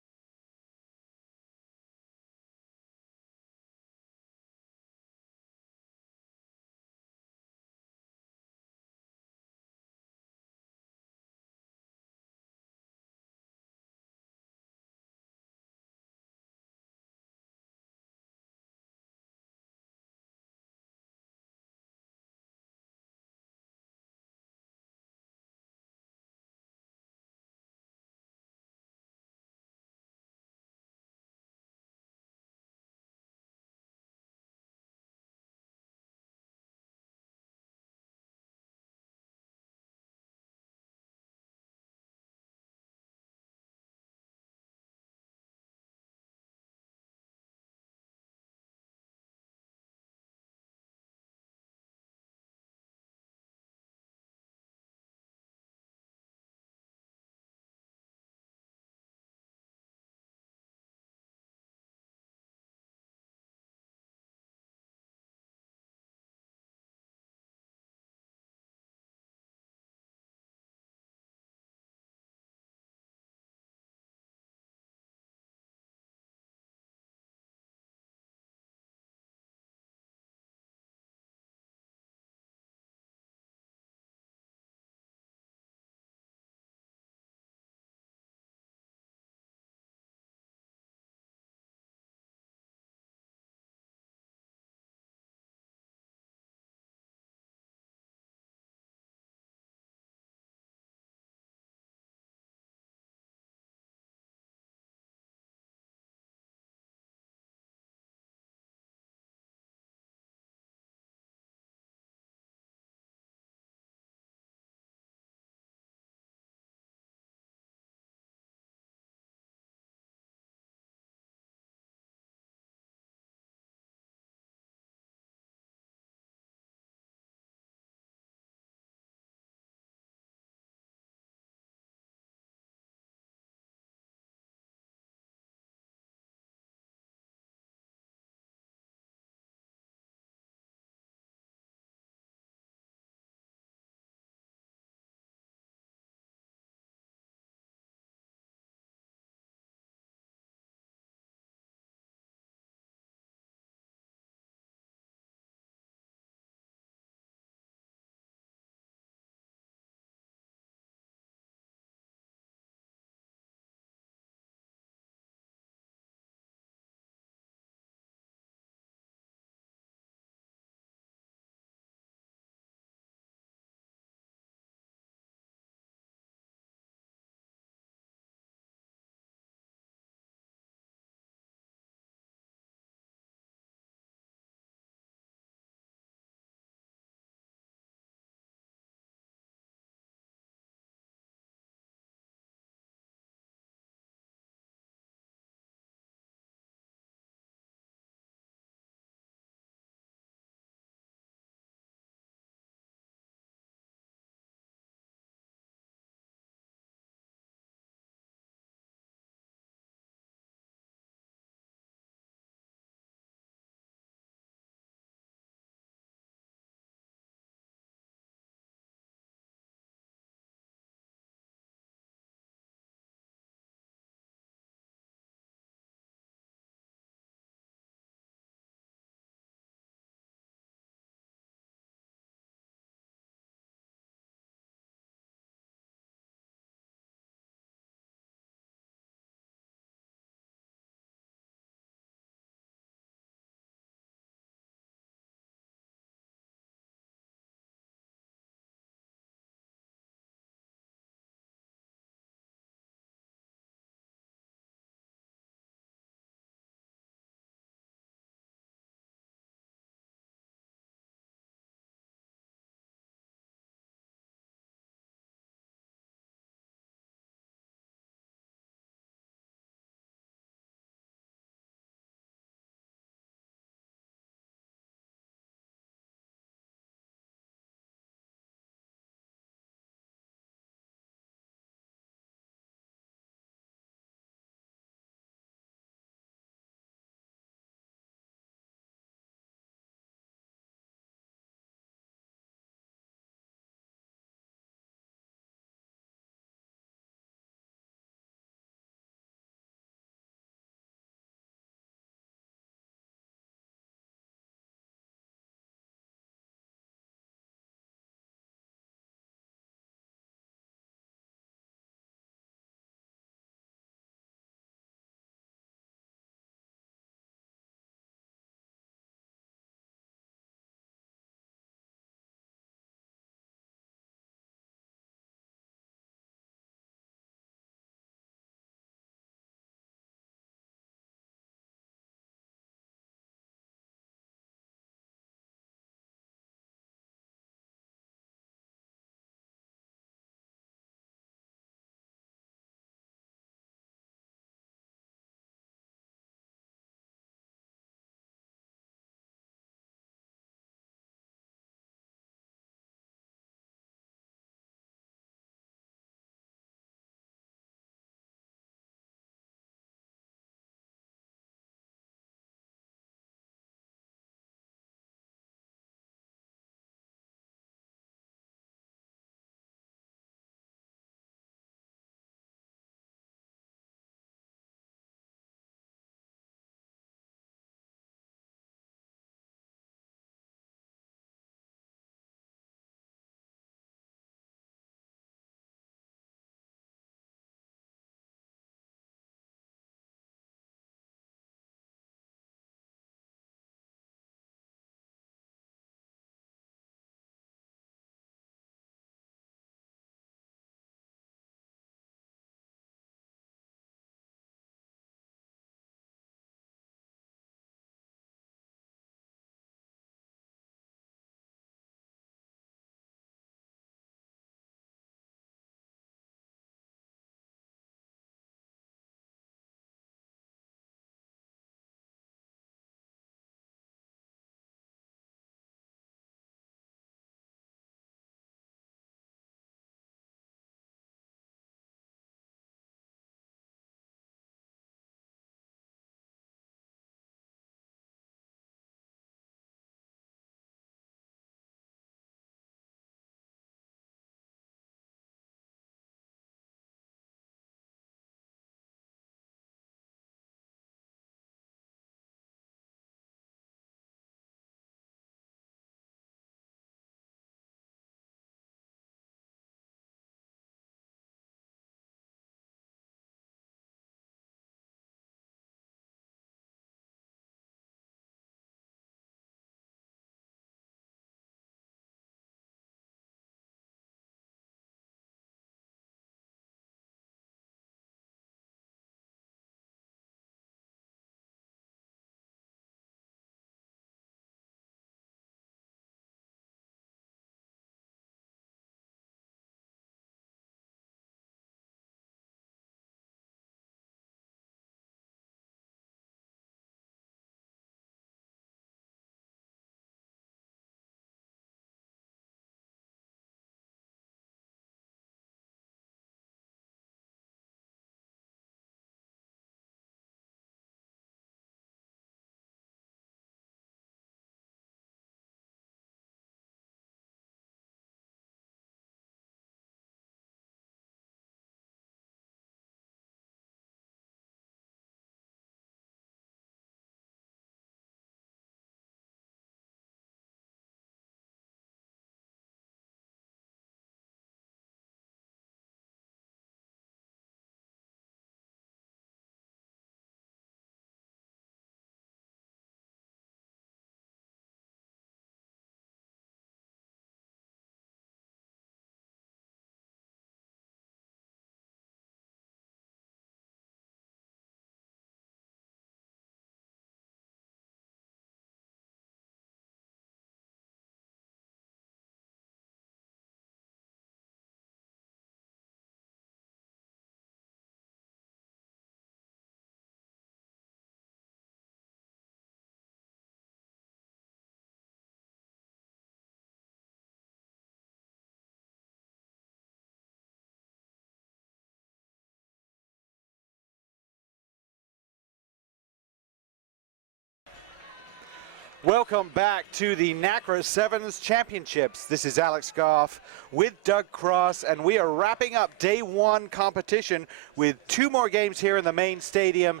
Welcome back to the NACRA Sevens Championships. This is Alex Goff with Doug Cross, and we are wrapping up day one competition with 2 more games here in the main stadium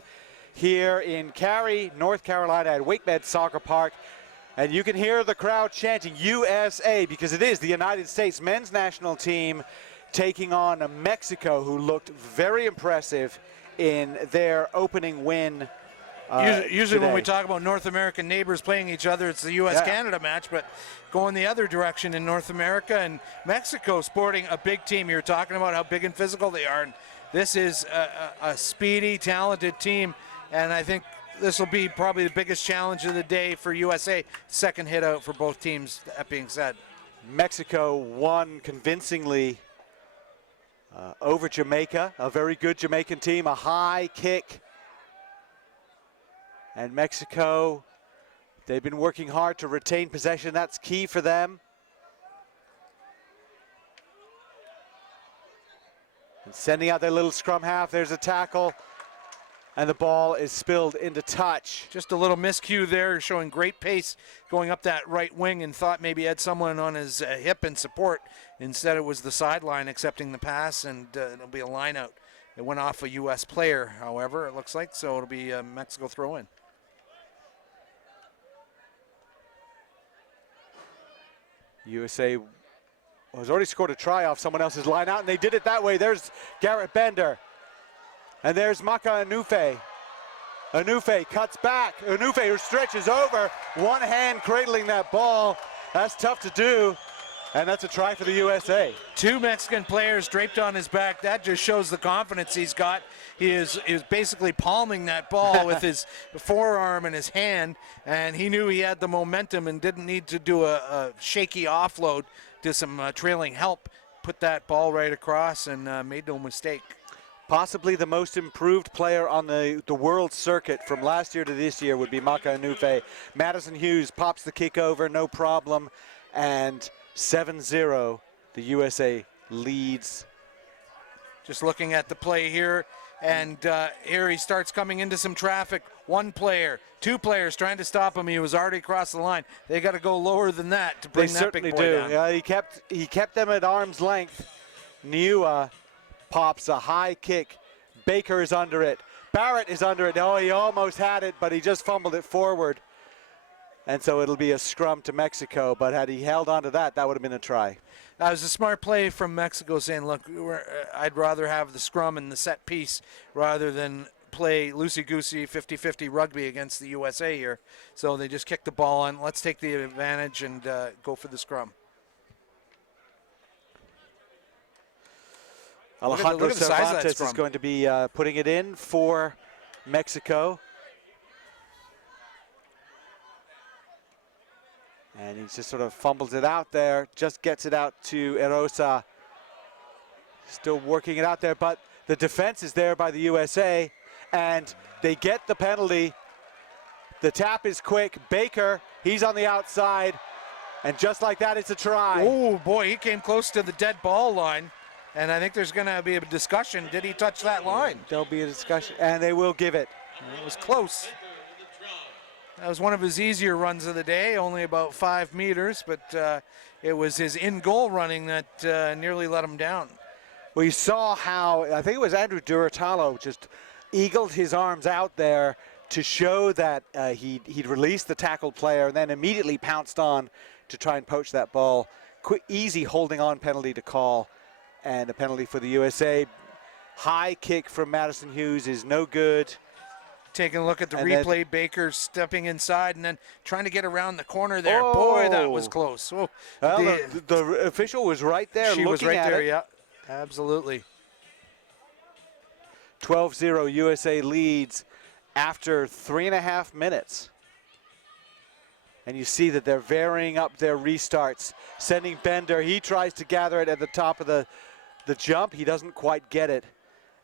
here in Cary, North Carolina at WakeMed Soccer Park. And you can hear the crowd chanting USA because it is the United States men's national team taking on Mexico, who looked very impressive in their opening win. Usually today. when we talk about North American neighbors playing each other, it's the U.S.-Canada match, but going the other direction in North America, and Mexico sporting a big team. You're talking about how big and physical they are. And this is a speedy, talented team, and I think this will be probably the biggest challenge of the day for USA. Second hit out for both teams, that being said. Mexico won convincingly over Jamaica, a very good Jamaican team, a high kick. And Mexico, they've been working hard to retain possession. That's key for them. And sending out their little scrum half. There's a tackle. And the ball is spilled into touch. Just a little miscue there, showing great pace going up that right wing, and thought maybe he had someone on his hip in support. Instead, it was the sideline accepting the pass, and it'll be a line out. It went off a U.S. player, however, it looks like, so it'll be a Mexico throw-in. USA has already scored a try off someone else's line out, and they did it that way. There's Garrett Bender. And there's Maka Anufe. Anufe cuts back. Anufe, who stretches over. One hand cradling that ball. That's tough to do. And that's a try for the USA. 2 Mexican players draped on his back. That just shows the confidence he's got. He is basically palming that ball with his forearm and his hand, and he knew he had the momentum and didn't need to do a shaky offload to some trailing help. Put that ball right across and made no mistake. Possibly the most improved player on the world circuit from last year to this year would be Maka Anufe. Madison Hughes pops the kick over, no problem, and 7-0, the USA leads. Just looking at the play here, and here he starts coming into some traffic. 1 player, 2 players trying to stop him. He was already across the line. They got to go lower than that to bring that big boy down. Yeah, he kept them at arm's length. Niua pops a high kick. Baker is under it. Barrett is under it. Oh, he almost had it, but he just fumbled it forward. And so it'll be a scrum to Mexico, but had he held on to that, that would have been a try. That was a smart play from Mexico, saying, look, I'd rather have the scrum and the set piece rather than play loosey-goosey 50-50 rugby against the USA here. So they just kicked the ball on. Let's take the advantage and go for the scrum. Alejandro Cervantes is going to be putting it in for Mexico. And he just sort of fumbles it out there, just gets it out to Erosa. Still working it out there, but the defense is there by the USA, and they get the penalty. The tap is quick. Baker, he's on the outside, and just like that, it's a try. Oh, boy, he came close to the dead ball line, and I think there's going to be a discussion. Did he touch that line? There'll be a discussion, and they will give it. It was close. That was one of his easier runs of the day, only about 5 meters, but it was his in-goal running that nearly let him down. We saw how, I think it was Andrew Duratalo just eagled his arms out there to show that he'd released the tackled player and then immediately pounced on to try and poach that ball. Quick, easy holding on penalty to call, and a penalty for the USA. High kick from Madison Hughes is no good. Taking a look at the replay, Baker stepping inside and then trying to get around the corner there. Oh. Boy, that was close. Oh, well, the official was right there. She was right there, it. yeah, absolutely. 12-0 USA leads after 3.5 minutes. And you see that they're varying up their restarts, sending Bender. He tries to gather it at the top of the jump. He doesn't quite get it.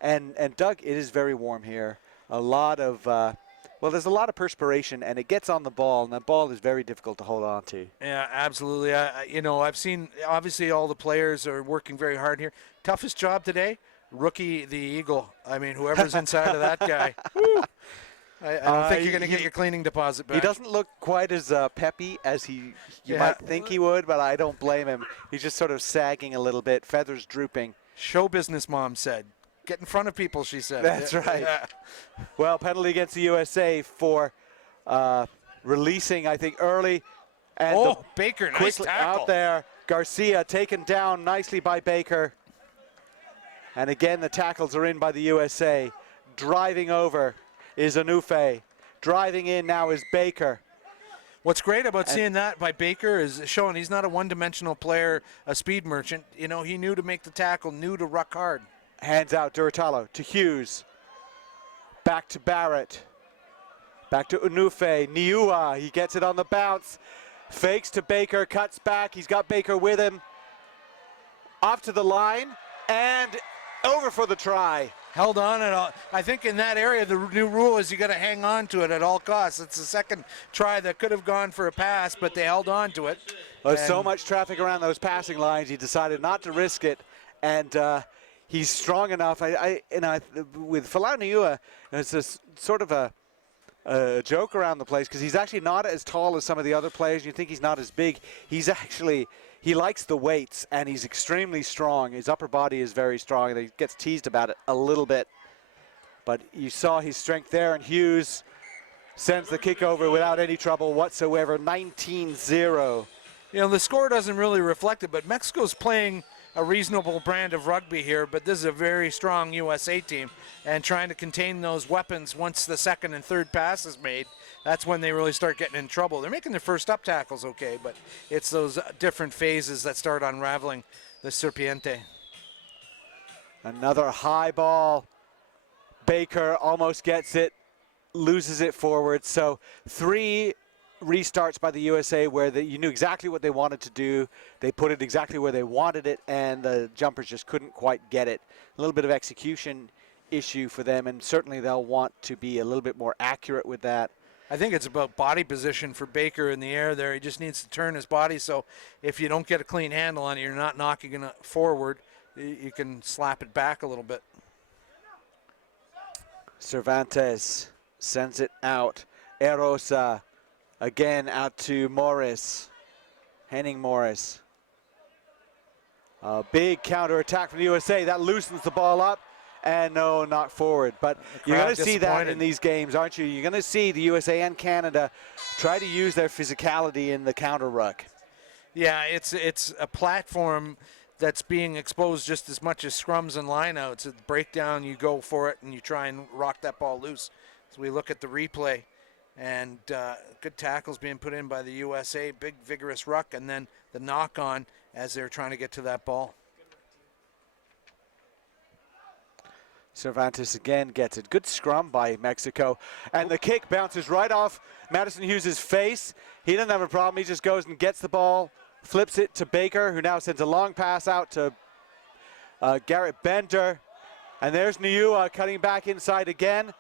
And Doug, it is very warm here. A lot of, well, there's a lot of perspiration, and it gets on the ball, and the ball is very difficult to hold on to. Yeah, absolutely. You know, I've seen, obviously, all the players are working very hard here. Toughest job today, rookie the Eagle. I mean, whoever's inside of that guy. Woo. I don't think you're going to get your cleaning deposit back. He doesn't look quite as peppy as you might think he would, but I don't blame him. He's just sort of sagging a little bit, feathers drooping. Show business, Mom said. Get in front of people, she said. That's right. Yeah. Well, penalty against the USA for releasing, I think, early. And Baker, nice quickly tackle. out there. Garcia taken down nicely by Baker. And again, the tackles are in by the USA. Driving over is Onufe. Driving in now is Baker. What's great about seeing that by Baker is showing he's not a one-dimensional player, a speed merchant. You know, he knew to make the tackle, knew to ruck hard. Hands out, Duratalo to Hughes. Back to Barrett. Back to Onufe. Niua, he gets it on the bounce. Fakes to Baker, cuts back. He's got Baker with him. Off to the line and over for the try. Held on at all. I think in that area, the new rule is you got to hang on to it at all costs. It's the second try that could have gone for a pass, but they held on to it. There's so much traffic around those passing lines, he decided not to risk it, and he's strong enough. With Falau Niua, it's a sort of a joke around the place because he's actually not as tall as some of the other players. You think he's not as big. He likes the weights, and he's extremely strong. His upper body is very strong, and he gets teased about it a little bit. But you saw his strength there, and Hughes sends the kick over without any trouble whatsoever, 19-0. You know, the score doesn't really reflect it, but Mexico's playing a reasonable brand of rugby here, but this is a very strong USA team, and trying to contain those weapons once the second and third pass is made, that's when they really start getting in trouble. They're making their first up tackles okay, but it's those different phases that start unraveling the Serpiente. Another high ball. Baker almost gets it, loses it forward. So 3 restarts by the USA where you knew exactly what they wanted to do. They put it exactly where they wanted it, and the jumpers just couldn't quite get it. A little bit of execution issue for them, and certainly they'll want to be a little bit more accurate with that. I think it's about body position for Baker in the air there. He just needs to turn his body, so if you don't get a clean handle on it, you're not knocking it forward. You can slap it back a little bit. Cervantes sends it out. Erosa again out to Morris. Henning Morris. A big counter attack from the USA. That loosens the ball up. And no, not forward. But you're going to see that in these games, aren't you? You're going to see the USA and Canada try to use their physicality in the counter ruck. Yeah, it's a platform that's being exposed just as much as scrums and lineouts. At the breakdown, you go for it and you try and rock that ball loose. So we look at the replay, and good tackles being put in by the USA, big vigorous ruck, and then the knock on as they're trying to get to that ball. Cervantes again gets it. Good scrum by Mexico. And the kick bounces right off Madison Hughes' face. He doesn't have a problem. He just goes and gets the ball, flips it to Baker, who now sends a long pass out to Garrett Bender. And there's Niua cutting back inside again.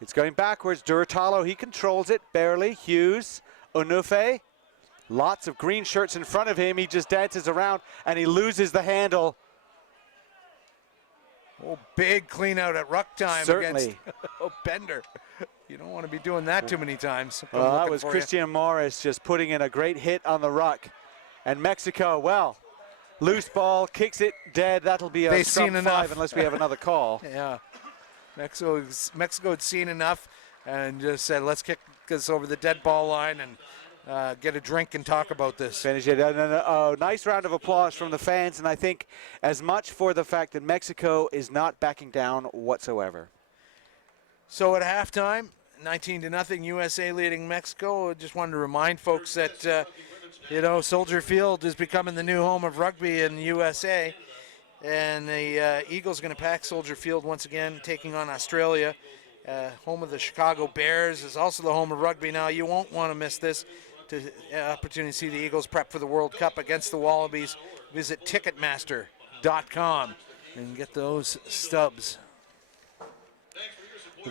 It's going backwards. Duratalo, he controls it barely. Hughes, Onufe. Lots of green shirts in front of him. He just dances around, and he loses the handle. Oh, big clean out at ruck time Certainly. against Bender. You don't want to be doing that too many times. Well, that was Christian Morris just putting in a great hit on the ruck. And Mexico, well, loose ball, kicks it dead. That'll be a scrum 5 unless we have another call. Yeah. Mexico had seen enough and just said, let's kick this over the dead ball line and get a drink and talk about this. Finish it. Nice round of applause from the fans, and I think as much for the fact that Mexico is not backing down whatsoever. So at halftime, 19-0, USA leading Mexico. I just wanted to remind folks that, Soldier Field is becoming the new home of rugby in the USA. And the Eagles are going to pack Soldier Field once again, taking on Australia. Home of the Chicago Bears is also the home of rugby now. You won't want to miss this. To opportunity to see the Eagles prep for the World Cup against the Wallabies. Visit Ticketmaster.com and get those stubs.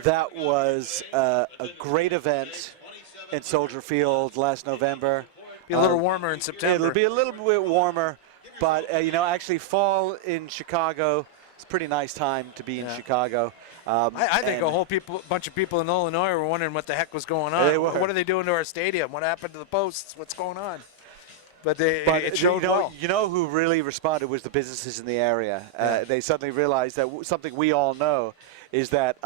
That was a great event in Soldier Field last November. Be a little warmer in September. It'll be a little bit warmer, but actually fall in Chicago It's a pretty nice time to be in Chicago. I think a whole bunch of people in Illinois were wondering what the heck was going on. They were. What are they doing to our stadium? What happened to the posts? What's going on? But it showed well. You know who really responded was the businesses in the area. They suddenly realized that something we all know is that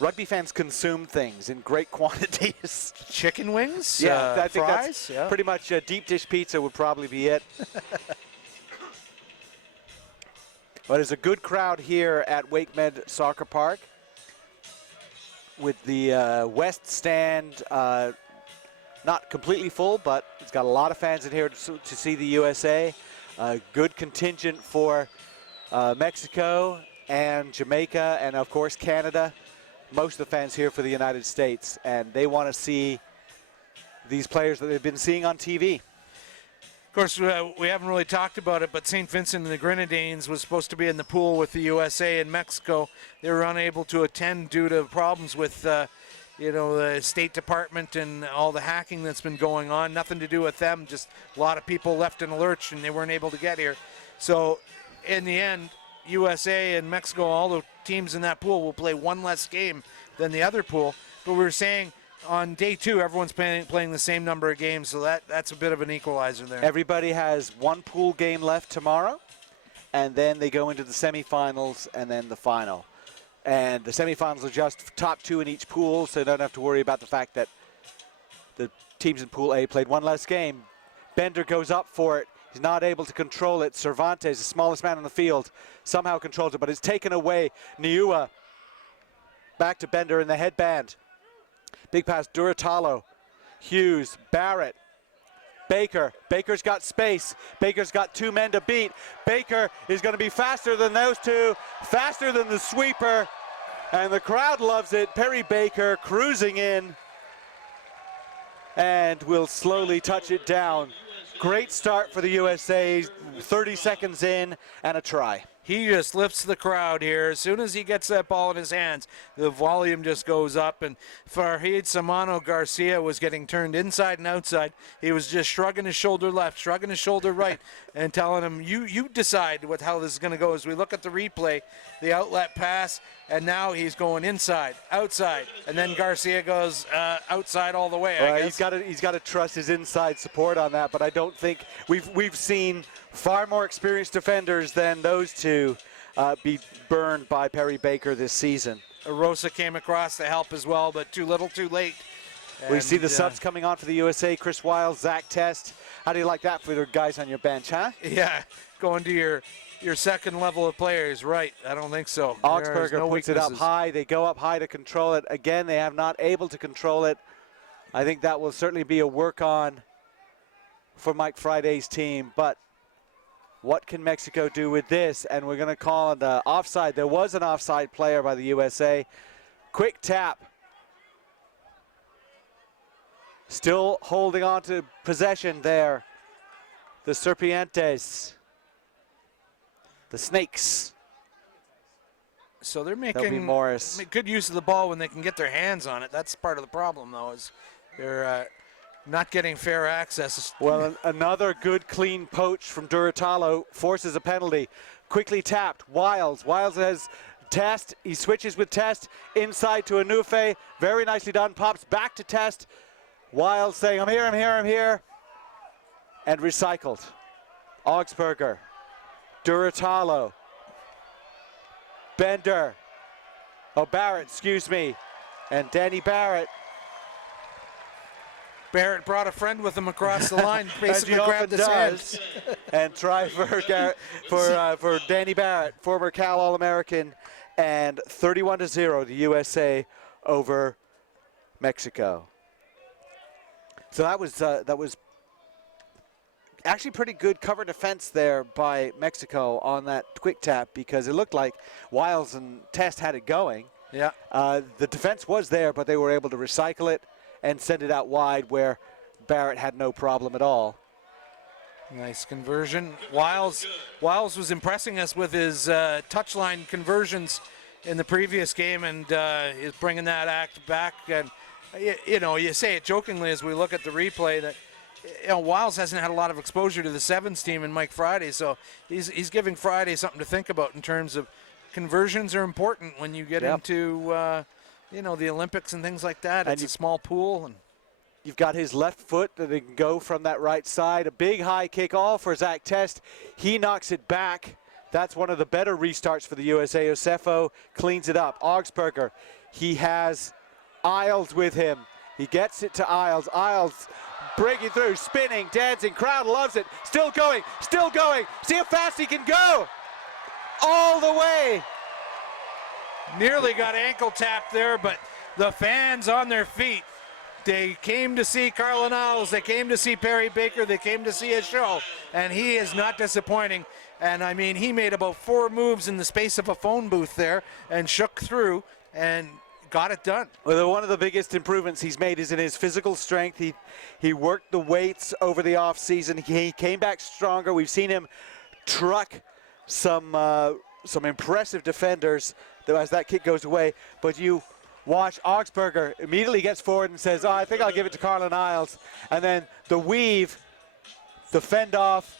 rugby fans consume things in great quantities. Chicken wings? Yeah, I think fries? that's pretty much deep dish pizza would probably be it. But it's a good crowd here at WakeMed Soccer Park with the West Stand not completely full, but it's got a lot of fans in here to see the USA. Good contingent for Mexico and Jamaica and, of course, Canada. Most of the fans here for the United States, and they want to see these players that they've been seeing on TV. Of course, we haven't really talked about it, but St. Vincent and the Grenadines was supposed to be in the pool with the USA and Mexico. They were unable to attend due to problems with, the State Department and all the hacking that's been going on. Nothing to do with them, just a lot of people left in a lurch and they weren't able to get here. So, in the end, USA and Mexico, all the teams in that pool will play one less game than the other pool. But we were saying on day 2, everyone's playing the same number of games, so that's a bit of an equalizer there. Everybody has one pool game left tomorrow, and then they go into the semifinals and then the final. And the semifinals are just top 2 in each pool, so you don't have to worry about the fact that the teams in Pool A played one less game. Bender goes up for it. He's not able to control it. Cervantes, the smallest man on the field, somehow controls it, but it's taken away. Niua back to Bender in the headband. Big pass, Duratalo, Hughes, Barrett, Baker. Baker's got space. Baker's got 2 men to beat. Baker is going to be faster than those two, faster than the sweeper, and the crowd loves it. Perry Baker cruising in and will slowly touch it down. Great start for the USA, 30 seconds in and a try. He just lifts the crowd here. As soon as he gets that ball in his hands, the volume just goes up. And Farhid Samano Garcia was getting turned inside and outside. He was just shrugging his shoulder left, shrugging his shoulder right, and telling him, you decide how this is going to go. As we look at the replay, the outlet pass, and now he's going inside, outside, and then Garcia goes outside all the way. I guess. He's got to trust his inside support on that, but I don't think we've seen far more experienced defenders than those two be burned by Perry Baker this season. Rosa came across to help as well, but too little, too late. We see the subs coming on for the USA. Chris Wiles, Zach Test. How do you like that for the guys on your bench, huh? Yeah, going to your second level of players, right? I don't think so. Augsburger puts it up high. They go up high to control it. Again, they have not able to control it. I think that will certainly be a work on for Mike Friday's team, but what can Mexico do with this? And we're going to call it offside. There was an offside player by the USA. Quick tap. Still holding on to possession there. The Serpientes. The Snakes. So they're making good use of the ball when they can get their hands on it. That's part of the problem, though, is they're not getting fair access. Well, another good clean poach from Duratalo forces a penalty. Quickly tapped, Wiles. Wiles has Test. He switches with Test inside to Anufe. Very nicely done. Pops back to Test. Wiles saying, I'm here, I'm here, I'm here. And recycled. Augsburger. Duratalo. Bender. Barrett, excuse me. And Danny Barrett. Barrett brought a friend with him across the line, basically grabbed his hands. And try for Danny Barrett, former Cal All-American, and 31-0, the USA over Mexico. So that was actually pretty good cover defense there by Mexico on that quick tap, because it looked like Wiles and Test had it going. Yeah. The defense was there, but they were able to recycle it and send it out wide where Barrett had no problem at all. Nice conversion. Wiles was impressing us with his touchline conversions in the previous game, and is bringing that act back. And you say it jokingly as we look at the replay that Wiles hasn't had a lot of exposure to the Sevens team and Mike Friday, so he's giving Friday something to think about in terms of conversions are important when you get into the Olympics and things like that. It's a small pool. And you've got his left foot that he can go from that right side. A big high kick all for Zach Test. He knocks it back. That's one of the better restarts for the USA. Osefo cleans it up. Augsburger, he has Isles with him. He gets it to Isles. Isles breaking through, spinning, dancing. Crowd loves it. Still going, still going. See how fast he can go. All the way. Nearly got ankle tapped there, but the fans on their feet. They came to see Carlin Isles. They came to see Perry Baker. They came to see a show, and he is not disappointing. And I mean, he made about 4 moves in the space of a phone booth there and shook through and got it done. Well, one of the biggest improvements he's made is in his physical strength. He worked the weights over the off season. He came back stronger. We've seen him truck some impressive defenders as that kick goes away. But you watch Augsburger immediately gets forward and says, I think I'll give it to Carlin Isles. And then the weave, the fend off,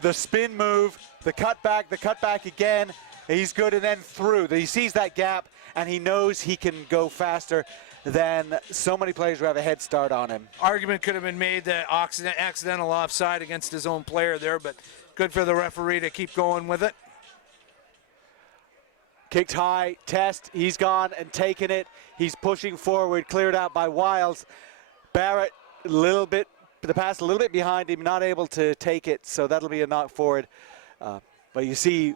the spin move, the cutback again. He's good, and then through. He sees that gap, and he knows he can go faster than so many players who have a head start on him. Argument could have been made that accidental offside against his own player there, but good for the referee to keep going with it. Kicked high, Test, he's gone and taken it. He's pushing forward, cleared out by Wiles. Barrett, the pass a little bit behind him, not able to take it, so that'll be a knock forward. But you see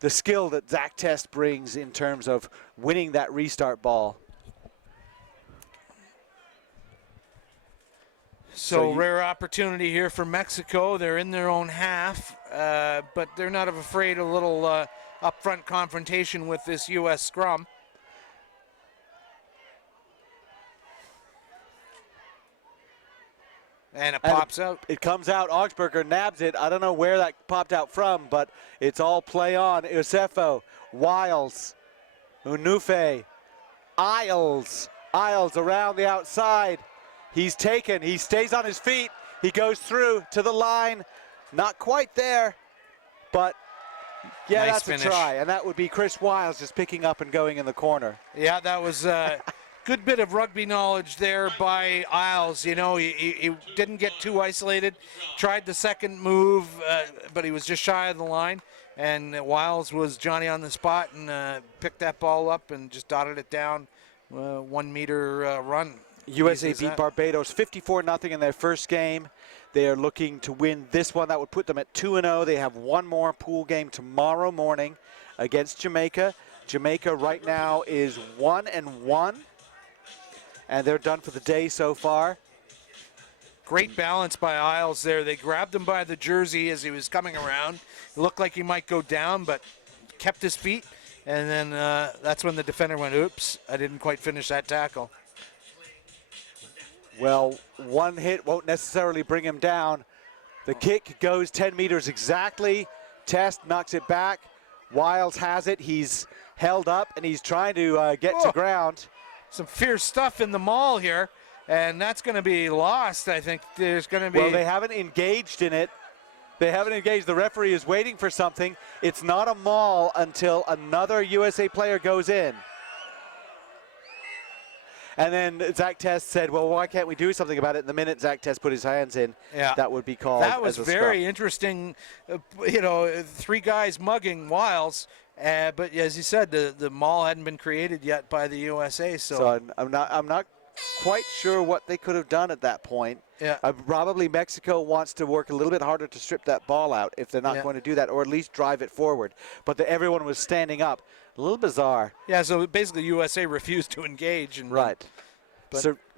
the skill that Zach Test brings in terms of winning that restart ball. So rare opportunity here for Mexico. They're in their own half, but they're not afraid of a little up-front confrontation with this U.S. scrum. And it pops out. It comes out. Augsburger nabs it. I don't know where that popped out from, but it's all play on. Osefo, Wiles, Unufe, Isles around the outside. He's taken. He stays on his feet. He goes through to the line. Not quite there, but yeah, nice that's finish. A try. And that would be Chris Wiles just picking up and going in the corner. Yeah, that was good bit of rugby knowledge there by Isles. You know, he didn't get too isolated. Tried the second move, but he was just shy of the line. And Wiles was Johnny on the spot and picked that ball up and just dotted it down. 1 meter run. USA beat Barbados 54-0 in their first game. They are looking to win this one. That would put them at 2-0. They have one more pool game tomorrow morning against Jamaica. Jamaica right now is 1-1. And they're done for the day so far. Great balance by Isles there. They grabbed him by the jersey as he was coming around. It looked like he might go down, but kept his feet. And then that's when the defender went, oops, I didn't quite finish that tackle. Well, one hit won't necessarily bring him down. The kick goes 10 meters exactly. Test knocks it back. Wiles has it. He's held up, and he's trying to get to ground. Some fierce stuff in the maul here, and that's going to be lost. I think there's going to be... Well, they haven't engaged in it. They haven't engaged. The referee is waiting for something. It's not a maul until another USA player goes in. And then Zach Test said, well, why can't we do something about it? And the minute Zach Test put his hands in, that would be called That was as a very scrum. interesting, 3 guys mugging Wiles. But as you said, the maul hadn't been created yet by the USA. So I'm not quite sure what they could have done at that point. Yeah. Probably Mexico wants to work a little bit harder to strip that ball out if they're not going to do that, or at least drive it forward. But everyone was standing up. A little bizarre. Yeah, so basically USA refused to engage. And right.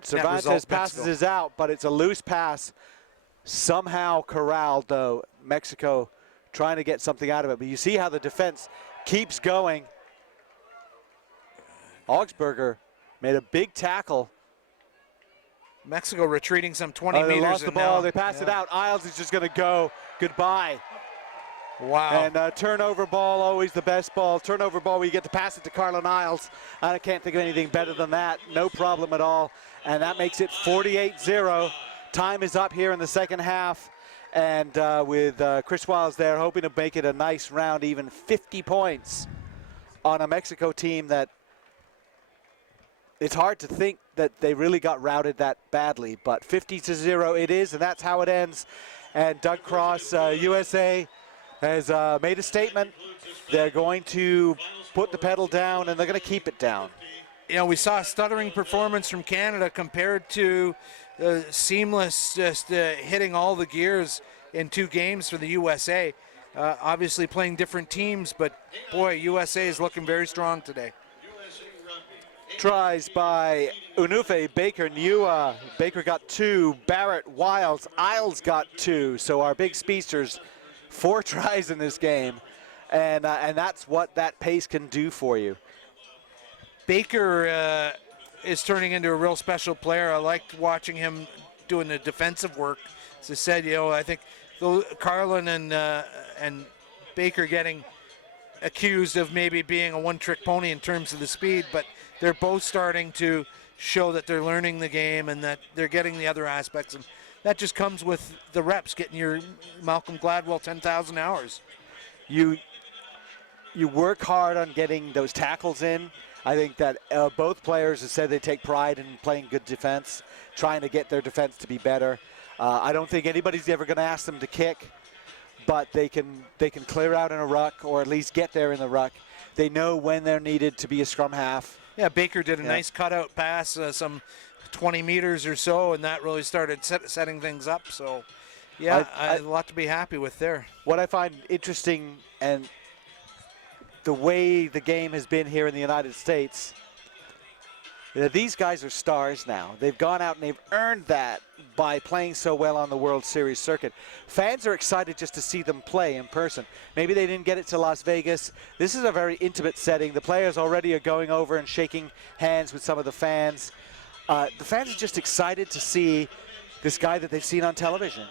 Cervantes passes his out, but it's a loose pass. Somehow corralled, though. Mexico trying to get something out of it. But you see how the defense keeps going. Augsburger made a big tackle. Mexico retreating some 20 meters. They lost the ball. Now, they pass it out. Isles is just going to go. Goodbye. Wow. And turnover ball, always the best ball. Turnover ball where you get to pass it to Carlin Isles. I can't think of anything better than that. No problem at all. And that makes it 48-0. time is up here in the second half. And with Chris Wiles there hoping to make it a nice round, even 50 points on a Mexico team that it's hard to think that they really got routed that badly, but 50-0 it is, and that's how it ends. And Doug Cross, USA, has made a statement. They're going to put the pedal down, and they're going to keep it down. You know, we saw a stuttering performance from Canada compared to seamless, just hitting all the gears in 2 games for the USA. Obviously playing different teams, but boy, USA is looking very strong today. Tries by Unufe, Baker, Niua. Baker got 2, Barrett, Wiles, Isles got 2. So our big speedsters, 4 tries in this game. And that's what that pace can do for you. Baker is turning into a real special player. I liked watching him doing the defensive work. As I said, you know, I think Carlin and Baker getting accused of maybe being a one-trick pony in terms of the speed, but they're both starting to show that they're learning the game and that they're getting the other aspects, and that just comes with the reps, getting your Malcolm Gladwell 10,000 hours. You work hard on getting those tackles in. I think that both players have said they take pride in playing good defense, trying to get their defense to be better. I don't think anybody's ever going to ask them to kick, but they can clear out in a ruck, or at least get there in the ruck. They know when they're needed to be a scrum half. Yeah, Baker did a nice cutout pass, some 20 meters or so, and that really started setting things up. So, yeah, a lot to be happy with there. What I find interesting, and the way the game has been here in the United States, these guys are stars now. They've gone out and they've earned that by playing so well on the World Series circuit. Fans are excited just to see them play in person. Maybe they didn't get it to Las Vegas. This is a very intimate setting. The players already are going over and shaking hands with some of the fans. The fans are just excited to see this guy that they've seen on television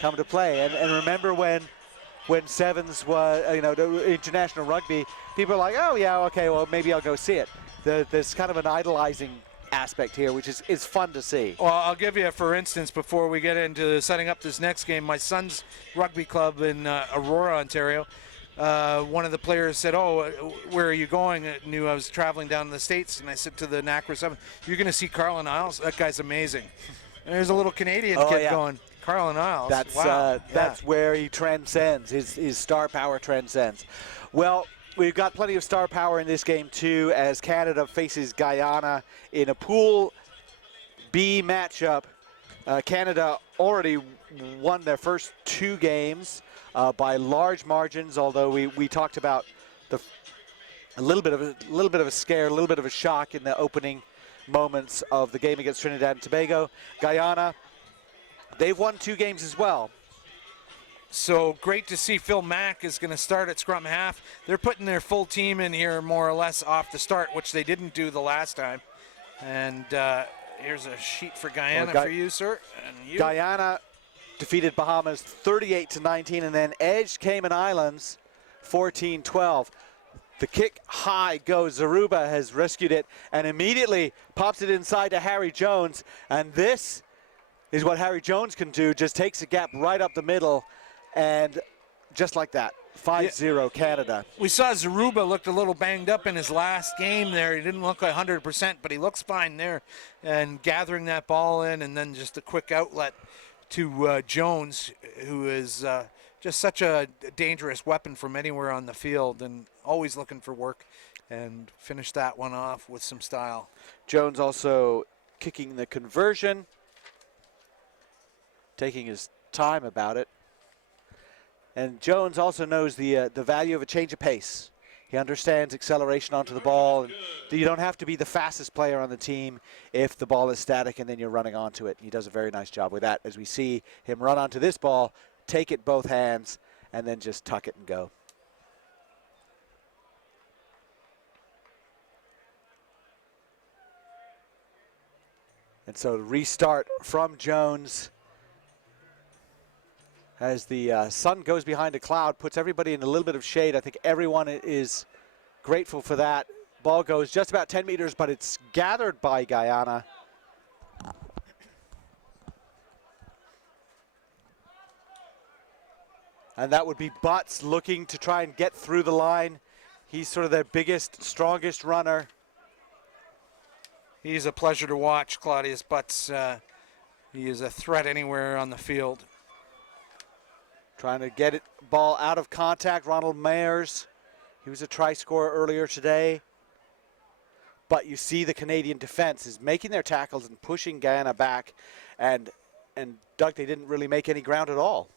come to play. And remember when Sevens was, international rugby, people are like, oh yeah, okay, well maybe I'll go see it. There's kind of an idolizing aspect here, which is fun to see. Well, I'll give you, for instance, before we get into setting up this next game, my son's rugby club in Aurora, Ontario, one of the players said, oh, where are you going? I knew I was traveling down in the States, and I said to the NACRA Sevens, you're going to see Carlin Isles? That guy's amazing. And there's a little Canadian kid going, Carlin Isles. That's where he transcends. His star power transcends. Well, we've got plenty of star power in this game, too, as Canada faces Guyana in a Pool B matchup. Canada already won their first 2 games by large margins, although we talked about a little bit of a scare, a little bit of a shock in the opening moments of the game against Trinidad and Tobago. Guyana, they've won 2 games as well. So great to see Phil Mack is going to start at scrum half. They're putting their full team in here more or less off the start, which they didn't do the last time. And here's a sheet for Guyana for you, sir. And you. Guyana defeated Bahamas 38-19, and then edged Cayman Islands 14-12. The kick high goes. Zaruba has rescued it and immediately pops it inside to Harry Jones. And this is what Harry Jones can do, just takes a gap right up the middle. And just like that, 5-0 Canada. We saw Zaruba looked a little banged up in his last game there. He didn't look like 100%, but he looks fine there. And gathering that ball in, and then just a quick outlet to Jones, who is just such a dangerous weapon from anywhere on the field and always looking for work, and finished that one off with some style. Jones also kicking the conversion, taking his time about it. And Jones also knows the value of a change of pace. He understands acceleration onto the ball. And you don't have to be the fastest player on the team if the ball is static and then you're running onto it. He does a very nice job with that, as we see him run onto this ball, take it both hands, and then just tuck it and go. And so restart from Jones. As the sun goes behind a cloud, puts everybody in a little bit of shade. I think everyone is grateful for that. Ball goes just about 10 meters, but it's gathered by Guyana. And that would be Butts looking to try and get through the line. He's sort of their biggest, strongest runner. He's a pleasure to watch, Claudius Butts. He is a threat anywhere on the field. Trying to get it ball out of contact. Ronald Mayers, he was a try scorer earlier today. But you see the Canadian defense is making their tackles and pushing Guyana back. And Doug, they didn't really make any ground at all.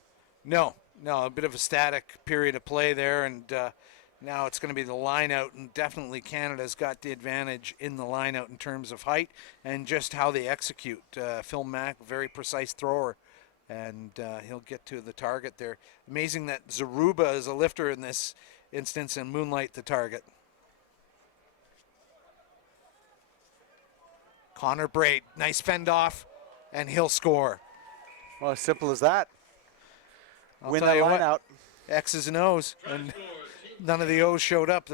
No, a bit of a static period of play there, and now it's going to be the line out, and definitely Canada's got the advantage in the line out in terms of height and just how they execute. Phil Mack, very precise thrower, and he'll get to the target there. Amazing that Zaruba is a lifter in this instance and Moonlight the target. Connor Braid, nice fend off, and he'll score. Well, as simple as that. I'll Win tell that you line what, out. X's and O's, and none of the O's showed up.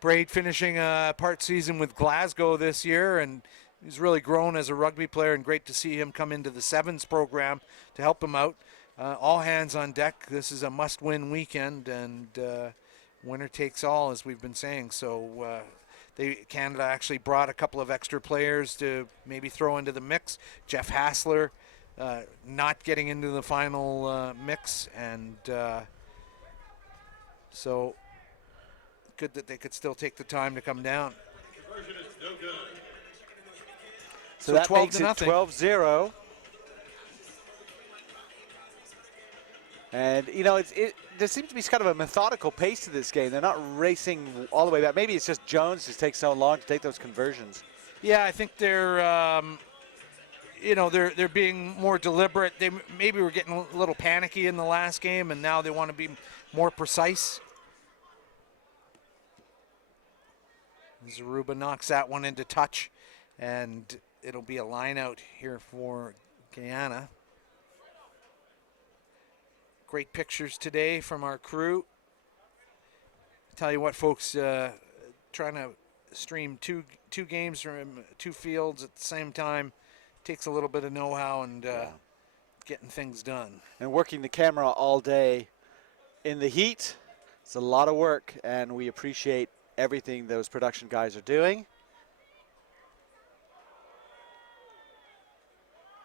Braid finishing a part season with Glasgow this year, and he's really grown as a rugby player, and great to see him come into the Sevens program to help him out. All hands on deck. This is a must-win weekend, and winner takes all, as we've been saying. So Canada actually brought a couple of extra players to maybe throw into the mix. Jeff Hassler not getting into the final mix, and so good that they could still take the time to come down. So that makes it 12-0. And, you know, there seems to be kind of a methodical pace to this game. They're not racing all the way back. Maybe it's just Jones just takes so long to take those conversions. Yeah, I think they're, they're being more deliberate. They maybe were getting a little panicky in the last game, and now they want to be more precise. Zaruba knocks that one into touch, and it'll be a line out here for Guyana. Great pictures today from our crew. Tell you what, folks, trying to stream two games from two fields at the same time takes a little bit of know-how and getting things done. And working the camera all day in the heat, it's a lot of work, and we appreciate everything those production guys are doing.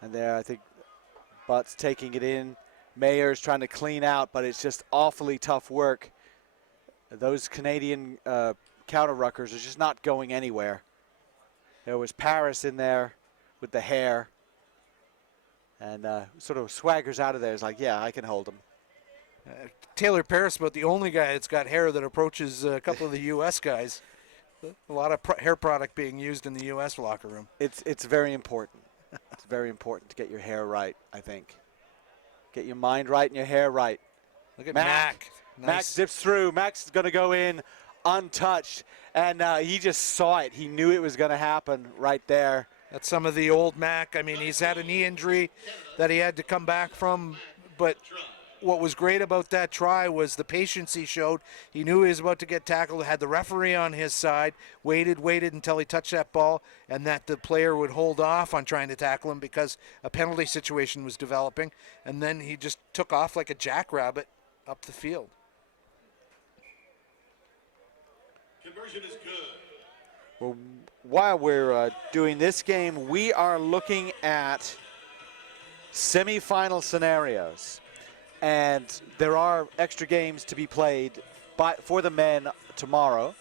And there, I think Butts taking it in. Mayer's trying to clean out, but it's just awfully tough work. Those Canadian counter ruckers are just not going anywhere. There was Paris in there with the hair, and sort of swaggers out of there. It's like, yeah, I can hold him. Taylor Paris, about the only guy that's got hair that approaches a couple of the U.S. guys. A lot of hair product being used in the U.S. locker room. It's very important. It's very important to get your hair right, I think. Get your mind right and your hair right. Look at Mac. Nice. Mac zips through. Mac's going to go in untouched, and he just saw it. He knew it was going to happen right there. That's some of the old Mac. I mean, he's had a knee injury that he had to come back from, but what was great about that try was the patience he showed. He knew he was about to get tackled, had the referee on his side, waited until he touched that ball, and that the player would hold off on trying to tackle him because a penalty situation was developing, and then he just took off like a jackrabbit up the field. Conversion is good. Well, while we're doing this game, we are looking at semifinal scenarios. And there are extra games to be played for the men tomorrow.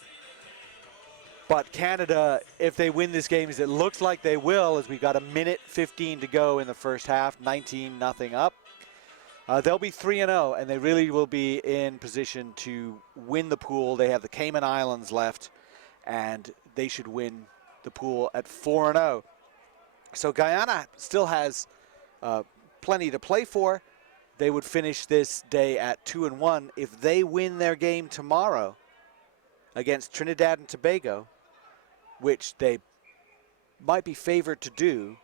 But Canada, if they win this game, as it looks like they will, as we've got 1:15 to go in the first half, 19-0 up. They'll be 3-0, and they really will be in position to win the pool. They have the Cayman Islands left, and they should win the pool at 4-0. So Guyana still has plenty to play for. They would finish this day at 2-1. If they win their game tomorrow against Trinidad and Tobago, which they might be favored to do,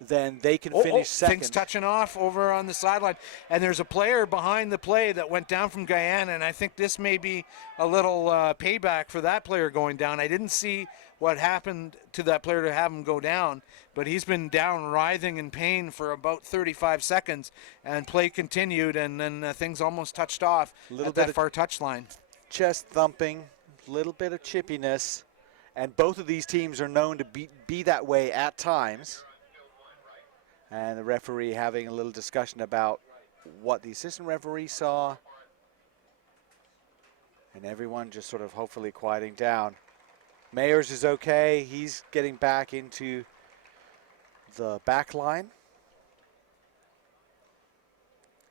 then they can finish second. Things touching off over on the sideline. And there's a player behind the play that went down from Guyana, and I think this may be a little payback for that player going down. I didn't see what happened to that player to have him go down, but he's been down writhing in pain for about 35 seconds, and play continued, and then things almost touched off at that far touchline. Chest thumping, a little bit of chippiness, and both of these teams are known to be that way at times. And the referee having a little discussion about what the assistant referee saw. And everyone just sort of hopefully quieting down. Mayers is okay. He's getting back into the back line.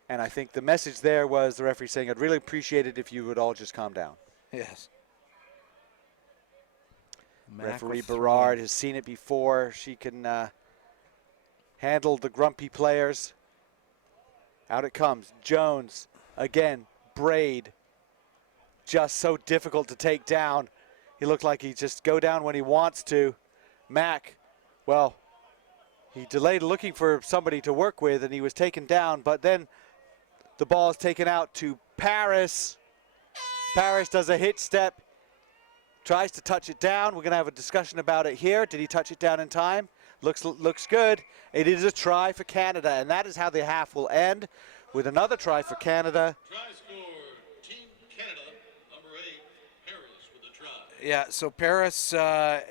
And I think the message there was the referee saying, I'd really appreciate it if you would all just calm down. Yes. Referee Berard has seen it before. She can handle the grumpy players. Out it comes. Jones, again, Braid. Just so difficult to take down. He looked like he just go down when he wants to. Mack, well, he delayed looking for somebody to work with, and he was taken down, but then the ball is taken out to Paris. Paris does a hit step, tries to touch it down. We're going to have a discussion about it here. Did he touch it down in time? Looks good. It is a try for Canada, and that is how the half will end, with another try for Canada. Try scored, Team Canada, number 8, Paris with a try. Yeah, so Paris,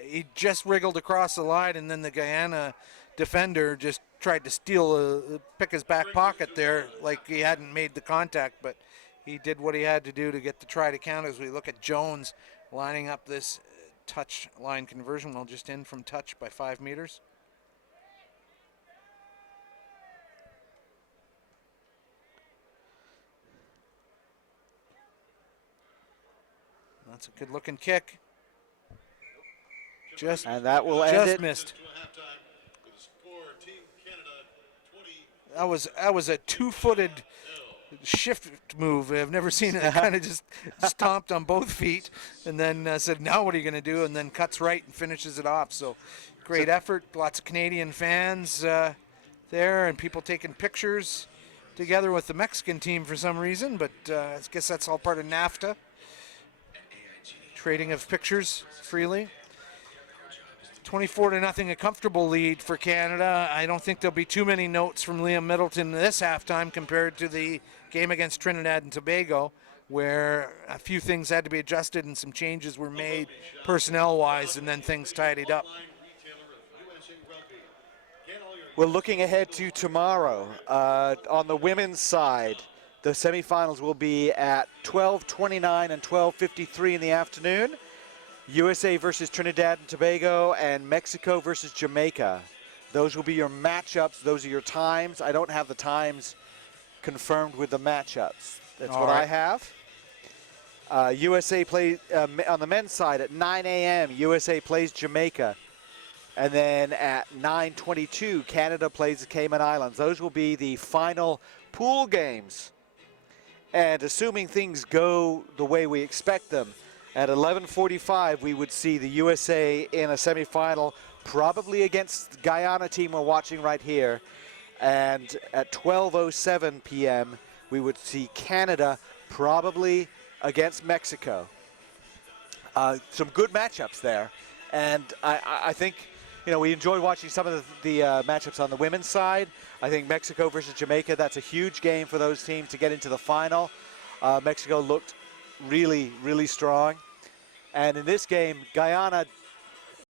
he just wriggled across the line, and then the Guyana defender just tried to pick his back pocket there like he hadn't made the contact, but he did what he had to do to get the try to count. As we look at Jones lining up this touch line conversion, we'll just in from touch by 5 meters. That's a good looking kick. And that will end it. Missed. That was a 2-footed shift move. I've never seen it. Kind of just stomped on both feet and then said, now what are you going to do? And then cuts right and finishes it off. So great effort. Lots of Canadian fans there, and people taking pictures together with the Mexican team for some reason. But I guess that's all part of NAFTA. Trading of pictures freely. 24-0, a comfortable lead for Canada. I don't think there'll be too many notes from Liam Middleton this halftime compared to the game against Trinidad and Tobago, where a few things had to be adjusted and some changes were made personnel-wise, and then things tidied up. We're looking ahead to tomorrow. On the women's side, the semifinals will be at 12:29 and 12:53 in the afternoon. USA versus Trinidad and Tobago, and Mexico versus Jamaica. Those will be your matchups. Those are your times. I don't have the times confirmed with the matchups. That's what I have. USA play on the men's side at 9 a.m. USA plays Jamaica. And then at 9:22, Canada plays the Cayman Islands. Those will be the final pool games. And assuming things go the way we expect them, at 11:45, we would see the USA in a semifinal, probably against the Guyana team we're watching right here. And at 12:07 p.m., we would see Canada probably against Mexico. Some good matchups there. And I think, you know, we enjoyed watching some of the matchups on the women's side. I think Mexico versus Jamaica, that's a huge game for those teams to get into the final. Mexico looked really, really strong. And in this game, Guyana